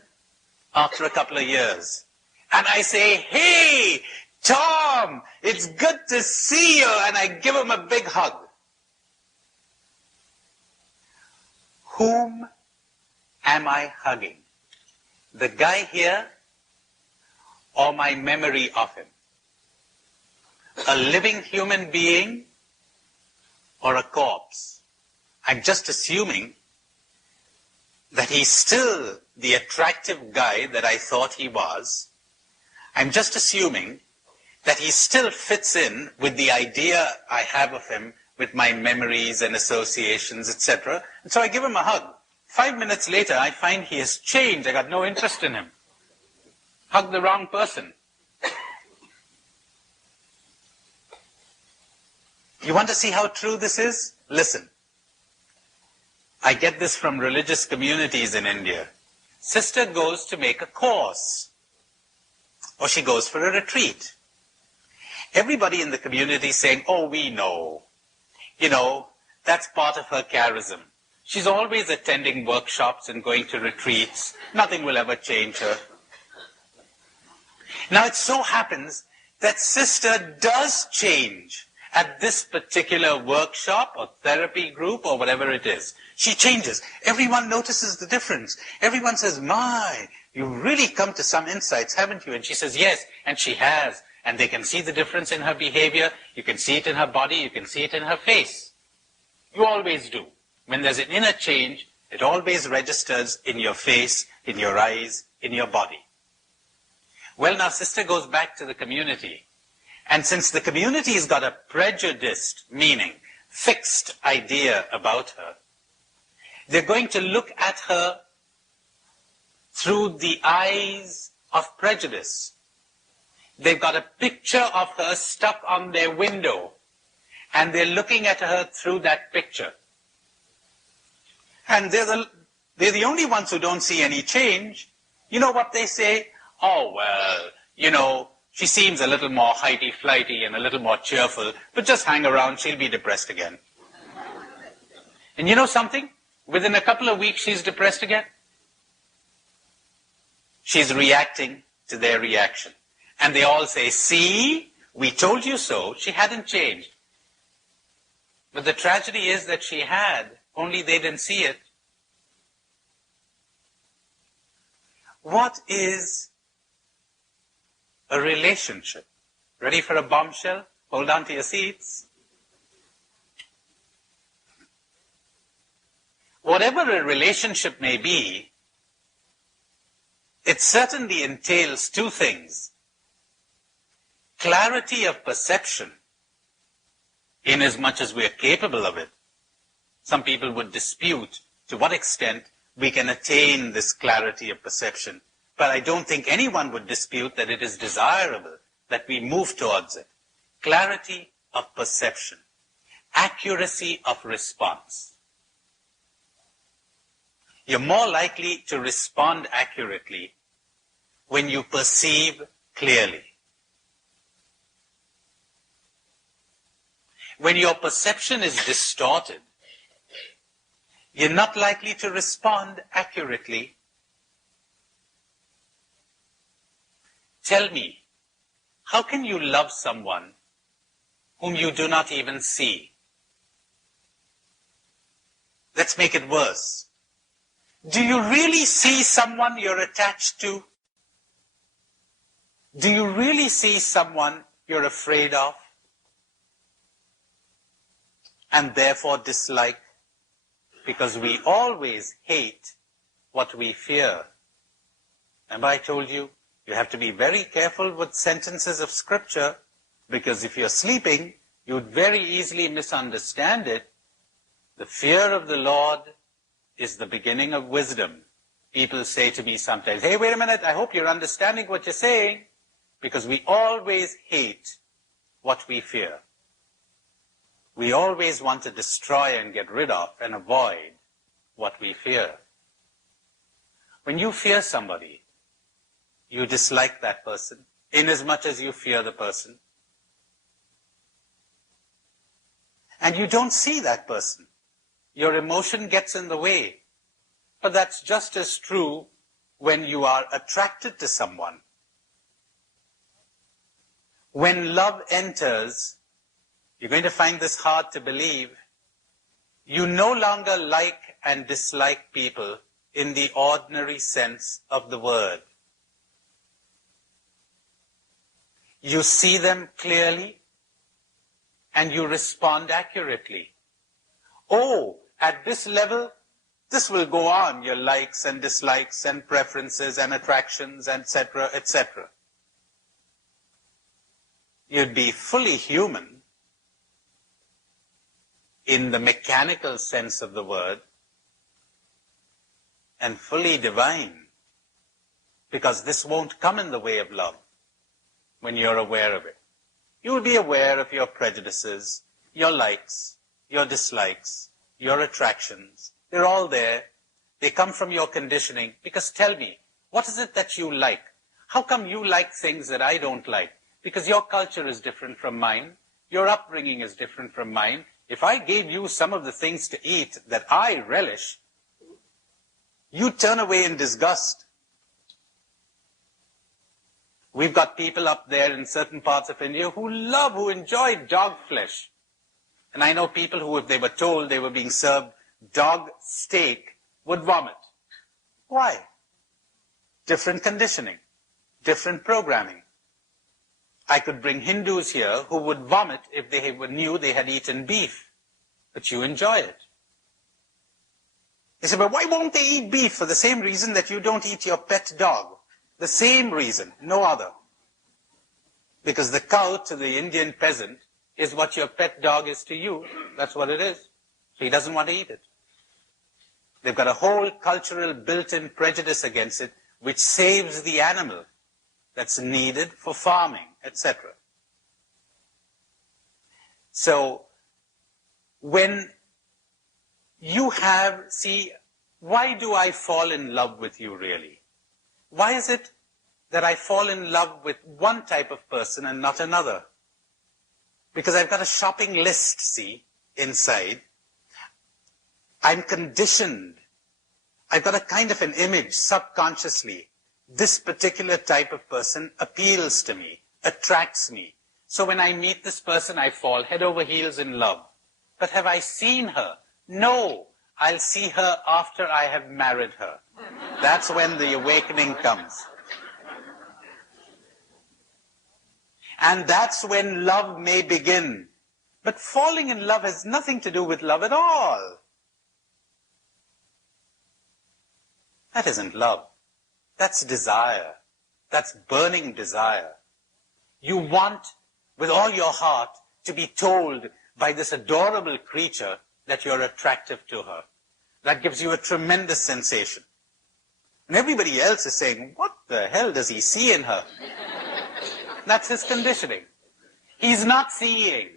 after a couple of years, and I say, "Hey, Tom, it's good to see you," and I give him a big hug. Whom am I hugging? The guy here or my memory of him? A living human being or a corpse? I'm just assuming that he's still the attractive guy that I thought he was. I'm just assuming that he still fits in with the idea I have of him, with my memories and associations, etc. And so I give him a hug. 5 minutes later, I find he has changed. I got no interest in him. Hug the wrong person. You want to see how true this is? Listen. I get this from religious communities in India. Sister goes to make a course, or she goes for a retreat. Everybody in the community is saying, "Oh, we know. You know, that's part of her charism. She's always attending workshops and going to retreats. Nothing will ever change her." Now, it so happens that Sister does change at this particular workshop or therapy group or whatever it is. She changes. Everyone notices the difference. Everyone says, "My, you've really come to some insights, haven't you?" And she says, "Yes," and she has. And they can see the difference in her behavior. You can see it in her body. You can see it in her face. You always do. When there's an inner change, it always registers in your face, in your eyes, in your body. Well, now Sister goes back to the community. And since the community has got a prejudiced, meaning fixed idea about her, they're going to look at her through the eyes of prejudice. They've got a picture of her stuck on their window, and they're looking at her through that picture. And they're the only ones who don't see any change. You know what they say? "Oh, well, you know, she seems a little more highty-flighty and a little more cheerful, but just hang around, she'll be depressed again." And you know something? Within a couple of weeks, she's depressed again. She's reacting to their reaction. And they all say, "See, we told you so." She hadn't changed. But the tragedy is that she had, only they didn't see it. What is a relationship? Ready for a bombshell? Hold on to your seats. Whatever a relationship may be, it certainly entails two things. Clarity of perception, inasmuch as we are capable of it. Some people would dispute to what extent we can attain this clarity of perception. But I don't think anyone would dispute that it is desirable that we move towards it. Clarity of perception. Accuracy of response. You're more likely to respond accurately when you perceive clearly. When your perception is distorted, you're not likely to respond accurately. Tell me, how can you love someone whom you do not even see? Let's make it worse. Do you really see someone you're attached to? Do you really see someone you're afraid of and therefore dislike? Because we always hate what we fear. Remember I told you, you have to be very careful with sentences of Scripture, because if you're sleeping, you'd very easily misunderstand it. The fear of the Lord is the beginning of wisdom. People say to me sometimes, "Hey, wait a minute, I hope you're understanding what you're saying." because we always hate what we fear. We always want to destroy and get rid of and avoid what we fear. When you fear somebody, you dislike that person, inasmuch as you fear the person. And you don't see that person. Your emotion gets in the way. But that's just as true when you are attracted to someone. When love enters, you're going to find this hard to believe, you no longer like and dislike people in the ordinary sense of the word. You see them clearly and you respond accurately. Oh, at this level, this will go on, your likes and dislikes and preferences and attractions, etc., etc. You'd be fully human in the mechanical sense of the word and fully divine, because this won't come in the way of love when you're aware of it. You will be aware of your prejudices, your likes, your dislikes, your attractions. They're all there. They come from your conditioning. Because tell me, what is it that you like? How come you like things that I don't like? Because your culture is different from mine. Your upbringing is different from mine. If I gave you some of the things to eat that I relish, you turn away in disgust. We've got people up there in certain parts of India who enjoy dog flesh. And I know people who, if they were told they were being served dog steak, would vomit. Why? Different conditioning, different programming. I could bring Hindus here who would vomit if they knew they had eaten beef. But you enjoy it. They say, but why won't they eat beef? For the same reason that you don't eat your pet dog. The same reason, no other. Because the cow to the Indian peasant is what your pet dog is to you. That's what it is. So he doesn't want to eat it. They've got a whole cultural built-in prejudice against it, which saves the animal that's needed for farming, etc. So, when you why do I fall in love with you really? Why is it that I fall in love with one type of person and not another? Because I've got a shopping list, see, inside. I'm conditioned. I've got a kind of an image subconsciously. This particular type of person appeals to me, attracts me. So when I meet this person, I fall head over heels in love. But have I seen her? No. I'll see her after I have married her. That's when the awakening comes. And that's when love may begin. But falling in love has nothing to do with love at all. That isn't love. That's desire. That's burning desire. You want, with all your heart, to be told by this adorable creature that you're attractive to her. That gives you a tremendous sensation. And everybody else is saying, what the hell does he see in her? That's his conditioning. He's not seeing.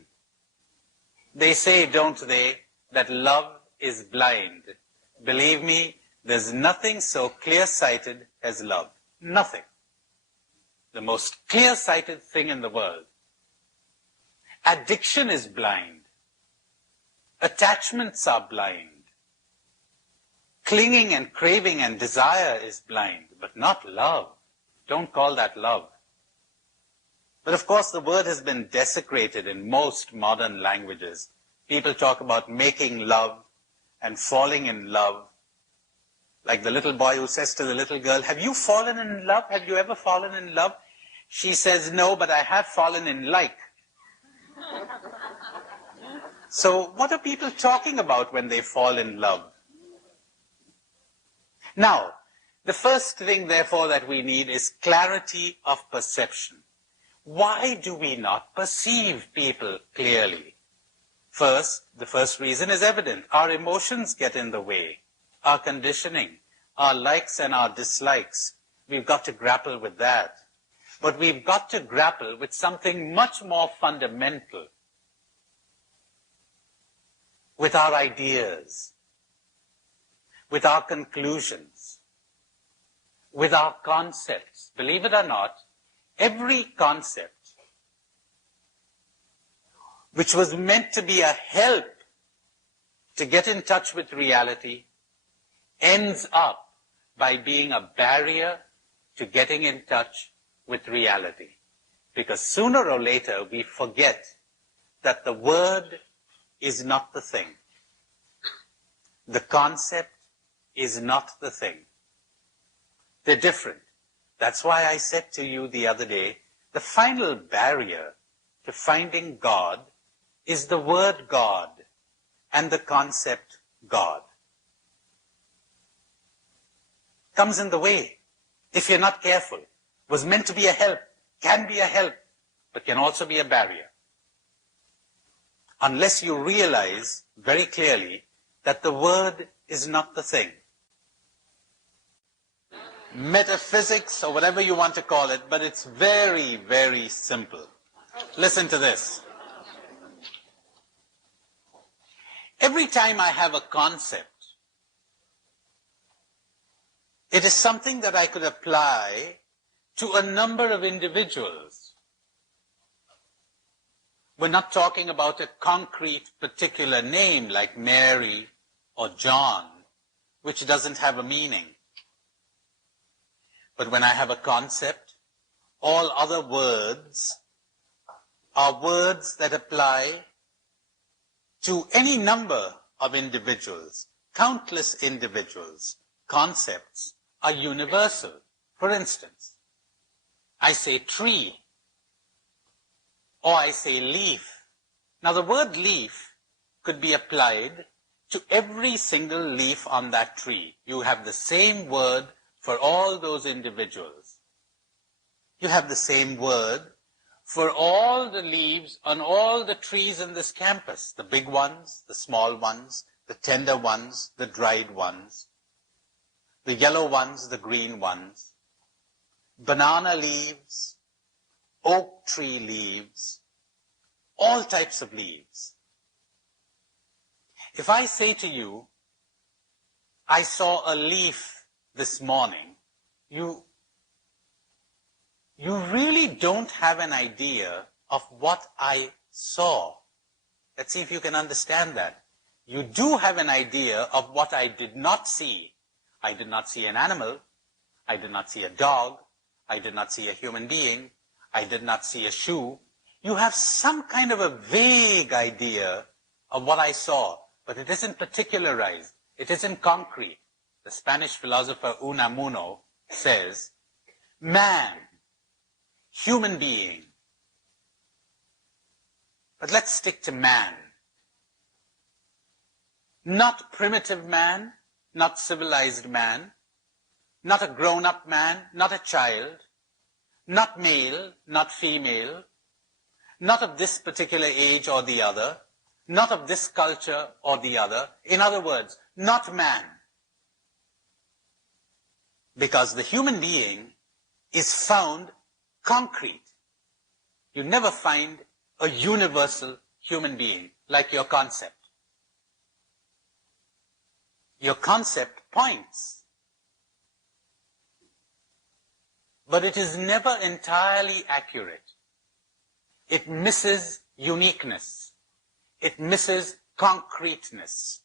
They say, don't they, that love is blind. Believe me, there's nothing so clear-sighted as love. Nothing. The most clear-sighted thing in the world. Addiction is blind. Attachments are blind. Clinging and craving and desire is blind, but not love. Don't call that love. But of course, the word has been desecrated in most modern languages. People talk about making love and falling in love. Like the little boy who says to the little girl, have you fallen in love? Have you ever fallen in love? She says, no, but I have fallen in like. So what are people talking about when they fall in love? Now, the first thing, therefore, that we need is clarity of perception. Why do we not perceive people clearly? First, the first reason is evident. Our emotions get in the way. Our conditioning, our likes and our dislikes. We've got to grapple with that. But we've got to grapple with something much more fundamental, with our ideas, with our conclusions, with our concepts. Believe it or not, every concept which was meant to be a help to get in touch with reality ends up by being a barrier to getting in touch with reality. Because sooner or later we forget that the word is not the thing. The concept is not the thing. They're different. That's why I said to you the other day, the final barrier to finding God is the word God and the concept God. Comes in the way if you're not careful. Was meant to be a help, can be a help, but can also be a barrier. Unless you realize very clearly that the word is not the thing. Metaphysics, or whatever you want to call it, but it's very, very simple. Listen to this. Every time I have a concept, it is something that I could apply to a number of individuals. We're not talking about a concrete particular name like Mary or John, which doesn't have a meaning. But when I have a concept, all other words are words that apply to any number of individuals, countless individuals. Concepts are universal. For instance, I say tree, or I say leaf. Now the word leaf could be applied to every single leaf on that tree. You have the same word for all those individuals. You have the same word for all the leaves on all the trees in this campus, the big ones, the small ones, the tender ones, the dried ones, the yellow ones, the green ones, banana leaves, oak tree leaves, all types of leaves. If I say to you, I saw a leaf this morning, you really don't have an idea of what I saw. Let's see if you can understand that. You do have an idea of what I did not see. I did not see an animal. I did not see a dog. I did not see a human being. I did not see a shoe. You have some kind of a vague idea of what I saw, but it isn't particularized. It isn't concrete. The Spanish philosopher Unamuno says, man, human being. But let's stick to man. Not primitive man, not civilized man, not a grown-up man, not a child, not male, not female, not of this particular age or the other, not of this culture or the other. In other words, not man. Because the human being is found concrete. You never find a universal human being like your concept. Your concept points. But it is never entirely accurate. It misses uniqueness. It misses concreteness.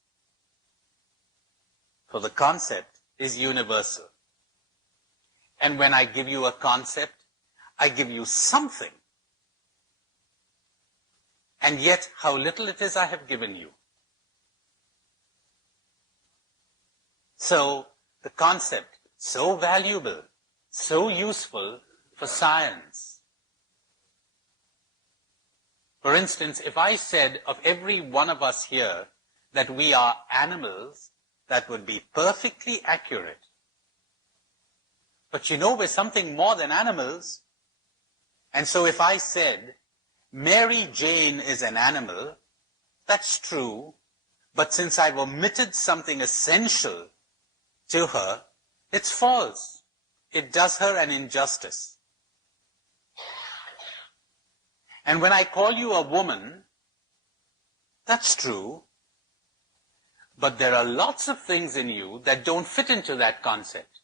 For the concept is universal. And when I give you a concept, I give you something. And yet, how little it is I have given you. So, the concept, so valuable, so useful for science. For instance, if I said of every one of us here that we are animals, that would be perfectly accurate. But you know, we're something more than animals. And so if I said, Mary Jane is an animal, that's true. But since I've omitted something essential to her, it's false. It does her an injustice. And when I call you a woman, that's true. But there are lots of things in you that don't fit into that concept.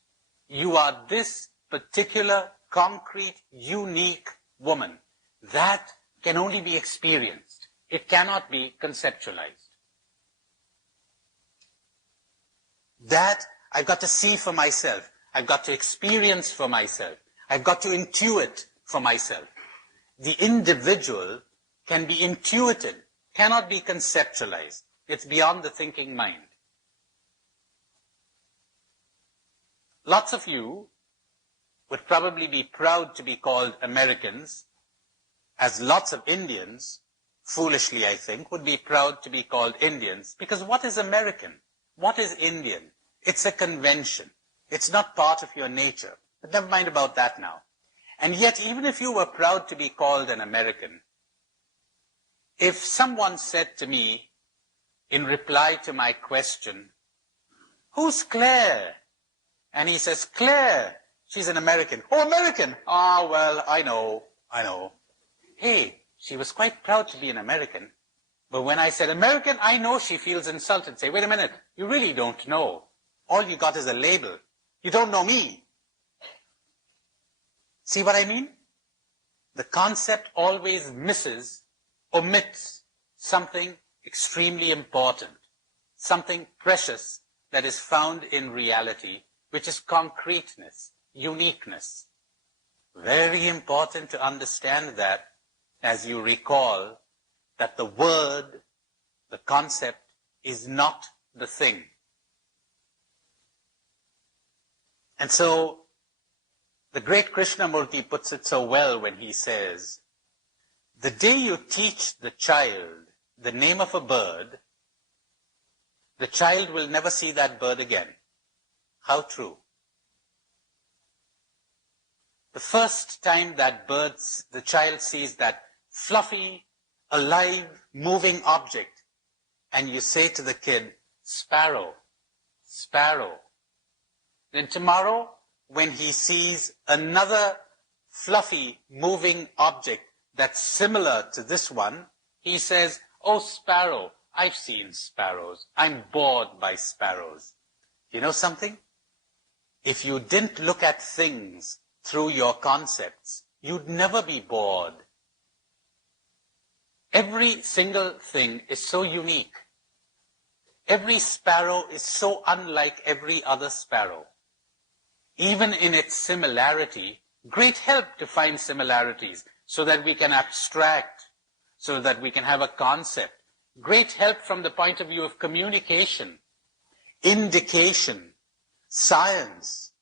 You are this particular, concrete, unique woman. That can only be experienced. It cannot be conceptualized. That I've got to see for myself. I've got to experience for myself. I've got to intuit for myself. The individual can be intuited, cannot be conceptualized. It's beyond the thinking mind. Lots of you would probably be proud to be called Americans, as lots of Indians, foolishly I think, would be proud to be called Indians, because what is American? What is Indian? It's a convention. It's not part of your nature. But never mind about that now. And yet, even if you were proud to be called an American, if someone said to me, in reply to my question, "Who's Claire?" And he says, "Claire, she's an American." "Oh, American? Ah, well, I know. Hey, she was quite proud to be an American. But when I said American, I know she feels insulted. Say, wait a minute, you really don't know. All you got is a label. You don't know me. See what I mean? The concept always omits something extremely important, something precious that is found in reality, which is concreteness, uniqueness. Very important to understand that as you recall that the word, the concept, is not the thing. And so, the great Krishnamurti puts it so well when he says, the day you teach the child the name of a bird, the child will never see that bird again. How true. The first time that the child sees that fluffy, alive, moving object, and you say to the kid, "Sparrow, sparrow." Then tomorrow, when he sees another fluffy, moving object that's similar to this one, he says, "Oh, sparrow, I've seen sparrows. I'm bored by sparrows." You know something? If you didn't look at things through your concepts, you'd never be bored. Every single thing is so unique. Every sparrow is so unlike every other sparrow. Even in its similarity, great help to find similarities so that we can abstract, so that we can have a concept. Great help from the point of view of communication, indication, science,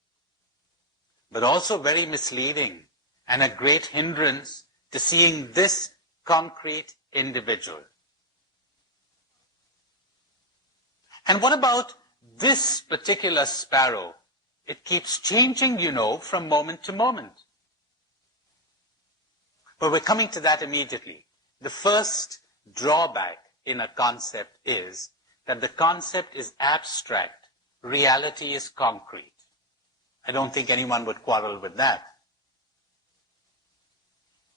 but also very misleading and a great hindrance to seeing this concrete individual. And what about this particular sparrow? It keeps changing, from moment to moment. But we're coming to that immediately. The first drawback in a concept is that the concept is abstract. Reality is concrete. I don't think anyone would quarrel with that.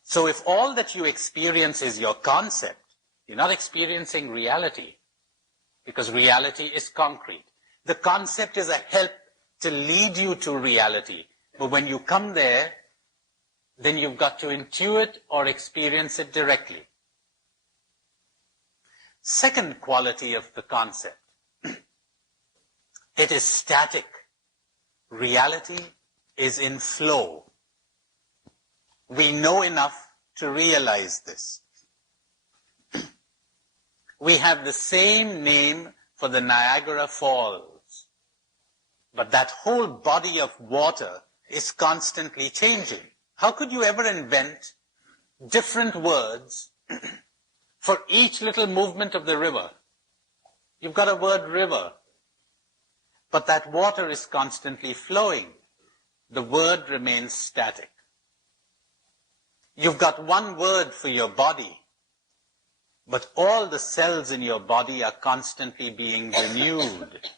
So if all that you experience is your concept, you're not experiencing reality, because reality is concrete. The concept is a help to lead you to reality. But when you come there, then you've got to intuit or experience it directly. Second quality of the concept. It is static. Reality is in flow. We know enough to realize this. We have the same name for the Niagara Falls, but that whole body of water is constantly changing. How could you ever invent different words for each little movement of the river? You've got a word river, but that water is constantly flowing. The word remains static. You've got one word for your body, but all the cells in your body are constantly being renewed.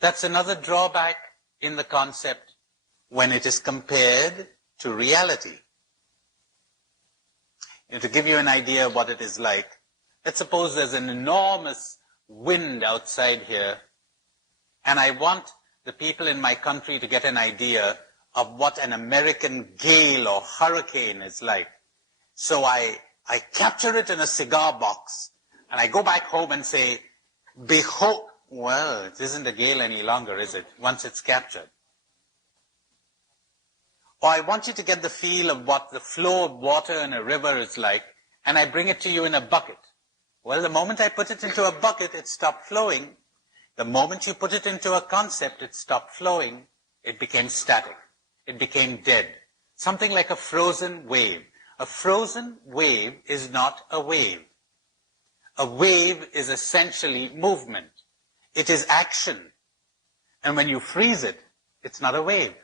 That's another drawback in the concept when it is compared to reality. To give you an idea of what it is like, let's suppose there's an enormous wind outside here, and I want the people in my country to get an idea of what an American gale or hurricane is like. So I capture it in a cigar box, and I go back home and say, behold, well, it isn't a gale any longer, is it, once it's captured? Or I want you to get the feel of what the flow of water in a river is like, and I bring it to you in a bucket. Well, the moment I put it into a bucket, it stopped flowing. The moment you put it into a concept, it stopped flowing. It became static. It became dead. Something like a frozen wave. A frozen wave is not a wave. A wave is essentially movement. It is action. And when you freeze it, it's not a wave.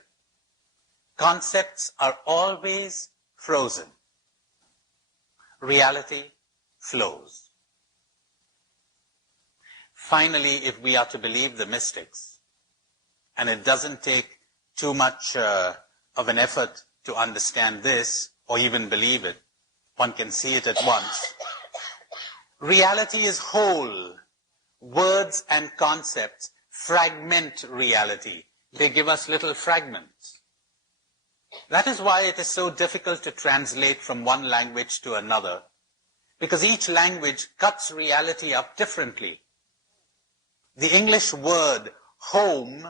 Concepts are always frozen. Reality flows. Finally, if we are to believe the mystics, and it doesn't take too much of an effort to understand this, or even believe it, one can see it at once. Reality is whole. Words and concepts fragment reality. They give us little fragments. That is why it is so difficult to translate from one language to another, because each language cuts reality up differently. The English word home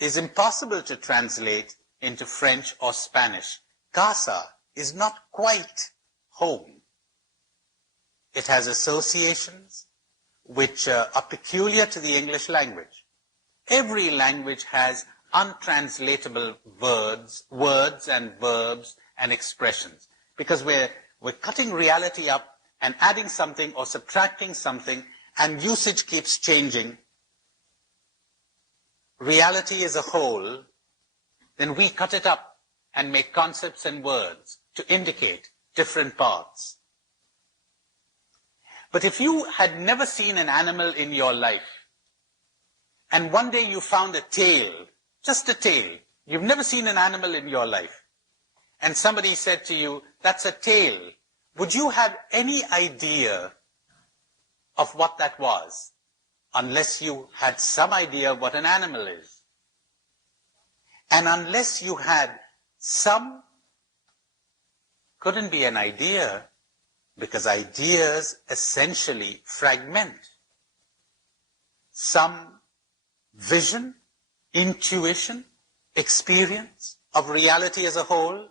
is impossible to translate into French or Spanish. Casa is not quite home. It has associations which are peculiar to the English language. Every language has untranslatable words and verbs and expressions, because we're cutting reality up and adding something or subtracting something, and usage keeps changing. Reality is a whole, then we cut it up and make concepts and words to indicate different parts. But if you had never seen an animal in your life, and one day you found a tail, just a tail, you've never seen an animal in your life, and somebody said to you, that's a tail, would you have any idea of what that was, unless you had some idea of what an animal is? And unless you had some, couldn't be an idea, because ideas essentially fragment. Some vision, intuition, experience of reality as a whole.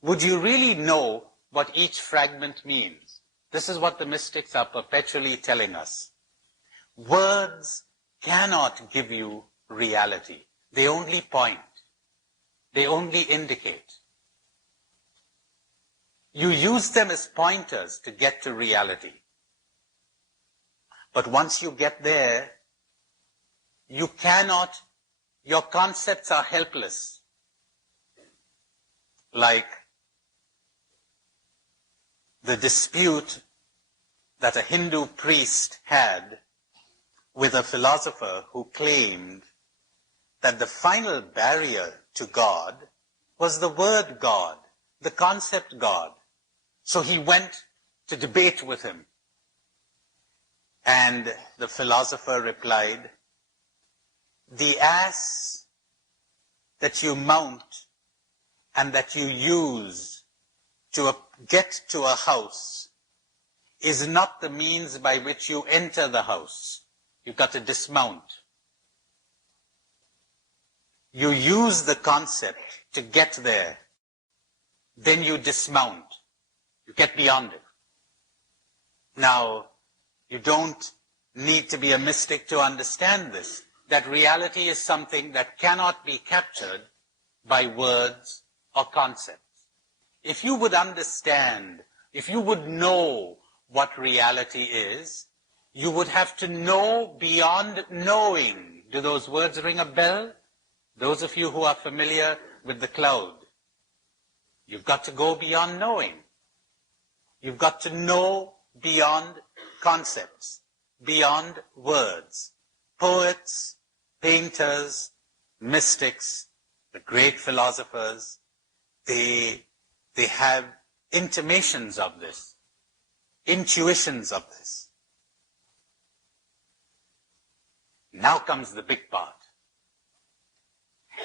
Would you really know what each fragment means? This is what the mystics are perpetually telling us. Words cannot give you reality. They only point. They only indicate. You use them as pointers to get to reality. But once you get there, you cannot, your concepts are helpless. Like the dispute that a Hindu priest had with a philosopher who claimed that the final barrier to God was the word God, the concept God. So he went to debate with him. And the philosopher replied, the ass that you mount and that you use to get to a house is not the means by which you enter the house. You've got to dismount. You use the concept to get there. Then you dismount. You get beyond it. Now, you don't need to be a mystic to understand this, that reality is something that cannot be captured by words or concepts. If you would understand, if you would know what reality is, you would have to know beyond knowing. Do those words ring a bell? Those of you who are familiar with the cloud. You've got to go beyond knowing. You've got to know beyond concepts, beyond words. Poets, painters, mystics, the great philosophers, they have intimations of this, intuitions of this. Now comes the big part.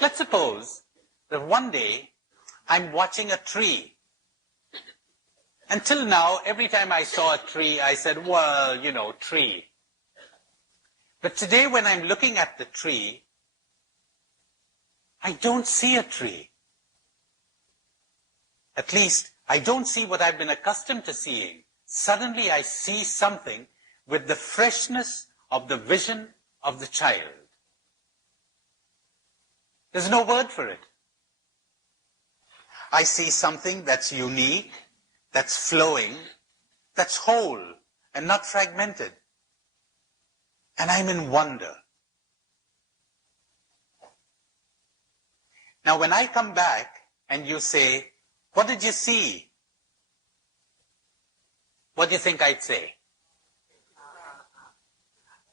Let's suppose that one day I'm watching a tree. Until now, every time I saw a tree, I said, well, you know, tree. But today when I'm looking at the tree, I don't see a tree. At least, I don't see what I've been accustomed to seeing. Suddenly I see something with the freshness of the vision of the child. There's no word for it. I see something that's unique, that's flowing, that's whole and not fragmented. And I'm in wonder. Now when I come back and you say, what did you see? What do you think I'd say?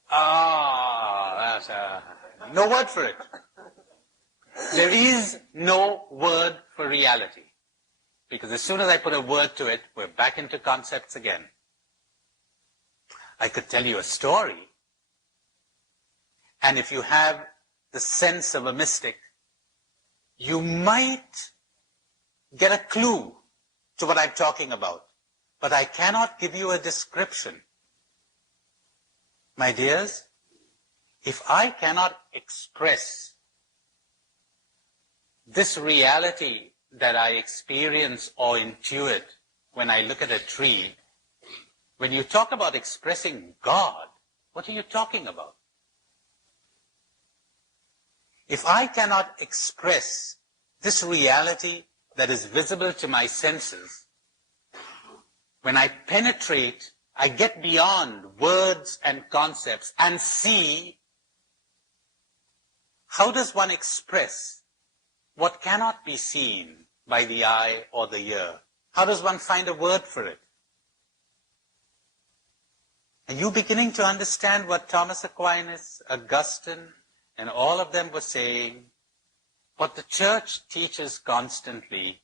That's no word for it. There is no word for reality. Because as soon as I put a word to it, we're back into concepts again. I could tell you a story. And if you have the sense of a mystic, you might get a clue to what I'm talking about. But I cannot give you a description. My dears, if I cannot express this reality that I experience or intuit when I look at a tree, when you talk about expressing God, what are you talking about? If I cannot express this reality that is visible to my senses, when I penetrate, I get beyond words and concepts and see, how does one express what cannot be seen by the eye or the ear? How does one find a word for it? Are you beginning to understand what Thomas Aquinas, Augustine, and all of them were saying? What the church teaches constantly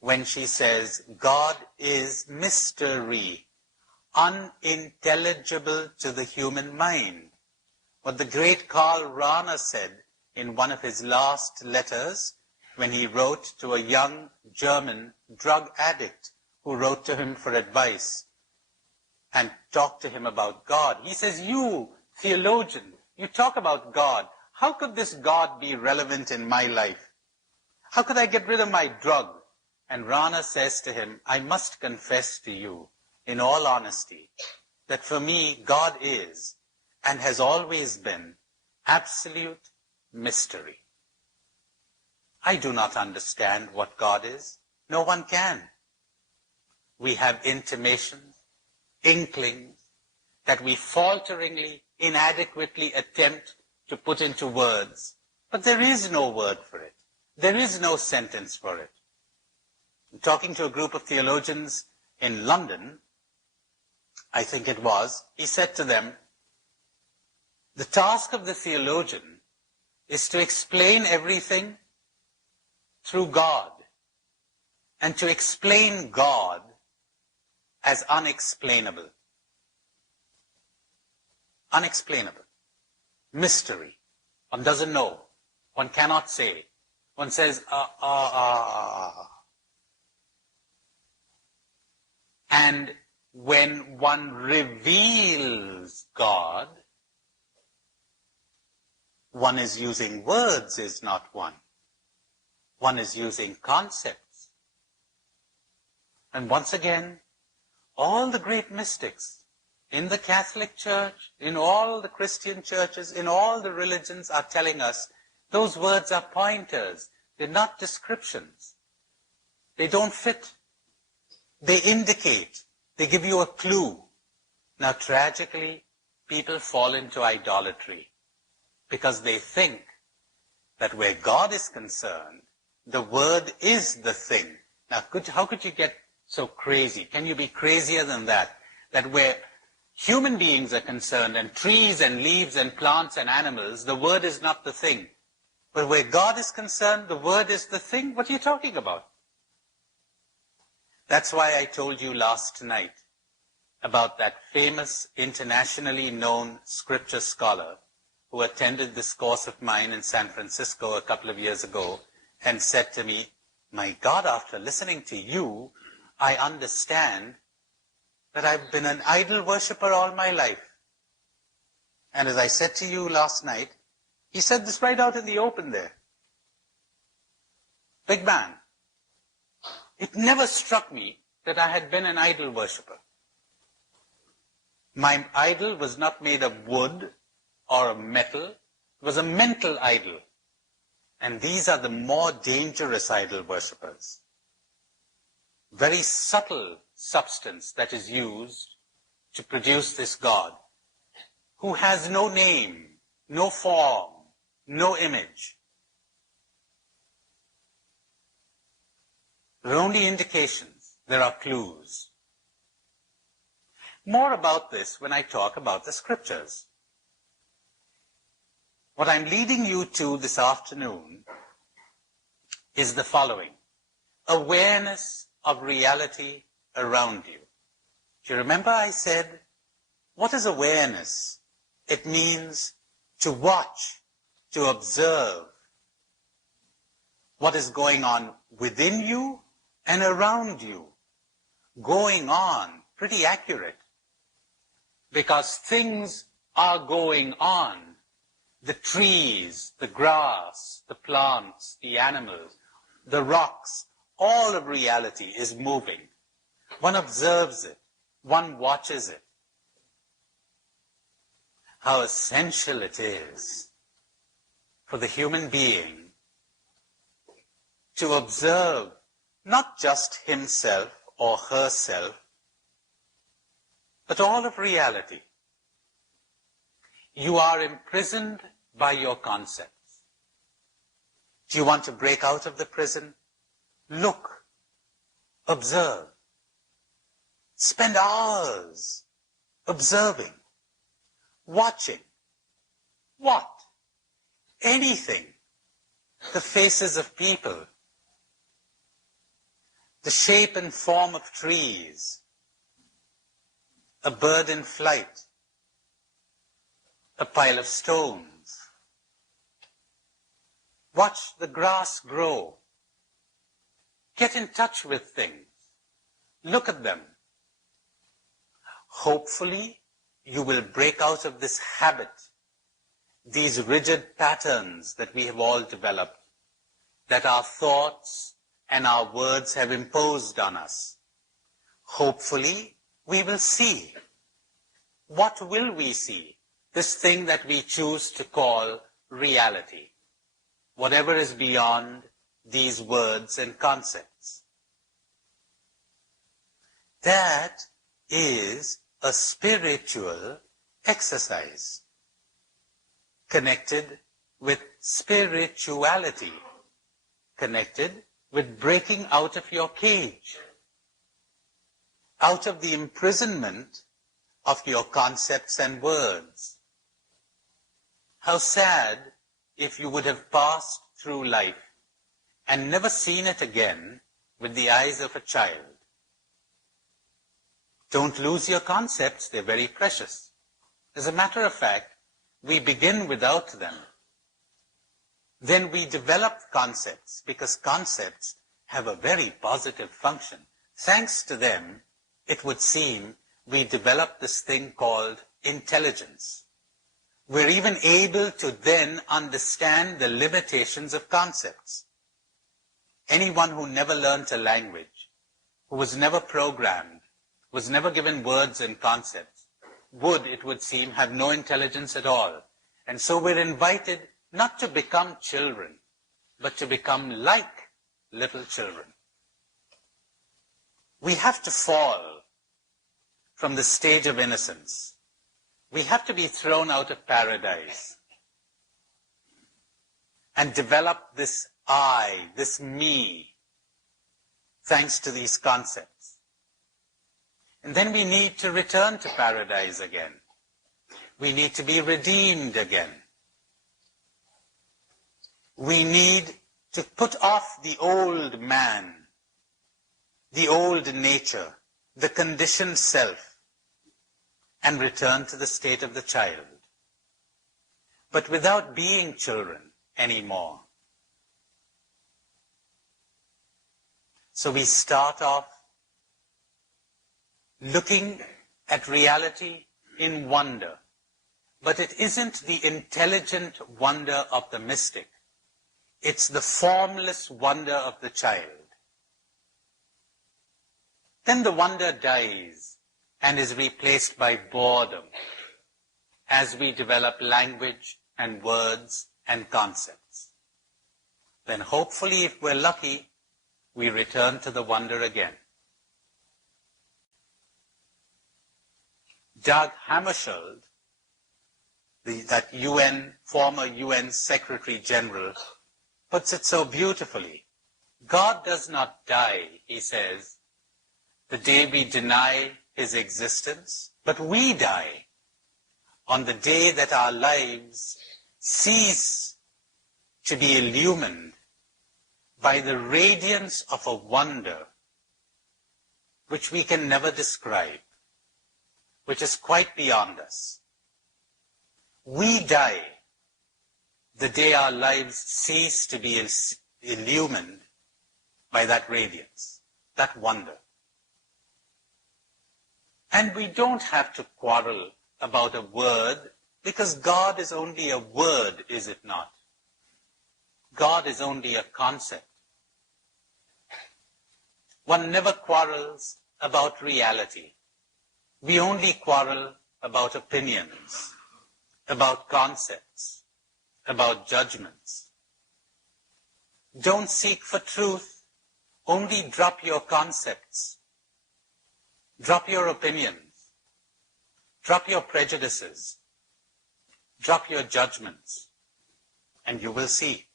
when she says, God is mystery, unintelligible to the human mind. What the great Karl Rahner said in one of his last letters, when he wrote to a young German drug addict who wrote to him for advice and talked to him about God. He says, you, theologian, you talk about God. How could this God be relevant in my life? How could I get rid of my drug? And Rahner says to him, I must confess to you, in all honesty, that for me, God is, and has always been, absolute mystery. I do not understand what God is. No one can. We have intimations, inklings, that we falteringly, inadequately attempt to put into words. But there is no word for it. There is no sentence for it. Talking to a group of theologians in London, I think it was, he said to them, the task of the theologian is to explain everything through God, and to explain God as unexplainable. Unexplainable. Mystery. One doesn't know. One cannot say. One says, And when one reveals God, one is using words, is not one. One is using concepts. And once again, all the great mystics in the Catholic Church, in all the Christian churches, in all the religions are telling us those words are pointers. They're not descriptions. They don't fit. They indicate. They give you a clue. Now, tragically, people fall into idolatry because they think that where God is concerned, the word is the thing. Now, how could you get so crazy? Can you be crazier than that? That where human beings are concerned, and trees and leaves and plants and animals, the word is not the thing. But where God is concerned, the word is the thing? What are you talking about? That's why I told you last night about that famous, internationally known scripture scholar who attended this course of mine in San Francisco a couple of years ago and said to me, "My God, after listening to you, I understand that I've been an idol worshiper all my life." And as I said to you last night, he said this right out in the open there. Big man. It never struck me that I had been an idol worshiper. My idol was not made of wood or of metal. It was a mental idol. And these are the more dangerous idol worshippers. Very subtle substance that is used to produce this God, who has no name, no form, no image. There are only indications. There are clues. More about this when I talk about the scriptures. What I'm leading you to this afternoon is the following: awareness of reality around you. Do you remember I said, what is awareness? It means to watch, to observe what is going on within you and around you. Going on, pretty accurate. Because things are going on. The trees, the grass, the plants, the animals, the rocks, all of reality is moving. One observes it. One watches it. How essential it is for the human being to observe not just himself or herself, but all of reality. You are imprisoned by your concepts. Do you want to break out of the prison? Look, observe. Spend hours observing, watching. What? Anything. The faces of people, the shape and form of trees, a bird in flight, a pile of stones. Watch the grass grow. Get in touch with things. Look at them. Hopefully, you will break out of this habit, these rigid patterns that we have all developed, that our thoughts and our words have imposed on us. Hopefully, we will see. What will we see? This thing that we choose to call reality. Whatever is beyond these words and concepts. That is a spiritual exercise connected with spirituality, connected with breaking out of your cage, out of the imprisonment of your concepts and words. How sad if you would have passed through life and never seen it again with the eyes of a child. Don't lose your concepts, they're very precious. As a matter of fact, we begin without them. Then we develop concepts, because concepts have a very positive function. Thanks to them, it would seem, we develop this thing called intelligence. We're even able to then understand the limitations of concepts. Anyone who never learnt a language, who was never programmed, was never given words and concepts, would, it would seem, have no intelligence at all. And so we're invited not to become children, but to become like little children. We have to fall from the stage of innocence. We have to be thrown out of paradise and develop this I, this me, thanks to these concepts. And then we need to return to paradise again. We need to be redeemed again. We need to put off the old man, the old nature, the conditioned self, and return to the state of the child, but without being children anymore. So we start off looking at reality in wonder, but it isn't the intelligent wonder of the mystic. It's the formless wonder of the child. Then the wonder dies and is replaced by boredom as we develop language and words and concepts. Then hopefully, if we're lucky, we return to the wonder again. Dag Hammarskjöld, that former UN Secretary General, puts it so beautifully. God does not die, he says, the day we deny his existence, but we die on the day that our lives cease to be illumined by the radiance of a wonder which we can never describe, which is quite beyond us. We die the day our lives cease to be illumined by that radiance, that wonder. And we don't have to quarrel about a word, because God is only a word, is it not? God is only a concept. One never quarrels about reality. We only quarrel about opinions, about concepts, about judgments. Don't seek for truth, only drop your concepts, drop your opinions, drop your prejudices, drop your judgments, and you will see.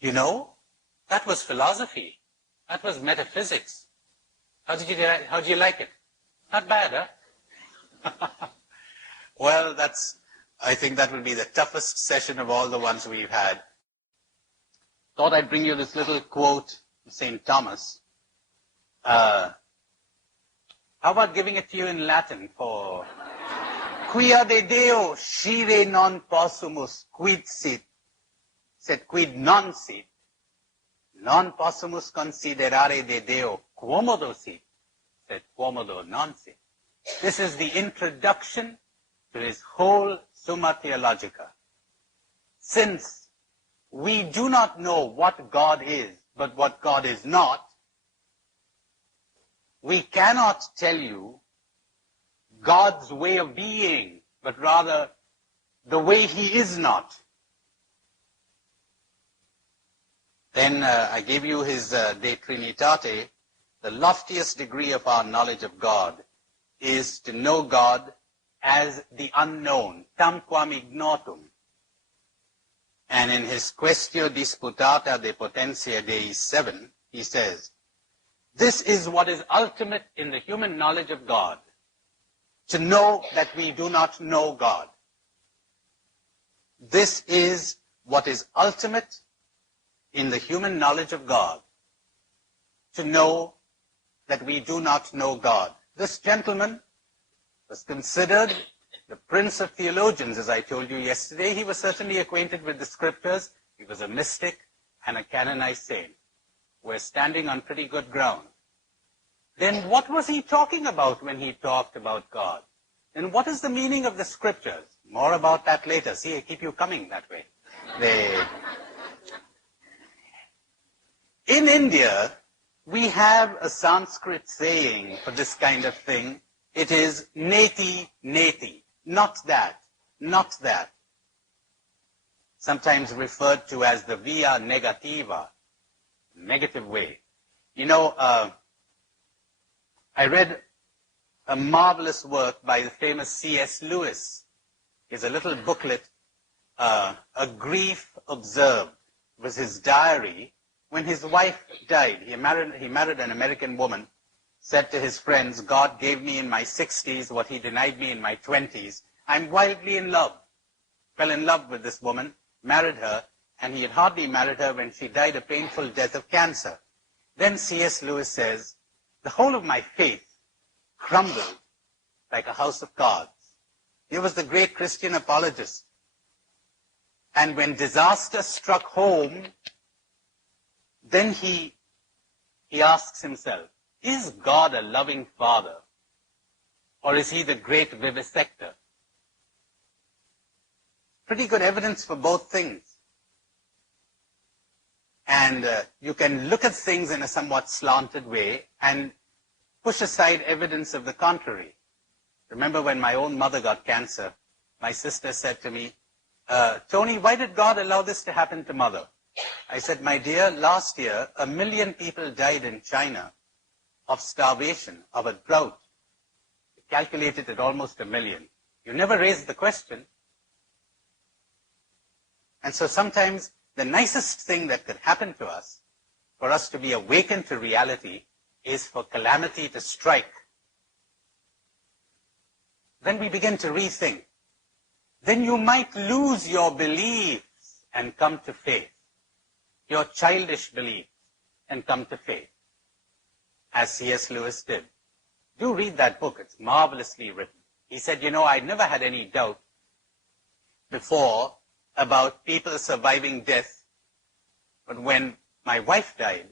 You know, that was philosophy. That was metaphysics. How do you like it? Not bad, huh? Well, I think that will be the toughest session of all the ones we've had. Thought I'd bring you this little quote from St. Thomas. How about giving it to you in Latin for Quia de Deo scire non possumus quid sit, sed quid non sit, non possumus considerare de Deo quomodo sit, sed quomodo non sit. This is the introduction to his whole Summa Theologica. Since we do not know what God is, but what God is not, we cannot tell you God's way of being, but rather the way he is not. Then I gave you his De Trinitate. The loftiest degree of our knowledge of God is to know God as the unknown, tamquam ignotum. And in his Quaestio Disputata de Potentia Dei 7, he says, this is what is ultimate in the human knowledge of God, to know that we do not know God. This is what is ultimate in the human knowledge of God, to know that we do not know God. This gentleman was considered the prince of theologians, as I told you yesterday. He was certainly acquainted with the scriptures. He was a mystic and a canonized saint. We're standing on pretty good ground. Then what was he talking about when he talked about God? And what is the meaning of the scriptures? More about that later. See, I keep you coming that way. In India, we have a Sanskrit saying for this kind of thing. It is neti, neti. Not that, not that. Sometimes referred to as the via negativa, negative way. You know, I read a marvelous work by the famous C.S. Lewis. It's a little booklet, A Grief Observed. It was his diary when his wife died. He married an American woman, said to his friends, God gave me in my 60s what he denied me in my 20s. I'm wildly in love. Fell in love with this woman, married her, and he had hardly married her when she died a painful death of cancer. Then C.S. Lewis says, the whole of my faith crumbled like a house of cards. He was the great Christian apologist. And when disaster struck home, then he asks himself, is God a loving father? Or is he the great vivisector? Pretty good evidence for both things. And you can look at things in a somewhat slanted way and push aside evidence of the contrary. Remember when my own mother got cancer, my sister said to me, Tony, why did God allow this to happen to mother? I said, my dear, last year, 1 million people died in China of starvation, of a drought. Calculated at almost 1 million. You never raised the question. And so sometimes the nicest thing that could happen to us, for us to be awakened to reality, is for calamity to strike. Then we begin to rethink. Then you might lose your beliefs and come to faith. Your childish beliefs and come to faith. As C.S. Lewis did. Do read that book. It's marvelously written. He said, I never had any doubt before about people surviving death. But when my wife died,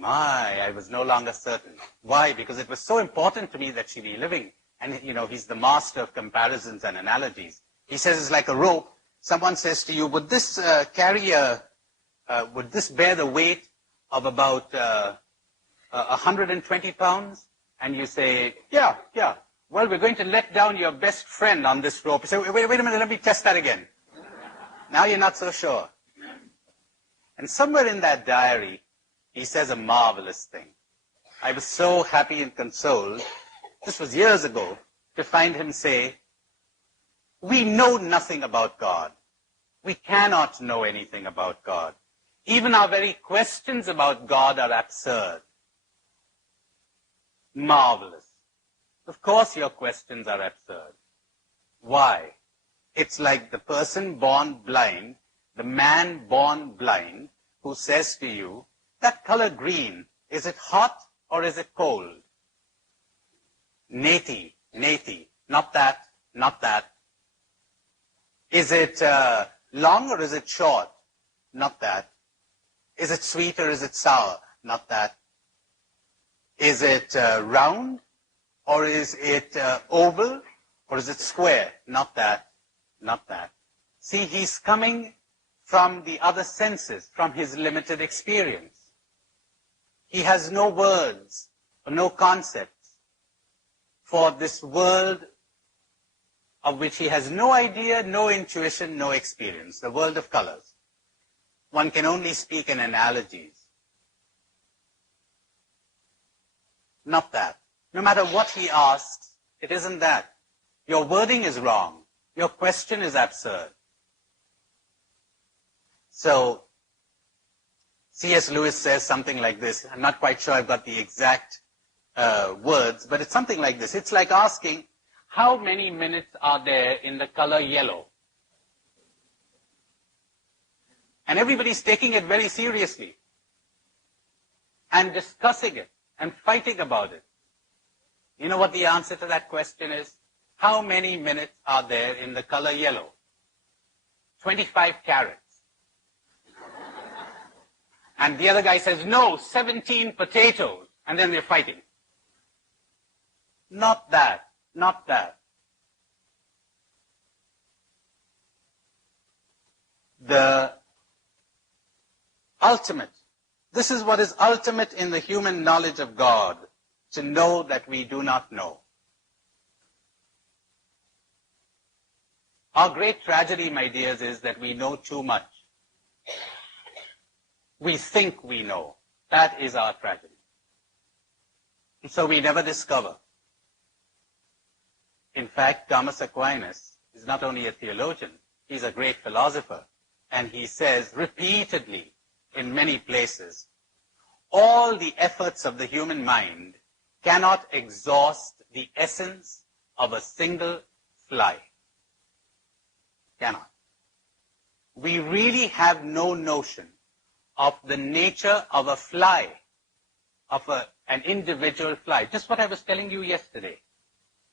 I was no longer certain. Why? Because it was so important to me that she be living. And, he's the master of comparisons and analogies. He says it's like a rope. Someone says to you, would this would this bear the weight of about 120 pounds? And you say, yeah. Well, we're going to let down your best friend on this rope. You say, wait a minute, let me test that again. Now you're not so sure. And somewhere in that diary, he says a marvelous thing. I was so happy and consoled, this was years ago, to find him say, we know nothing about God. We cannot know anything about God. Even our very questions about God are absurd. Marvelous. Of course your questions are absurd. Why? It's like the person born blind, the man born blind, who says to you, that color green, is it hot or is it cold? Nati, not that. Is it long or is it short? Not that. Is it sweet or is it sour? Not that. Is it round or is it oval or is it square? Not that. See, he's coming from the other senses, from his limited experience. He has no words or no concepts for this world of which he has no idea, no intuition, no experience, the world of colors. One can only speak in analogies. Not that. No matter what he asks, it isn't that. Your wording is wrong. Your question is absurd. So, C.S. Lewis says something like this. I'm not quite sure I've got the exact words, but it's something like this. It's like asking, how many minutes are there in the color yellow? And everybody's taking it very seriously and discussing it and fighting about it. You know what the answer to that question is? How many minutes are there in the color yellow? 25 carats. And the other guy says, no, 17 potatoes. And then they're fighting. Not that. The ultimate. This is what is ultimate in the human knowledge of God, to know that we do not know. Our great tragedy, my dears, is that we know too much. We think we know. That is our tragedy. And so we never discover. In fact, Thomas Aquinas is not only a theologian, he's a great philosopher. And he says repeatedly in many places, all the efforts of the human mind cannot exhaust the essence of a single fly. Cannot. we really have no notion of the nature of a fly, of an individual fly. Just what I was telling you yesterday.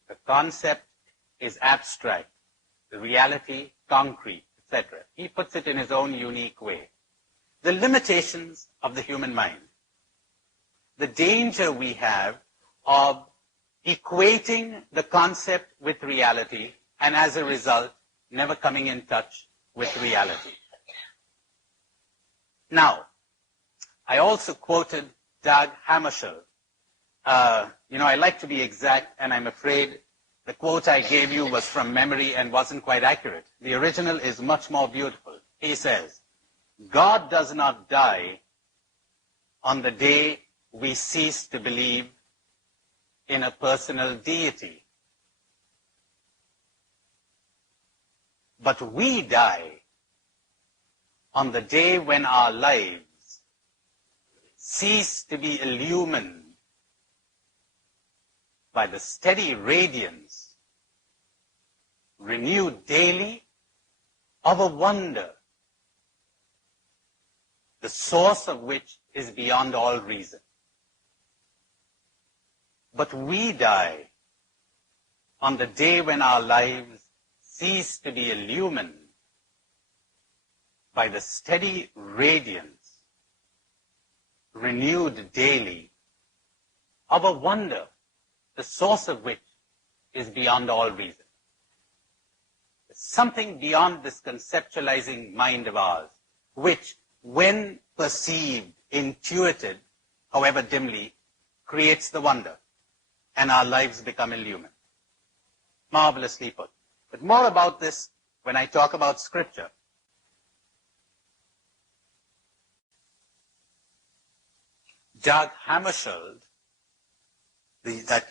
The concept is abstract, the reality concrete, etc. He puts it in his own unique way. The limitations of the human mind. The danger we have of equating the concept with reality, and as a result, never coming in touch with reality. Now, I also quoted Dag Hammarskjöld. I like to be exact, and I'm afraid the quote I gave you was from memory and wasn't quite accurate. The original is much more beautiful. He says, God does not die on the day we cease to believe in a personal deity. But we die on the day when our lives cease to be illumined by the steady radiance, renewed daily, of a wonder, the source of which is beyond all reason. But we die on the day when our lives cease to be illumined by the steady radiance, renewed daily, of a wonder, the source of which is beyond all reason. Something beyond this conceptualizing mind of ours, which, when perceived, intuited, however dimly, creates the wonder, and our lives become illumined. Marvelously put. But more about this when I talk about Scripture. Dag Hammarskjöld, that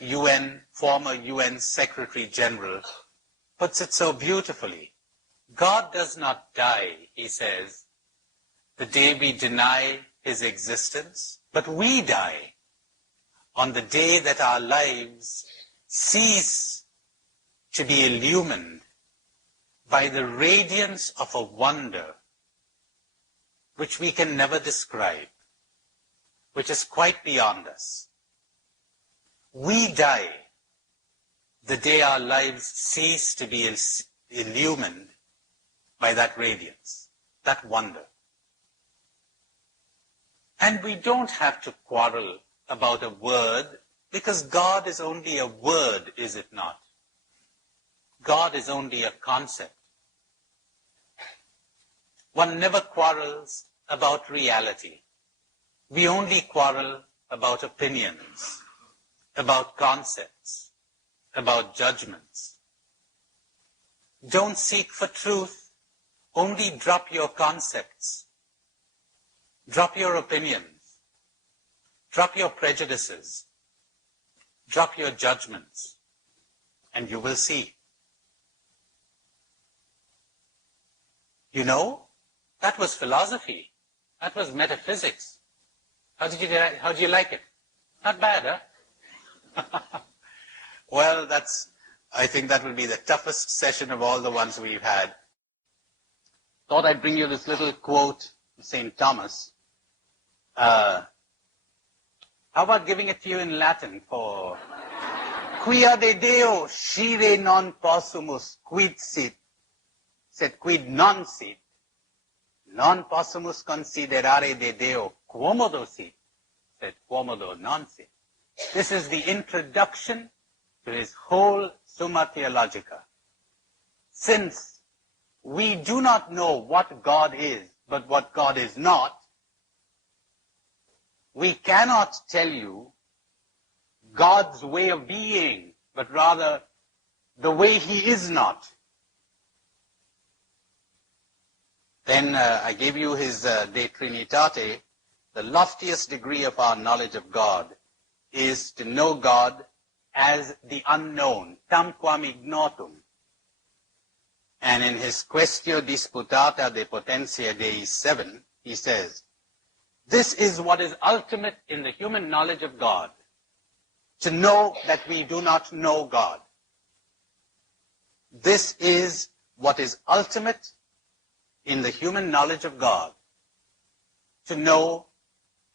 former UN Secretary General, puts it so beautifully. God does not die, he says, the day we deny his existence, but we die on the day that our lives cease to be illumined by the radiance of a wonder which we can never describe, which is quite beyond us. We die the day our lives cease to be illumined by that radiance, that wonder. And we don't have to quarrel about a word, because God is only a word, is it not? God is only a concept. One never quarrels about reality. We only quarrel about opinions, about concepts, about judgments. Don't seek for truth. Only drop your concepts. Drop your opinions. Drop your prejudices. Drop your judgments. And you will see. You know, that was philosophy. That was metaphysics. How did you like it? Not bad, huh? Well, I think that will be the toughest session of all the ones we've had. Thought I'd bring you this little quote of St. Thomas. How about giving it to you in Latin for Quia de Deo scire non possumus quid sit, sed quid non sit, non possumus considerare de Deo quomodo sit, sed quomodo non sit. This is the introduction to his whole Summa Theologica. Since we do not know what God is, but what God is not, we cannot tell you God's way of being, but rather the way he is not. Then I gave you his De Trinitate. The loftiest degree of our knowledge of God is to know God as the unknown, tamquam ignotum. And in his Quaestio Disputata de Potentia Dei 7, he says, this is what is ultimate in the human knowledge of God, to know that we do not know God. This is what is ultimate in the human knowledge of God to know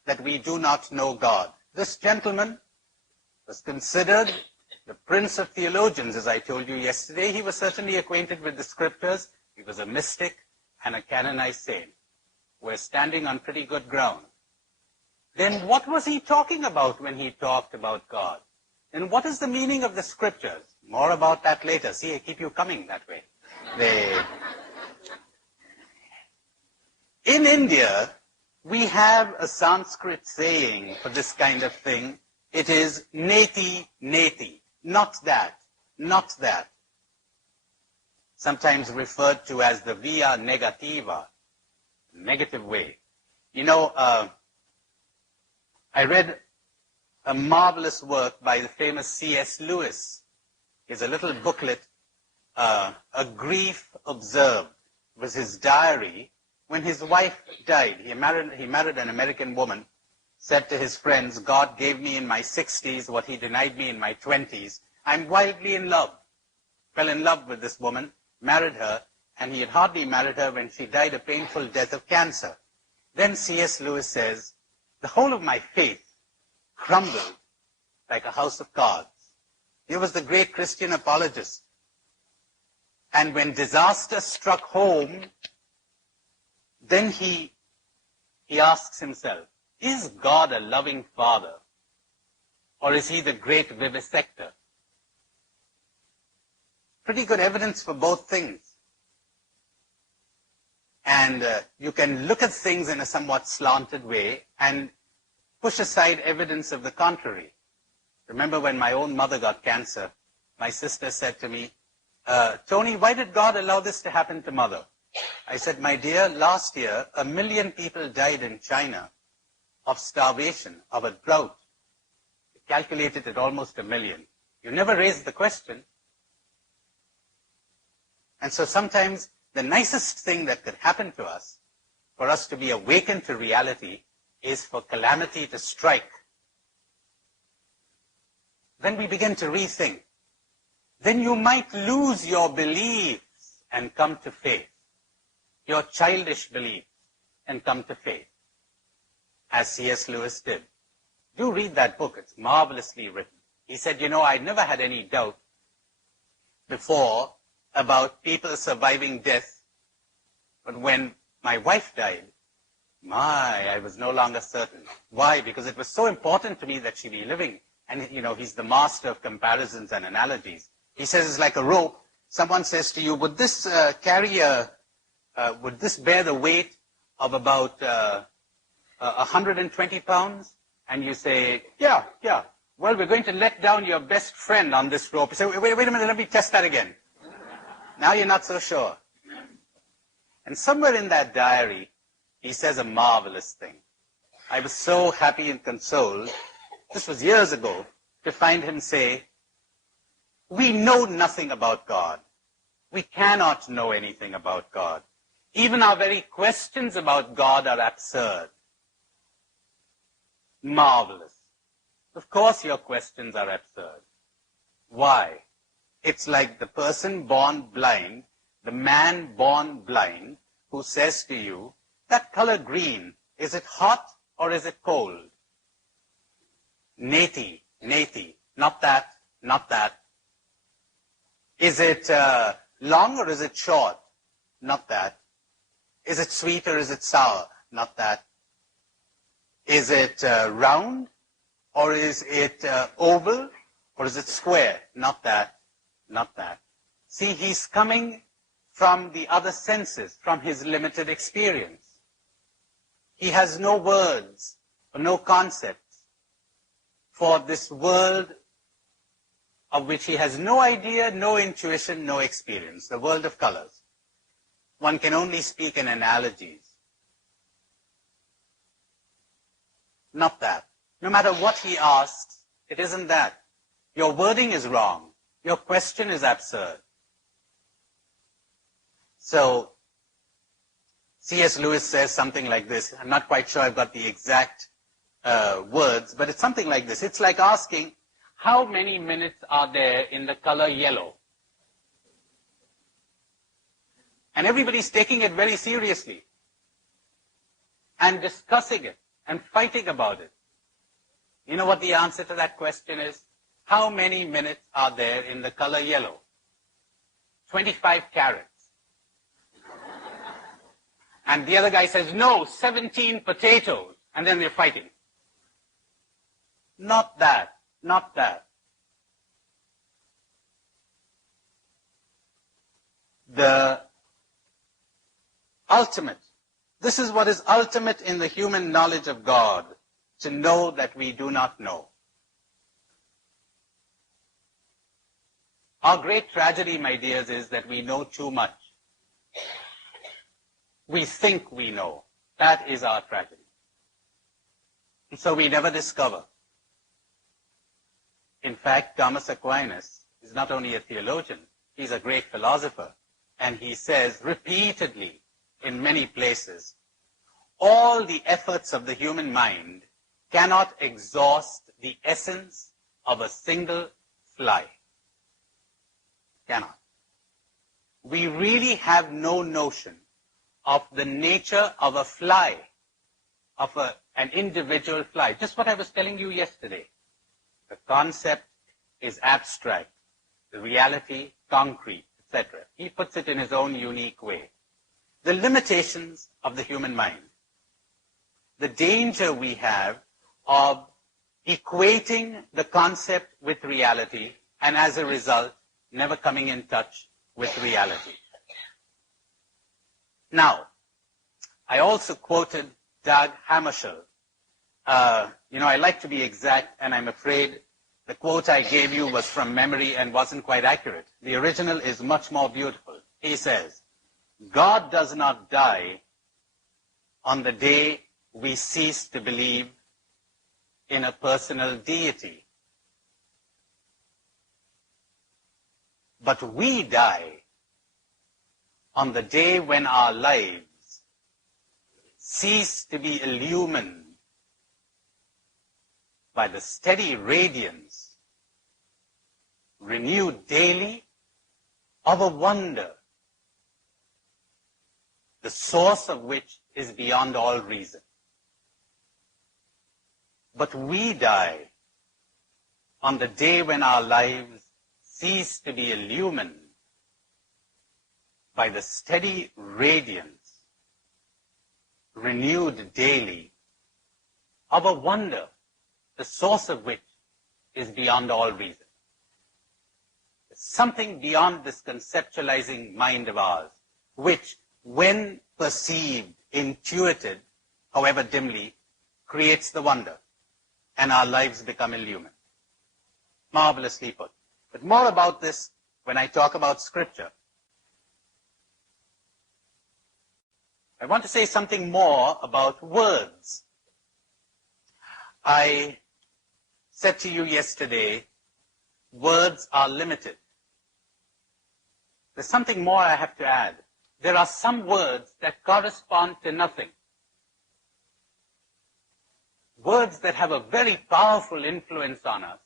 that we do not know God. This gentleman was considered the prince of theologians, as I told you yesterday. He was certainly acquainted with the scriptures. He was a mystic and a canonized saint. We're standing on pretty good ground. Then what was he talking about when he talked about God? And what is the meaning of the scriptures? More about that later. See, I keep you coming that way. In India, we have a Sanskrit saying for this kind of thing. It is neti, neti. Not that. Not that. Sometimes referred to as the via negativa. Negative way. You know, I read a marvelous work by the famous C.S. Lewis. It's a little booklet, A Grief Observed. It was his diary when his wife died. He married an American woman, said to his friends, God gave me in my 60s what he denied me in my 20s. I'm wildly in love. Fell in love with this woman, married her, and he had hardly married her when she died a painful death of cancer. Then C.S. Lewis says, the whole of my faith crumbled like a house of cards. He was the great Christian apologist. And when disaster struck home, then he asks himself, is God a loving father? Or is he the great vivisector? Pretty good evidence for both things. And you can look at things in a somewhat slanted way and push aside evidence of the contrary. Remember when my own mother got cancer, my sister said to me, Tony, why did God allow this to happen to mother? I said, my dear, last year, 1 million people died in China of starvation, of a drought. Calculated at almost 1 million. You never raised the question. And so sometimes the nicest thing that could happen to us, for us to be awakened to reality, is for calamity to strike. Then we begin to rethink. Then you might lose your beliefs and come to faith. Your childish beliefs and come to faith. As C.S. Lewis did. Do read that book. It's marvelously written. He said, you know, I never had any doubt before about people surviving death. But when my wife died, I was no longer certain. Why? Because it was so important to me that she be living. And, you know, he's the master of comparisons and analogies. He says it's like a rope. Someone says to you, would this would this bear the weight of about 120 pounds? And you say, yeah. Well, we're going to let down your best friend on this rope. You say, wait a minute, let me test that again. Now you're not so sure. And somewhere in that diary, he says a marvelous thing. I was so happy and consoled, this was years ago, to find him say, we know nothing about God. We cannot know anything about God. Even our very questions about God are absurd. Marvelous. Of course your questions are absurd. Why? It's like the person born blind, the man born blind, who says to you, that color green, is it hot or is it cold? Neti, not that. Is it long or is it short? Not that. Is it sweet or is it sour? Not that. Is it round or is it oval or is it square? Not that. See, he's coming from the other senses, from his limited experience. He has no words or no concepts for this world of which he has no idea, no intuition, no experience, the world of colors. One can only speak in analogies. Not that. No matter what he asks, it isn't that. Your wording is wrong. Your question is absurd. So, C.S. Lewis says something like this. I'm not quite sure I've got the exact words, but it's something like this. It's like asking, how many minutes are there in the color yellow? And everybody's taking it very seriously and discussing it and fighting about it. You know what the answer to that question is? How many minutes are there in the color yellow? 25 carats. And the other guy says, no, 17 potatoes. And then they're fighting. Not that. Not that. The ultimate. This is what is ultimate in the human knowledge of God, to know that we do not know. Our great tragedy, my dears, is that we know too much. We think we know. That is our tragedy. And so we never discover. In fact, Thomas Aquinas is not only a theologian, he's a great philosopher. And he says repeatedly in many places, all the efforts of the human mind cannot exhaust the essence of a single fly. Cannot. We really have no notion of the nature of a fly, of an individual fly. Just what I was telling you yesterday. The concept is abstract, the reality concrete, etc. He puts it in his own unique way. The limitations of the human mind. The danger we have of equating the concept with reality, and as a result, never coming in touch with reality. Now, I also quoted Dag Hammarskjöld. I like to be exact, and I'm afraid the quote I gave you was from memory and wasn't quite accurate. The original is much more beautiful. He says, God does not die on the day we cease to believe in a personal deity. But we die on the day when our lives cease to be illumined by the steady radiance, renewed daily, of a wonder, the source of which is beyond all reason. But we die on the day when our lives cease to be illumined by the steady radiance, renewed daily, of a wonder, the source of which is beyond all reason. Something beyond this conceptualizing mind of ours, which, when perceived, intuited, however dimly, creates the wonder, and our lives become illumined. Marvelously put. But more about this when I talk about Scripture. I want to say something more about words. I said to you yesterday, words are limited. There's something more I have to add. There are some words that correspond to nothing. Words that have a very powerful influence on us.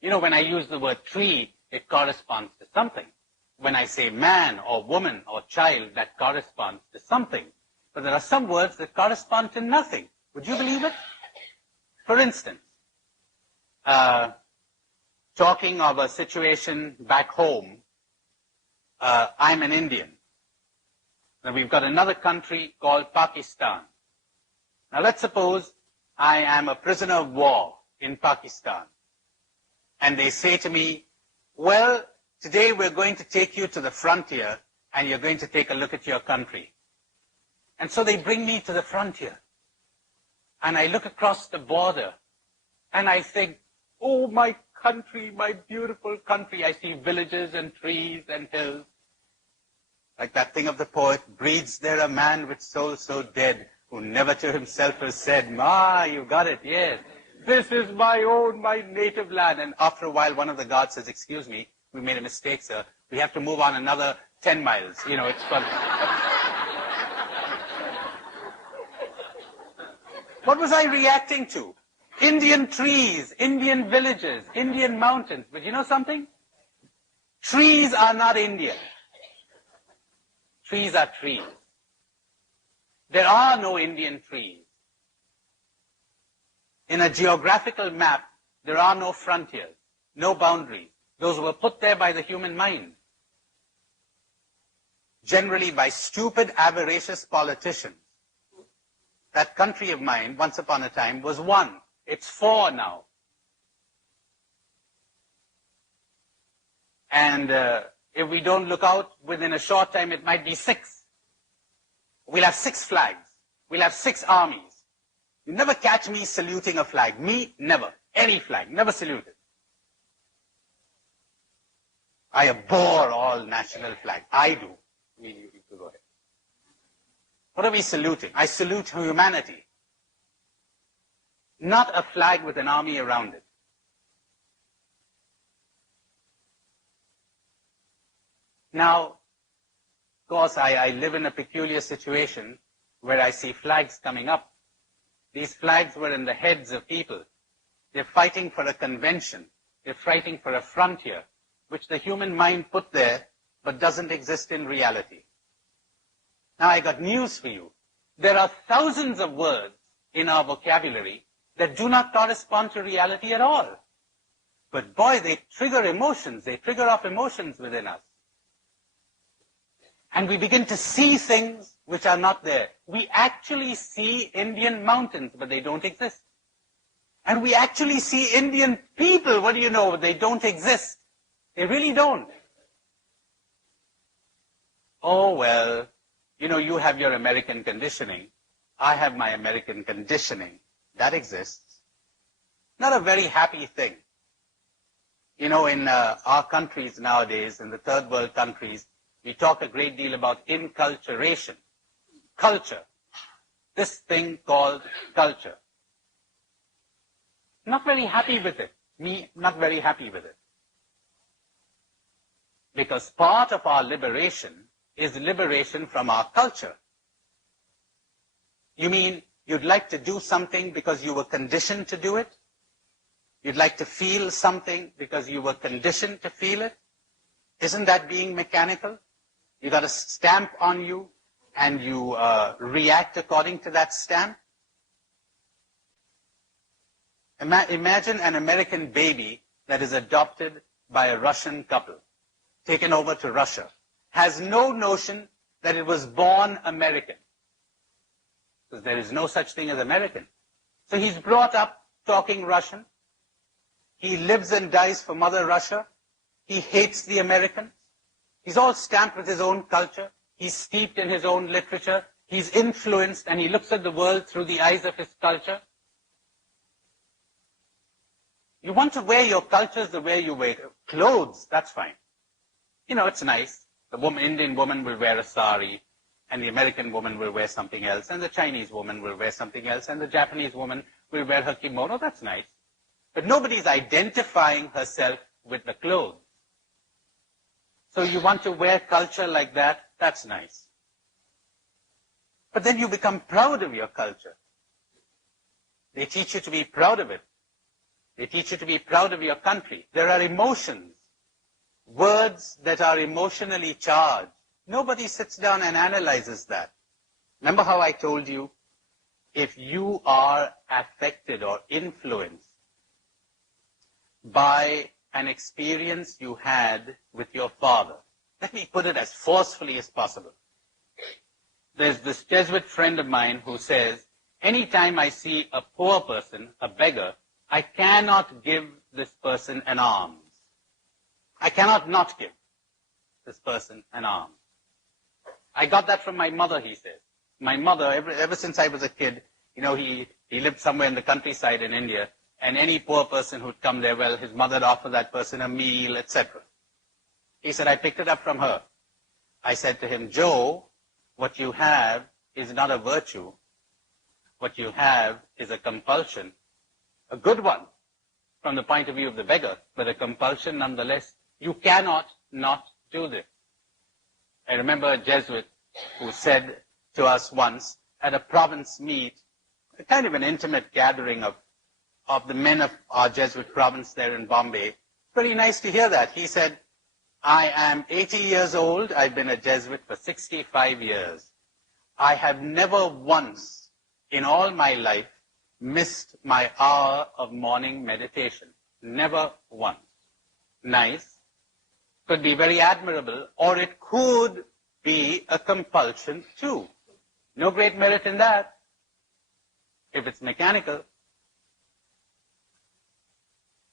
You know, when I use the word tree, it corresponds to something. When I say man or woman or child, that corresponds to something. But there are some words that correspond to nothing. Would you believe it? For instance, talking of a situation back home, I'm an Indian. Now we've got another country called Pakistan. Now let's suppose I am a prisoner of war in Pakistan. And they say to me, well, today we're going to take you to the frontier and you're going to take a look at your country. And so they bring me to the frontier. And I look across the border and I think, oh, my country, my beautiful country. I see villages and trees and hills. Like that thing of the poet, breathes there a man with soul so dead, who never to himself has said, Ma, you got it, yes. This is my own, my native land. And after a while, one of the guards says, excuse me, we made a mistake, sir. We have to move on another 10 miles. You know, it's fun. What was I reacting to? Indian trees, Indian villages, Indian mountains. But you know something? Trees are not Indian. trees are trees. There are no Indian trees. In a geographical map, there are no frontiers, no boundaries. Those were put there by the human mind. Generally by stupid, avaricious politicians. That country of mine, once upon a time, was 1. It's 4 now. And if we don't look out, within a short time, it might be 6. We'll have 6 flags. We'll have 6 armies. You never catch me saluting a flag. Me, never. Any flag, never saluted. I abhor all national flags. I do. You go ahead. What are we saluting? I salute humanity. Not a flag with an army around it. Now, of course, I live in a peculiar situation where I see flags coming up. These flags were in the heads of people. They're fighting for a convention. They're fighting for a frontier, which the human mind put there, but doesn't exist in reality. Now, I got news for you. There are thousands of words in our vocabulary that do not correspond to reality at all. But boy, they trigger emotions. They trigger off emotions within us. And we begin to see things which are not there. We actually see Indian mountains, but they don't exist. And we actually see Indian people, what do you know, they don't exist. They really don't. Oh, well, you know, you have your American conditioning. I have my American conditioning. That exists. Not a very happy thing. You know, in our countries nowadays, in the third world countries, we talk a great deal about inculturation. Culture. This thing called culture. Not very happy with it. Me, not very happy with it. Because part of our liberation is liberation from our culture. You mean you'd like to do something because you were conditioned to do it? You'd like to feel something because you were conditioned to feel it? Isn't that being mechanical? You got a stamp on you and you react according to that stamp? Imagine an American baby that is adopted by a Russian couple, taken over to Russia, has no notion that it was born American. Because there is no such thing as American. So he's brought up talking Russian. He lives and dies for Mother Russia. He hates the Americans. He's all stamped with his own culture. He's steeped in his own literature. He's influenced and he looks at the world through the eyes of his culture. You want to wear your cultures the way you wear clothes, that's fine. You know, it's nice. The Indian woman will wear a sari, and the American woman will wear something else, and the Chinese woman will wear something else, and the Japanese woman will wear her kimono, that's nice. But nobody's identifying herself with the clothes. So you want to wear culture like that, that's nice. But then you become proud of your culture. They teach you to be proud of it. They teach you to be proud of your country. There are emotions, words that are emotionally charged. Nobody sits down and analyzes that. Remember how I told you, if you are affected or influenced by an experience you had with your father, let me put it as forcefully as possible. There's this Jesuit friend of mine who says, anytime I see a poor person, a beggar, I cannot give this person an alms. I cannot not give this person an alms. I got that from my mother, he says. My mother, ever since I was a kid, you know, he lived somewhere in the countryside in India, and any poor person who'd come there, well, his mother would offer that person a meal, etc. He said, I picked it up from her. I said to him, Joe, what you have is not a virtue. What you have is a compulsion. A good one from the point of view of the beggar, but a compulsion nonetheless. You cannot not do this. I remember a Jesuit who said to us once at a province meet, a kind of an intimate gathering of the men of our Jesuit province there in Bombay. Pretty nice to hear that. He said, I am 80 years old. I've been a Jesuit for 65 years. I have never once in all my life missed my hour of morning meditation. Never once. Nice. Could be very admirable, or it could be a compulsion too. No great merit in that if it's mechanical.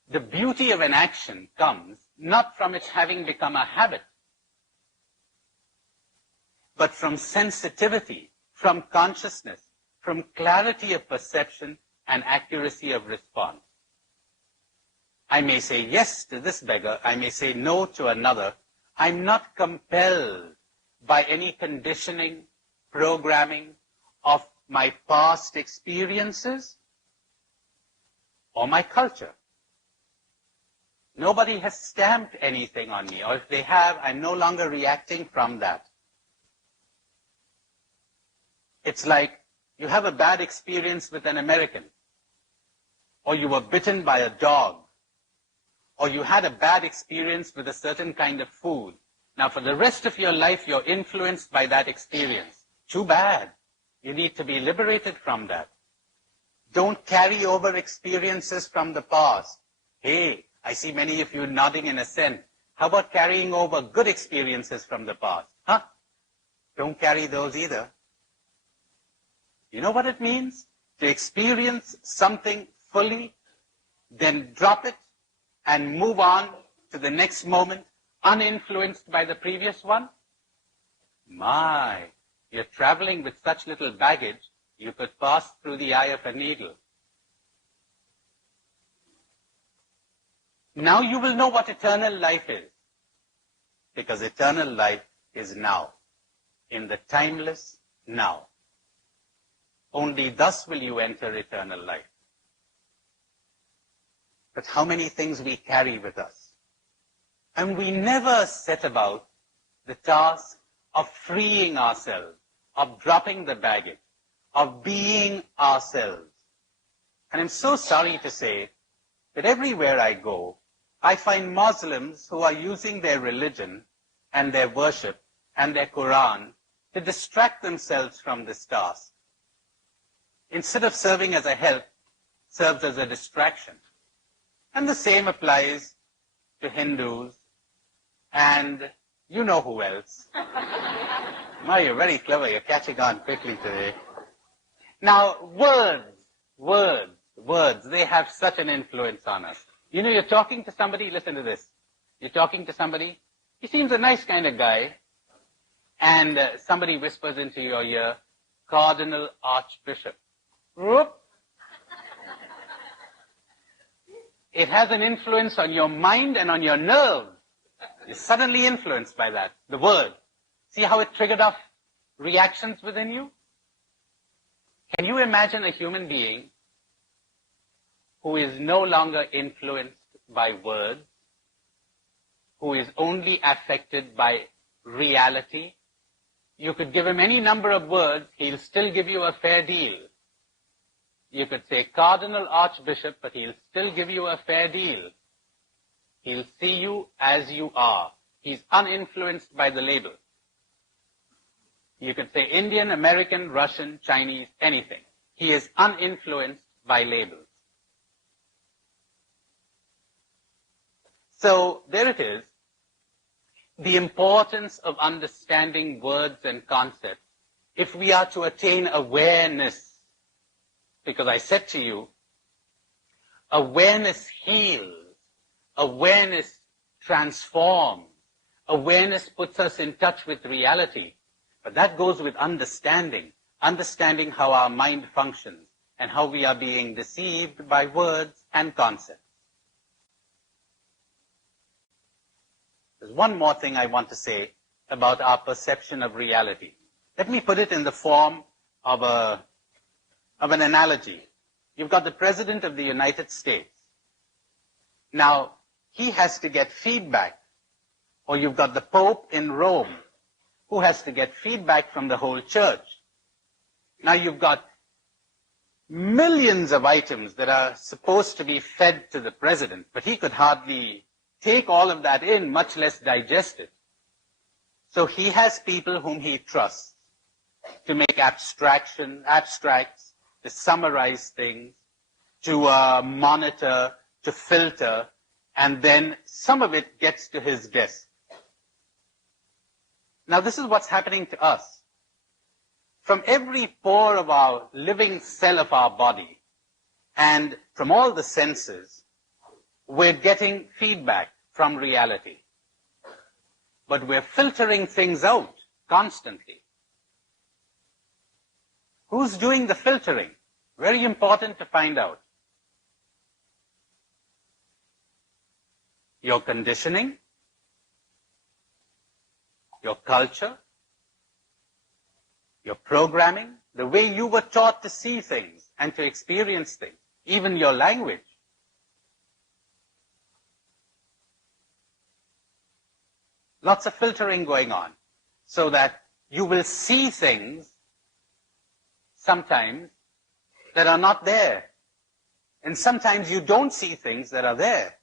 The beauty of an action comes not from its having become a habit, but from sensitivity, from consciousness, from clarity of perception and accuracy of response. I may say yes to this beggar, I may say no to another. I'm not compelled by any conditioning, programming of my past experiences or my culture. Nobody has stamped anything on me, or if they have, I'm no longer reacting from that. It's like you have a bad experience with an American, or you were bitten by a dog, or you had a bad experience with a certain kind of food. Now, for the rest of your life, you're influenced by that experience. Too bad. You need to be liberated from that. Don't carry over experiences from the past. Hey, I see many of you nodding in assent. How about carrying over good experiences from the past? Huh? Don't carry those either. You know what it means? To experience something fully, then drop it and move on to the next moment, uninfluenced by the previous one? My, you're traveling with such little baggage, you could pass through the eye of a needle. Now you will know what eternal life is, because eternal life is now, in the timeless now. Only thus will you enter eternal life. But how many things we carry with us. And we never set about the task of freeing ourselves, of dropping the baggage, of being ourselves. And I'm so sorry to say that everywhere I go, I find Muslims who are using their religion and their worship and their Quran to distract themselves from this task. Instead of serving as a help, serves as a distraction. And the same applies to Hindus and you know who else. Now you're very clever, you're catching on quickly today. Now, words, they have such an influence on us. You know, you're talking to somebody, listen to this. You're talking to somebody, he seems a nice kind of guy, and somebody whispers into your ear, Cardinal Archbishop. Whoop. It has an influence on your mind and on your nerves. You're suddenly influenced by that, the word. See how it triggered off reactions within you? Can you imagine a human being who is no longer influenced by words, who is only affected by reality? You could give him any number of words, he'll still give you a fair deal. You could say Cardinal Archbishop, but he'll still give you a fair deal. He'll see you as you are. He's uninfluenced by the label. You could say Indian, American, Russian, Chinese, anything. He is uninfluenced by labels. So there it is. The importance of understanding words and concepts if we are to attain awareness. Because I said to you, awareness heals, awareness transforms, awareness puts us in touch with reality. But that goes with understanding how our mind functions and how we are being deceived by words and concepts. There's one more thing I want to say about our perception of reality. Let me put it in the form of an analogy. You've got the President of the United States. Now, he has to get feedback. Or you've got the Pope in Rome, who has to get feedback from the whole church. Now you've got millions of items that are supposed to be fed to the President, but he could hardly take all of that in, much less digest it. So he has people whom he trusts to make abstracts, to summarize things, to monitor, to filter, and then some of it gets to his desk. Now this is what's happening to us. From every pore of our living cell of our body, and from all the senses, we're getting feedback from reality. But we're filtering things out constantly. Who's doing the filtering? Very important to find out. Your conditioning, your culture, your programming, the way you were taught to see things and to experience things, even your language. Lots of filtering going on, so that you will see things sometimes that are not there. And sometimes you don't see things that are there.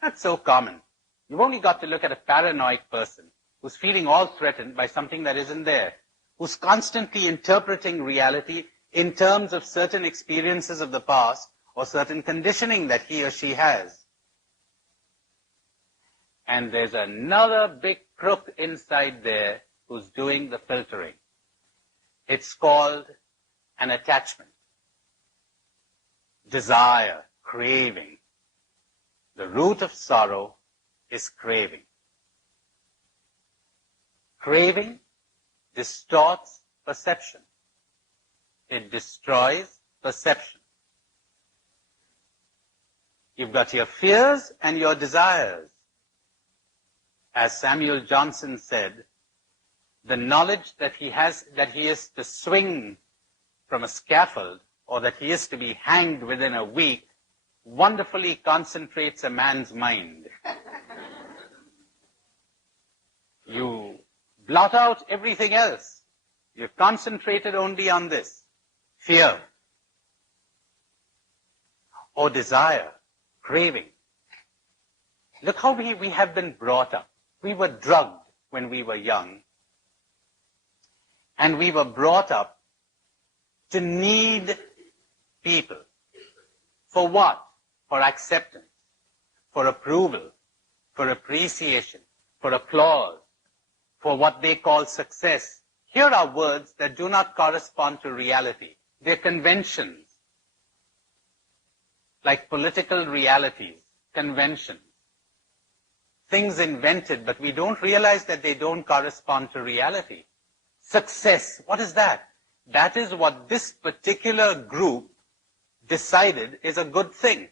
That's so common. You've only got to look at a paranoid person who's feeling all threatened by something that isn't there, who's constantly interpreting reality in terms of certain experiences of the past or certain conditioning that he or she has. And there's another big crook inside there who's doing the filtering. It's called an attachment. Desire, craving. The root of sorrow is craving. Craving distorts perception. It destroys perception. You've got your fears and your desires. As Samuel Johnson said, the knowledge that he is to swing from a scaffold or that he is to be hanged within a week wonderfully concentrates a man's mind. You blot out everything else. You're concentrated only on this. Fear. Or desire. Craving. Look how we have been brought up. We were drugged when we were young. And we were brought up to need people. For what? For acceptance, for approval, for appreciation, for applause, for what they call success. Here are words that do not correspond to reality. They're conventions, like political realities, conventions. Things invented, but we don't realize that they don't correspond to reality. Success, what is that? That is what this particular group decided is a good thing.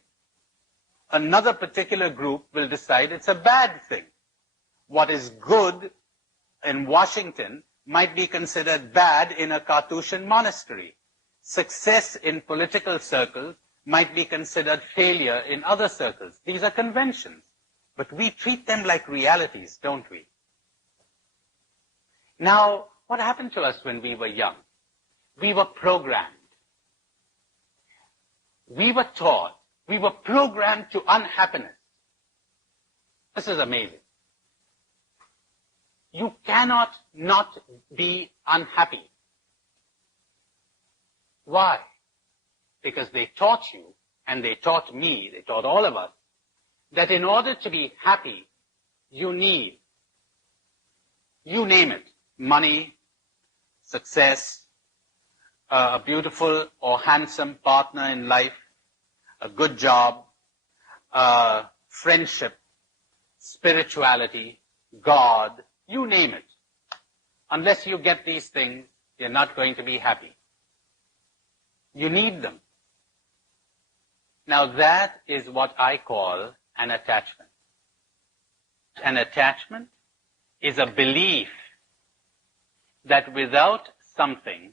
Another particular group will decide it's a bad thing. What is good in Washington might be considered bad in a Carthusian monastery. Success in political circles might be considered failure in other circles. These are conventions. But we treat them like realities, don't we? Now, what happened to us when we were young? We were programmed. We were taught. We were programmed to unhappiness. This is amazing. You cannot not be unhappy. Why? Because they taught you, and they taught me, they taught all of us, that in order to be happy, you need, you name it, money, success, a beautiful or handsome partner in life, a good job, friendship, spirituality, God, you name it. Unless you get these things, you're not going to be happy. You need them. Now that is what I call an attachment. An attachment is a belief that without something,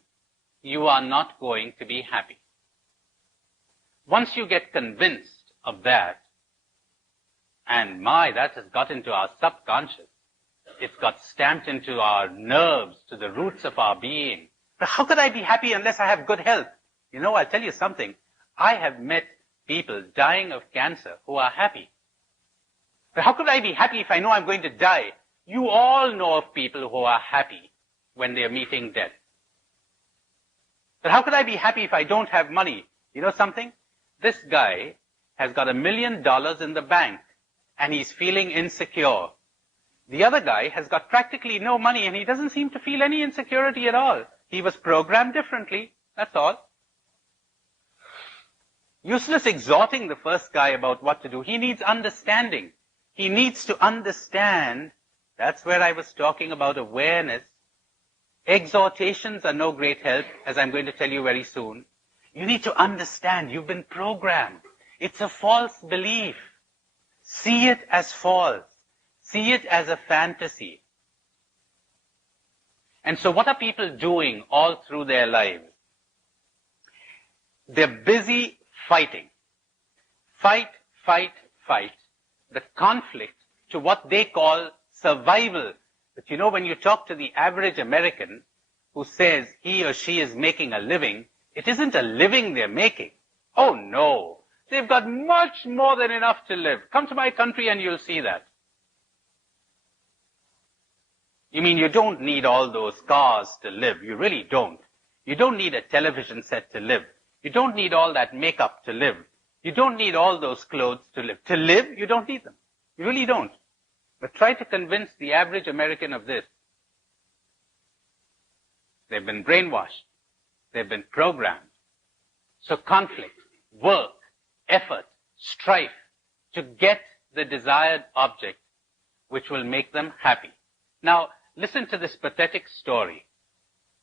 you are not going to be happy. Once you get convinced of that, and that has got into our subconscious, it's got stamped into our nerves, to the roots of our being. But how could I be happy unless I have good health? You know, I'll tell you something. I have met people dying of cancer who are happy. But how could I be happy if I know I'm going to die? You all know of people who are happy when they're meeting death. But how could I be happy if I don't have money? You know something? This guy has got $1 million in the bank and he's feeling insecure. The other guy has got practically no money and he doesn't seem to feel any insecurity at all. He was programmed differently, that's all. Useless exhorting the first guy about what to do. He needs understanding. He needs to understand. That's where I was talking about awareness. Exhortations are no great help, as I'm going to tell you very soon. You need to understand you've been programmed. It's a false belief. See it as false. See it as a fantasy. And so what are people doing all through their lives? They're busy fighting. Fight, fight, fight. The conflict to what they call survival. But you know, when you talk to the average American who says he or she is making a living, it isn't a living they're making. Oh no. They've got much more than enough to live. Come to my country and you'll see that. You mean you don't need all those cars to live? You really don't. You don't need a television set to live. You don't need all that makeup to live. You don't need all those clothes to live. To live, you don't need them. You really don't. But try to convince the average American of this. They've been brainwashed. They've been programmed. So conflict, work, effort, strife to get the desired object which will make them happy. Now, listen to this pathetic story.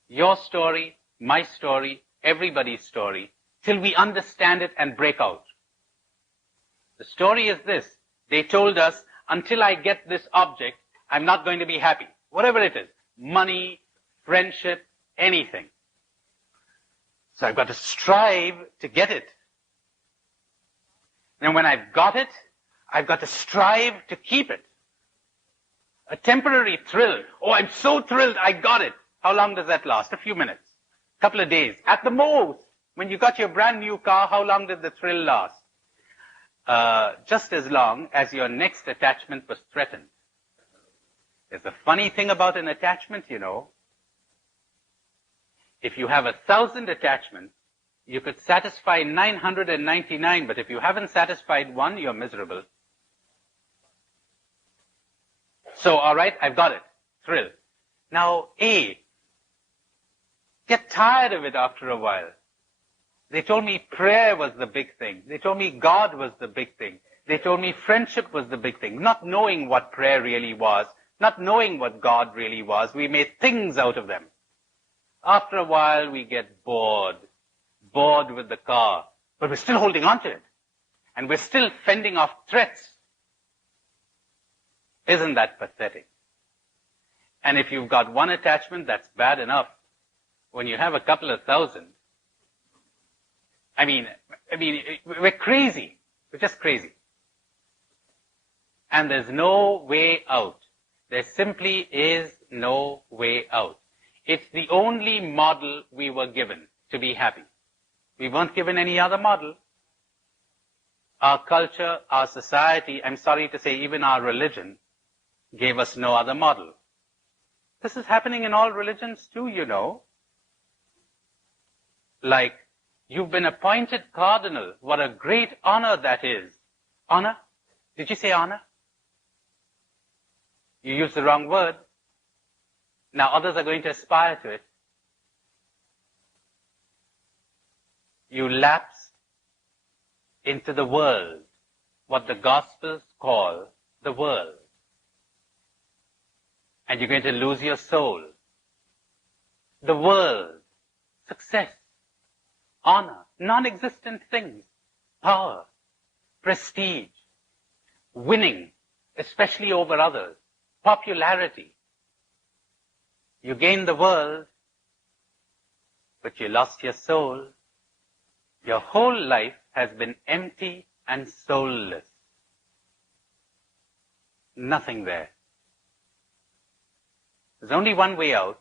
Your story, my story, everybody's story, till we understand it and break out. The story is this. They told us, until I get this object, I'm not going to be happy. Whatever it is. Money, friendship, anything. So I've got to strive to get it. And when I've got it, I've got to strive to keep it. A temporary thrill. Oh, I'm so thrilled, I got it. How long does that last? A few minutes. A couple of days. At the most. When you got your brand new car, how long did the thrill last? Just as long as your next attachment was threatened. There's a funny thing about an attachment, you know. If you have 1,000 attachments, you could satisfy 999, but if you haven't satisfied one, you're miserable. So, all right, I've got it. Thrill. Now, get tired of it after a while. They told me prayer was the big thing. They told me God was the big thing. They told me friendship was the big thing. Not knowing what prayer really was, not knowing what God really was, we made things out of them. After a while, we get bored with the car, but we're still holding on to it. And we're still fending off threats. Isn't that pathetic? And if you've got one attachment, that's bad enough. When you have a couple of thousand, I mean, we're crazy. We're just crazy. And there's no way out. There simply is no way out. It's the only model we were given to be happy. We weren't given any other model. Our culture, our society, I'm sorry to say even our religion, gave us no other model. This is happening in all religions too, you know. Like, you've been appointed cardinal. What a great honor that is. Honor? Did you say honor? You used the wrong word. Now others are going to aspire to it. You lapse into the world, what the Gospels call the world. And you're going to lose your soul. The world, success, honor, non-existent things, power, prestige, winning, especially over others, popularity. You gained the world, but you lost your soul. Your whole life has been empty and soulless. Nothing there. There's only one way out,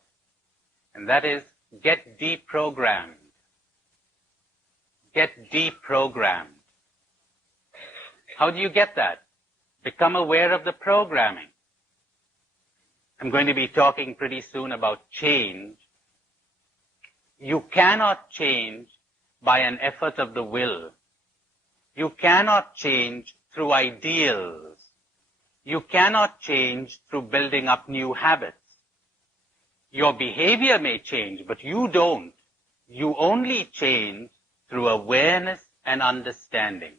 and that is get deprogrammed. Get deprogrammed. How do you get that? Become aware of the programming. I'm going to be talking pretty soon about change. You cannot change by an effort of the will. You cannot change through ideals. You cannot change through building up new habits. Your behavior may change, but you don't. You only change through awareness and understanding.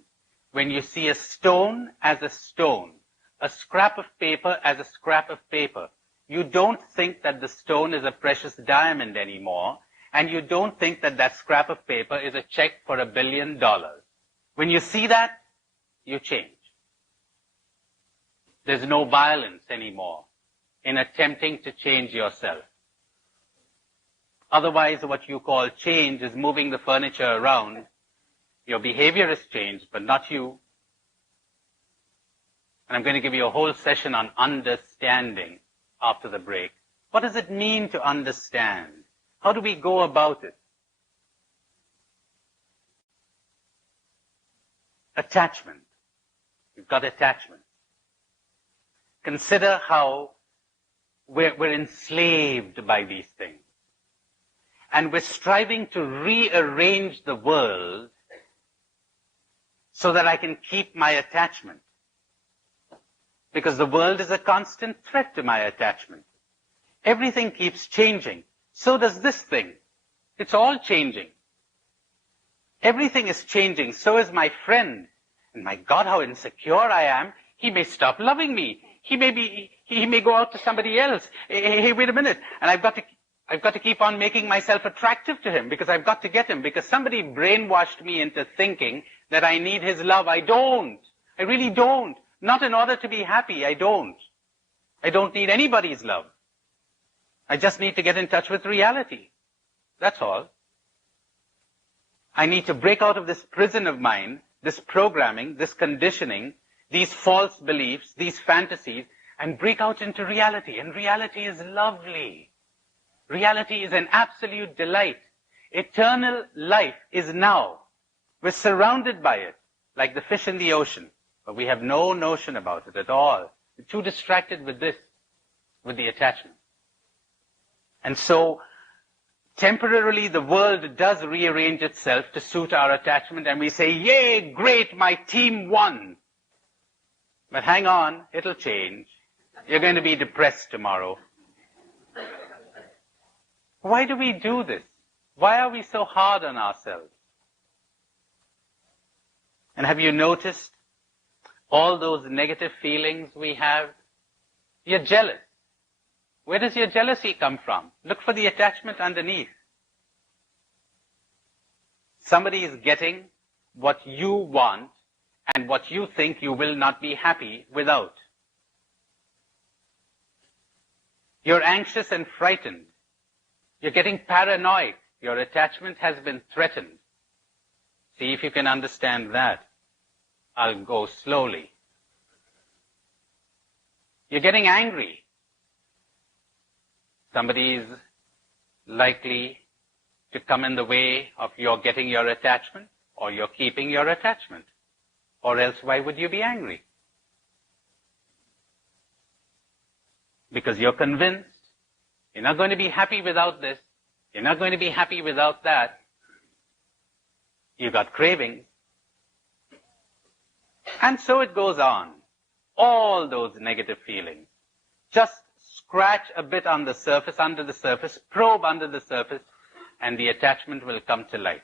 When you see a stone as a stone, a scrap of paper as a scrap of paper, you don't think that the stone is a precious diamond anymore, and you don't think that that scrap of paper is a check for $1 billion. When you see that, you change. There's no violence anymore in attempting to change yourself. Otherwise, what you call change is moving the furniture around. Your behavior has changed, but not you. And I'm going to give you a whole session on understanding after the break. What does it mean to understand? How do we go about it? Attachment. You've got attachment. Consider how we're enslaved by these things. And we're striving to rearrange the world so that I can keep my attachment. Because the world is a constant threat to my attachment. Everything keeps changing. So does this thing. It's all changing. Everything is changing. So is my friend. And my God, how insecure I am. He may stop loving me. He may go out to somebody else. Hey, wait a minute. And I've got to keep on making myself attractive to him because I've got to get him, because somebody brainwashed me into thinking that I need his love. I don't. I really don't. Not in order to be happy. I don't. I don't need anybody's love. I just need to get in touch with reality. That's all. I need to break out of this prison of mine, this programming, this conditioning, these false beliefs, these fantasies, and break out into reality. And reality is lovely. Reality is an absolute delight. Eternal life is now. We're surrounded by it, like the fish in the ocean. But we have no notion about it at all. We're too distracted with this, with the attachment. And so, temporarily, the world does rearrange itself to suit our attachment, and we say, yay, great, my team won. But hang on, it'll change. You're going to be depressed tomorrow. Why do we do this? Why are we so hard on ourselves? And have you noticed all those negative feelings we have? You're jealous. Where does your jealousy come from? Look for the attachment underneath. Somebody is getting what you want and what you think you will not be happy without. You're anxious and frightened. You're getting paranoid. Your attachment has been threatened. See if you can understand that. I'll go slowly. You're getting angry. Somebody is likely to come in the way of your getting your attachment, or you're keeping your attachment. Or else why would you be angry? Because you're convinced you're not going to be happy without this. You're not going to be happy without that. You got cravings. And so it goes on. All those negative feelings. Just scratch a bit on the surface, under the surface, probe under the surface, and the attachment will come to light.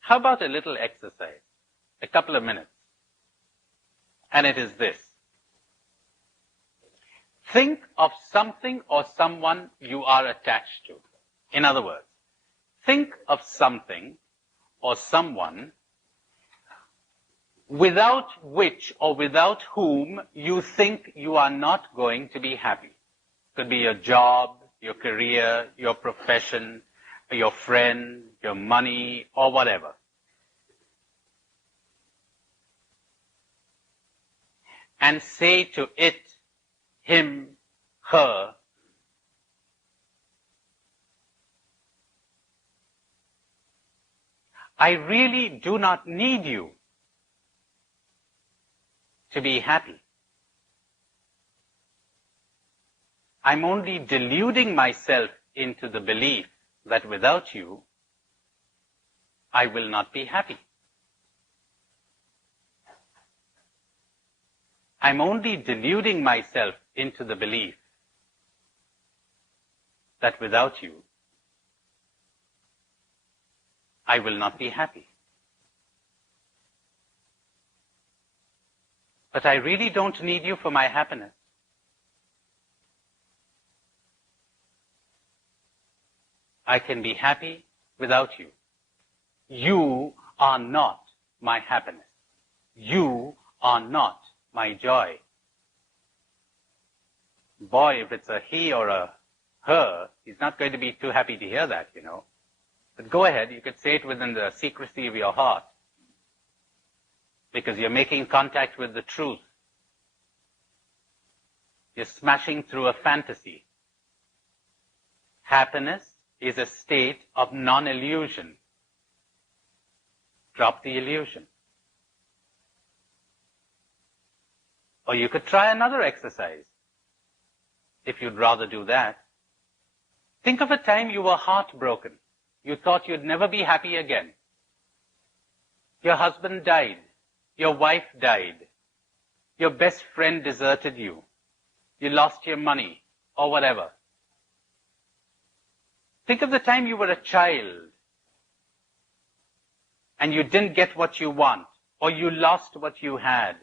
How about a little exercise? A couple of minutes. And it is this. Think of something or someone you are attached to. In other words, think of something or someone without which or without whom you think you are not going to be happy. Could be your job, your career, your profession, your friend, your money, or whatever. And say to it, him, her, I really do not need you to be happy. I'm only deluding myself into the belief that without you, I will not be happy. I'm only deluding myself into the belief that without you, I will not be happy. But I really don't need you for my happiness. I can be happy without you. You are not my happiness. You are not my joy. Boy, if it's a he or a her, he's not going to be too happy to hear that, you know. But go ahead, you could say it within the secrecy of your heart, because you're making contact with the truth. You're smashing through a fantasy. Happiness is a state of non-illusion. Drop the illusion. Or you could try another exercise, if you'd rather do that. Think of a time you were heartbroken. You thought you'd never be happy again. Your husband died. Your wife died. Your best friend deserted you. You lost your money, or whatever. Think of the time you were a child and you didn't get what you want, or you lost what you had,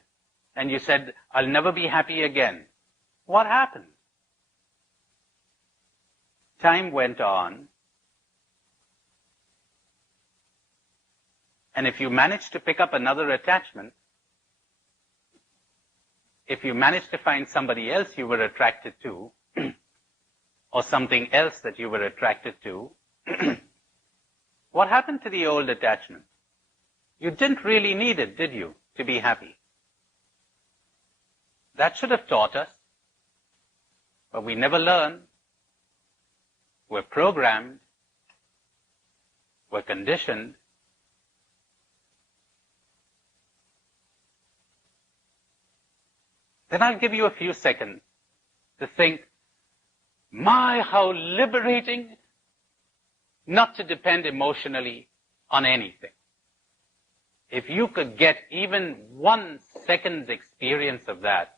and you said, I'll never be happy again. What happened? Time went on, and if you managed to pick up another attachment, if you managed to find somebody else you were attracted to, or something else that you were attracted to, what happened to the old attachment? You didn't really need it, did you, to be happy? That should have taught us, but we never learn. We're programmed. We're conditioned. Then I'll give you a few seconds to think, my, how liberating not to depend emotionally on anything. If you could get even 1 second's experience of that,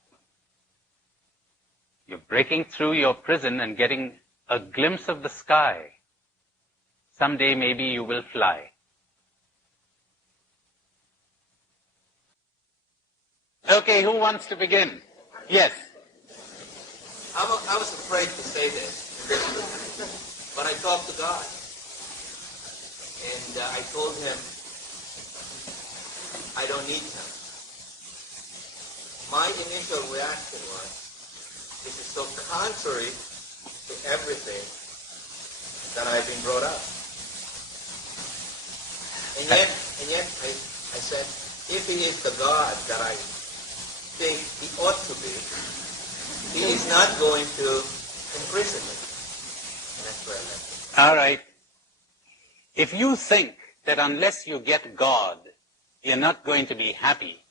you're breaking through your prison and getting a glimpse of the sky. Someday maybe you will fly. Okay, who wants to begin? Yes. I was afraid to say this, but I talked to God, and I told him I don't need him. My initial reaction was, this is so contrary to everything that I've been brought up. And yet I said, if he is the God that I think he ought to be, he is not going to imprison me. And that's where I left it. All right. If you think that unless you get God, you're not going to be happy,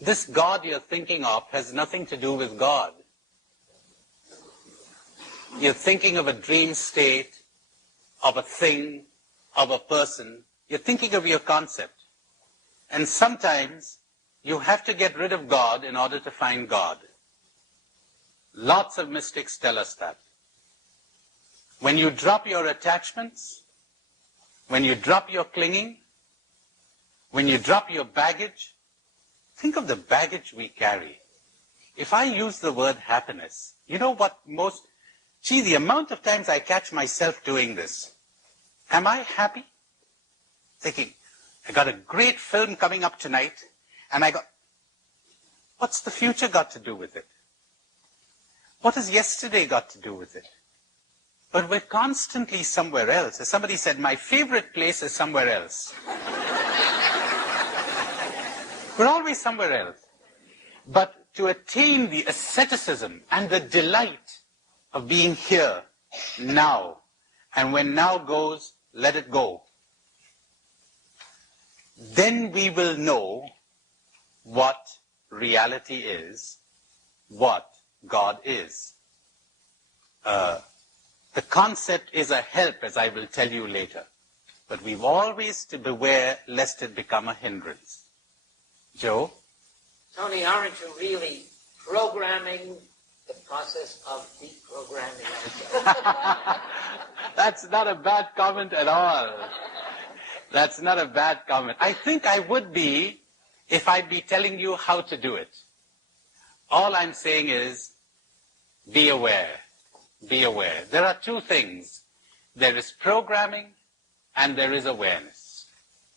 this God you're thinking of has nothing to do with God. You're thinking of a dream state, of a thing, of a person. You're thinking of your concept. And sometimes you have to get rid of God in order to find God. Lots of mystics tell us that. When you drop your attachments, when you drop your clinging, when you drop your baggage, think of the baggage we carry. If I use the word happiness, you know what the amount of times I catch myself doing this. Am I happy? Thinking, I got a great film coming up tonight, and what's the future got to do with it? What has yesterday got to do with it? But we're constantly somewhere else. As somebody said, my favorite place is somewhere else. We're always somewhere else. But to attain the asceticism and the delight of being here, now, and when now goes, let it go. then we will know what reality is, what God is. The concept is a help, as I will tell you later. But we've always to beware lest it become a hindrance. Joe? Tony, aren't you really programming the process of deprogramming ourselves? That's not a bad comment at all. That's not a bad comment. I think I would be if I'd be telling you how to do it. All I'm saying is, be aware. Be aware. There are two things. There is programming and there is awareness.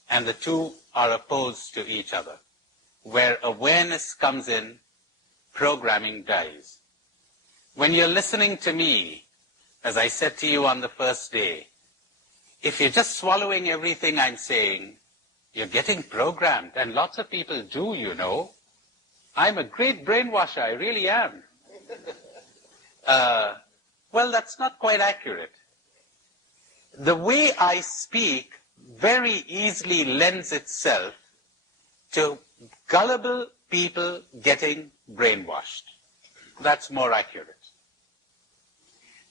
And the two are opposed to each other. Where awareness comes in, programming dies. When you're listening to me, as I said to you on the first day, if you're just swallowing everything I'm saying, you're getting programmed. And lots of people do, you know. I'm a great brainwasher, I really am. Well, that's not quite accurate. The way I speak very easily lends itself to gullible people getting brainwashed. That's more accurate.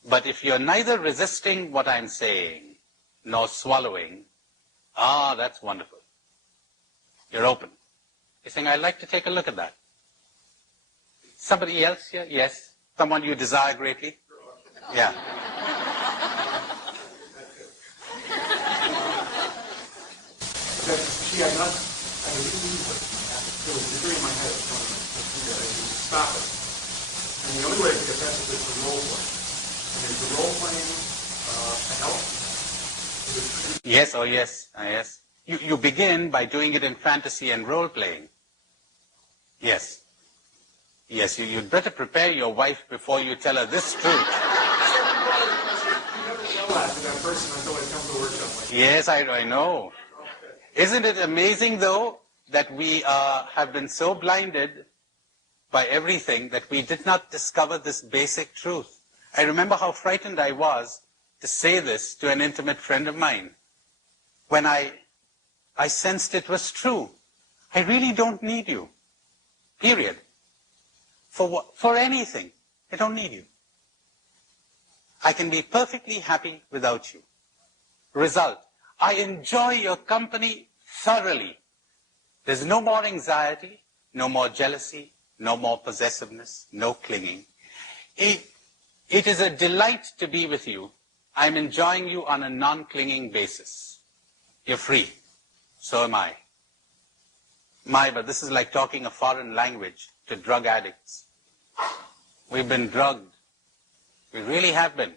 But if you're neither resisting what I'm saying nor swallowing, that's wonderful. You're open. You're saying, I'd like to take a look at that. Somebody else here? Yes? Someone you desire greatly? Yeah. See, I really need what there was a degree in my head of telling me that I should stop it. And the only way to get past it is to role play. And is the role playing a help? Yes, oh yes, yes. You begin by doing it in fantasy and role playing. Yes. Yes, you'd better prepare your wife before you tell her this truth. Yes, I know. Isn't it amazing, though, that we have been so blinded by everything that we did not discover this basic truth? I remember how frightened I was to say this to an intimate friend of mine when I sensed it was true. I really don't need you. Period. For anything. I don't need you. I can be perfectly happy without you. Result, I enjoy your company thoroughly. There's no more anxiety, no more jealousy, no more possessiveness, no clinging. It is a delight to be with you. I'm enjoying you on a non-clinging basis. You're free. So am I. But this is like talking a foreign language to drug addicts. We've been drugged. We really have been.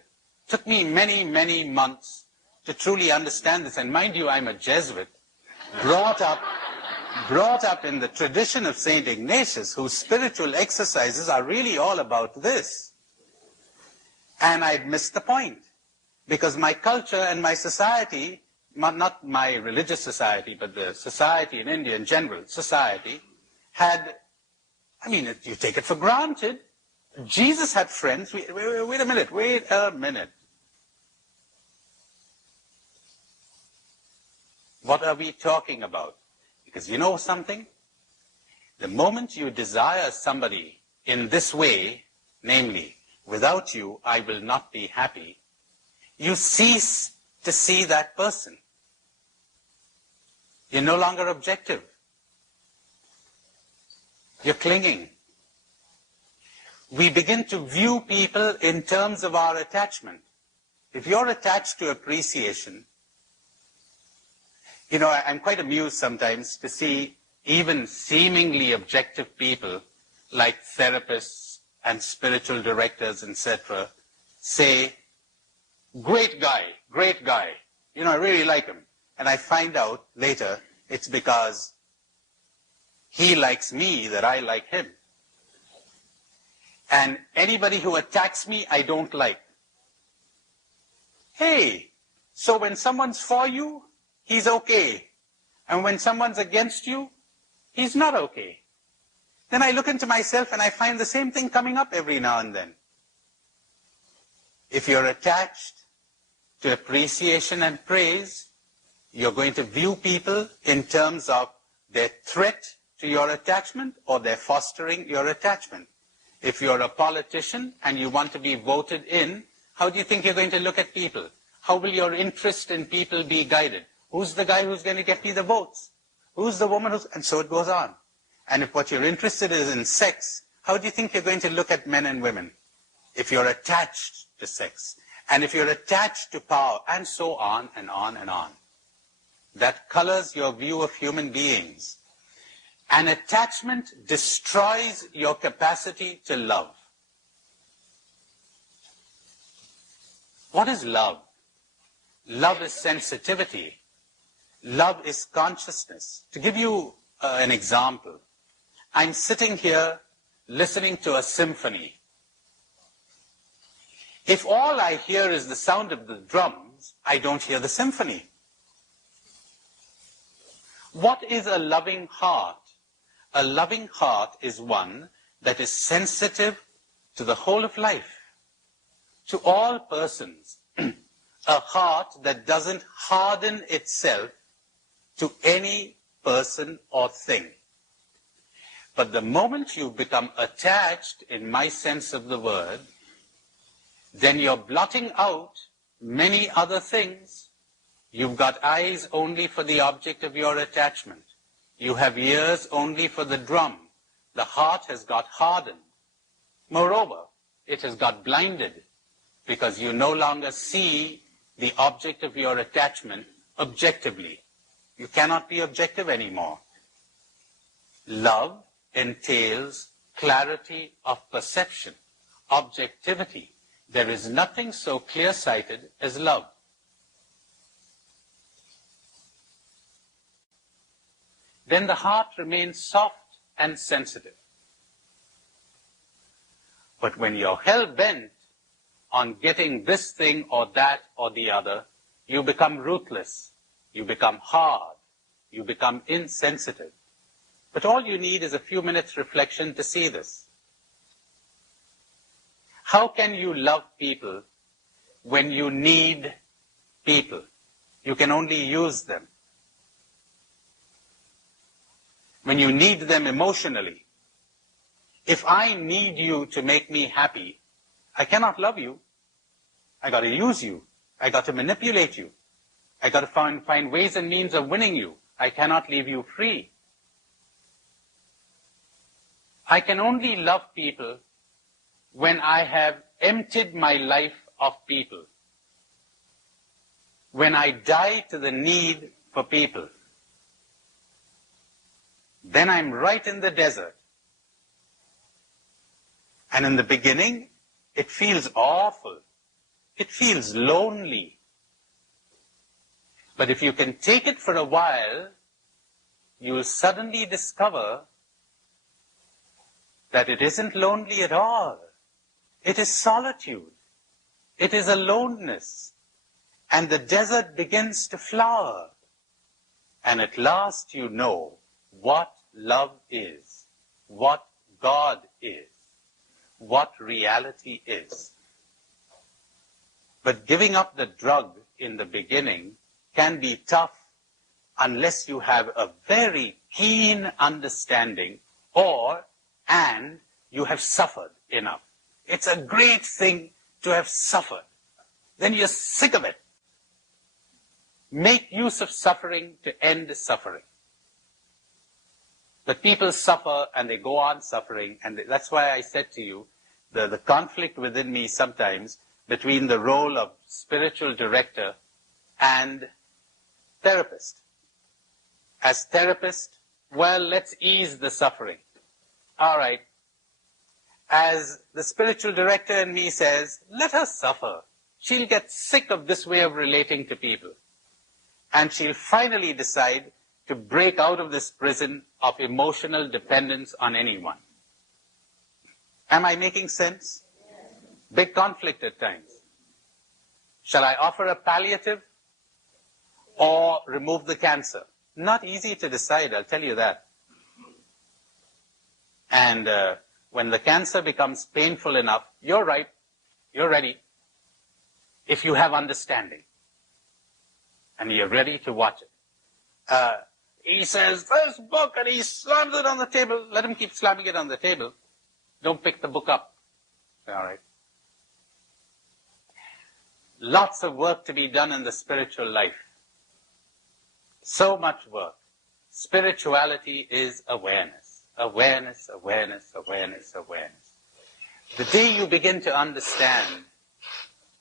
Took me many, many months to truly understand this. And mind you, I'm a Jesuit, brought up in the tradition of St. Ignatius, whose spiritual exercises are really all about this. And I'd missed the point. Because my culture and my society, not my religious society, but the society in India in general, society, had, you take it for granted. Jesus had friends. Wait a minute. What are we talking about? Because you know something? The moment you desire somebody in this way, namely, without you, I will not be happy, you cease to see that person. You're no longer objective. You're clinging. We begin to view people in terms of our attachment. If you're attached to appreciation, I'm quite amused sometimes to see even seemingly objective people like therapists and spiritual directors, etc., say, great guy. I really like him. And I find out later it's because he likes me that I like him. And anybody who attacks me, I don't like. Hey, so when someone's for you, he's okay. And when someone's against you, he's not okay. Then I look into myself and I find the same thing coming up every now and then. If you're attached to appreciation and praise, You're going to view people in terms of their threat to your attachment or their fostering your attachment. If you're a politician and you want to be voted in, how do you think you're going to look at people? How will your interest in people be guided? Who's the guy who's going to get me the votes? Who's the woman who's... And so it goes on. And if what you're interested in is in sex, how do you think you're going to look at men and women? If you're attached to sex, and if you're attached to power, and so on and on and on. That colors your view of human beings. An attachment destroys your capacity to love. What is love? Love is sensitivity. Love is consciousness. To give you an example, I'm sitting here listening to a symphony. If all I hear is the sound of the drums, I don't hear the symphony. What is a loving heart? A loving heart is one that is sensitive to the whole of life, to all persons. A heart that doesn't harden itself to any person or thing. But the moment you become attached, in my sense of the word, then you're blotting out many other things. You've got eyes only for the object of your attachment. You have ears only for the drum. The heart has got hardened. Moreover, it has got blinded because you no longer see the object of your attachment objectively. You cannot be objective anymore. Love entails clarity of perception, objectivity. There is nothing so clear-sighted as love. Then the heart remains soft and sensitive. But when you're hell-bent on getting this thing or that or the other, you become ruthless, you become hard, you become insensitive. But all you need is a few minutes reflection to see this. How can you love people when you need people? You can only use them. When you need them emotionally. If I need you to make me happy, I cannot love you. I got to use you. I got to manipulate you. I got to find ways and means of winning you. I cannot leave you free. I can only love people when I have emptied my life of people. When I die to the need for people. Then I'm right in the desert. And in the beginning, it feels awful. It feels lonely. But if you can take it for a while, you will suddenly discover that it isn't lonely at all. It is solitude. It is aloneness. And the desert begins to flower. And at last you know what love is, what God is, what reality is. But giving up the drug in the beginning can be tough unless you have a very keen understanding and you have suffered enough. It's a great thing to have suffered. Then you're sick of it. Make use of suffering to end suffering. But people suffer and they go on suffering, and that's why I said to you, the conflict within me sometimes between the role of spiritual director and therapist. As therapist, well, let's ease the suffering. All right. As the spiritual director in me says, let her suffer. She'll get sick of this way of relating to people. And she'll finally decide to break out of this prison of emotional dependence on anyone. Am I making sense? Big conflict at times. Shall I offer a palliative or remove the cancer? Not easy to decide, I'll tell you that. And when the cancer becomes painful enough, you're right, you're ready, if you have understanding. and you're ready to watch it. He says, this book, and he slams it on the table. Let him keep slamming it on the table. Don't pick the book up. All right. Lots of work to be done in the spiritual life. So much work. Spirituality is awareness. Awareness, awareness, awareness, awareness. The day you begin to understand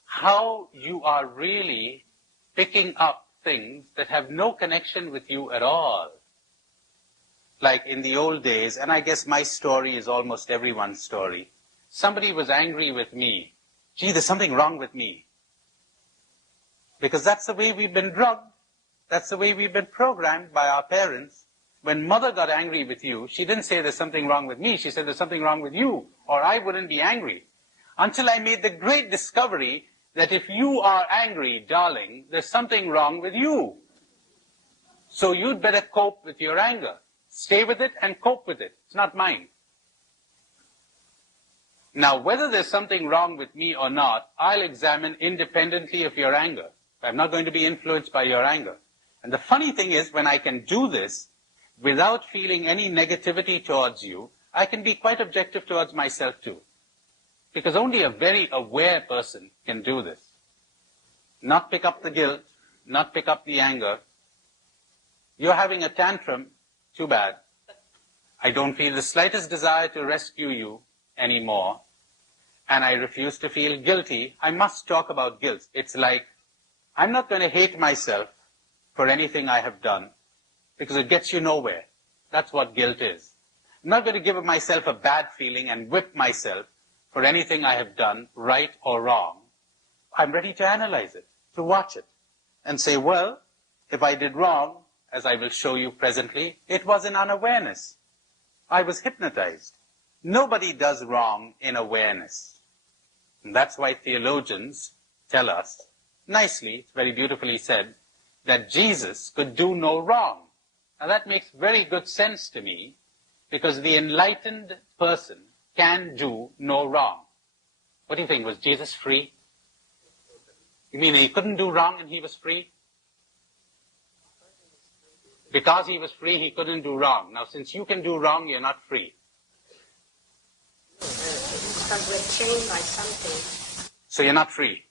how you are really picking up things that have no connection with you at all. Like in the old days, and I guess my story is almost everyone's story. Somebody was angry with me. Gee, there's something wrong with me. Because that's the way we've been drugged. That's the way we've been programmed by our parents. When mother got angry with you, she didn't say there's something wrong with me. She said there's something wrong with you, or I wouldn't be angry. Until I made the great discovery that if you are angry, darling, there's something wrong with you. So you'd better cope with your anger. Stay with it and cope with it. It's not mine. Now, whether there's something wrong with me or not, I'll examine independently of your anger. I'm not going to be influenced by your anger. And the funny thing is, when I can do this without feeling any negativity towards you, I can be quite objective towards myself too. Because only a very aware person can do this. Not pick up the guilt, not pick up the anger. You're having a tantrum, too bad. I don't feel the slightest desire to rescue you anymore. And I refuse to feel guilty. I must talk about guilt. It's like, I'm not going to hate myself for anything I have done, because it gets you nowhere. That's what guilt is. I'm not going to give myself a bad feeling and whip myself for anything I have done, right or wrong. I'm ready to analyze it, to watch it, and say, well, if I did wrong, as I will show you presently, it was in unawareness. I was hypnotized. Nobody does wrong in awareness. And that's why theologians tell us, nicely, it's very beautifully said, that Jesus could do no wrong. Now that makes very good sense to me, because the enlightened person can do no wrong. What do you think? Was Jesus free? You mean he couldn't do wrong and he was free? Because he was free, he couldn't do wrong. Now, since you can do wrong, you're not free. Because we're chained by something. So you're not free.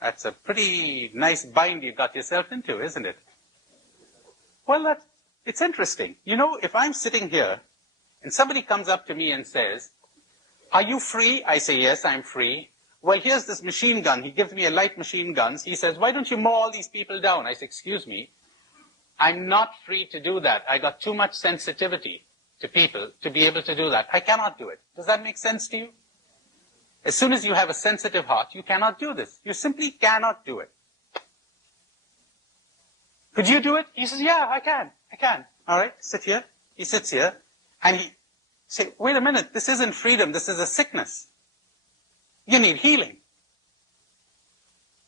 That's a pretty nice bind you got yourself into, isn't it? Well, it's interesting. You know, if I'm sitting here and somebody comes up to me and says, are you free? I say, yes, I'm free. Well, here's this machine gun. He gives me a light machine gun. He says, why don't you mow all these people down? I say, excuse me, I'm not free to do that. I got too much sensitivity to people to be able to do that. I cannot do it. Does that make sense to you? As soon as you have a sensitive heart, you cannot do this. You simply cannot do it. Could you do it? He says, yeah, I can. All right, sit here. He sits here, and he says, wait a minute, this isn't freedom, this is a sickness. You need healing.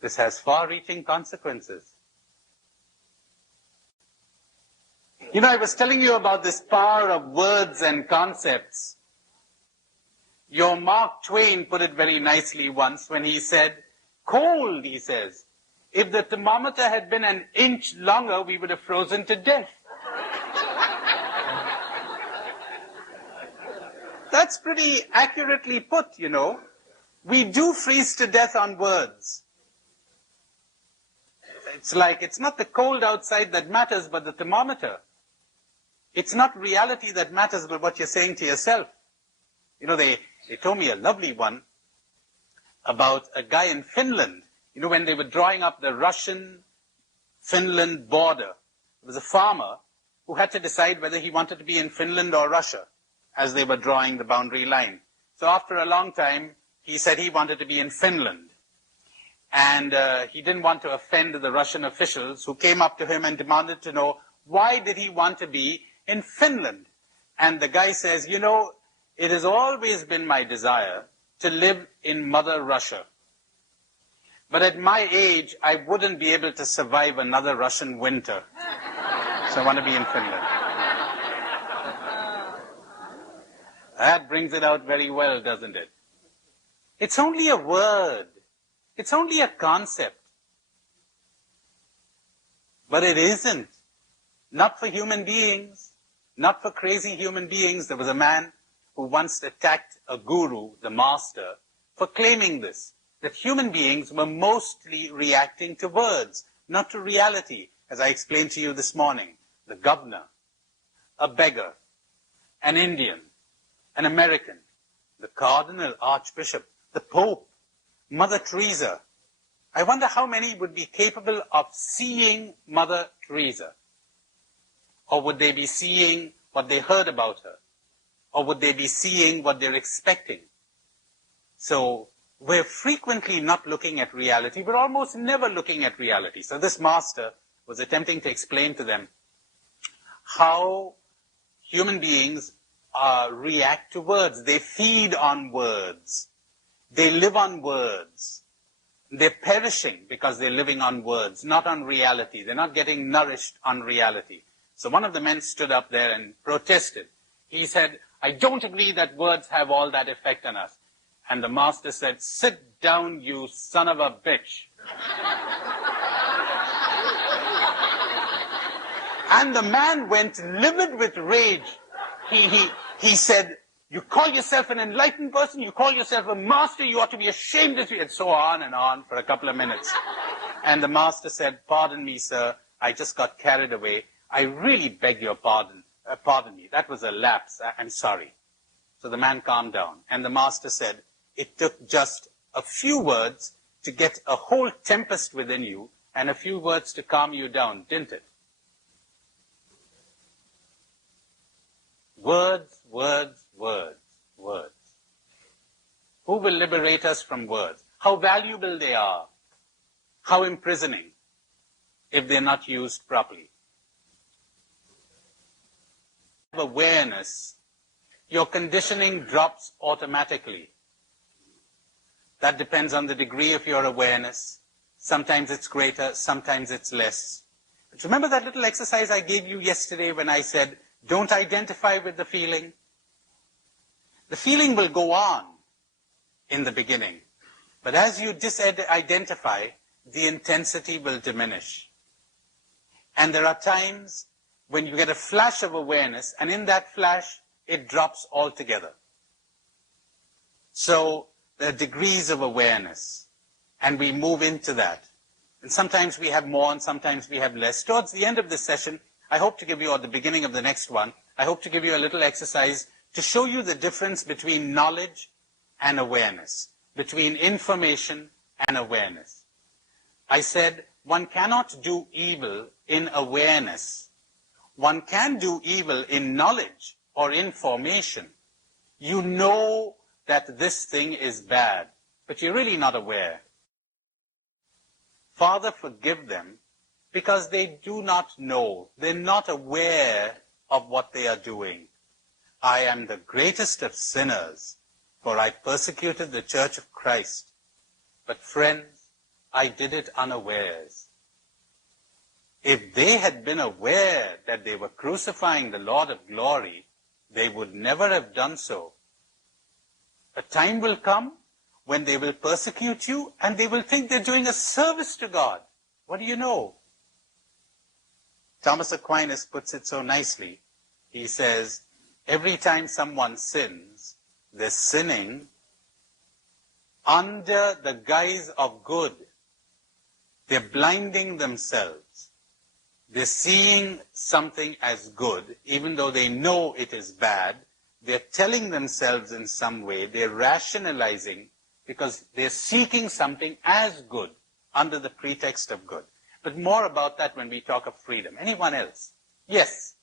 This has far-reaching consequences. You know, I was telling you about this power of words and concepts. Your Mark Twain put it very nicely once when he said, cold, he says. If the thermometer had been an inch longer, we would have frozen to death. That's pretty accurately put, you know. We do freeze to death on words. It's like, it's not the cold outside that matters, but the thermometer. It's not reality that matters, but what you're saying to yourself. You know, they told me a lovely one about a guy in Finland. You know, when they were drawing up the Russian-Finland border, there was a farmer who had to decide whether he wanted to be in Finland or Russia as they were drawing the boundary line. So after a long time, he said he wanted to be in Finland. And he didn't want to offend the Russian officials who came up to him and demanded to know, why did he want to be in Finland? And the guy says, you know, it has always been my desire to live in Mother Russia. But at my age, I wouldn't be able to survive another Russian winter. So I want to be in Finland. That brings it out very well, doesn't it? It's only a word. It's only a concept. But it isn't. Not for human beings. Not for crazy human beings. There was a man who once attacked a guru, the master, for claiming this, that human beings were mostly reacting to words, not to reality. As I explained to you this morning, the governor, a beggar, an Indian, an American, the cardinal, archbishop, the Pope, Mother Teresa. I wonder how many would be capable of seeing Mother Teresa. Or would they be seeing what they heard about her? Or would they be seeing what they're expecting? So we're frequently not looking at reality. We're almost never looking at reality. So this master was attempting to explain to them how human beings react to words. They feed on words. They live on words. They're perishing because they're living on words, not on reality. They're not getting nourished on reality. So one of the men stood up there and protested. He said, I don't agree that words have all that effect on us. And the master said, sit down, you son of a bitch. And the man went livid with rage. He said, you call yourself an enlightened person, you call yourself a master, you ought to be ashamed of you, and so on for a couple of minutes. And the master said, pardon me, sir, I just got carried away. I really beg your pardon. Pardon me, that was a lapse. I'm sorry. So the man calmed down. And the master said, it took just a few words to get a whole tempest within you and a few words to calm you down, didn't it? Words, words, words, words. Who will liberate us from words? How valuable they are. How imprisoning if they're not used properly. Awareness, your conditioning drops automatically. That depends on the degree of your awareness. Sometimes it's greater, sometimes it's less. But remember that little exercise I gave you yesterday when I said, don't identify with the feeling? The feeling will go on in the beginning. But as you disidentify, the intensity will diminish. And there are times when you get a flash of awareness, and in that flash, it drops altogether. So there are degrees of awareness, and we move into that. And sometimes we have more, and sometimes we have less. Towards the end of this session, I hope to give you, or the beginning of the next one, I hope to give you a little exercise to show you the difference between knowledge and awareness, between information and awareness. I said one cannot do evil in awareness. One can do evil in knowledge or information. You know that this thing is bad, but you're really not aware. Father, forgive them because they do not know. They're not aware of what they are doing. I am the greatest of sinners, for I persecuted the Church of Christ. But friends, I did it unawares. If they had been aware that they were crucifying the Lord of glory, they would never have done so. A time will come when they will persecute you and they will think they're doing a service to God. What do you know? Thomas Aquinas puts it so nicely. He says, every time someone sins, they're sinning under the guise of good. They're blinding themselves. They're seeing something as good, even though they know it is bad. They're telling themselves in some way, they're rationalizing because they're seeking something as good under the pretext of good. But more about that when we talk of freedom. Anyone else? Yes?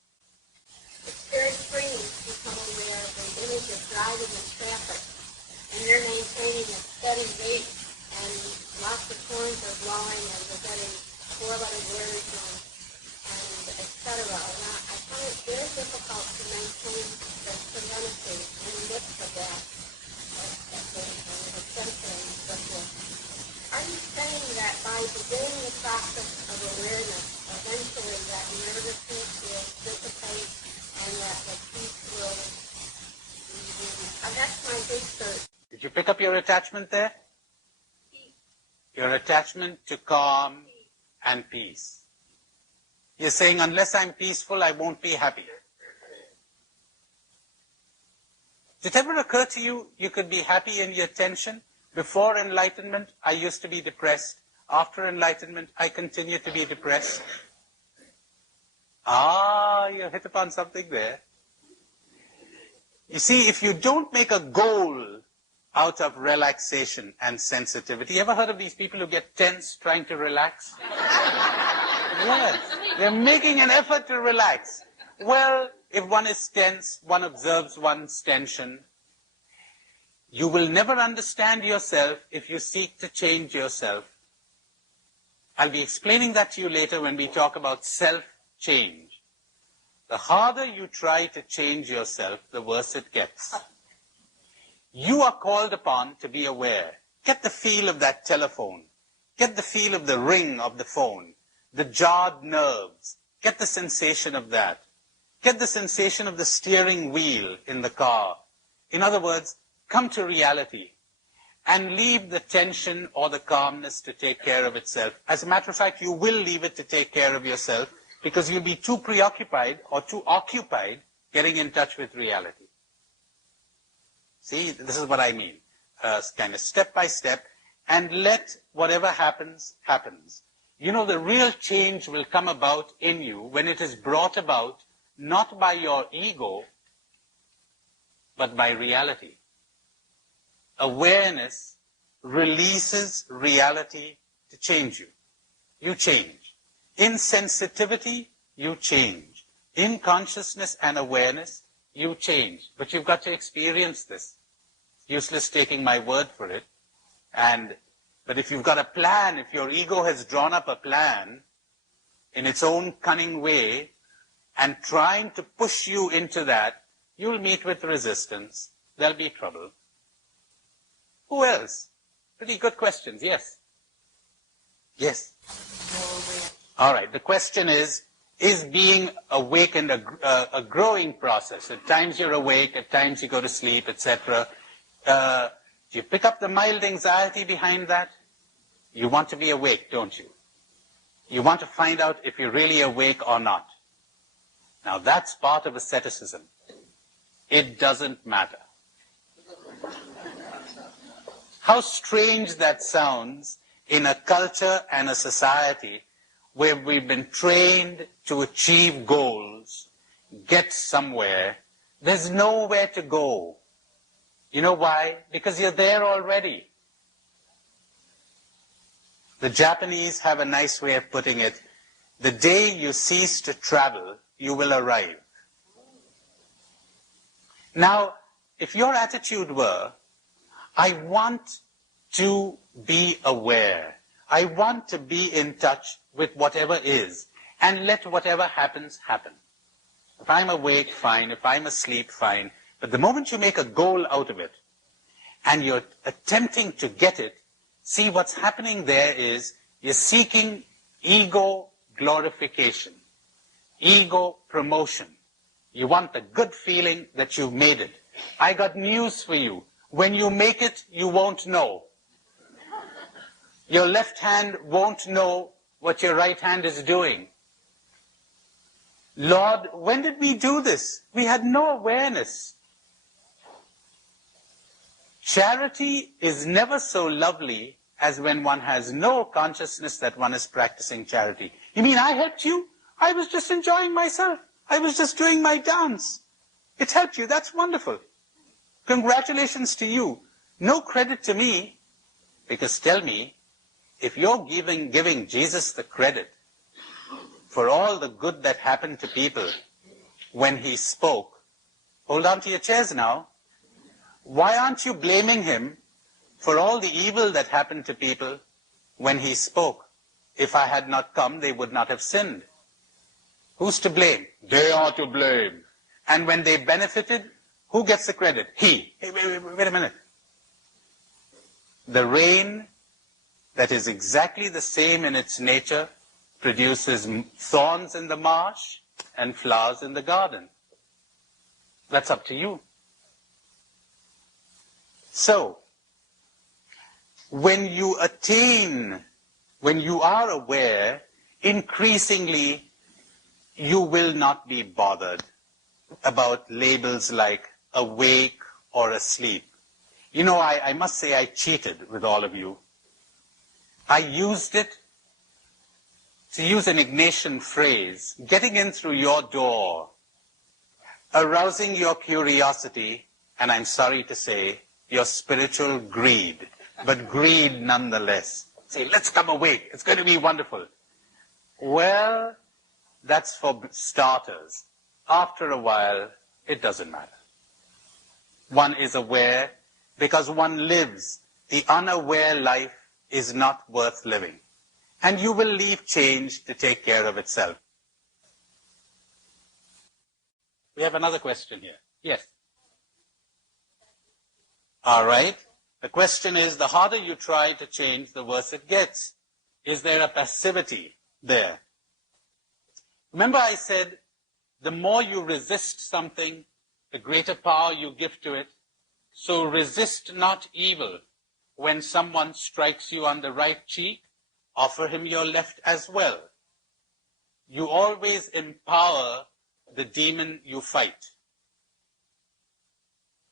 It's very freeing to become aware of the image of driving in traffic, and you're maintaining a steady rate, and lots of horns are blowing, and we're getting four-letter words, and et cetera. And I find it very difficult to maintain the serenity in the midst of that, the attention and so forth. Are you saying that by beginning the process of awareness, eventually that nervousness will dissipate and that the peace will that's my big search. Did you pick up your attachment there? Peace. Your attachment to calm and peace. You're saying, unless I'm peaceful, I won't be happy. Did it ever occur to you, you could be happy in your tension? Before enlightenment, I used to be depressed. After enlightenment, I continue to be depressed. Ah, you hit upon something there. You see, if you don't make a goal out of relaxation and sensitivity, you ever heard of these people who get tense trying to relax? Yes, they're making an effort to relax. Well, if one is tense, one observes one's tension. You will never understand yourself if you seek to change yourself. I'll be explaining that to you later when we talk about self-change. The harder you try to change yourself, the worse it gets. You are called upon to be aware. Get the feel of that telephone. Get the feel of the ring of the phone. The jarred nerves. Get the sensation of that. Get the sensation of the steering wheel in the car. In other words, come to reality and leave the tension or the calmness to take care of itself. As a matter of fact, you will leave it to take care of yourself because you'll be too preoccupied or too occupied getting in touch with reality. See, this is what I mean. Kind of step by step, and let whatever happens, happens. You know, the real change will come about in you when it is brought about not by your ego, but by reality. Awareness releases reality to change you. You change. In sensitivity, you change. In consciousness and awareness, you change. But you've got to experience this. It's useless taking my word for it. But if you've got a plan, if your ego has drawn up a plan in its own cunning way and trying to push you into that, you'll meet with resistance. There'll be trouble. Who else? Pretty good questions. Yes? Yes? All right. The question is being awakened a growing process? At times you're awake, at times you go to sleep, etc. Do you pick up the mild anxiety behind that? You want to be awake, don't you? You want to find out if you're really awake or not. Now that's part of asceticism. It doesn't matter. How strange that sounds in a culture and a society where we've been trained to achieve goals, get somewhere. There's nowhere to go. You know why? Because you're there already. The Japanese have a nice way of putting it. The day you cease to travel, you will arrive. Now, if your attitude were, I want to be aware. I want to be in touch with whatever is, and let whatever happens, happen. If I'm awake, fine. If I'm asleep, fine. But the moment you make a goal out of it, and you're attempting to get it, see what's happening there is you're seeking ego glorification, ego promotion. You want the good feeling that you've made it. I got news for you. When you make it, you won't know. Your left hand won't know what your right hand is doing. Lord, when did we do this? We had no awareness. Charity is never so lovely as when one has no consciousness that one is practicing charity. You mean I helped you? I was just enjoying myself. I was just doing my dance. It helped you. That's wonderful. Congratulations to you. No credit to me. Because tell me, if you're giving Jesus the credit for all the good that happened to people when he spoke, hold on to your chairs now. Why aren't you blaming him for all the evil that happened to people when he spoke? If I had not come, they would not have sinned. Who's to blame? They are to blame. And when they benefited, who gets the credit? He. Hey, wait a minute. The rain that is exactly the same in its nature produces thorns in the marsh and flowers in the garden. That's up to you. So, when you attain, when you are aware, increasingly you will not be bothered about labels like awake or asleep. You know, I must say I cheated with all of you. I used it, to use an Ignatian phrase, getting in through your door, arousing your curiosity, and I'm sorry to say, your spiritual greed, but greed nonetheless. Say, let's come awake, it's going to be wonderful. Well, that's for starters. After a while, it doesn't matter. One is aware because one lives. The unaware life is not worth living. And you will leave change to take care of itself. We have another question here. Yes. All right. The question is, the harder you try to change, the worse it gets. Is there a passivity there? Remember I said, the more you resist something, the greater power you give to it. So resist not evil. When someone strikes you on the right cheek, offer him your left as well. You always empower the demon you fight.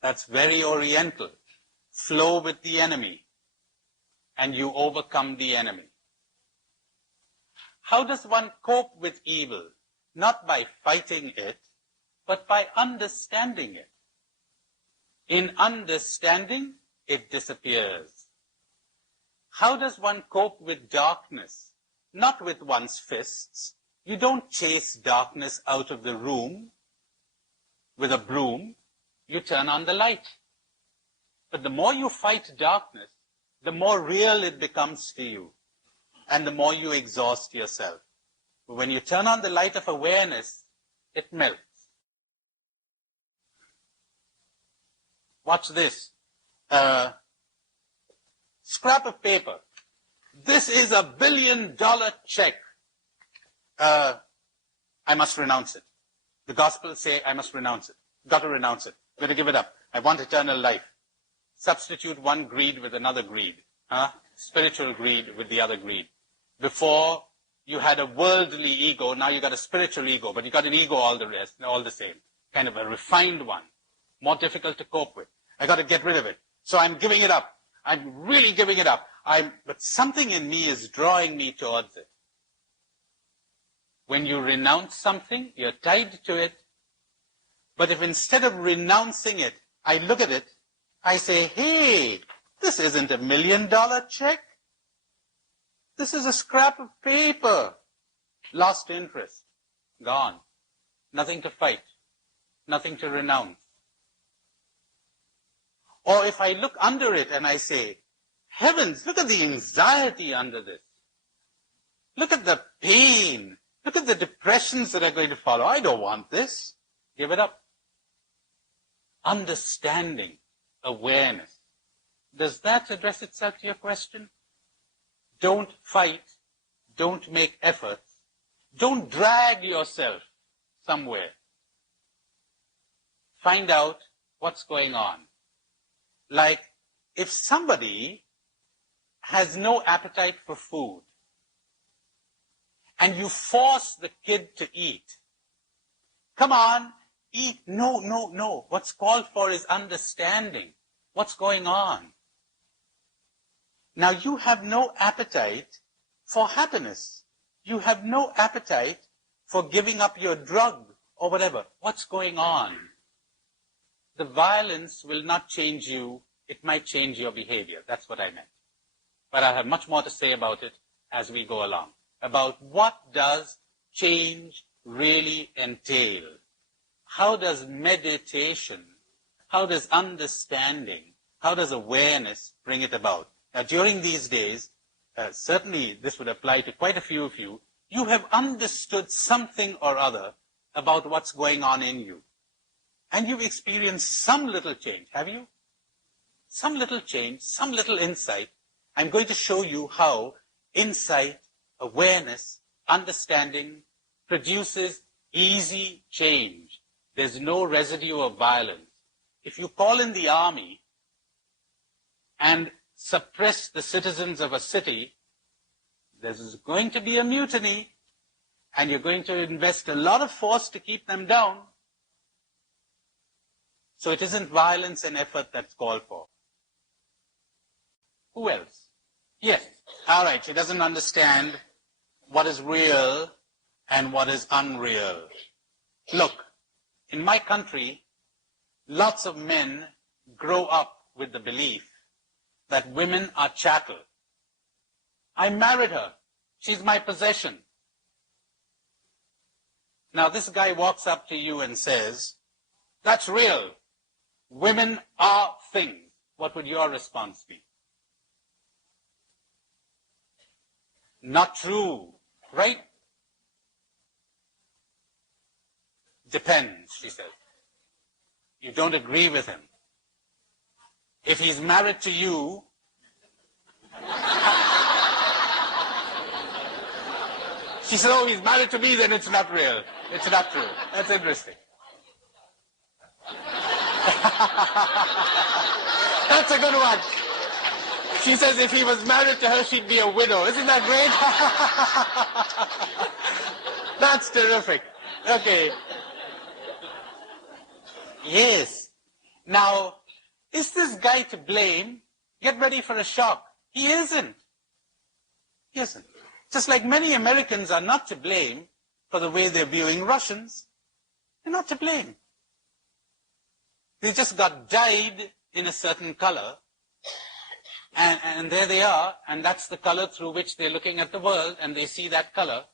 That's very Oriental. Flow with the enemy, and you overcome the enemy. How does one cope with evil? Not by fighting it, but by understanding it. In understanding, it disappears. How does one cope with darkness? Not with one's fists. You don't chase darkness out of the room with a broom. You turn on the light. But the more you fight darkness, the more real it becomes to you, and the more you exhaust yourself. But when you turn on the light of awareness, it melts. Watch this. Scrap of paper. This is $1 billion check. I must renounce it. The Gospels say I must renounce it. Got to renounce it. Got to give it up. I want eternal life. Substitute one greed with another greed. Spiritual greed with the other greed. Before, you had a worldly ego. Now you got a spiritual ego. But you got an ego all the same. Kind of a refined one. More difficult to cope with. I got to get rid of it. So I'm giving it up. I'm really giving it up. But something in me is drawing me towards it. When you renounce something, you're tied to it. But if instead of renouncing it, I look at it, I say, hey, this isn't $1 million check. This is a scrap of paper. Lost interest. Gone. Nothing to fight. Nothing to renounce. Or if I look under it and I say, heavens, look at the anxiety under this. Look at the pain. Look at the depressions that are going to follow. I don't want this. Give it up. Understanding, awareness. Does that address itself to your question? Don't fight. Don't make efforts. Don't drag yourself somewhere. Find out what's going on. Like, if somebody has no appetite for food, and you force the kid to eat, come on, eat. No, no, no. What's called for is understanding. What's going on? Now, you have no appetite for happiness. You have no appetite for giving up your drug or whatever. What's going on? The violence will not change you. It might change your behavior. That's what I meant. But I have much more to say about it as we go along. About what does change really entail? How does meditation, how does understanding, how does awareness bring it about? Now, during these days, certainly this would apply to quite a few of you, you have understood something or other about what's going on in you. And you've experienced some little change, have you? Some little change, some little insight. I'm going to show you how insight, awareness, understanding produces easy change. There's no residue of violence. If you call in the army and suppress the citizens of a city, there's going to be a mutiny. and you're going to invest a lot of force to keep them down. So it isn't violence and effort that's called for. Who else? Yes. All right, she doesn't understand what is real and what is unreal. Look, in my country, lots of men grow up with the belief that women are chattel. I married her. She's my possession. Now this guy walks up to you and says, that's real. Women are things. What would your response be? Not true, right? Depends, she says. You don't agree with him. If he's married to you, she said, oh, he's married to me, then it's not real. It's not true. That's interesting. That's a good one. She says if he was married to her, she'd be a widow. Isn't that great? That's terrific. Okay. Yes. Now, is this guy to blame? Get ready for a shock. He isn't. He isn't. Just like many Americans are not to blame for the way they're viewing Russians. They're not to blame. They just got dyed in a certain color, and there they are, and that's the color through which they're looking at the world, and they see that color.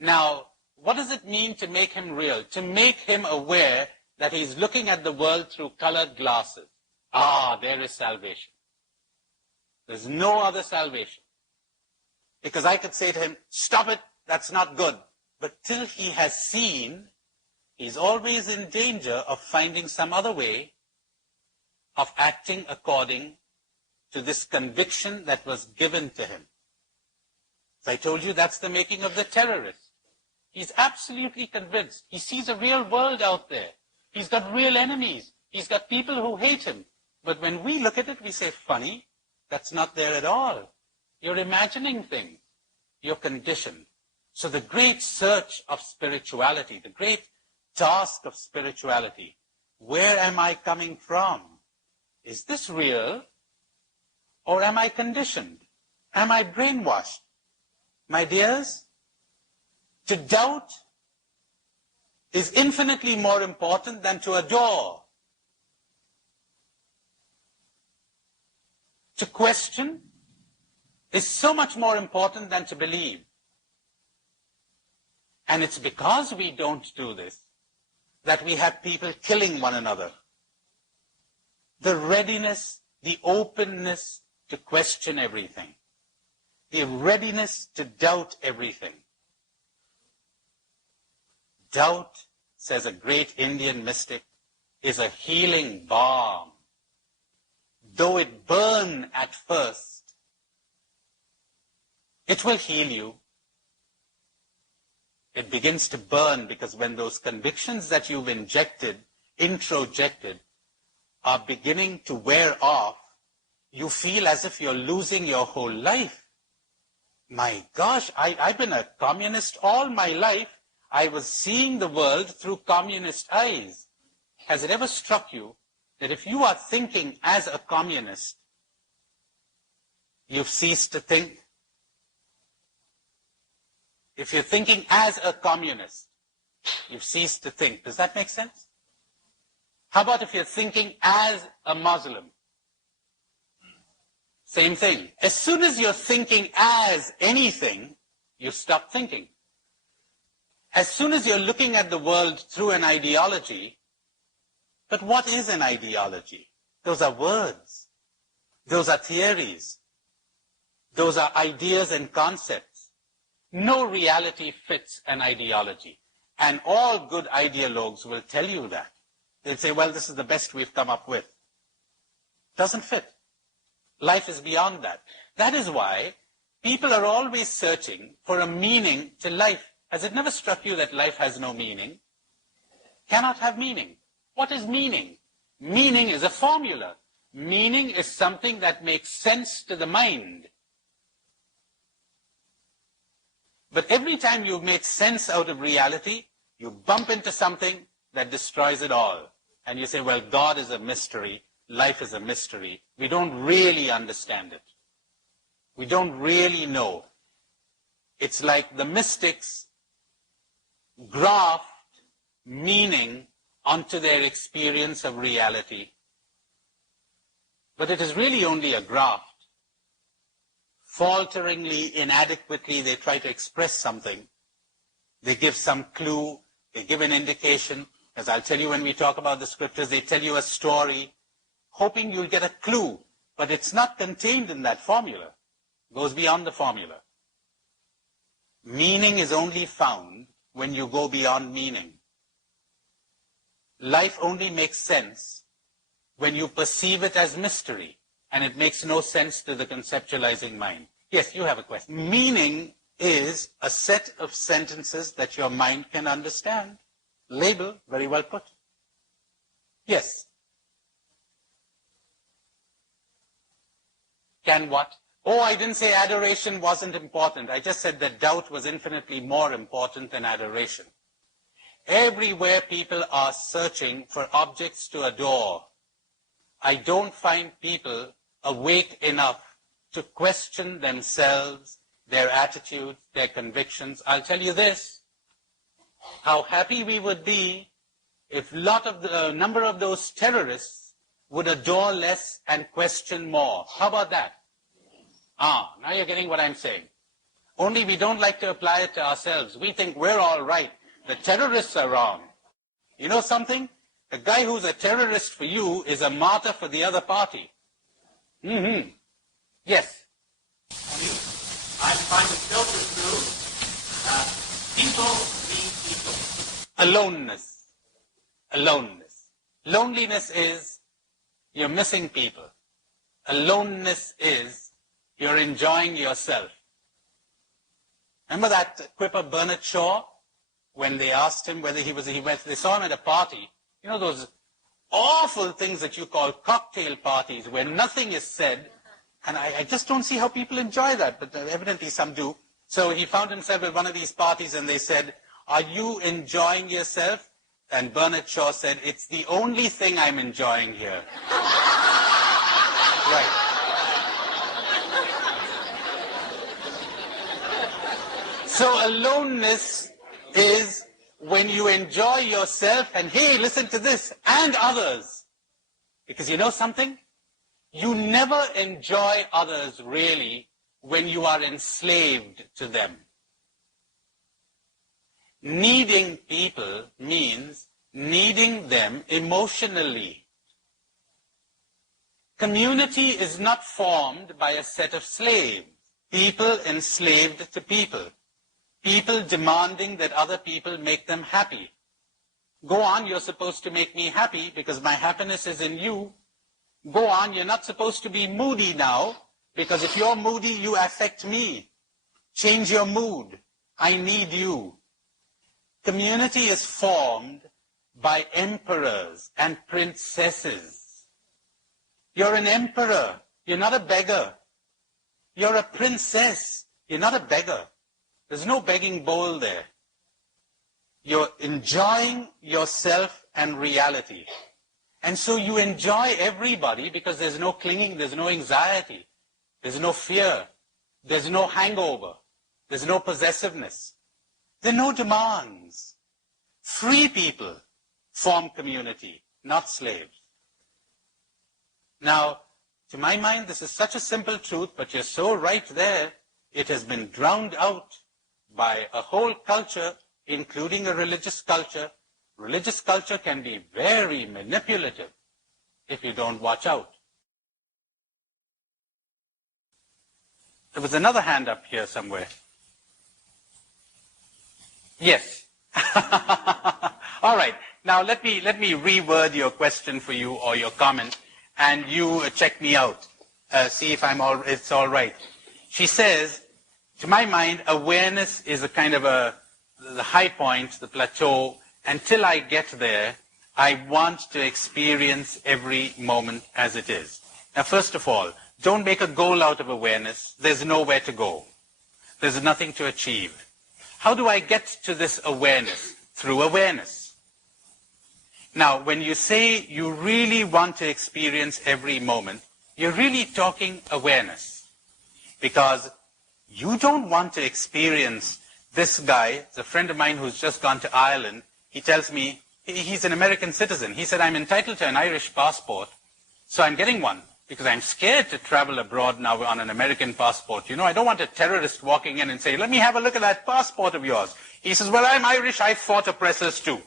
Now, what does it mean to make him real? To make him aware that he's looking at the world through colored glasses. Ah, there is salvation. There's no other salvation. Because I could say to him, stop it, that's not good. But till he has seen, he's always in danger of finding some other way of acting according to this conviction that was given to him. As I told you, that's the making of the terrorist. He's absolutely convinced. He sees a real world out there. He's got real enemies. He's got people who hate him. But when we look at it, we say, funny, that's not there at all. You're imagining things. You're conditioned. So the great search of spirituality, the great task of spirituality, where am I coming from? Is this real? Or am I conditioned? Am I brainwashed? My dears, to doubt is infinitely more important than to adore. To question is so much more important than to believe. And it's because we don't do this that we have people killing one another. The readiness, the openness to question everything. The readiness to doubt everything. Doubt, says a great Indian mystic, is a healing balm. Though it burn at first, it will heal you. It begins to burn because when those convictions that you've introjected, are beginning to wear off, you feel as if you're losing your whole life. My gosh, I've been a communist all my life. I was seeing the world through communist eyes. Has it ever struck you that if you are thinking as a communist, you've ceased to think? If you're thinking as a communist, you've ceased to think. Does that make sense? How about if you're thinking as a Muslim? Same thing. As soon as you're thinking as anything, you stop thinking. As soon as you're looking at the world through an ideology, but what is an ideology? Those are words. Those are theories. Those are ideas and concepts. No reality fits an ideology. And all good ideologues will tell you that. They'll say, well, this is the best we've come up with. Doesn't fit. Life is beyond that. That is why people are always searching for a meaning to life. Has it never struck you that life has no meaning? Cannot have meaning. What is meaning? Meaning is a formula. Meaning is something that makes sense to the mind. But every time you've made sense out of reality, you bump into something that destroys it all. And you say, well, God is a mystery. Life is a mystery. We don't really understand it. We don't really know. It's like the mystics graft meaning onto their experience of reality. But it is really only a graft. Falteringly, inadequately, they try to express something. They give some clue. They give an indication. As I'll tell you when we talk about the scriptures, they tell you a story, hoping you'll get a clue. But it's not contained in that formula. It goes beyond the formula. Meaning is only found when you go beyond meaning. Life only makes sense when you perceive it as mystery, and it makes no sense to the conceptualizing mind. Yes, you have a question. Meaning is a set of sentences that your mind can understand. Label, very well put. Yes. Can what? Oh, I didn't say adoration wasn't important. I just said that doubt was infinitely more important than adoration. Everywhere people are searching for objects to adore, I don't find people awake enough to question themselves, their attitudes, their convictions. I'll tell you this, how happy we would be if a number of those terrorists would adore less and question more. How about that? Now you're getting what I'm saying. Only we don't like to apply it to ourselves. We think we're all right. The terrorists are wrong. You know something? The guy who's a terrorist for you is a martyr for the other party. Yes. I find the filter through people need people. Aloneness. Aloneness. Loneliness is you're missing people. Aloneness is you're enjoying yourself. Remember that quip of Bernard Shaw? When they asked him whether they saw him at a party, you know those awful things that you call cocktail parties where nothing is said, and I just don't see how people enjoy that, but evidently some do. So he found himself at one of these parties and they said, are you enjoying yourself? And Bernard Shaw said, it's the only thing I'm enjoying here. Right. So aloneness is when you enjoy yourself and, hey, listen to this, and others. Because you know something? You never enjoy others really when you are enslaved to them. Needing people means needing them emotionally. Community is not formed by a set of slaves. People enslaved to people. People demanding that other people make them happy. Go on, you're supposed to make me happy because my happiness is in you. Go on, you're not supposed to be moody now because if you're moody, you affect me. Change your mood. I need you. Community is formed by emperors and princesses. You're an emperor. You're not a beggar. You're a princess. You're not a beggar. There's no begging bowl there. You're enjoying yourself and reality. And so you enjoy everybody because there's no clinging, there's no anxiety, there's no fear, there's no hangover, there's no possessiveness. There are no demands. Free people form community, not slaves. Now, to my mind, this is such a simple truth, but you're so right there, it has been drowned out by a whole culture, including a religious culture. Religious culture can be very manipulative if you don't watch out. There was another hand up here somewhere. Yes. All right. Now let me reword your question for you or your comment, and you check me out. See if it's all right. She says, to my mind, awareness is a kind of the high point, the plateau. Until I get there, I want to experience every moment as it is. Now, first of all, don't make a goal out of awareness. There's nowhere to go. There's nothing to achieve. How do I get to this awareness? Through awareness. Now, when you say you really want to experience every moment, you're really talking awareness. Because you don't want to experience this guy, it's a friend of mine who's just gone to Ireland. He tells me, he's an American citizen. He said, I'm entitled to an Irish passport, so I'm getting one. Because I'm scared to travel abroad now on an American passport. You know, I don't want a terrorist walking in and say, let me have a look at that passport of yours. He says, well, I'm Irish, I fought oppressors too,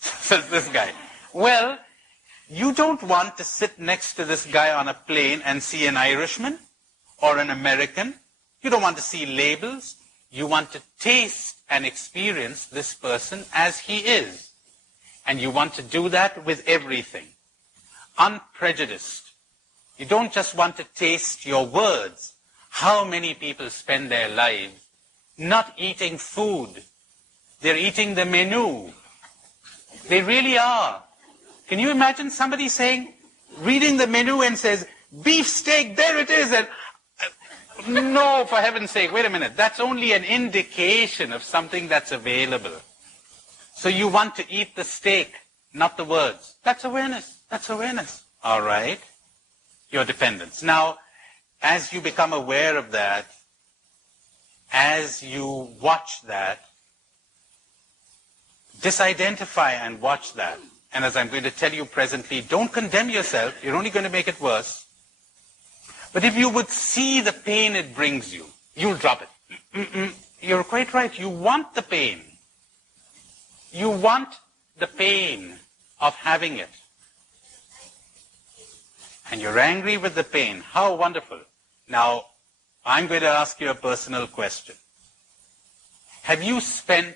says this guy. Well, you don't want to sit next to this guy on a plane and see an Irishman or an American. You don't want to see labels. You want to taste and experience this person as he is. And you want to do that with everything. Unprejudiced. You don't just want to taste your words. How many people spend their lives not eating food? They're eating the menu. They really are. Can you imagine somebody saying, reading the menu and says, beef steak, there it is. And, no, for heaven's sake, wait a minute. That's only an indication of something that's available. So you want to eat the steak, not the words. That's awareness. That's awareness. All right. Your dependence. Now, as you become aware of that, as you watch that, disidentify and watch that. And as I'm going to tell you presently, don't condemn yourself. You're only going to make it worse. But if you would see the pain it brings you, you'll drop it. You're quite right. You want the pain. You want the pain of having it. And you're angry with the pain. How wonderful. Now, I'm going to ask you a personal question. Have you spent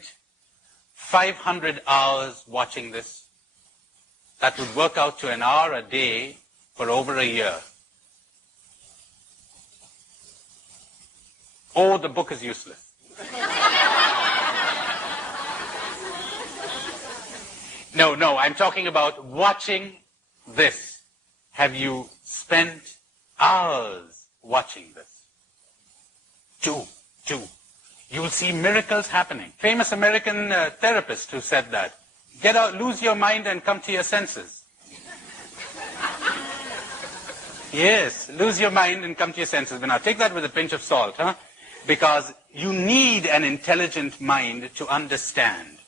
500 hours watching this? That would work out to an hour a day for over a year. Oh, the book is useless. No, I'm talking about watching this. Have you spent hours watching this? Two. You'll see miracles happening. Famous American therapist who said that. Get out, lose your mind and come to your senses. Yes, lose your mind and come to your senses. But now take that with a pinch of salt, huh? Because you need an intelligent mind to understand.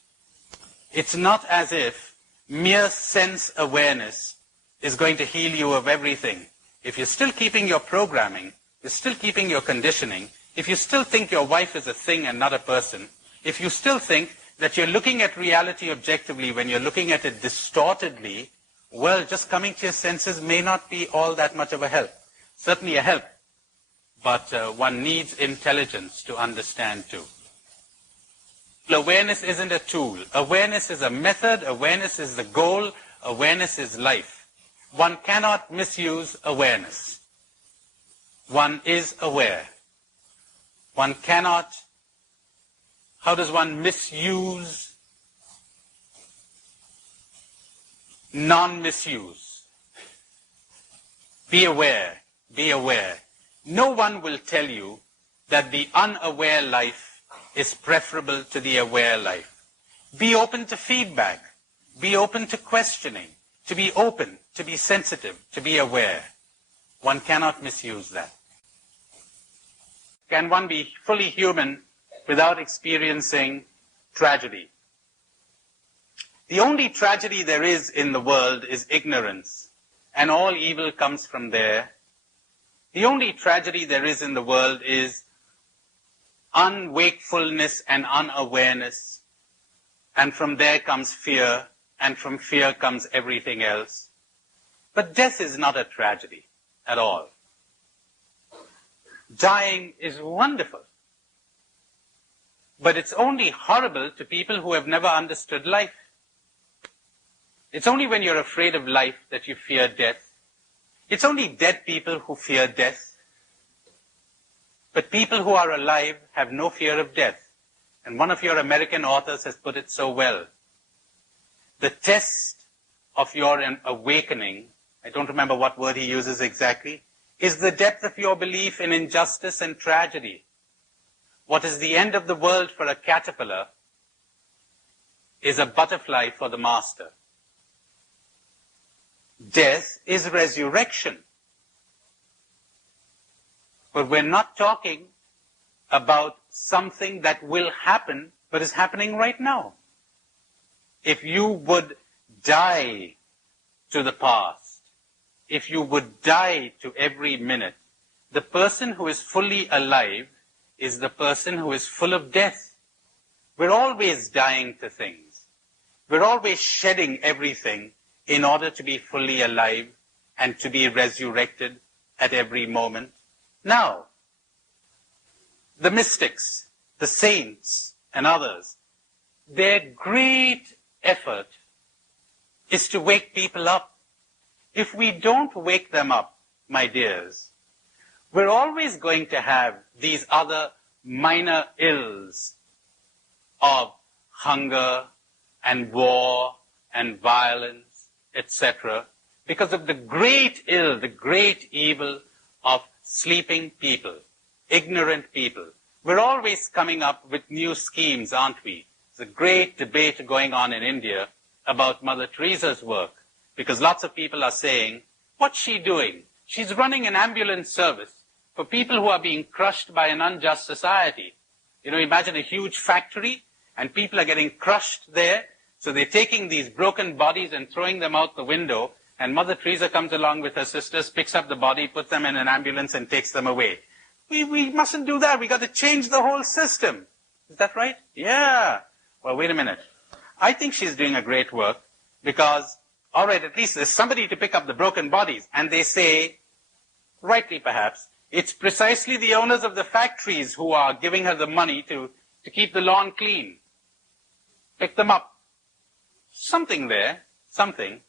It's not as if mere sense awareness is going to heal you of everything. If you're still keeping your programming, you're still keeping your conditioning, if you still think your wife is a thing and not a person, if you still think that you're looking at reality objectively when you're looking at it distortedly, well, just coming to your senses may not be all that much of a help. Certainly a help, but one needs intelligence to understand too. Awareness isn't a tool. Awareness is a method. Awareness is the goal. Awareness is life. One cannot misuse awareness. One is aware. One cannot. How does one misuse? Non-misuse. Be aware. Be aware. No one will tell you that the unaware life is preferable to the aware life. Be open to feedback. Be open to questioning. To be open, to be sensitive, to be aware. One cannot misuse that. Can one be fully human without experiencing tragedy? The only tragedy there is in the world is ignorance, and all evil comes from there. The only tragedy there is in the world is unwakefulness and unawareness, and from there comes fear, and from fear comes everything else. But death is not a tragedy at all. Dying is wonderful. But it's only horrible to people who have never understood life. It's only when you're afraid of life that you fear death. It's only dead people who fear death. But people who are alive have no fear of death. And one of your American authors has put it so well. The test of your awakening, I don't remember what word he uses exactly, is the depth of your belief in injustice and tragedy. what is the end of the world for a caterpillar is a butterfly for the master. Death is resurrection. But we're not talking about something that will happen, but is happening right now. If you would die to the past, if you would die to every minute, the person who is fully alive is the person who is full of death. We're always dying to things. We're always shedding everything in order to be fully alive and to be resurrected at every moment. Now, the mystics, the saints, and others, their great effort is to wake people up. If we don't wake them up, my dears, we're always going to have these other minor ills of hunger and war and violence, etc., because of the great ill, the great evil of sleeping people, ignorant people. We're always coming up with new schemes, aren't we? There's a great debate going on in India about Mother Teresa's work, because lots of people are saying, what's she doing? She's running an ambulance service for people who are being crushed by an unjust society. You know, imagine a huge factory, and people are getting crushed there, so they're taking these broken bodies and throwing them out the window, and Mother Teresa comes along with her sisters, picks up the body, puts them in an ambulance, and takes them away. We mustn't do that. We got to change the whole system. Is that right? Yeah. Well, wait a minute. I think she's doing a great work because, all right, at least there's somebody to pick up the broken bodies. And they say, rightly perhaps, it's precisely the owners of the factories who are giving her the money to keep the lawn clean. Pick them up. Something there, something.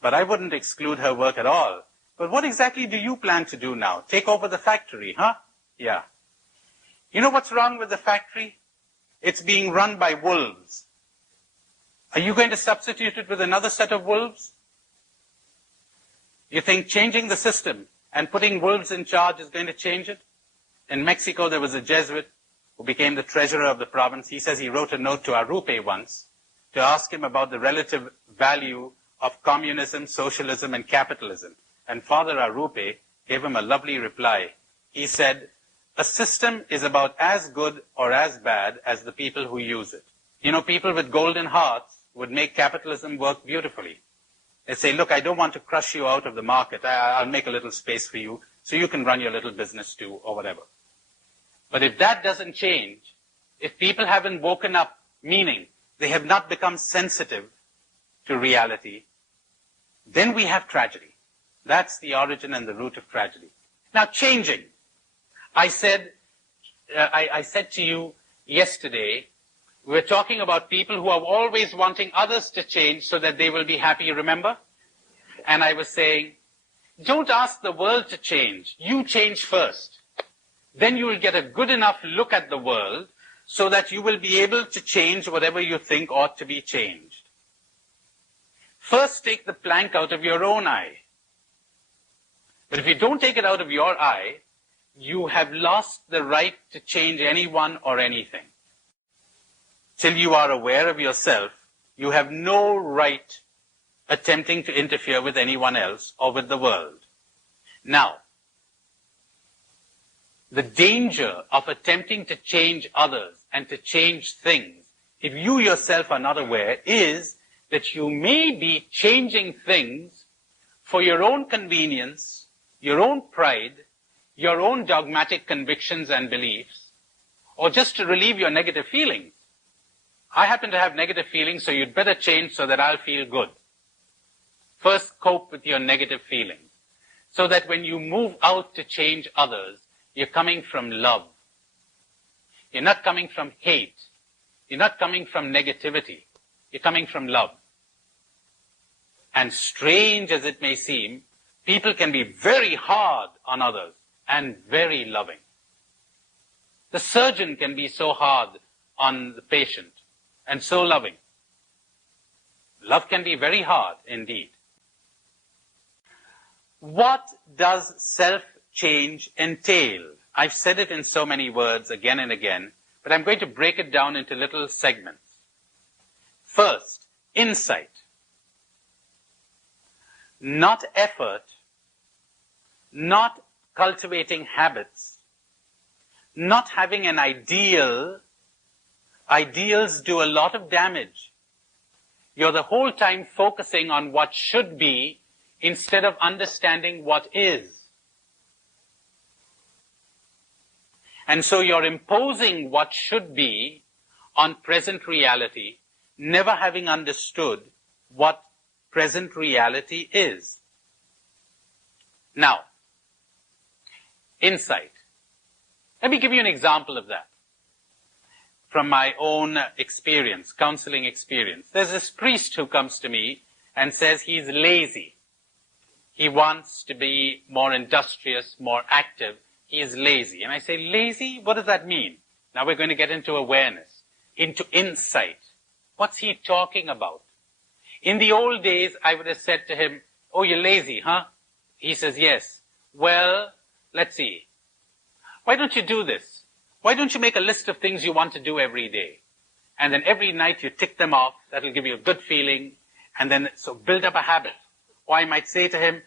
But I wouldn't exclude her work at all. But what exactly do you plan to do now? Take over the factory, huh? Yeah. You know what's wrong with the factory? It's being run by wolves. Are you going to substitute it with another set of wolves? You think changing the system and putting wolves in charge is going to change it? In Mexico, there was a Jesuit who became the treasurer of the province. He says he wrote a note to Arupe once to ask him about the relative value of communism, socialism, and capitalism. And Father Arupe gave him a lovely reply. He said, a system is about as good or as bad as the people who use it. You know, people with golden hearts would make capitalism work beautifully. They say, look, I don't want to crush you out of the market. I'll make a little space for you so you can run your little business too, or whatever. But if that doesn't change, if people haven't woken up, meaning they have not become sensitive to reality, then we have tragedy. That's the origin and the root of tragedy. Now, changing. I said to you yesterday, we're talking about people who are always wanting others to change so that they will be happy, remember? And I was saying, don't ask the world to change. You change first. Then you will get a good enough look at the world so that you will be able to change whatever you think ought to be changed. First, take the plank out of your own eye. But if you don't take it out of your eye, you have lost the right to change anyone or anything. Till you are aware of yourself, you have no right attempting to interfere with anyone else or with the world. Now, the danger of attempting to change others and to change things, if you yourself are not aware, is that you may be changing things for your own convenience, your own pride, your own dogmatic convictions and beliefs, or just to relieve your negative feelings. I happen to have negative feelings, so you'd better change so that I'll feel good. First, cope with your negative feelings, so that when you move out to change others, you're coming from love. You're not coming from hate. You're not coming from negativity. You're coming from love. And strange as it may seem, people can be very hard on others and very loving. The surgeon can be so hard on the patient and so loving. Love can be very hard indeed. What does self-change entail? I've said it in so many words again and again, but I'm going to break it down into little segments. First, insight. Not effort, not cultivating habits, not having an ideal. Ideals do a lot of damage. You're the whole time focusing on what should be instead of understanding what is. And so you're imposing what should be on present reality, never having understood what present reality is. Now, insight. Let me give you an example of that from my own experience, counseling experience. There's this priest who comes to me and says he's lazy. He wants to be more industrious, more active. He is lazy. And I say, lazy? What does that mean? Now we're going to get into awareness, into insight. What's he talking about? In the old days, I would have said to him, oh, you're lazy, huh? He says, yes. Well, let's see. Why don't you do this? Why don't you make a list of things you want to do every day? And then every night you tick them off. That'll give you a good feeling. And then, so build up a habit. Or I might say to him,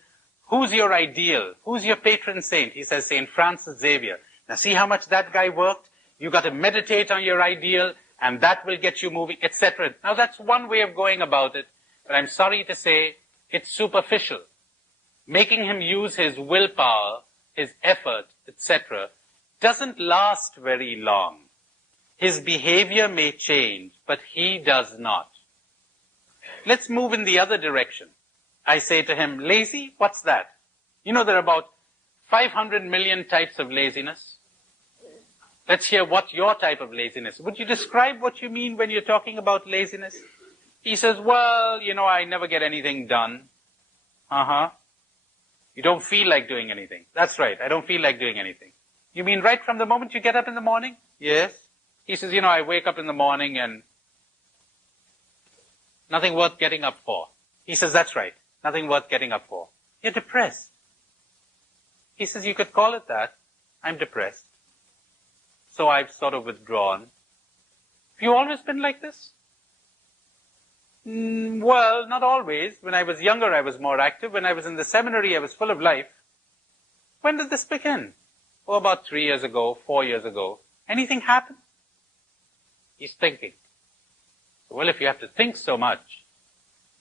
who's your ideal? Who's your patron saint? He says, St. Francis Xavier. Now see how much that guy worked? You got to meditate on your ideal, and that will get you moving, etc. Now that's one way of going about it, but I'm sorry to say, it's superficial. Making him use his willpower, his effort, etc., doesn't last very long. His behavior may change, but he does not. Let's move in the other direction. I say to him, lazy? What's that? You know, there are about 500 million types of laziness. Let's hear what your type of laziness. Would you describe what you mean when you're talking about laziness? He says, well, you know, I never get anything done. Uh-huh. You don't feel like doing anything. That's right, I don't feel like doing anything. You mean right from the moment you get up in the morning? Yes. He says, you know, I wake up in the morning and nothing worth getting up for. He says, that's right, nothing worth getting up for. You're depressed. He says, you could call it that. I'm depressed. So I've sort of withdrawn. Have you always been like this? Well, not always. When I was younger, I was more active. When I was in the seminary, I was full of life. When did this begin? Oh, about 3 years ago, 4 years ago. Anything happen? He's thinking. Well, if you have to think so much,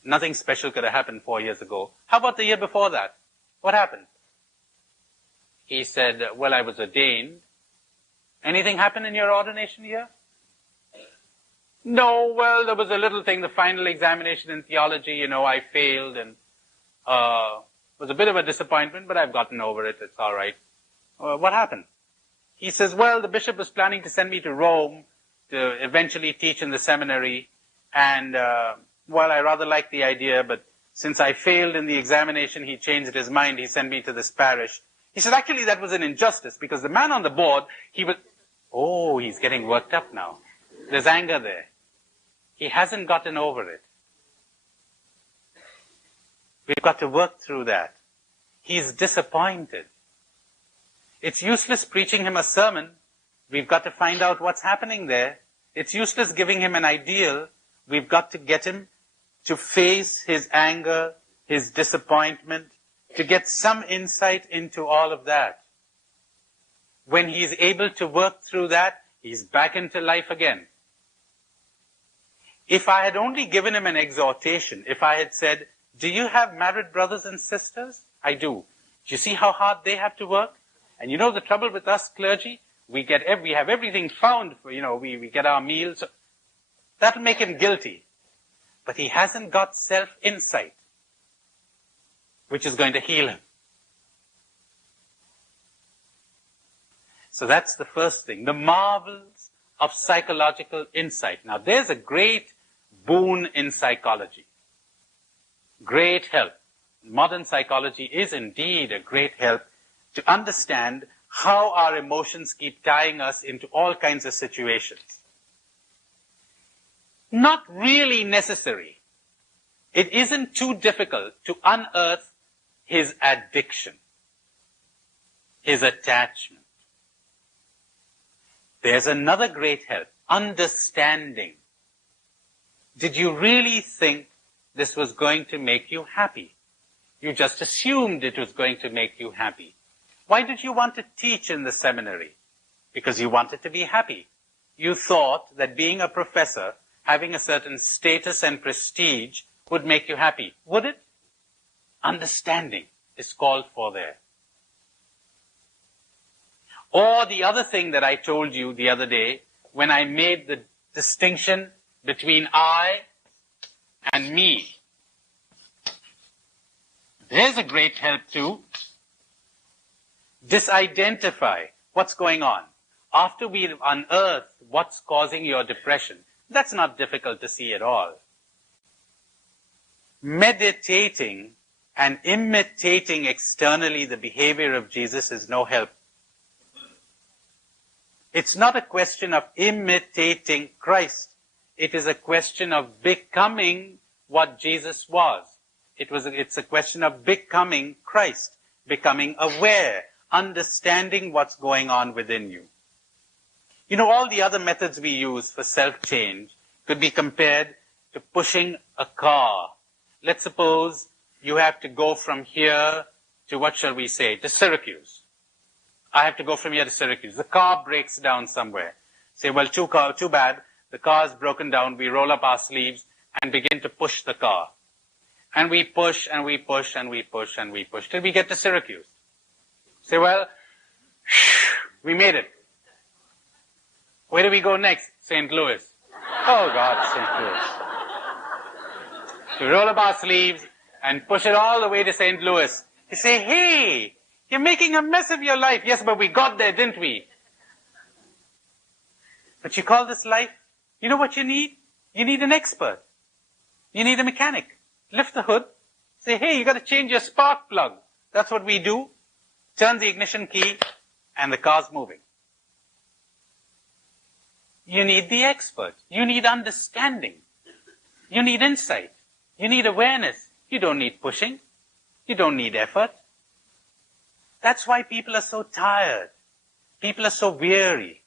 nothing special could have happened 4 years ago. How about the year before that? What happened? He said, well, I was ordained. Anything happen in your ordination year? No, well, there was a little thing, the final examination in theology, you know, I failed and was a bit of a disappointment, but I've gotten over it, it's all right. What happened? He says, well, the bishop was planning to send me to Rome to eventually teach in the seminary, and, well, I rather liked the idea, but since I failed in the examination, he changed his mind, he sent me to this parish. He said, actually, that was an injustice, because the man on the board, he was, oh, he's getting worked up now. There's anger there. He hasn't gotten over it. We've got to work through that. He's disappointed. It's useless preaching him a sermon. We've got to find out what's happening there. It's useless giving him an ideal. We've got to get him to face his anger, his disappointment, to get some insight into all of that. When he's able to work through that, he's back into life again. If I had only given him an exhortation, if I had said, do you have married brothers and sisters? I do. Do you see how hard they have to work? And you know the trouble with us clergy? We have everything found for, you know, we get our meals. That'll make him guilty. But he hasn't got self-insight, which is going to heal him. So that's the first thing, the marvels of psychological insight. Now there's a great boon in psychology. Great help. Modern psychology is indeed a great help to understand how our emotions keep tying us into all kinds of situations. Not really necessary. It isn't too difficult to unearth his addiction, his attachment. There's another great help. Understanding. Did you really think this was going to make you happy? You just assumed it was going to make you happy. Why did you want to teach in the seminary? Because you wanted to be happy. You thought that being a professor, having a certain status and prestige, would make you happy. Would it? Understanding is called for there. Or the other thing that I told you the other day, when I made the distinction between I and me. There's a great help too. Disidentify what's going on. After we've unearthed what's causing your depression, that's not difficult to see at all. Meditating and imitating externally the behavior of Jesus is no help. It's not a question of imitating Christ. It is a question of becoming what Jesus was. It's a question of becoming Christ, becoming aware, understanding what's going on within you. You know, all the other methods we use for self-change could be compared to pushing a car. Let's suppose you have to go from here to, what shall we say, to Syracuse. I have to go from here to Syracuse. The car breaks down somewhere. Say, well, too bad. The car's broken down. We roll up our sleeves and begin to push the car. And we push and we push and we push and we push till we get to Syracuse. Say, well, we made it. Where do we go next? St. Louis. Oh God, St. Louis. We roll up our sleeves and push it all the way to St. Louis. You say, hey, you're making a mess of your life. Yes, but we got there, didn't we? But you call this life? You know what you need? You need an expert. You need a mechanic. Lift the hood. Say, hey, you got to change your spark plug. That's what we do. Turn the ignition key and the car's moving. You need the expert. You need understanding. You need insight. You need awareness. You don't need pushing. You don't need effort. That's why people are so tired. People are so weary.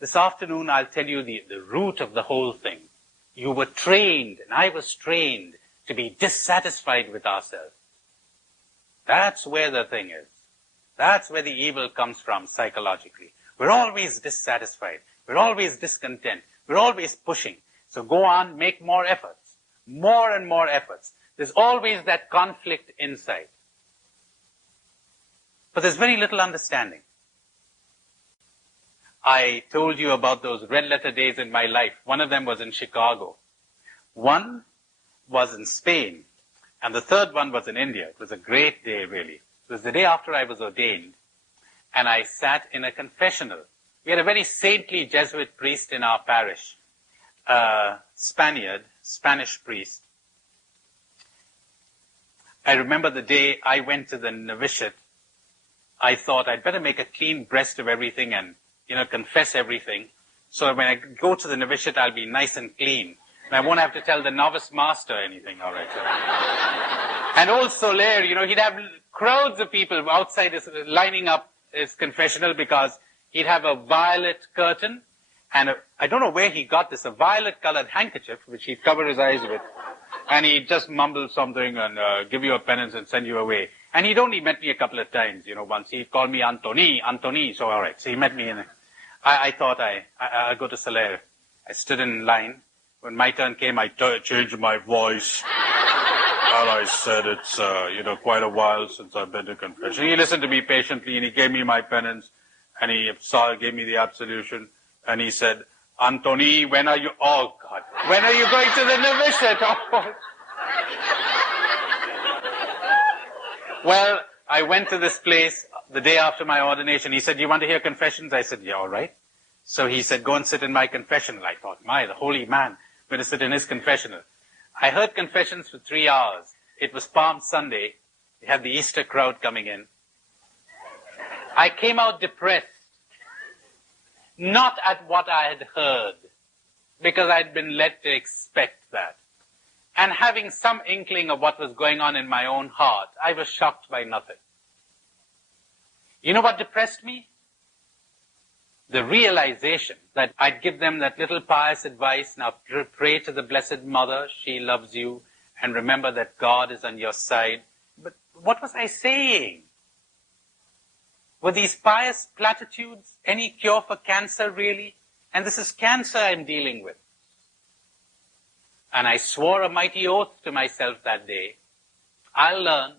This afternoon, I'll tell you the root of the whole thing. You were trained, and I was trained, to be dissatisfied with ourselves. That's where the thing is. That's where the evil comes from psychologically. We're always dissatisfied. We're always discontent. We're always pushing. So go on, make more efforts. More and more efforts. There's always that conflict inside. But there's very little understanding. I told you about those red letter days in my life. One of them was in Chicago. One was in Spain. And the third one was in India. It was a great day, really. It was the day after I was ordained. And I sat in a confessional. We had a very saintly Jesuit priest in our parish. Spanish priest. I remember the day I went to the novitiate. I thought I'd better make a clean breast of everything and, confess everything. So when I go to the novitiate, I'll be nice and clean. And I won't have to tell the novice master anything, all right. And old Soler, he'd have crowds of people outside lining up his confessional because he'd have a violet curtain. And I don't know where he got this, a violet-colored handkerchief, which he'd cover his eyes with. And he'd just mumble something and give you a penance and send you away. And he'd only met me a couple of times, once. He'd call me Anthony, so all right. So he met me in I thought I'll go to Soler. I stood in line. When my turn came, I changed my voice. And I said, it's, quite a while since I've been to confession. He listened to me patiently, and he gave me my penance. And he gave me the absolution. And he said, Anthony, when are you... Oh, God. When are you going to the novitiate? Oh. Well, I went to this place the day after my ordination. He said, you want to hear confessions? I said, yeah, all right. So he said, go and sit in my confessional. I thought, the holy man, I'm going to sit in his confessional. I heard confessions for 3 hours. It was Palm Sunday. We had the Easter crowd coming in. I came out depressed. Not at what I had heard, because I'd been led to expect that. And having some inkling of what was going on in my own heart, I was shocked by nothing. You know what depressed me? the realization that I'd give them that little pious advice, now pray to the Blessed Mother, she loves you, and remember that God is on your side. But what was I saying? Were these pious platitudes any cure for cancer, really? And this is cancer I'm dealing with. And I swore a mighty oath to myself that day, I'll learn,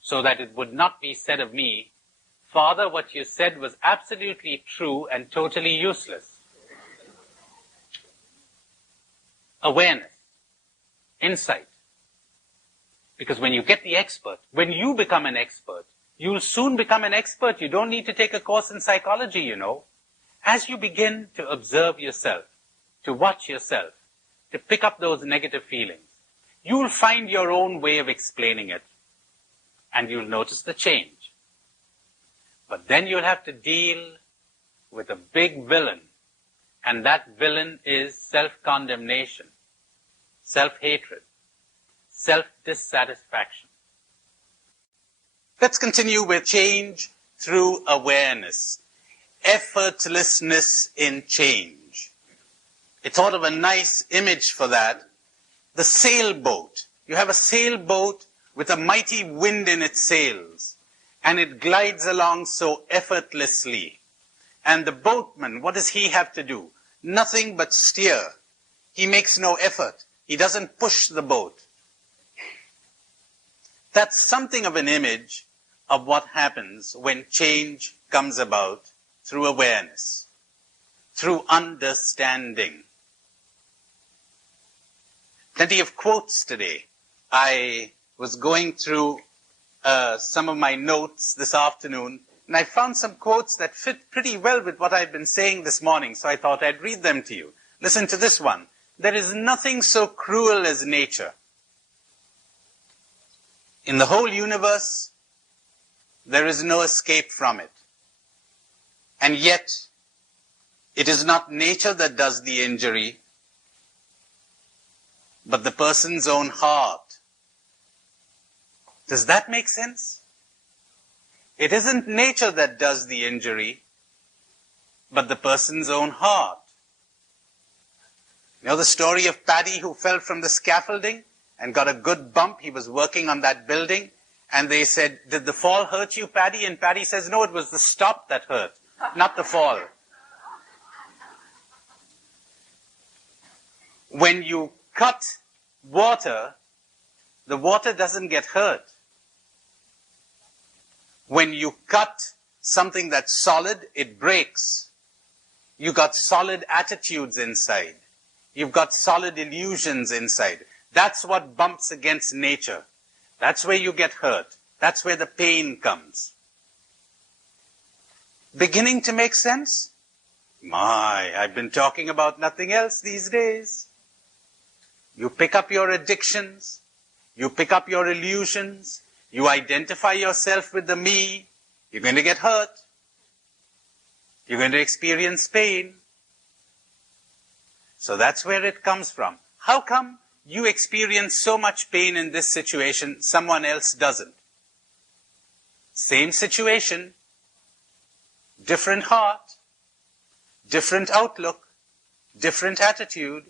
so that it would not be said of me, Father, what you said was absolutely true and totally useless. Awareness, insight. Because when you get the expert, when you become an expert, you'll soon become an expert. You don't need to take a course in psychology, you know. As you begin to observe yourself, to watch yourself, to pick up those negative feelings, you'll find your own way of explaining it, and you'll notice the change. But then you'll have to deal with a big villain, and that villain is self-condemnation, self-hatred, self-dissatisfaction. Let's continue with change through awareness. Effortlessness in change. I thought of a nice image for that. The sailboat. You have a sailboat with a mighty wind in its sails, and it glides along so effortlessly. And the boatman, what does he have to do? Nothing but steer. He makes no effort. He doesn't push the boat. That's something of an image of what happens when change comes about through awareness, through understanding. Plenty of quotes today. I was going through some of my notes this afternoon, and I found some quotes that fit pretty well with what I've been saying this morning, so I thought I'd read them to you. Listen to this one. There is nothing so cruel as nature. In the whole universe, there is no escape from it. And yet, it is not nature that does the injury, but the person's own heart. Does that make sense? It isn't nature that does the injury, but the person's own heart. You know the story of Paddy who fell from the scaffolding and got a good bump? He was working on that building, and they said, did the fall hurt you, Paddy? And Paddy says, no, it was the stop that hurt, not the fall. When you cut water, the water doesn't get hurt. When you cut something that's solid, it breaks. You got solid attitudes inside. You've got solid illusions inside. That's what bumps against nature. That's where you get hurt. That's where the pain comes. Beginning to make sense? My, I've been talking about nothing else these days. You pick up your addictions. You pick up your illusions. You identify yourself with the me. You're going to get hurt. You're going to experience pain. So that's where it comes from. How come you experience so much pain in this situation, someone else doesn't? Same situation, different heart, different outlook, different attitude.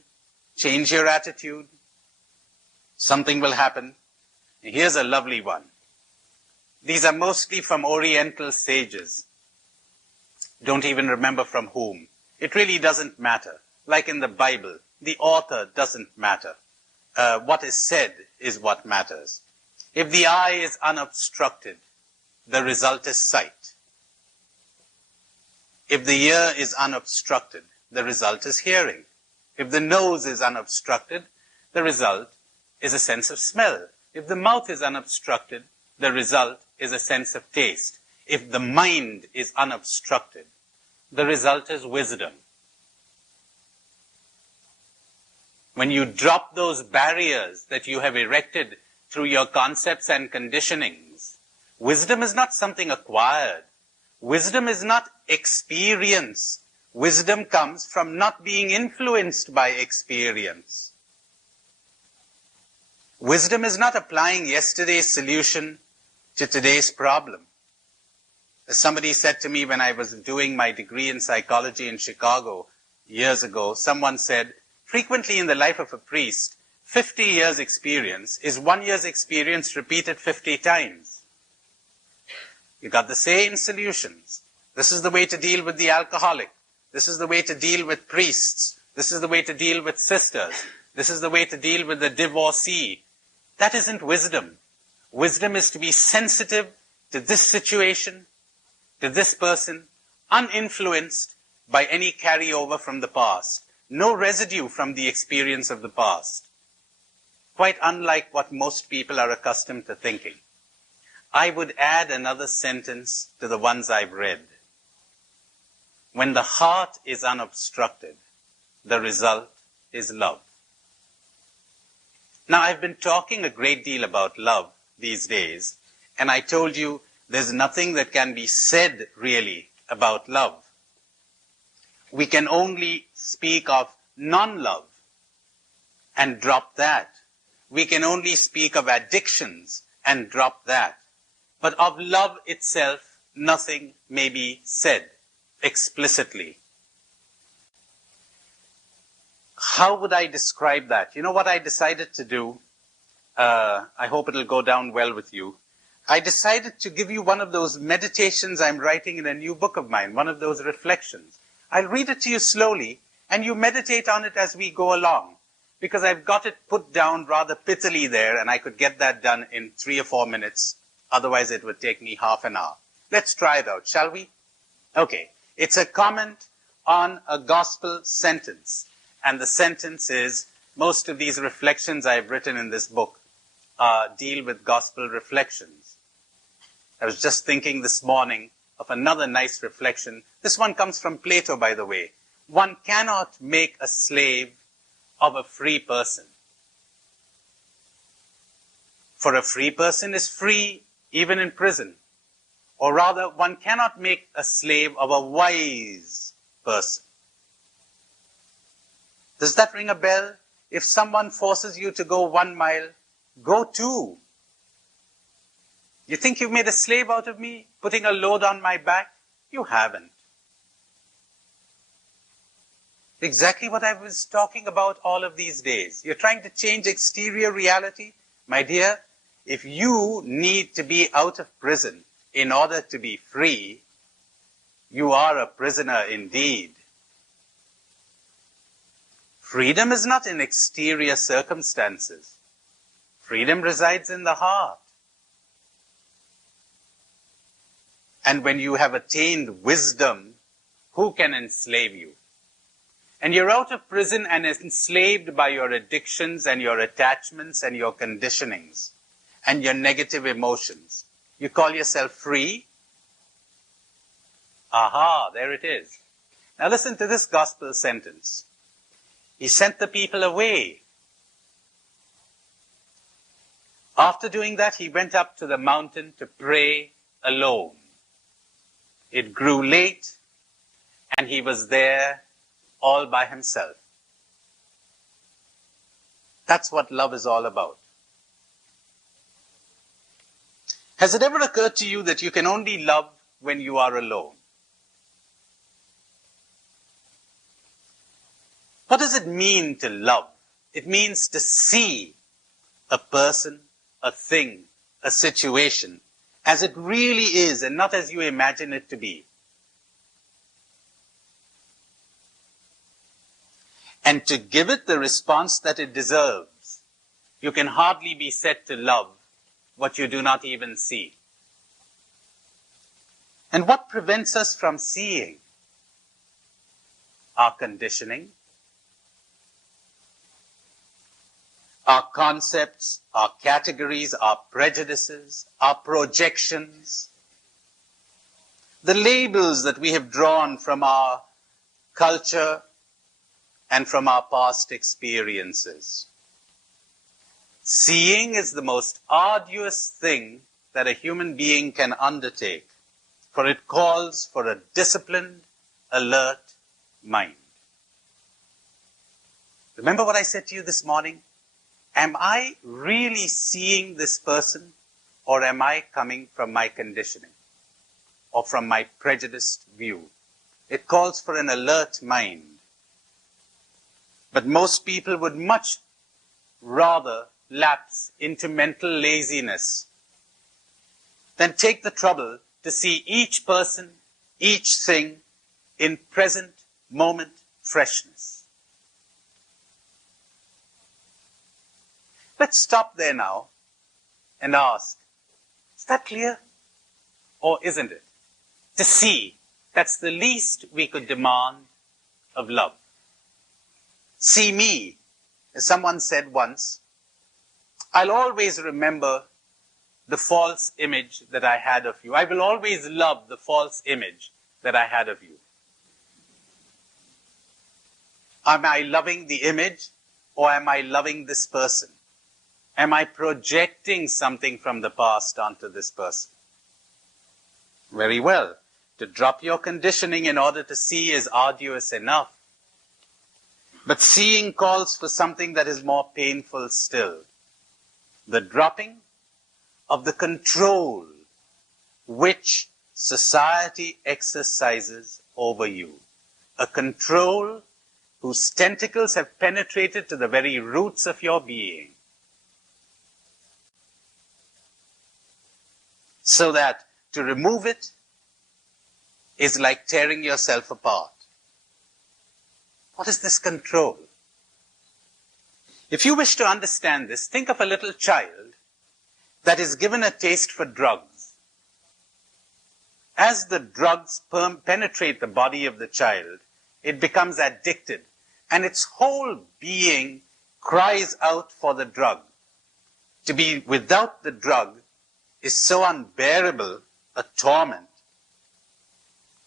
Change your attitude. Something will happen. Here's a lovely one. These are mostly from Oriental sages. Don't even remember from whom. It really doesn't matter. Like in the Bible, the author doesn't matter. What is said is what matters. If the eye is unobstructed, the result is sight. If the ear is unobstructed, the result is hearing. If the nose is unobstructed, the result is a sense of smell. If the mouth is unobstructed, the result is a sense of taste. If the mind is unobstructed, the result is wisdom. When you drop those barriers that you have erected through your concepts and conditionings, wisdom is not something acquired. Wisdom is not experience. Wisdom comes from not being influenced by experience. Wisdom is not applying yesterday's solution to today's problem. As somebody said to me when I was doing my degree in psychology in Chicago years ago, someone said, frequently in the life of a priest, 50 years experience is 1 year's experience repeated 50 times. You got the same solutions. This is the way to deal with the alcoholic. This is the way to deal with priests. This is the way to deal with sisters. This is the way to deal with the divorcee. That isn't wisdom. Wisdom is to be sensitive to this situation, to this person, uninfluenced by any carryover from the past. No residue from the experience of the past. Quite unlike what most people are accustomed to thinking. I would add another sentence to the ones I've read. When the heart is unobstructed, the result is love. Now, I've been talking a great deal about love these days, and I told you there's nothing that can be said really about love. We can only speak of non-love and drop that. We can only speak of addictions and drop that. But of love itself, nothing may be said explicitly. How would I describe that? You know what I decided to do? I hope it'll go down well with you. I decided to give you one of those meditations I'm writing in a new book of mine, one of those reflections. I'll read it to you slowly, and you meditate on it as we go along, because I've got it put down rather pithily there, and I could get that done in 3 or 4 minutes. Otherwise, it would take me half an hour. Let's try it out, shall we? Okay. It's a comment on a gospel sentence. And the sentence is, most of these reflections I've written in this book deal with gospel reflections. I was just thinking this morning of another nice reflection. This one comes from Plato, by the way. One cannot make a slave of a free person. For a free person is free even in prison. Or rather, one cannot make a slave of a wise person. Does that ring a bell? If someone forces you to go 1 mile, go 2. You think you've made a slave out of me, putting a load on my back? You haven't. Exactly what I was talking about all of these days. You're trying to change exterior reality. My dear, if you need to be out of prison in order to be free, you are a prisoner indeed. Freedom is not in exterior circumstances. Freedom resides in the heart. And when you have attained wisdom, who can enslave you? And you're out of prison and enslaved by your addictions and your attachments and your conditionings and your negative emotions. You call yourself free? Aha, there it is. Now listen to this gospel sentence. He sent the people away. After doing that, he went up to the mountain to pray alone. It grew late, and he was there all by himself. That's what love is all about. Has it ever occurred to you that you can only love when you are alone? What does it mean to love? It means to see a person, a thing, a situation as it really is and not as you imagine it to be. And to give it the response that it deserves. You can hardly be said to love what you do not even see. And what prevents us from seeing? Our conditioning, our concepts, our categories, our prejudices, our projections, the labels that we have drawn from our culture and from our past experiences. Seeing is the most arduous thing that a human being can undertake, for it calls for a disciplined, alert mind. Remember what I said to you this morning? Am I really seeing this person, or am I coming from my conditioning? or from my prejudiced view. It calls for an alert mind. But most people would much rather lapse into mental laziness than take the trouble to see each person, each thing in present moment freshness. Let's stop there now and ask, is that clear or isn't it? To see, that's the least we could demand of love. See me, as someone said once, I'll always remember the false image that I had of you. I will always love the false image that I had of you. Am I loving the image or am I loving this person? Am I projecting something from the past onto this person? Very well. To drop your conditioning in order to see is arduous enough. But seeing calls for something that is more painful still. The dropping of the control which society exercises over you. A control whose tentacles have penetrated to the very roots of your being. So that to remove it is like tearing yourself apart. What is this control? If you wish to understand this, think of a little child that is given a taste for drugs. As the drugs penetrate the body of the child, it becomes addicted, and its whole being cries out for the drug. To be without the drug is so unbearable a torment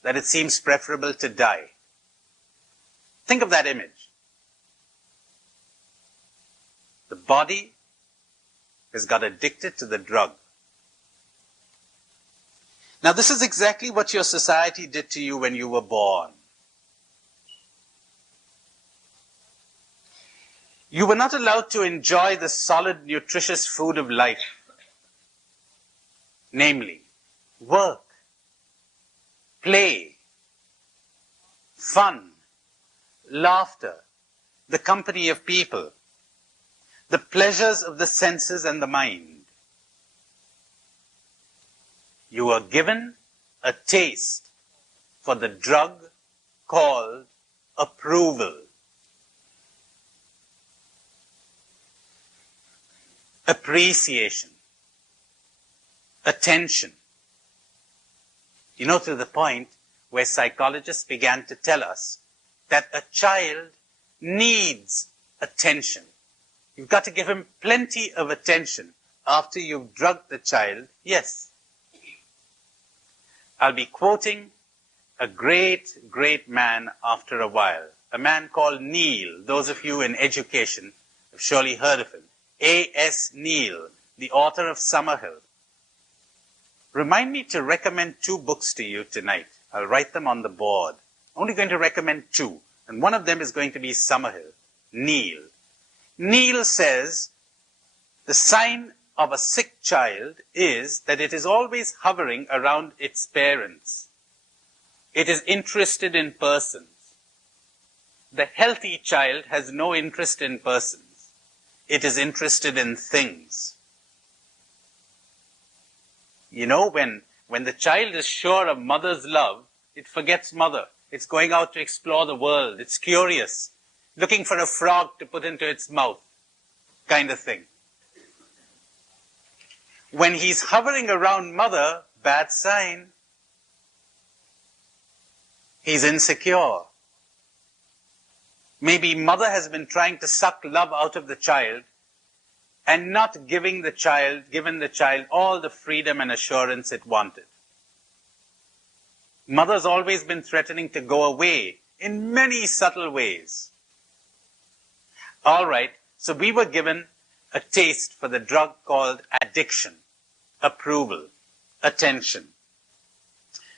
that it seems preferable to die. Think of that image. The body has got addicted to the drug. Now, this is exactly what your society did to you when you were born. You were not allowed to enjoy the solid, nutritious food of life. Namely, work, play, fun, laughter, the company of people, the pleasures of the senses and the mind. You were given a taste for the drug called approval. Appreciation. Attention. You know, to the point where psychologists began to tell us that a child needs attention. You've got to give him plenty of attention after you've drugged the child. Yes. I'll be quoting a great, great man after a while. A man called Neil. Those of you in education have surely heard of him. A.S. Neil, the author of Summerhill. Remind me to recommend 2 books to you tonight. I'll write them on the board. Only going to recommend 2. And one of them is going to be Summerhill. Neil. Neil says the sign of a sick child is that it is always hovering around its parents. It is interested in persons. The healthy child has no interest in persons. It is interested in things. You know, when the child is sure of mother's love, it forgets mother. It's going out to explore the world. It's curious, looking for a frog to put into its mouth, kind of thing. When he's hovering around mother, bad sign. He's insecure. Maybe mother has been trying to suck love out of the child and not given the child all the freedom and assurance it wanted. Mother's always been threatening to go away in many subtle ways. All right, so we were given a taste for the drug called addiction, approval, attention.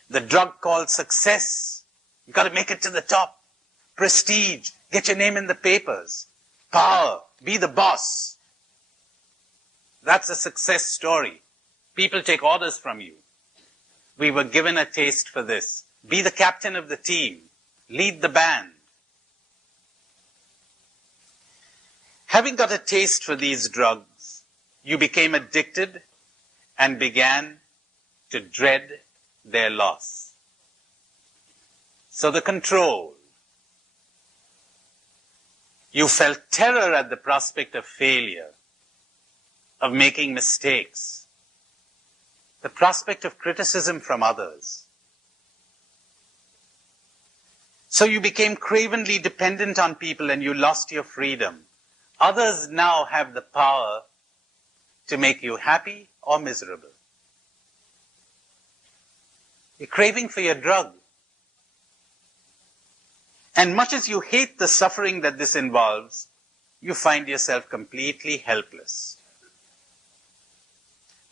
The drug called success. You've got to make it to the top. Prestige. Get your name in the papers. Power. Be the boss. That's a success story. People take orders from you. we were given a taste for this. Be the captain of the team. Lead the band. Having got a taste for these drugs, you became addicted and began to dread their loss. So the control. You felt terror at the prospect of failure, of making mistakes, the prospect of criticism from others. So you became cravenly dependent on people and you lost your freedom. Others now have the power to make you happy or miserable. You're craving for your drug. And much as you hate the suffering that this involves, you find yourself completely helpless.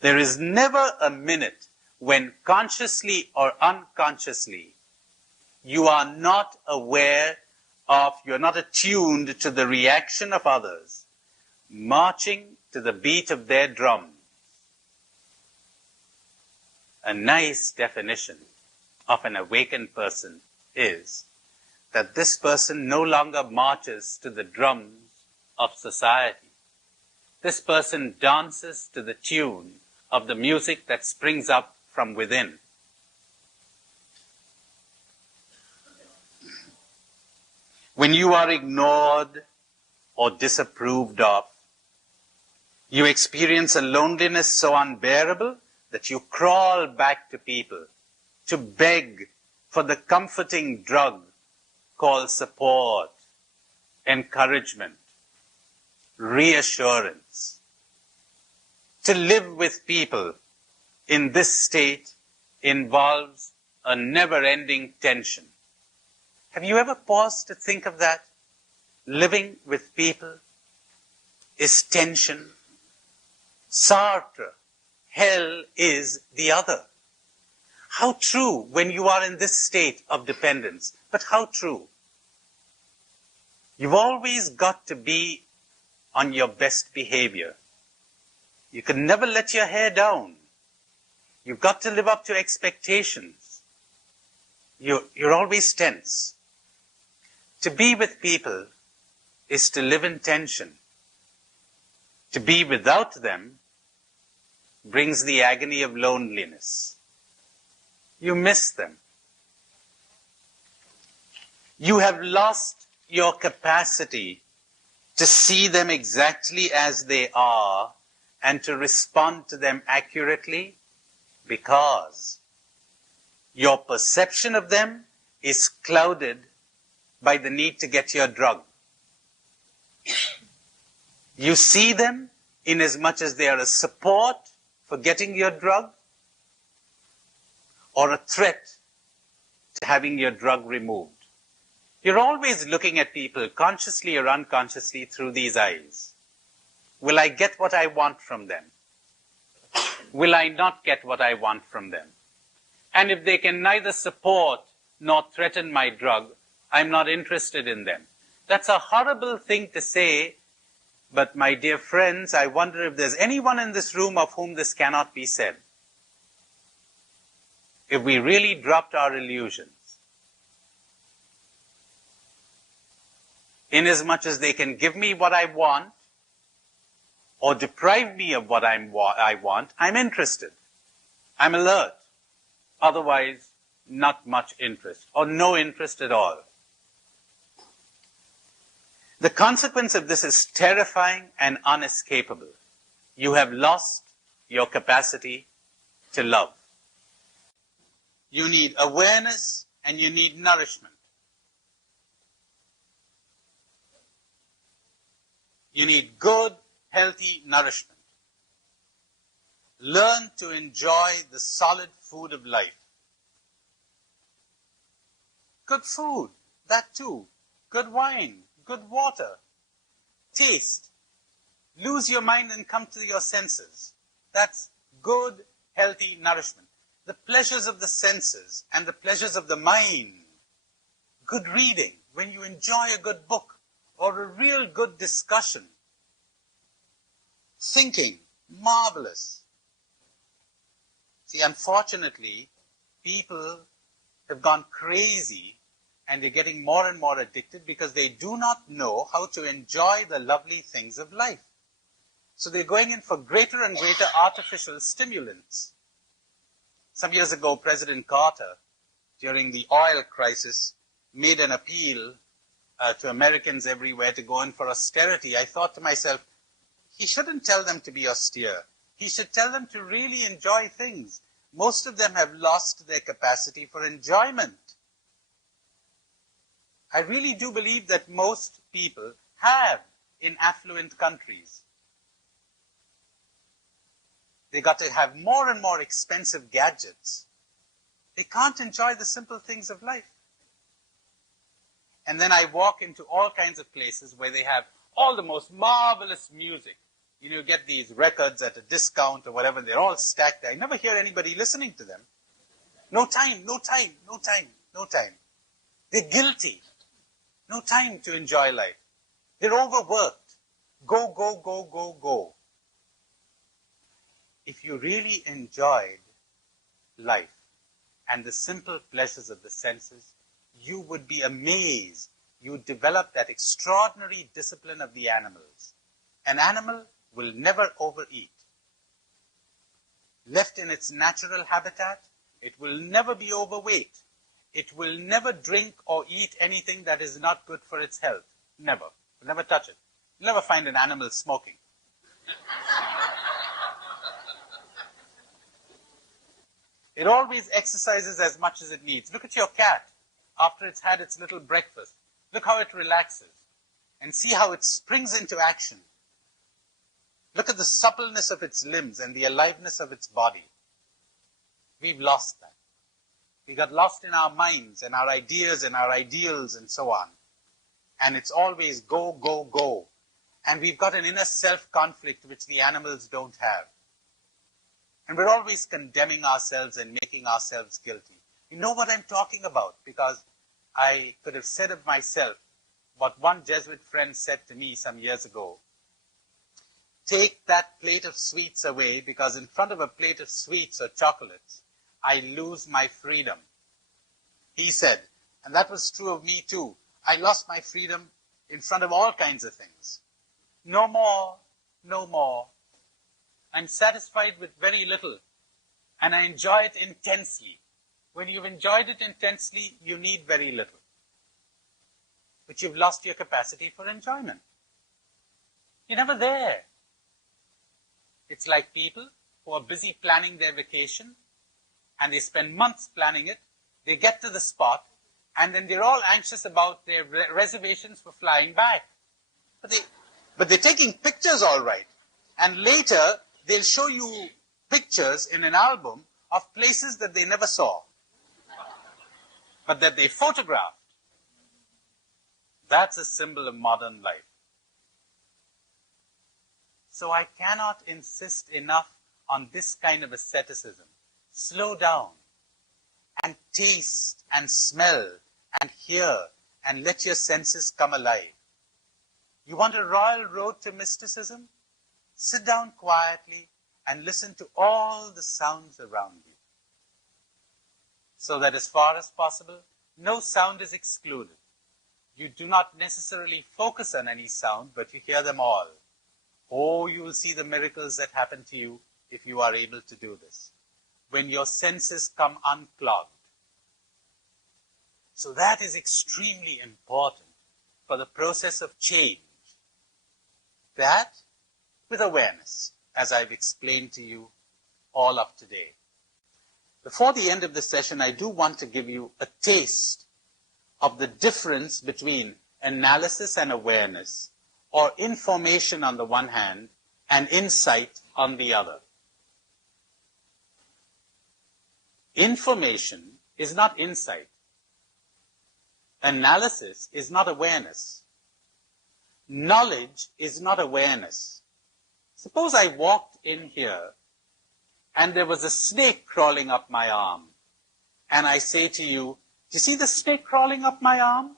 There is never a minute when consciously or unconsciously you are not aware of, you're not attuned to the reaction of others, marching to the beat of their drums. A nice definition of an awakened person is that this person no longer marches to the drums of society. This person dances to the tune of the music that springs up from within. When you are ignored or disapproved of, you experience a loneliness so unbearable that you crawl back to people to beg for the comforting drug called support, encouragement, reassurance. To live with people in this state involves a never-ending tension. Have you ever paused to think of that? Living with people is tension. Sartre, hell is the other. How true when you are in this state of dependence, but how true? You've always got to be on your best behavior. You can never let your hair down. You've got to live up to expectations. You're always tense. To be with people is to live in tension. To be without them brings the agony of loneliness. You miss them. You have lost your capacity to see them exactly as they are and to respond to them accurately because your perception of them is clouded by the need to get your drug. You see them in as much as they are a support for getting your drug or a threat to having your drug removed. You're always looking at people, consciously or unconsciously, through these eyes. Will I get what I want from them? Will I not get what I want from them? And if they can neither support nor threaten my drug, I'm not interested in them. That's a horrible thing to say, but my dear friends, I wonder if there's anyone in this room of whom this cannot be said. If we really dropped our illusions, inasmuch as they can give me what I want or deprive me of what I want, I'm interested. I'm alert. Otherwise, not much interest or no interest at all. The consequence of this is terrifying and unescapable. You have lost your capacity to love. You need awareness and you need nourishment. You need good, healthy nourishment. Learn to enjoy the solid food of life. Good food, that too. Good wine, good water. Taste. Lose your mind and come to your senses. That's good, healthy nourishment. The pleasures of the senses and the pleasures of the mind. Good reading, when you enjoy a good book or a real good discussion. Thinking, marvelous. See, unfortunately, people have gone crazy and they're getting more and more addicted because they do not know how to enjoy the lovely things of life. So they're going in for greater and greater artificial stimulants. Some years ago, President Carter, during the oil crisis, made an appeal to Americans everywhere to go in for austerity. I thought to myself, he shouldn't tell them to be austere. He should tell them to really enjoy things. Most of them have lost their capacity for enjoyment. I really do believe that most people have in affluent countries. They got to have more and more expensive gadgets. They can't enjoy the simple things of life. And then I walk into all kinds of places where they have all the most marvelous music. You know, you get these records at a discount or whatever, they're all stacked there. I never hear anybody listening to them. No time, no time, no time, no time. They're guilty. No time to enjoy life. They're overworked. Go, go, go, go, go. If you really enjoyed life and the simple pleasures of the senses, you would be amazed. You would develop that extraordinary discipline of the animals. An animal will never overeat. Left in its natural habitat, it will never be overweight. It will never drink or eat anything that is not good for its health. Never. Will never touch it. You'll never find an animal smoking. It always exercises as much as it needs. Look at your cat after it's had its little breakfast. Look how it relaxes and see how it springs into action. Look at the suppleness of its limbs and the aliveness of its body. We've lost that. We got lost in our minds and our ideas and our ideals and so on. And it's always go, go, go. And we've got an inner self-conflict which the animals don't have. And we're always condemning ourselves and making ourselves guilty. You know what I'm talking about, because I could have said of myself what one Jesuit friend said to me some years ago. Take that plate of sweets away, because in front of a plate of sweets or chocolates, I lose my freedom. He said, and that was true of me too. I lost my freedom in front of all kinds of things. No more, no more. I'm satisfied with very little, and I enjoy it intensely. When you've enjoyed it intensely, you need very little. But you've lost your capacity for enjoyment. You're never there. It's like people who are busy planning their vacation, and they spend months planning it. They get to the spot, and then they're all anxious about their reservations for flying back. But they're taking pictures all right. And later, they'll show you pictures in an album of places that they never saw, but that they photographed. That's a symbol of modern life. So I cannot insist enough on this kind of asceticism. Slow down and taste and smell and hear and let your senses come alive. You want a royal road to mysticism? Sit down quietly and listen to all the sounds around you. So that as far as possible, no sound is excluded. You do not necessarily focus on any sound, but you hear them all. Oh, you will see the miracles that happen to you if you are able to do this. When your senses come unclogged. So that is extremely important for the process of change. That with awareness, as I've explained to you all up today. Before the end of the session, I do want to give you a taste of the difference between analysis and awareness, or information on the one hand, and insight on the other. Information is not insight. Analysis is not awareness. Knowledge is not awareness. Suppose I walked in here and there was a snake crawling up my arm. And I say to you, do you see the snake crawling up my arm?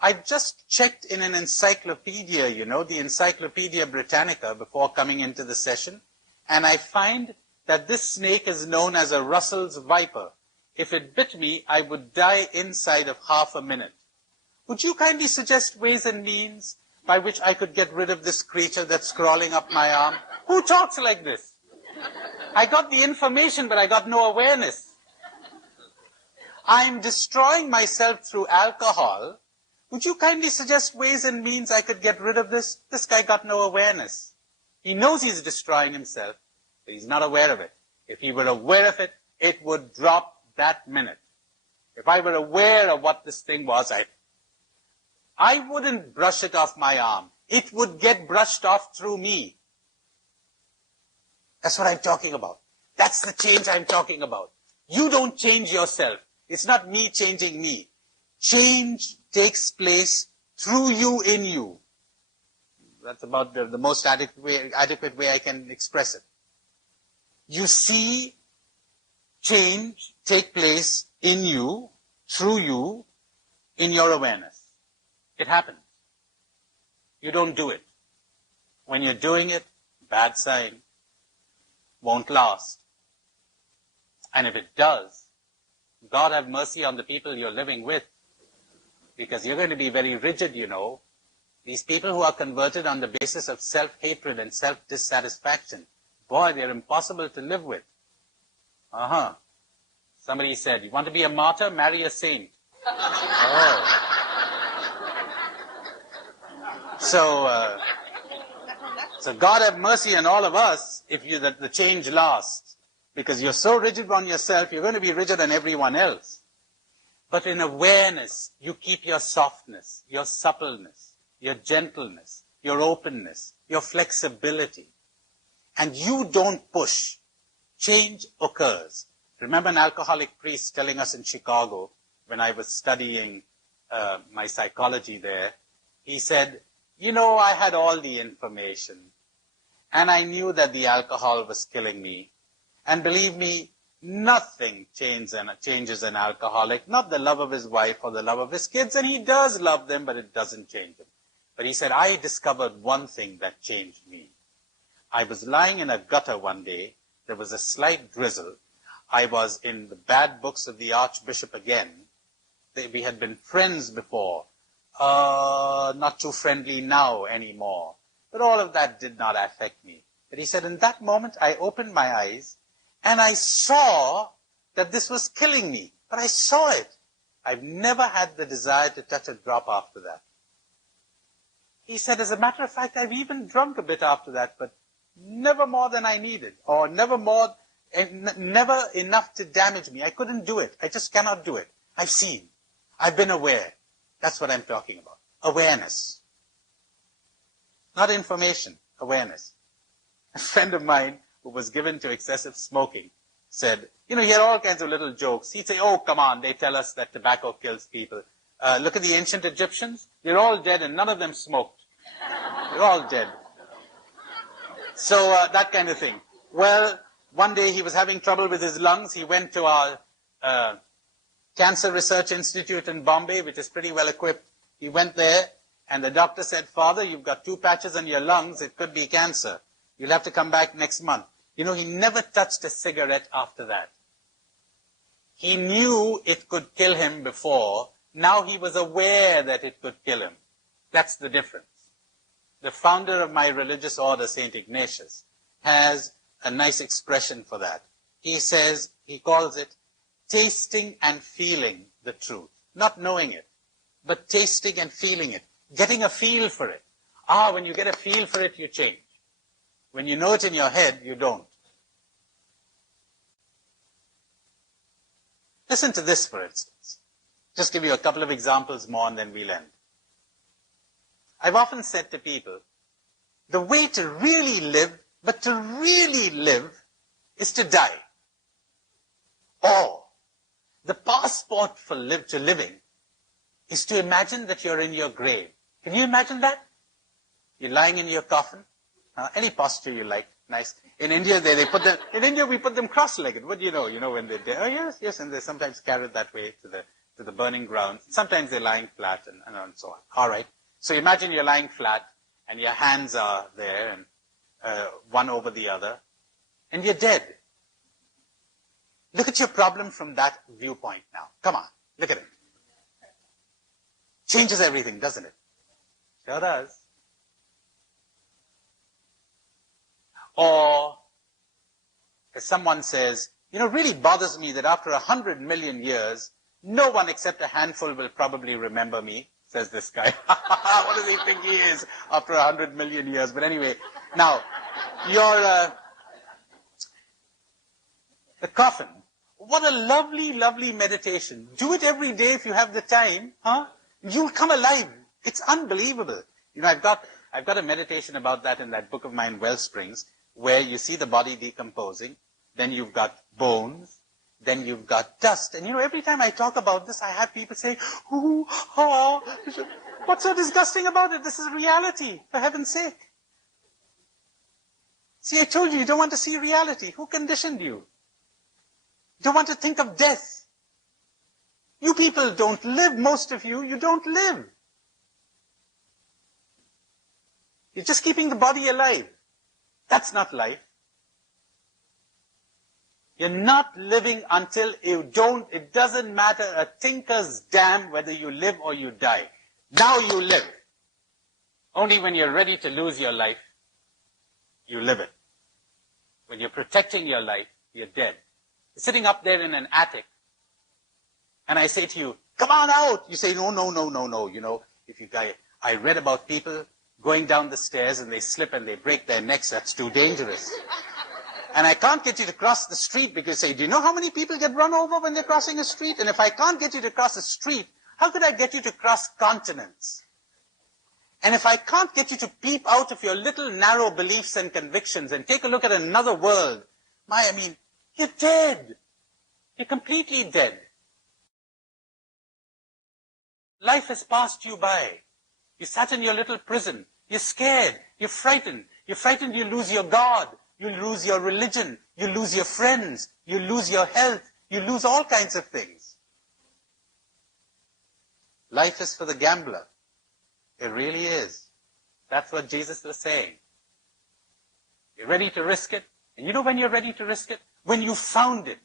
I just checked in an encyclopedia, the Encyclopedia Britannica, before coming into the session, and I find that this snake is known as a Russell's viper. if it bit me, I would die inside of half a minute. Would you kindly suggest ways and means by which I could get rid of this creature that's crawling up my arm? Who talks like this? I got the information, but I got no awareness. I'm destroying myself through alcohol. Would you kindly suggest ways and means I could get rid of this? This guy got no awareness. He knows he's destroying himself, but he's not aware of it. If he were aware of it, it would drop that minute. If I were aware of what this thing was, I wouldn't brush it off my arm. It would get brushed off through me. That's what I'm talking about. That's the change I'm talking about. You don't change yourself. It's not me changing me. Change takes place through you, in you. That's about the most adequate way I can express it. You see change take place in you, through you, in your awareness. It happens. You don't do it. When you're doing it, bad sign, won't last. And if it does, God have mercy on the people you're living with, because you're going to be very rigid, you know. These people who are converted on the basis of self-hatred and self-dissatisfaction, boy, they're impossible to live with. Somebody said, you want to be a martyr? Marry a saint. Oh. So God have mercy on all of us if the change lasts. Because you're so rigid on yourself, you're going to be rigid on everyone else. But in awareness, you keep your softness, your suppleness, your gentleness, your openness, your flexibility. And you don't push. Change occurs. Remember an alcoholic priest telling us in Chicago, when I was studying my psychology there, he said, you know, I had all the information, and I knew that the alcohol was killing me. And believe me, nothing changes an alcoholic, not the love of his wife or the love of his kids, and he does love them, but it doesn't change him. But he said, I discovered one thing that changed me. I was lying in a gutter one day. There was a slight drizzle. I was in the bad books of the Archbishop again. We had been friends before. Not too friendly now anymore. But all of that did not affect me. But he said, in that moment, I opened my eyes, and I saw that this was killing me. But I saw it. I've never had the desire to touch a drop after that. He said, as a matter of fact, I've even drunk a bit after that, but never more than I needed, or never enough to damage me. I couldn't do it. I just cannot do it. I've seen. I've been aware. That's what I'm talking about. Awareness. Not information. Awareness. A friend of mine who was given to excessive smoking said, you know, he had all kinds of little jokes. He'd say, oh, come on, they tell us that tobacco kills people. Look at the ancient Egyptians. They're all dead and none of them smoked. They're all dead. So that kind of thing. Well, one day he was having trouble with his lungs. He went to our Cancer Research Institute in Bombay, which is pretty well equipped. He went there, and the doctor said, Father, you've got 2 patches on your lungs. It could be cancer. You'll have to come back next month. You know, he never touched a cigarette after that. He knew it could kill him before. Now he was aware that it could kill him. That's the difference. The founder of my religious order, St. Ignatius, has a nice expression for that. He says, he calls it tasting and feeling the truth. Not knowing it, but tasting and feeling it. Getting a feel for it. When you get a feel for it, you change. When you know it in your head, you don't. Listen to this, for instance. Just give you a couple of examples more and then we'll end. I've often said to people, the way to really live, but to really live, is to die. Or, the passport for living is to imagine that you're in your grave. Can you imagine that? You're lying in your coffin. Any posture you like, nice. In India, in India we put them cross-legged. What do you know? You know when they're dead. Oh yes, and they're sometimes carried that way to the burning ground. Sometimes they're lying flat and so on. All right. So imagine you're lying flat and your hands are there and one over the other, and you're dead. Look at your problem from that viewpoint now. Come on, look at it. Changes everything, doesn't it? Sure does. Or, as someone says, you know, it really bothers me that after 100 million years, no one except a handful will probably remember me, says this guy. What does he think he is after 100 million years? But anyway, now, the coffin. What a lovely, lovely meditation. Do it every day if you have the time, huh? You'll come alive. It's unbelievable. You know, I've got a meditation about that in that book of mine, Wellsprings, where you see the body decomposing, then you've got bones, then you've got dust. And you know, every time I talk about this, I have people say, ooh, oh, what's so disgusting about it? This is reality, for heaven's sake. See, I told you, you don't want to see reality. Who conditioned you? You don't want to think of death. You people don't live, most of you don't live. You're just keeping the body alive. That's not life. You're not living until you don't, it doesn't matter a tinker's damn whether you live or you die. Now you live. Only when you're ready to lose your life, you live it. When you're protecting your life, you're dead. You're sitting up there in an attic, and I say to you, come on out. You say, no. You know, if you guys, I read about people going down the stairs and they slip and they break their necks. That's too dangerous. And I can't get you to cross the street because you say, do you know how many people get run over when they're crossing a street? And if I can't get you to cross a street, how could I get you to cross continents? And if I can't get you to peep out of your little narrow beliefs and convictions and take a look at another world, you're dead. You're completely dead. Life has passed you by. You sat in your little prison. You're scared. You're frightened. You're frightened you lose your God. You lose your religion. You lose your friends. You lose your health. You lose all kinds of things. Life is for the gambler. It really is. That's what Jesus was saying. You're ready to risk it. And you know when you're ready to risk it? When you found it.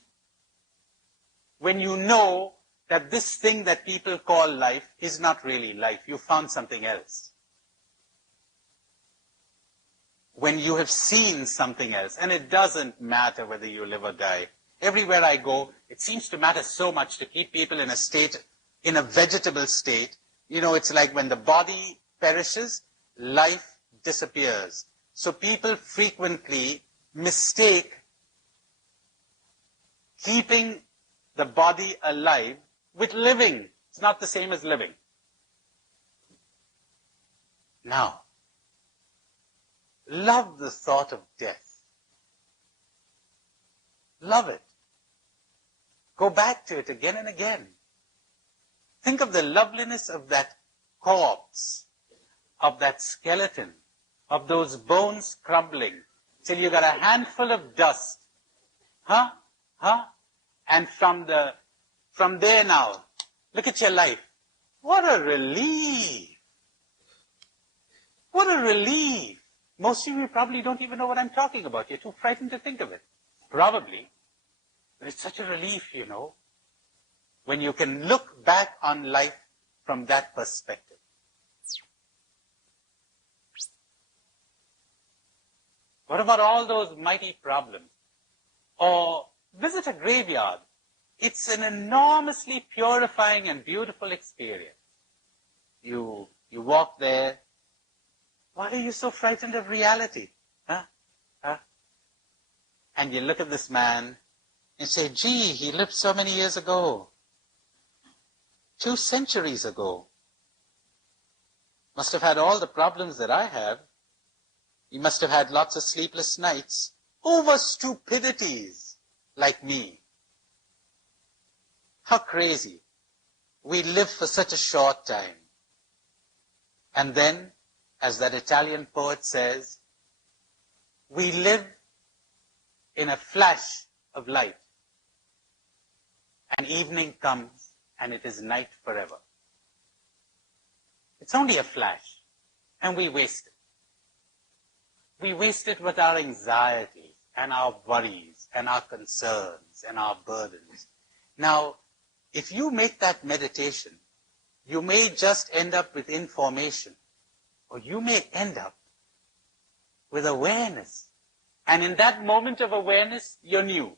When you know that this thing that people call life is not really life. You found something else. When you have seen something else, and it doesn't matter whether you live or die. Everywhere I go, it seems to matter so much to keep people in a state, in a vegetable state. You know, it's like when the body perishes, life disappears. So people frequently mistake keeping the body alive with living. It's not the same as living. Now, love the thought of death. Love it. Go back to it again and again. Think of the loveliness of that corpse, of that skeleton, of those bones crumbling, till you got a handful of dust. And from there now, look at your life. What a relief. What a relief. Most of you probably don't even know what I'm talking about. You're too frightened to think of it. Probably. But it's such a relief, you know, when you can look back on life from that perspective. What about all those mighty problems? Or visit a graveyard. It's an enormously purifying and beautiful experience. You walk there. Why are you so frightened of reality? And you look at this man and say, gee, he lived so many years ago. 2 centuries ago. Must have had all the problems that I have. He must have had lots of sleepless nights over stupidities like me. How crazy. We live for such a short time. And then, as that Italian poet says, we live in a flash of light. And evening comes and it is night forever. It's only a flash, and we waste it. We waste it with our anxieties and our worries and our concerns needs and our burdens. Now, if you make that meditation, you may just end up with information, or you may end up with awareness. And in that moment of awareness, you're new.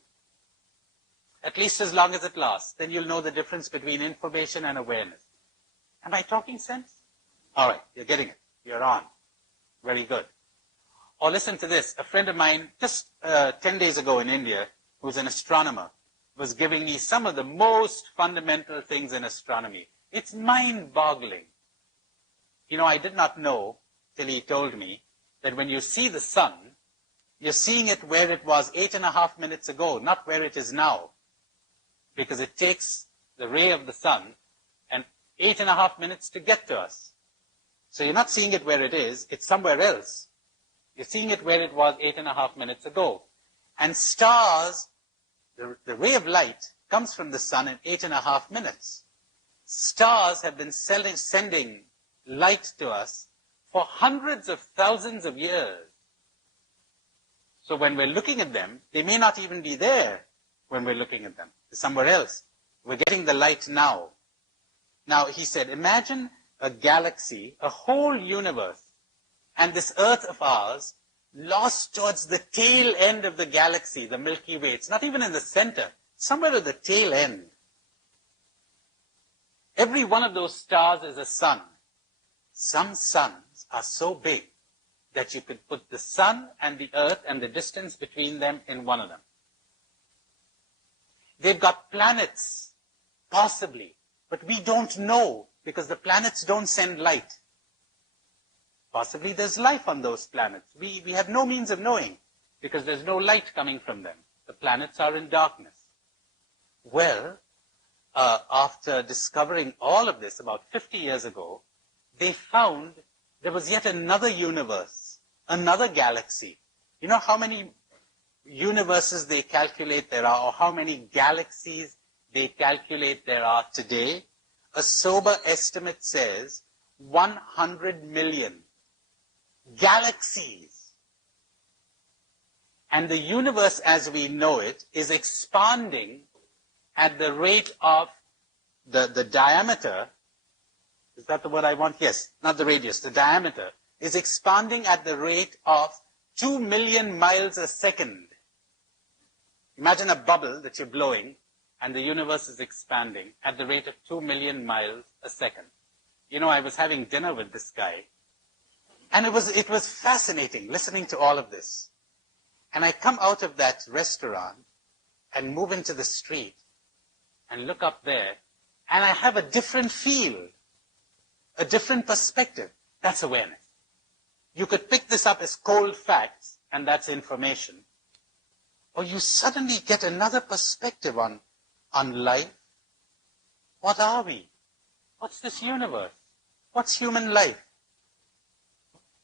At least as long as it lasts. Then you'll know the difference between information and awareness. Am I talking sense? All right, you're getting it. You're on. Very good. Or listen to this. A friend of mine, just 10 days ago in India, who's an astronomer, was giving me some of the most fundamental things in astronomy. It's mind-boggling. You know, I did not know, till he told me, that when you see the sun, you're seeing it where it was 8.5 minutes ago, not where it is now. Because it takes the ray of the sun and 8.5 minutes to get to us. So you're not seeing it where it is, it's somewhere else. You're seeing it where it was 8.5 minutes ago. And stars, the ray of light comes from the sun in 8.5 minutes. Stars have been sending light to us for hundreds of thousands of years. So when we're looking at them, they may not even be there when we're looking at them. They're somewhere else. We're getting the light now. Now, he said, imagine a galaxy, a whole universe, and this Earth of ours lost towards the tail end of the galaxy, the Milky Way. It's not even in the center, somewhere at the tail end. Every one of those stars is a sun. Some suns are so big that you could put the sun and the Earth and the distance between them in one of them. They've got planets, possibly, but we don't know because the planets don't send light. Possibly there's life on those planets. We have no means of knowing because there's no light coming from them. The planets are in darkness. Well, after discovering all of this about 50 years ago, they found there was yet another universe, another galaxy. You know how many universes they calculate there are, or how many galaxies they calculate there are today? A sober estimate says 100 million galaxies. And the universe as we know it is expanding at the rate of the diameter. Is that the word I want? Yes, not the radius, the diameter is expanding at the rate of 2 million miles a second. Imagine a bubble that you're blowing and the universe is expanding at the rate of 2 million miles a second. You know, I was having dinner with this guy and it was fascinating listening to all of this. And I come out of that restaurant and move into the street and look up there and I have a different feel, a different perspective. That's awareness. You could pick this up as cold facts and that's information. Or you suddenly get another perspective on life. What are we? What's this universe? What's human life?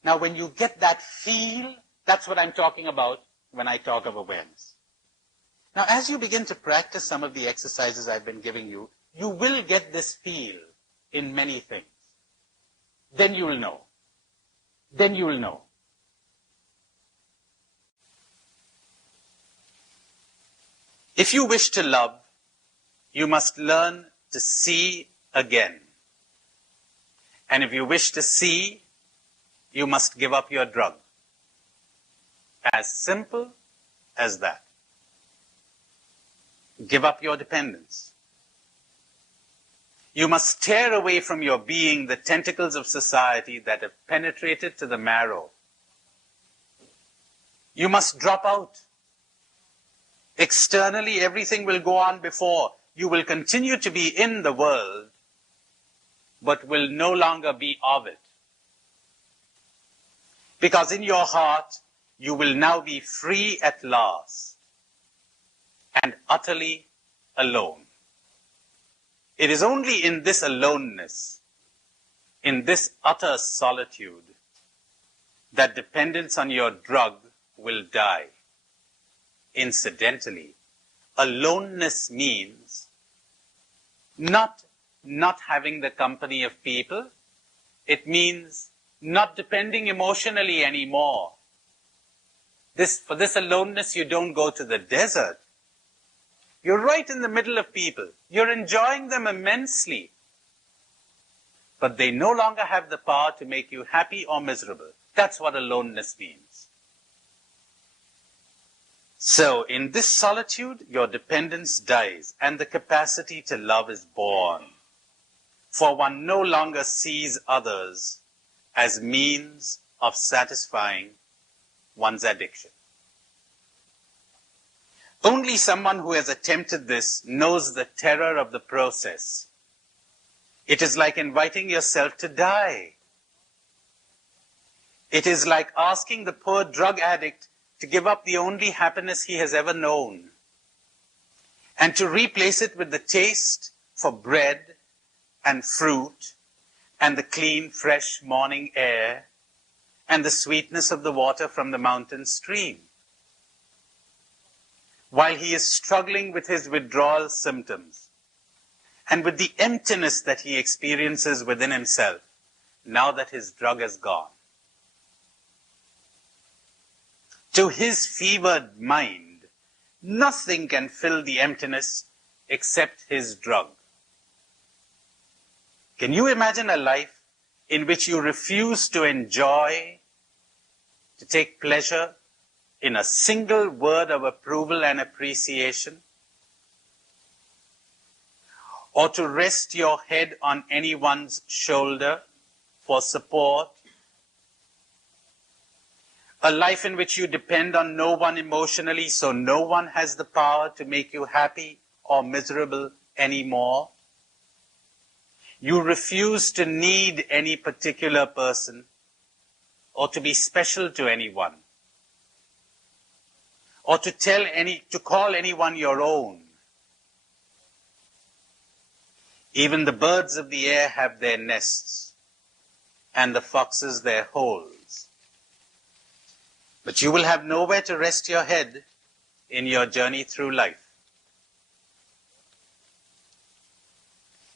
Now, when you get that feel, that's what I'm talking about when I talk of awareness. Now, as you begin to practice some of the exercises I've been giving you, you will get this feel in many things. Then you will know. Then you will know. If you wish to love, you must learn to see again. And if you wish to see, you must give up your drug. As simple as that. Give up your dependence. You must tear away from your being the tentacles of society that have penetrated to the marrow. You must drop out. Externally, everything will go on before. You will continue to be in the world, but will no longer be of it. Because in your heart, you will now be free at last and utterly alone. It is only in this aloneness, in this utter solitude, that dependence on your drug will die. Incidentally, aloneness means not having the company of people. It means not depending emotionally anymore. For this aloneness, you don't go to the desert. You're right in the middle of people. You're enjoying them immensely. But they no longer have the power to make you happy or miserable. That's what aloneness means. So, in this solitude, your dependence dies and the capacity to love is born. For one no longer sees others as means of satisfying one's addiction. Only someone who has attempted this knows the terror of the process. It is like inviting yourself to die. It is like asking the poor drug addict to give up the only happiness he has ever known and to replace it with the taste for bread and fruit and the clean, fresh morning air and the sweetness of the water from the mountain stream. While he is struggling with his withdrawal symptoms and with the emptiness that he experiences within himself now that his drug is gone. To his fevered mind, nothing can fill the emptiness except his drug. Can you imagine a life in which you refuse to enjoy, to take pleasure in a single word of approval and appreciation? Or to rest your head on anyone's shoulder for support? A life in which you depend on no one emotionally, so no one has the power to make you happy or miserable anymore? You refuse to need any particular person or to be special to anyone or to call anyone your own. Even the birds of the air have their nests and the foxes their holes. But you will have nowhere to rest your head in your journey through life.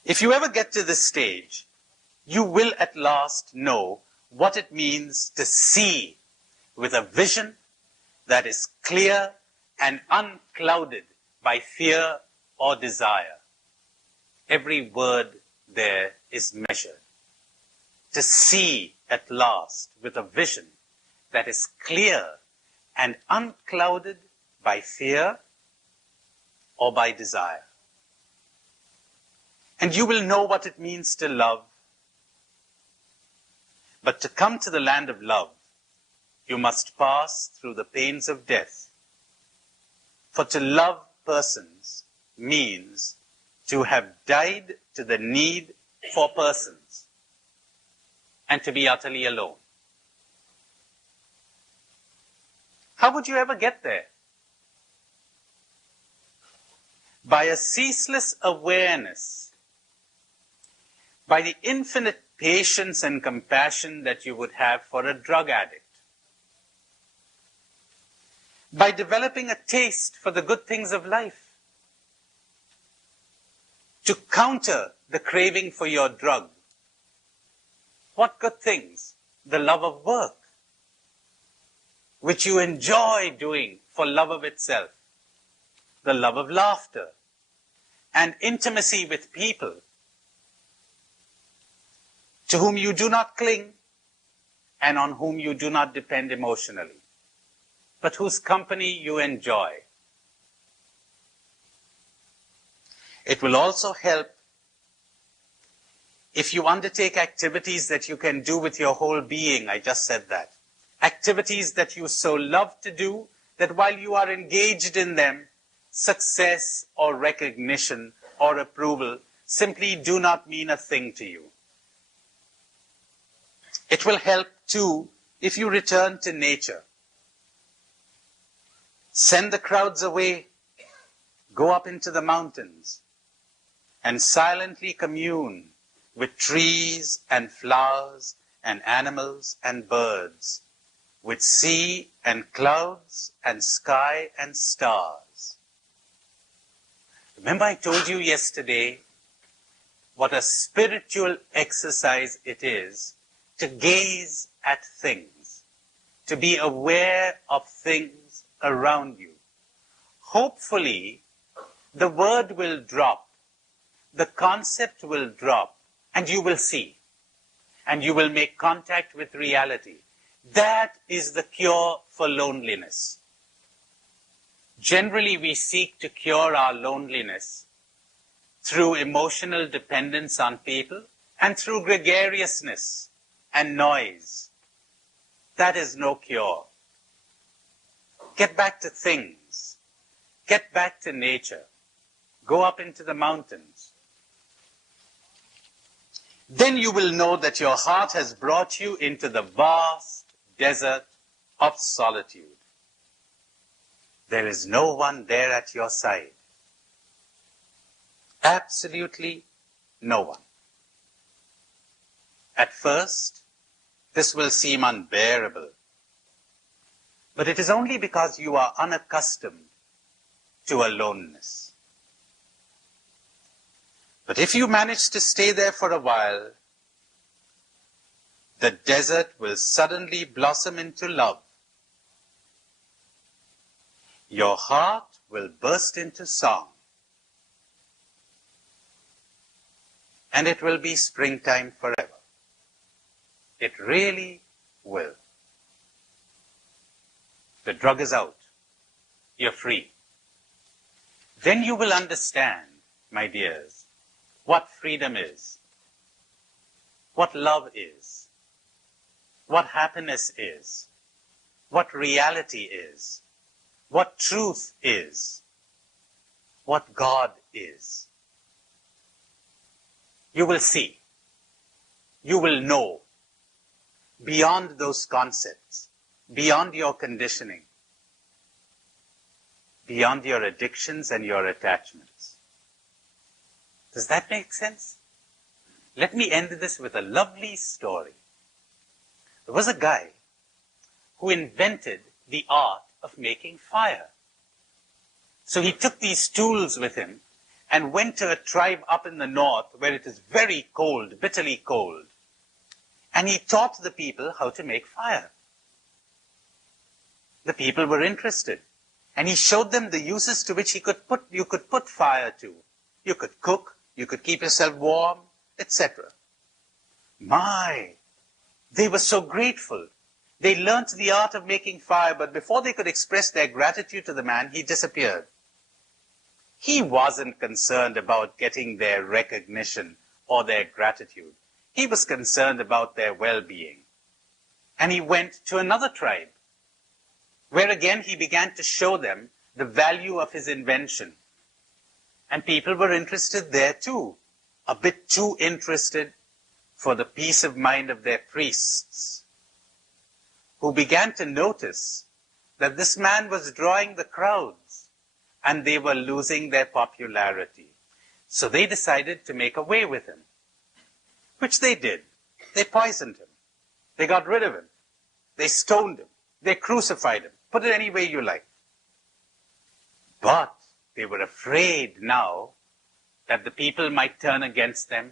If you ever get to this stage, you will at last know what it means to see with a vision that is clear and unclouded by fear or desire. Every word there is measured. To see at last with a vision that is clear and unclouded by fear or by desire. And you will know what it means to love. But to come to the land of love, you must pass through the pains of death. For to love persons means to have died to the need for persons and to be utterly alone. How would you ever get there? By a ceaseless awareness, by the infinite patience and compassion that you would have for a drug addict, by developing a taste for the good things of life, to counter the craving for your drug. What good things? The love of work, which you enjoy doing for love of itself, the love of laughter, and intimacy with people to whom you do not cling and on whom you do not depend emotionally, but whose company you enjoy. It will also help if you undertake activities that you can do with your whole being. I just said that. Activities that you so love to do that while you are engaged in them, success or recognition or approval simply do not mean a thing to you. It will help too if you return to nature. Send the crowds away, go up into the mountains, and silently commune with trees and flowers and animals and birds, with sea and clouds and sky and stars. Remember I told you yesterday what a spiritual exercise it is to gaze at things, to be aware of things around you. Hopefully, The word will drop. The concept will drop. And you will see. And you will make contact with reality. That is the cure for loneliness. Generally, we seek to cure our loneliness through emotional dependence on people and through gregariousness and noise. That is no cure. Get back to things. Get back to nature. Go up into the mountains. Then you will know that your heart has brought you into the vast desert of solitude. There is no one there at your side. Absolutely no one. At first, this will seem unbearable. But it is only because you are unaccustomed to aloneness. But if you manage to stay there for a while, the desert will suddenly blossom into love. Your heart will burst into song. And it will be springtime forever. It really will. The drug is out. You're free. Then you will understand, my dears, what freedom is, what love is, what happiness is, what reality is, what truth is, what God is. You will see, you will know, beyond those concepts, beyond your conditioning, beyond your addictions and your attachments. Does that make sense? Let me end this with a lovely story. There was a guy who invented the art of making fire. So he took these tools with him and went to a tribe up in the north where it is very cold, bitterly cold. And he taught the people how to make fire. The people were interested. And he showed them the uses to which you could put fire to. You could cook, you could keep yourself warm, etc. They were so grateful. They learnt the art of making fire, but before they could express their gratitude to the man, he disappeared. He wasn't concerned about getting their recognition or their gratitude. He was concerned about their well-being. And he went to another tribe, where again he began to show them the value of his invention. And people were interested there too, a bit too interested for the peace of mind of their priests, who began to notice that this man was drawing the crowds and they were losing their popularity. So they decided to make away with him, which they did. They poisoned him. They got rid of him. They stoned him. They crucified him. Put it any way you like. But they were afraid now that the people might turn against them.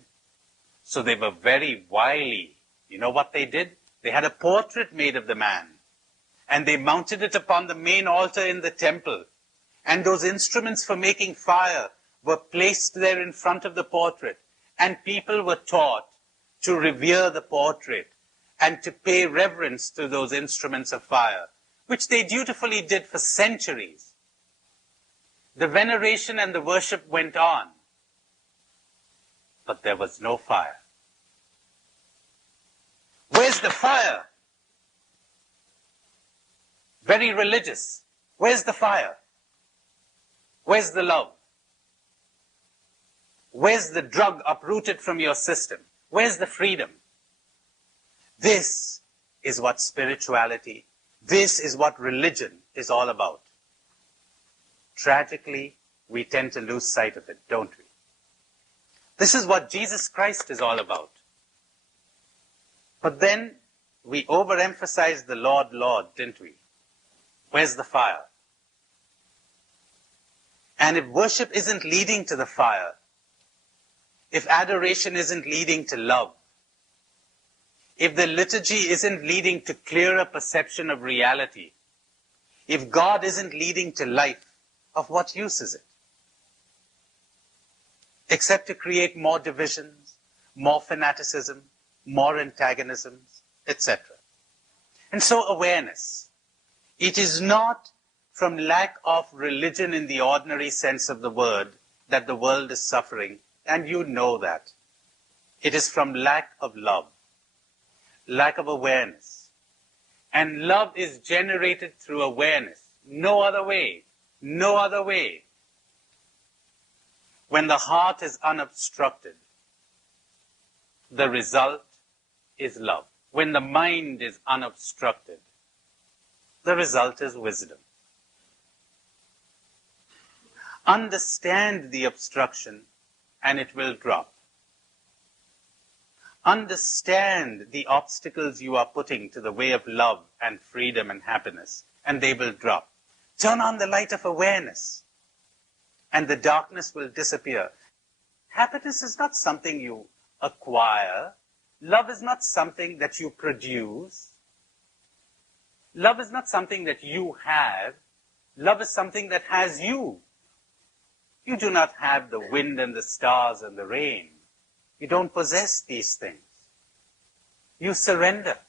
So they were very wily. You know what they did? They had a portrait made of the man. And they mounted it upon the main altar in the temple. And those instruments for making fire were placed there in front of the portrait. And people were taught to revere the portrait and to pay reverence to those instruments of fire, which they dutifully did for centuries. The veneration and the worship went on, but there was no fire. Where's the fire? Very religious. Where's the fire? Where's the love? Where's the drug uprooted from your system? Where's the freedom? This is what spirituality, this is what religion is all about. Tragically, we tend to lose sight of it, don't we? This is what Jesus Christ is all about. But then we overemphasize the Lord, Lord, didn't we? Where's the fire? And if worship isn't leading to the fire, if adoration isn't leading to love, if the liturgy isn't leading to clearer perception of reality, if God isn't leading to life, of what use is it? except to create more divisions, more fanaticism, more antagonisms, etc. And so awareness. It is not from lack of religion in the ordinary sense of the word that the world is suffering, and you know that. It is from lack of love, lack of awareness. And love is generated through awareness. No other way. No other way. When the heart is unobstructed, the result is love. When the mind is unobstructed, the result is wisdom. Understand the obstruction and it will drop. Understand the obstacles you are putting to the way of love and freedom and happiness, and they will drop. Turn on the light of awareness, and the darkness will disappear. Happiness is not something you acquire. Love is not something that you produce. Love is not something that you have. Love is something that has you. You do not have the wind and the stars and the rain. You don't possess these things. You surrender.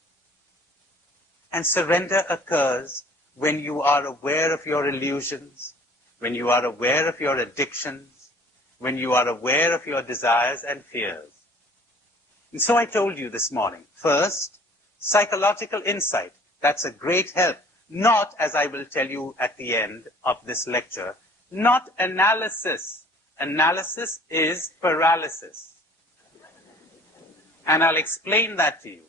And surrender occurs when you are aware of your illusions, when you are aware of your addictions, when you are aware of your desires and fears. And so I told you this morning, first, psychological insight. That's a great help. Not, as I will tell you at the end of this lecture, not analysis. Analysis is paralysis. And I'll explain that to you.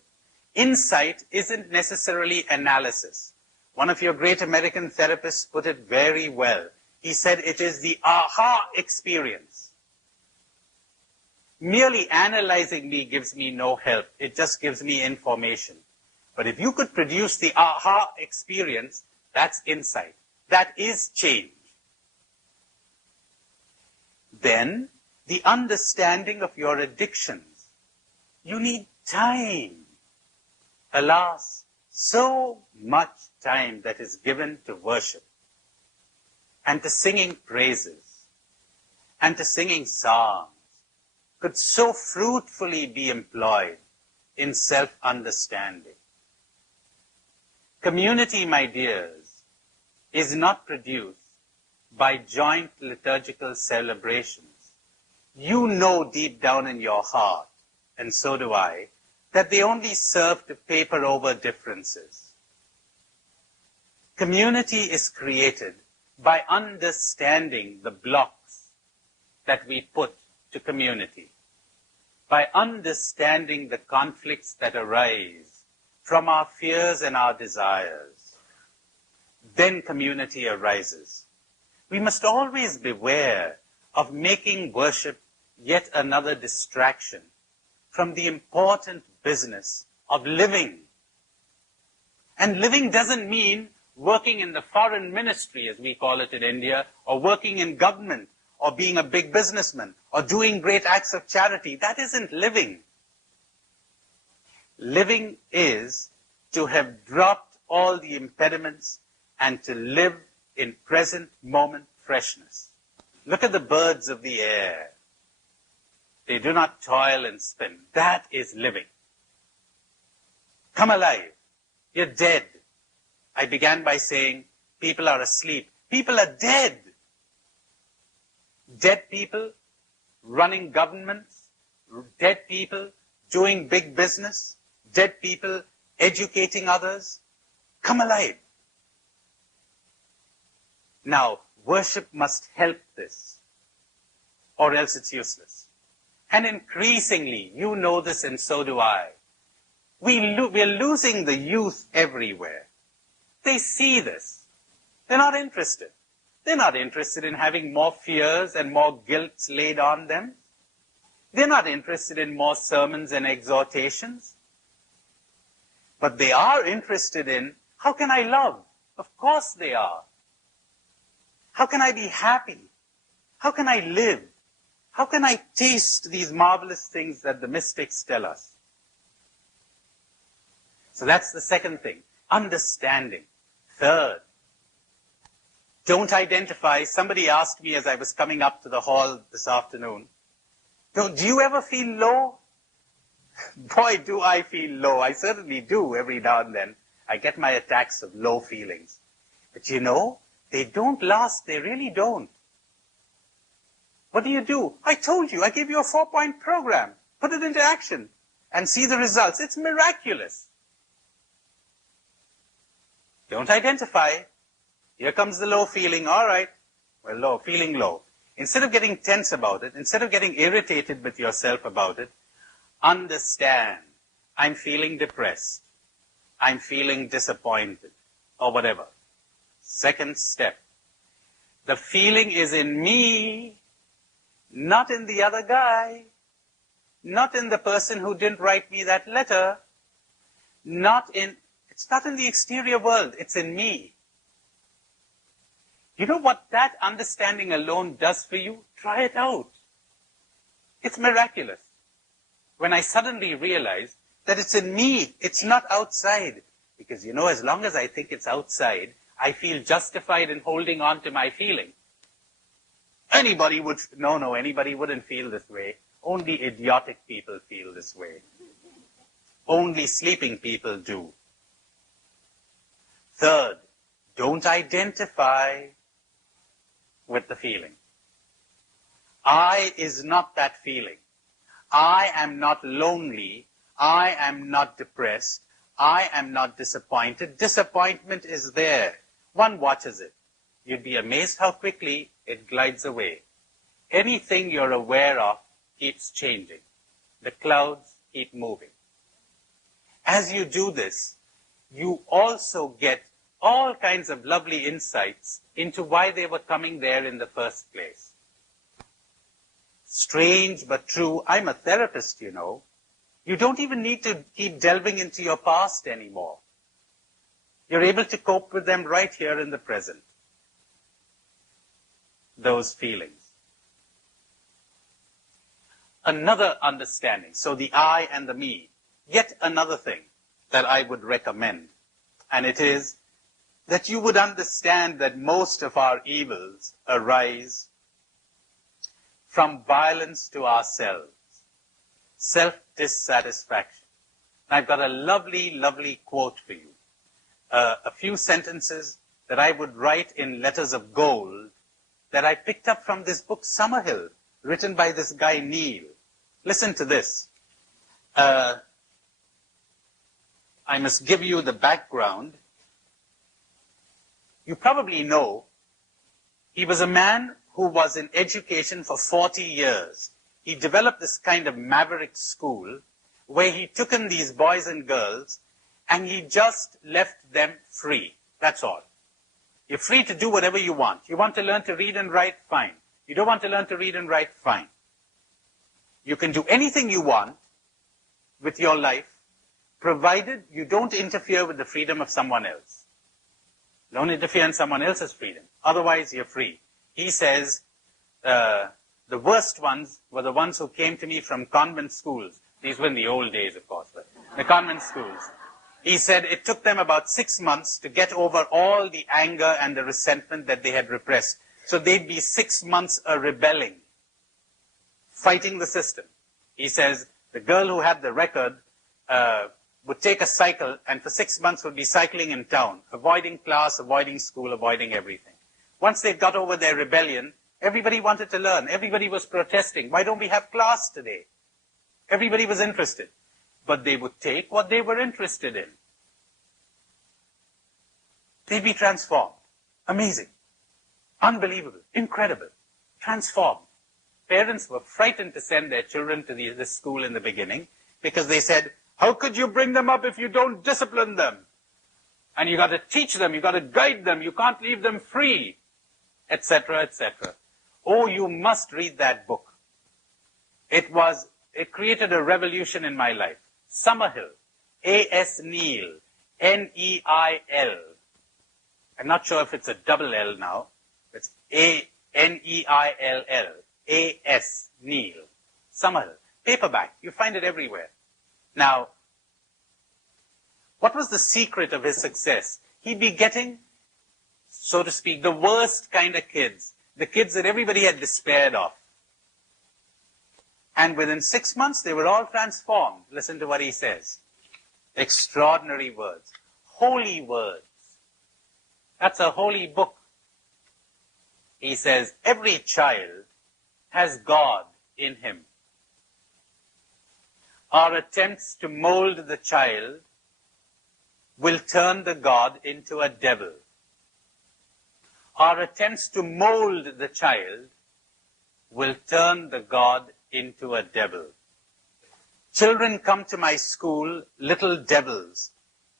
Insight isn't necessarily analysis. One of your great American therapists put it very well. He said it is the aha experience. Merely analyzing me gives me no help. It just gives me information. But if you could produce the aha experience, that's insight. That is change. Then, the understanding of your addictions. You need time. Alas, so much time that is given to worship, and to singing praises, and to singing psalms, could so fruitfully be employed in self-understanding. Community, my dears, is not produced by joint liturgical celebrations. You know deep down in your heart, and so do I, that they only serve to paper over differences. Community is created by understanding the blocks that we put to community, by understanding the conflicts that arise from our fears and our desires. Then community arises. We must always beware of making worship yet another distraction from the important business of living. And living doesn't mean working in the foreign ministry, as we call it in India, or working in government, or being a big businessman, or doing great acts of charity. That isn't living. Living is to have dropped all the impediments and to live in present moment freshness. Look at the birds of the air. They do not toil and spin. That is living. Come alive. You're dead. I began by saying people are asleep. People are dead. Dead people running governments, dead people doing big business, dead people educating others. Come alive. Now, worship must help this, or else it's useless. And increasingly, you know this and so do I, we're losing the youth everywhere. They see this. They're not interested. They're not interested in having more fears and more guilt laid on them. They're not interested in more sermons and exhortations. But they are interested in, how can I love? Of course they are. How can I be happy? How can I live? How can I taste these marvelous things that the mystics tell us? So that's the second thing, understanding. Third, don't identify. Somebody asked me as I was coming up to the hall this afternoon, Do you ever feel low? Boy, do I feel low. I certainly do every now and then. I get my attacks of low feelings. But you know, they don't last. They really don't. What do? I told you. I gave you a 4-point program. Put it into action and see the results. It's miraculous. Don't identify. Here comes the low feeling. All right. Well, low, feeling low. Instead of getting tense about it, instead of getting irritated with yourself about it, understand. I'm feeling depressed. I'm feeling disappointed. Or whatever. Second step. The feeling is in me, not in the other guy, not in the person who didn't write me that letter, it's not in the exterior world, it's in me. You know what that understanding alone does for you? Try it out. It's miraculous. When I suddenly realized that it's in me, it's not outside. Because you know, as long as I think it's outside, I feel justified in holding on to my feeling. Anybody wouldn't feel this way. Only idiotic people feel this way. Only sleeping people do. Third, don't identify with the feeling. I is not that feeling. I am not lonely. I am not depressed. I am not disappointed. Disappointment is there. One watches it. You'd be amazed how quickly it glides away. Anything you're aware of keeps changing. The clouds keep moving. As you do this, you also get all kinds of lovely insights into why they were coming there in the first place. Strange but true, I'm a therapist, you know. You don't even need to keep delving into your past anymore. You're able to cope with them right here in the present. Those feelings. Another understanding, so the I and the me. Yet another thing that I would recommend, and it is that you would understand that most of our evils arise from violence to ourselves, self-dissatisfaction. I've got a lovely, lovely quote for you. A few sentences that I would write in letters of gold that I picked up from this book, Summerhill, written by this guy, Neil. Listen to this. I must give you the background. You probably know he was a man who was in education for 40 years. He developed this kind of maverick school where he took in these boys and girls and he just left them free. That's all. You're free to do whatever you want. You want to learn to read and write? Fine. You don't want to learn to read and write? Fine. You can do anything you want with your life, provided you don't interfere with the freedom of someone else. Don't interfere in someone else's freedom. Otherwise, you're free. He says, the worst ones were the ones who came to me from convent schools. These were in the old days, of course, but the convent schools. He said it took them about 6 months to get over all the anger and the resentment that they had repressed. So they'd be 6 months rebelling, fighting the system. He says the girl who had the record would take a cycle and for 6 months would be cycling in town, avoiding class, avoiding school, avoiding everything. Once they got over their rebellion, everybody wanted to learn. Everybody was protesting. Why don't we have class today? Everybody was interested. But they would take what they were interested in. They'd be transformed. Amazing. Unbelievable. Incredible. Transformed. Parents were frightened to send their children to this school in the beginning because they said, how could you bring them up if you don't discipline them? And you got to teach them, you got to guide them, you can't leave them free, etc., etc. Oh, you must read that book. It created a revolution in my life. Summerhill, A.S. Neil, N-E-I-L. I'm not sure if it's a double L now. It's A-N-E-I-L-L, A.S. Neil. Summerhill. Paperback. You find it everywhere. Now, what was the secret of his success? He'd be getting, so to speak, the worst kind of kids. The kids that everybody had despaired of. And within 6 months, they were all transformed. Listen to what he says. Extraordinary words. Holy words. That's a holy book. He says, every child has God in him. Our attempts to mold the child will turn the God into a devil. Our attempts to mold the child will turn the God into a devil. Children come to my school, little devils,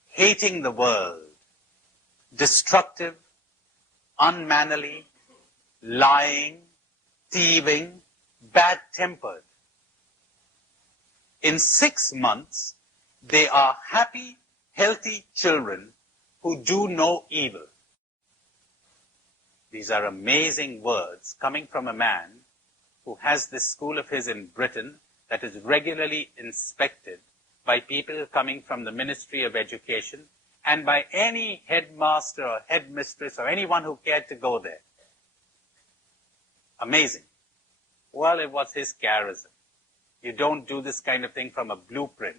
hating the world, destructive, unmannerly, lying, thieving, bad-tempered. In 6 months, they are happy, healthy children who do no evil. These are amazing words coming from a man who has this school of his in Britain that is regularly inspected by people coming from the Ministry of Education and by any headmaster or headmistress or anyone who cared to go there. Amazing. Well, it was his charism. You don't do this kind of thing from a blueprint.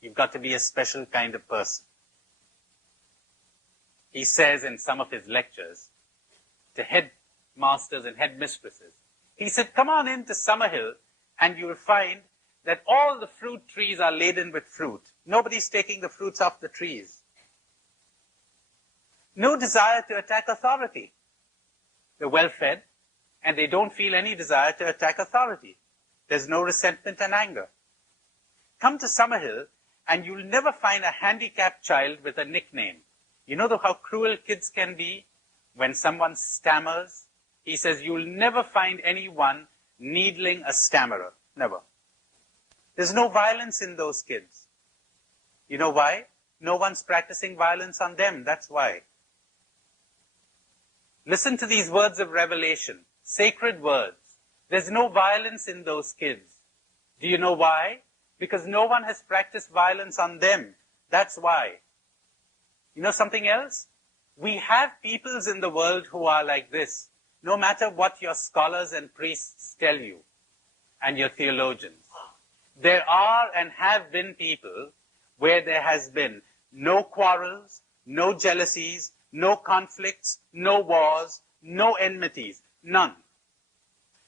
You've got to be a special kind of person. He says in some of his lectures to headmasters and headmistresses, he said, come on into Summerhill and you'll find that all the fruit trees are laden with fruit. Nobody's taking the fruits off the trees. No desire to attack authority. They're well fed and they don't feel any desire to attack authority. There's no resentment and anger. Come to Summerhill and you'll never find a handicapped child with a nickname. You know how cruel kids can be when someone stammers? He says you'll never find anyone needling a stammerer. Never. There's no violence in those kids. You know why? No one's practicing violence on them. That's why. Listen to these words of revelation. Sacred words. There's no violence in those kids. Do you know why? Because no one has practiced violence on them. That's why. You know something else? We have peoples in the world who are like this. No matter what your scholars and priests tell you, and your theologians. There are and have been people where there has been no quarrels, no jealousies, no conflicts, no wars, no enmities. None.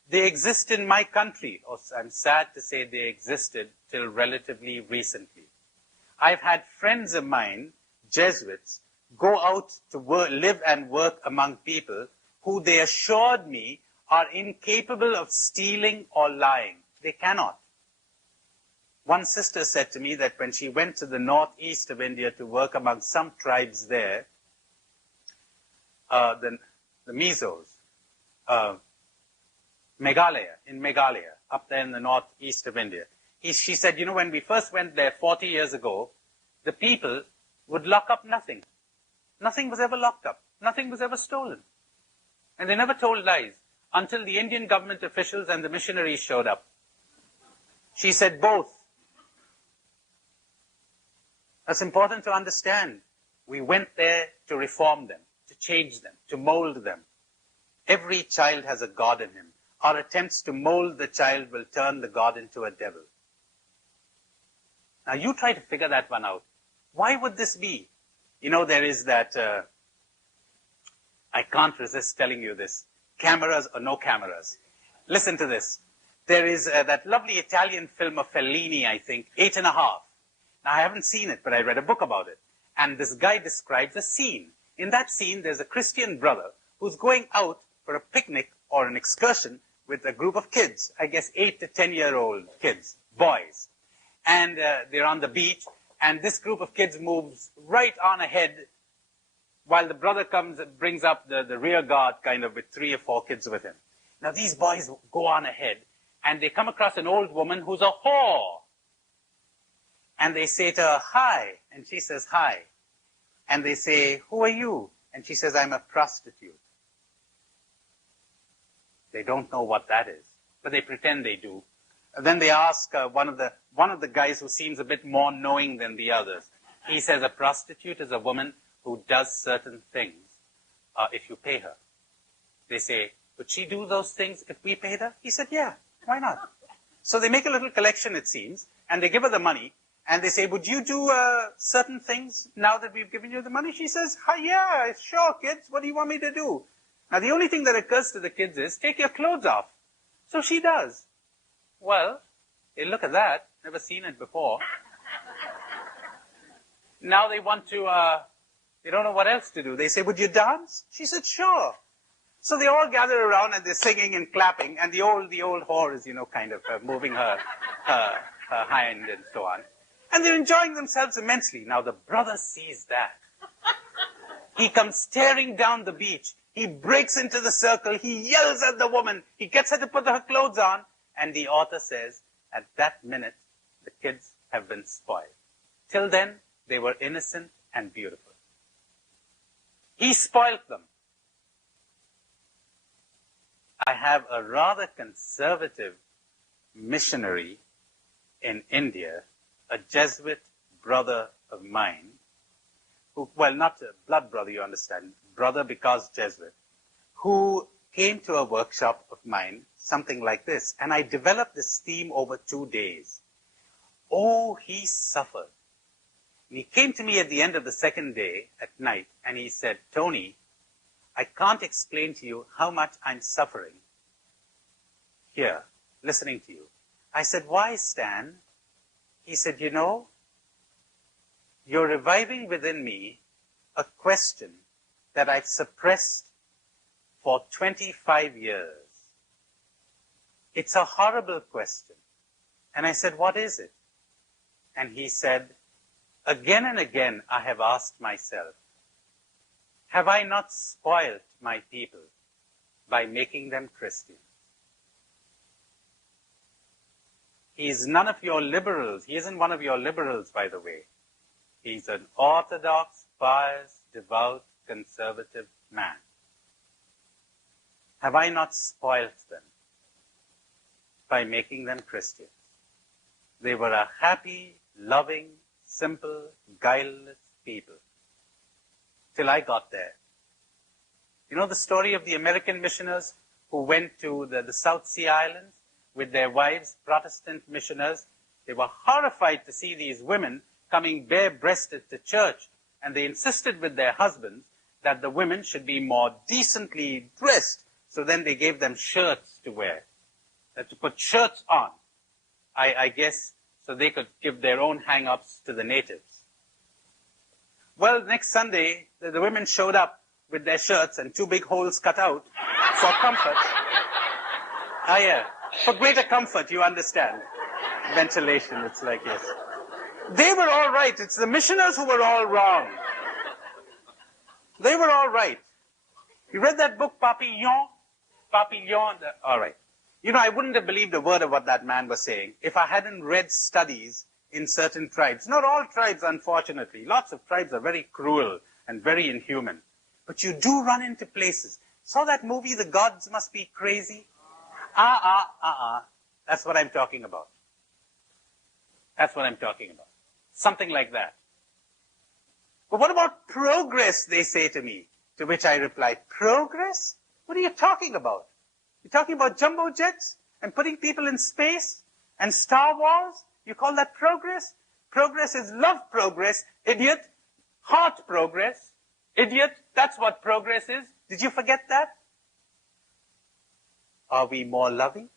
They exist in my country. Oh, I'm sad to say they existed till relatively recently. I've had friends of mine, Jesuits, go out to live and work among people who they assured me are incapable of stealing or lying. They cannot. One sister said to me that when she went to the northeast of India to work among some tribes there, the Mizos, Meghalaya, up there in the northeast of India. She said, you know, when we first went there 40 years ago, the people would lock up nothing. Nothing was ever locked up. Nothing was ever stolen. And they never told lies until the Indian government officials and the missionaries showed up. She said both. That's important to understand. We went there to reform them, to change them, to mold them. Every child has a God in him. Our attempts to mold the child will turn the God into a devil. Now you try to figure that one out. Why would this be? You know, there is that, I can't resist telling you this, cameras or no cameras. Listen to this. There is that lovely Italian film of Fellini, I think, 8 1/2. Now, I haven't seen it, but I read a book about it. And this guy describes a scene. In that scene, there's a Christian brother who's going out for a picnic or an excursion with a group of kids, I guess 8 to 10-year-old kids, boys. And they're on the beach, and this group of kids moves right on ahead while the brother comes and brings up the rear guard kind of with 3 or 4 kids with him. Now, these boys go on ahead, and they come across an old woman who's a whore. And they say to her, hi. And she says, hi. And they say, who are you? And she says, I'm a prostitute. They don't know what that is, but they pretend they do. And then they ask one of the guys who seems a bit more knowing than the others. He says, a prostitute is a woman who does certain things if you pay her. They say, would she do those things if we paid her? He said, yeah, why not? So they make a little collection, it seems, and they give her the money, and they say, would you do certain things now that we've given you the money? She says, yeah, sure, kids, what do you want me to do? Now, the only thing that occurs to the kids is, take your clothes off. So she does. Well, hey, look at that. Never seen it before. Now they want to, they don't know what else to do. They say, would you dance? She said, sure. So they all gather around and they're singing and clapping, and the old whore is, kind of moving her hand and so on. And they're enjoying themselves immensely. Now the brother sees that. He comes tearing down the beach. He breaks into the circle. He yells at the woman. He gets her to put her clothes on. And the author says, at that minute, the kids have been spoiled. Till then, they were innocent and beautiful. He spoiled them. I have a rather conservative missionary in India, a Jesuit brother of mine, who, well, not a blood brother, you understand, brother because Jesuit, who came to a workshop of mine, something like this, and I developed this theme over 2 days. Oh, he suffered. And he came to me at the end of the second day at night, and he said, Tony, I can't explain to you how much I'm suffering here, listening to you. I said, why, Stan? He said, you're reviving within me a question that I've suppressed for 25 years. It's a horrible question. And I said, what is it? And he said, again and again I have asked myself, have I not spoiled my people by making them Christians? He's none of your liberals. He isn't one of your liberals, by the way. He's an orthodox, pious, devout, conservative man. Have I not spoiled them by making them Christians? They were a happy, loving, simple, guileless people. Till I got there. You know the story of the American missioners who went to the South Sea Islands with their wives, Protestant missioners? They were horrified to see these women coming bare-breasted to church, and they insisted with their husbands that the women should be more decently dressed. So then they gave them shirts to wear, to put shirts on, I guess, so they could give their own hang-ups to the natives. Well, next Sunday, the women showed up with their shirts and 2 big holes cut out for comfort. Ah, yeah. For greater comfort, you understand. Ventilation, it's like, yes. They were all right. It's the missioners who were all wrong. They were all right. You read that book, Papillon? Papillon? All right. I wouldn't have believed a word of what that man was saying if I hadn't read studies in certain tribes. Not all tribes, unfortunately. Lots of tribes are very cruel and very inhuman. But you do run into places. Saw that movie, The Gods Must Be Crazy? That's what I'm talking about. That's what I'm talking about. Something like that. But what about progress, they say to me? To which I reply, progress? What are you talking about? You're talking about jumbo jets and putting people in space and Star Wars? You call that progress? Progress is love progress, idiot. Heart progress, idiot. That's what progress is. Did you forget that? Are we more loving?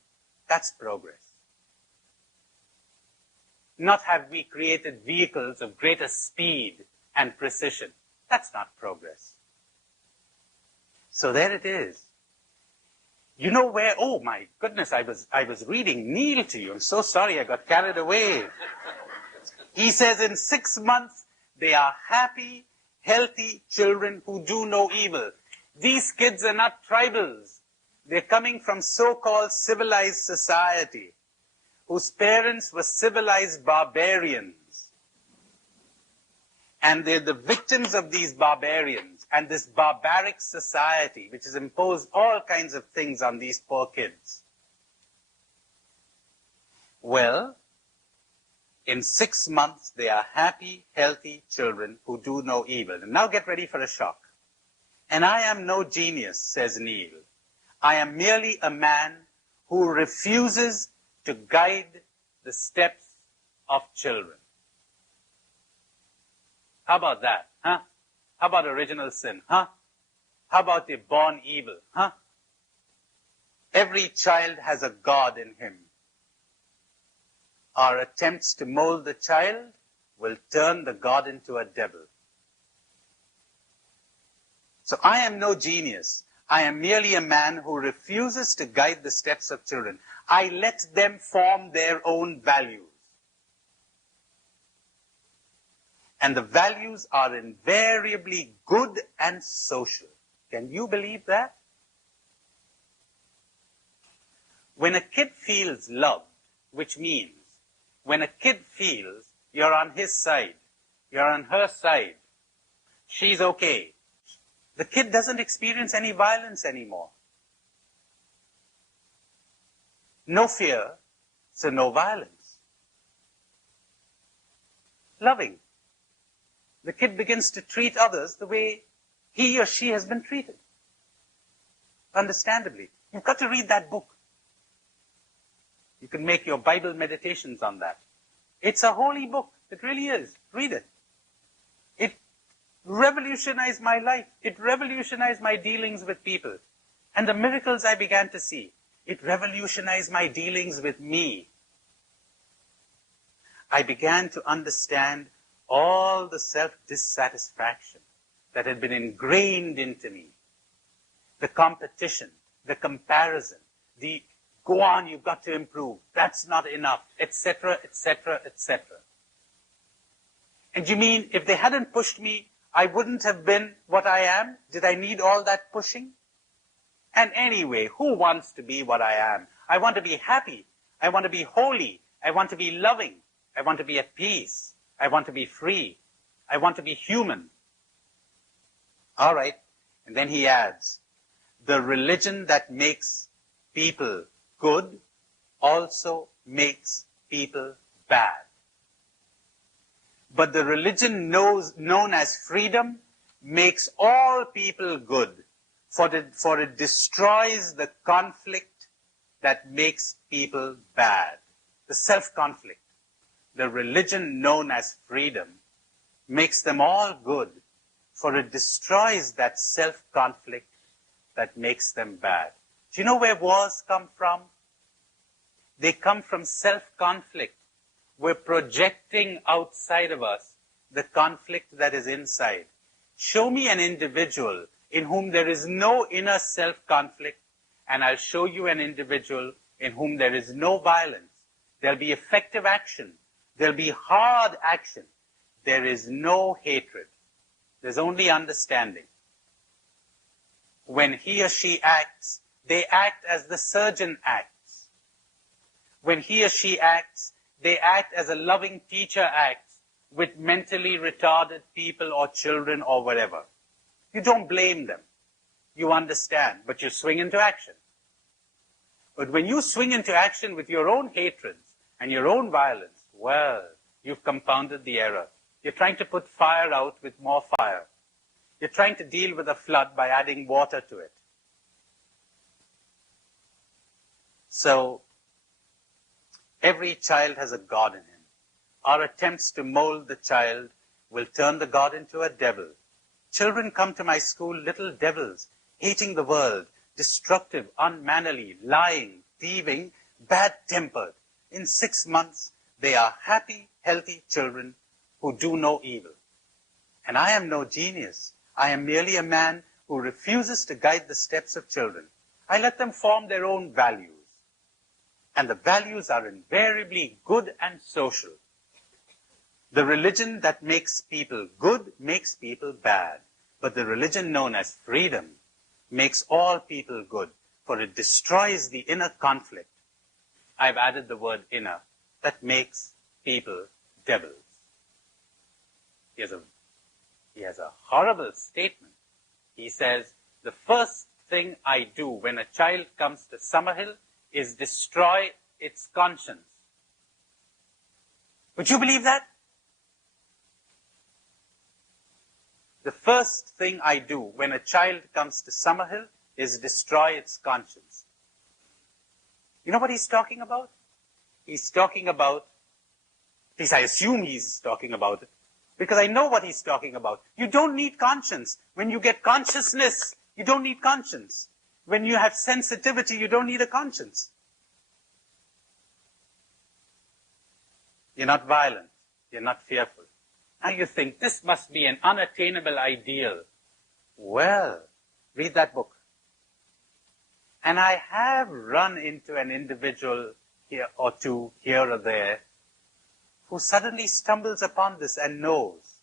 That's progress. Not have we created vehicles of greater speed and precision. That's not progress. So there it is. You know where, oh my goodness, I was reading Neil to you. I'm so sorry I got carried away. He says in 6 months, they are happy, healthy children who do no evil. These kids are not tribals. They're coming from so-called civilized society, whose parents were civilized barbarians. And they're the victims of these barbarians and this barbaric society, which has imposed all kinds of things on these poor kids. Well, in 6 months, they are happy, healthy children who do no evil. And now get ready for a shock. And I am no genius, says Neil. I am merely a man who refuses to guide the steps of children. How about that, huh? How about original sin, huh? How about the born evil, huh? Every child has a God in him. Our attempts to mold the child will turn the God into a devil. So I am no genius. I am merely a man who refuses to guide the steps of children. I let them form their own values. And the values are invariably good and social. Can you believe that? When a kid feels loved, which means when a kid feels you're on his side, you're on her side, she's okay, the kid doesn't experience any violence anymore. No fear, so no violence. Loving. The kid begins to treat others the way he or she has been treated. Understandably. You've got to read that book. You can make your Bible meditations on that. It's a holy book. It really is. Read it. It revolutionized my life. It revolutionized my dealings with people. And the miracles I began to see, it revolutionized my dealings with me. I began to understand all the self-dissatisfaction that had been ingrained into me. The competition, the comparison, the go on, you've got to improve, that's not enough, etc., etc., etc. And you mean if they hadn't pushed me, I wouldn't have been what I am? Did I need all that pushing? And anyway, who wants to be what I am? I want to be happy. I want to be holy. I want to be loving. I want to be at peace. I want to be free. I want to be human. All right. And then he adds, the religion that makes people good also makes people bad. But the religion known as freedom makes all people good, for it destroys the conflict that makes people bad, the self-conflict. The religion known as freedom makes them all good, for it destroys that self-conflict that makes them bad. Do you know where wars come from? They come from self-conflict. We're projecting outside of us the conflict that is inside. Show me an individual in whom there is no inner self-conflict, and I'll show you an individual in whom there is no violence. There'll be effective action. There'll be hard action. There is no hatred. There's only understanding. When he or she acts, they act as the surgeon acts. When he or she acts, they act as a loving teacher acts with mentally retarded people or children or whatever. You don't blame them. You understand, but you swing into action. But when you swing into action with your own hatreds and your own violence, well, you've compounded the error. You're trying to put fire out with more fire. You're trying to deal with a flood by adding water to it. So, every child has a God in him. Our attempts to mold the child will turn the God into a devil. Children come to my school little devils, hating the world, destructive, unmannerly, lying, thieving, bad-tempered. In 6 months, they are happy, healthy children who do no evil. And I am no genius. I am merely a man who refuses to guide the steps of children. I let them form their own values. And the values are invariably good and social. The religion that makes people good makes people bad. But the religion known as freedom makes all people good, for it destroys the inner conflict. I've added the word inner, that makes people devils. He has a horrible statement. He says, the first thing I do when a child comes to Summerhill is destroy its conscience. Would you believe that? The first thing I do when a child comes to Summerhill is destroy its conscience. You know what he's talking about? he's talking about, at least I assume he's talking about it, because I know what he's talking about. You don't need conscience. When you get consciousness, you don't need conscience. When you have sensitivity, you don't need a conscience. You're not violent. You're not fearful. Now you think, this must be an unattainable ideal. Well, read that book. And I have run into an individual here or two, here or there, who suddenly stumbles upon this and knows.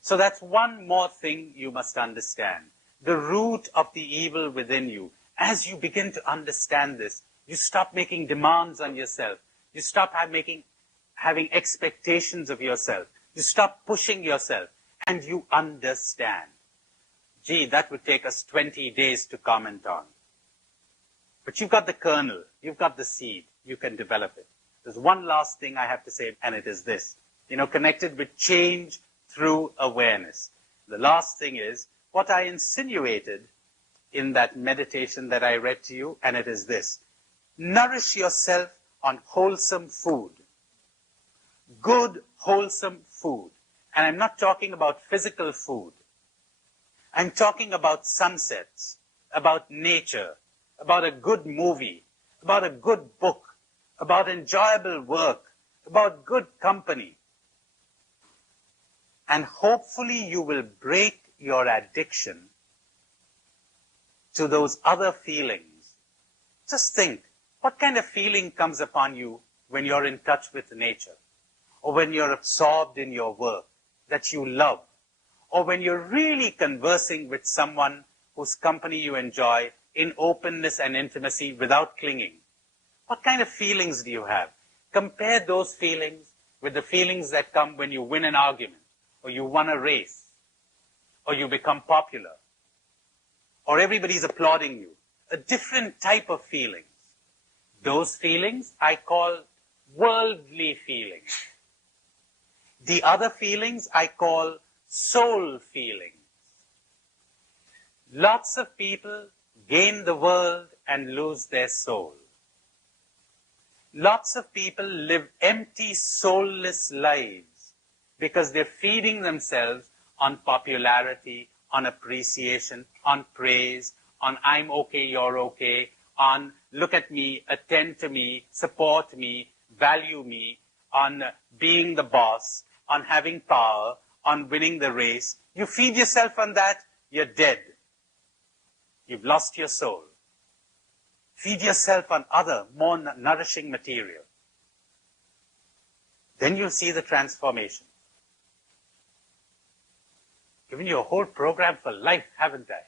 So that's one more thing you must understand. The root of the evil within you. As you begin to understand this, you stop making demands on yourself. You stop having expectations of yourself. You stop pushing yourself. And you understand. Gee, that would take us 20 days to comment on. But you've got the kernel. You've got the seed. You can develop it. There's one last thing I have to say, and it is this. Connected with change through awareness. The last thing is what I insinuated in that meditation that I read to you, and it is this. Nourish yourself on wholesome food. Good, wholesome food. And I'm not talking about physical food. I'm talking about sunsets, about nature, about a good movie, about a good book, about enjoyable work, about good company. And hopefully you will break your addiction to those other feelings. Just think, what kind of feeling comes upon you when you're in touch with nature? Or when you're absorbed in your work that you love? Or when you're really conversing with someone whose company you enjoy in openness and intimacy without clinging? What kind of feelings do you have? Compare those feelings with the feelings that come when you win an argument, or you won a race, or you become popular, or everybody's applauding you. A different type of feelings. Those feelings I call worldly feelings. The other feelings I call soul feelings. Lots of people gain the world and lose their soul. Lots of people live empty, soulless lives because they're feeding themselves on popularity, on appreciation, on praise, on I'm okay, you're okay, on look at me, attend to me, support me, value me, on being the boss, on having power, on winning the race. You feed yourself on that, you're dead. You've lost your soul. Feed yourself on other, more nourishing material. Then you'll see the transformation. Given you a whole program for life, haven't I?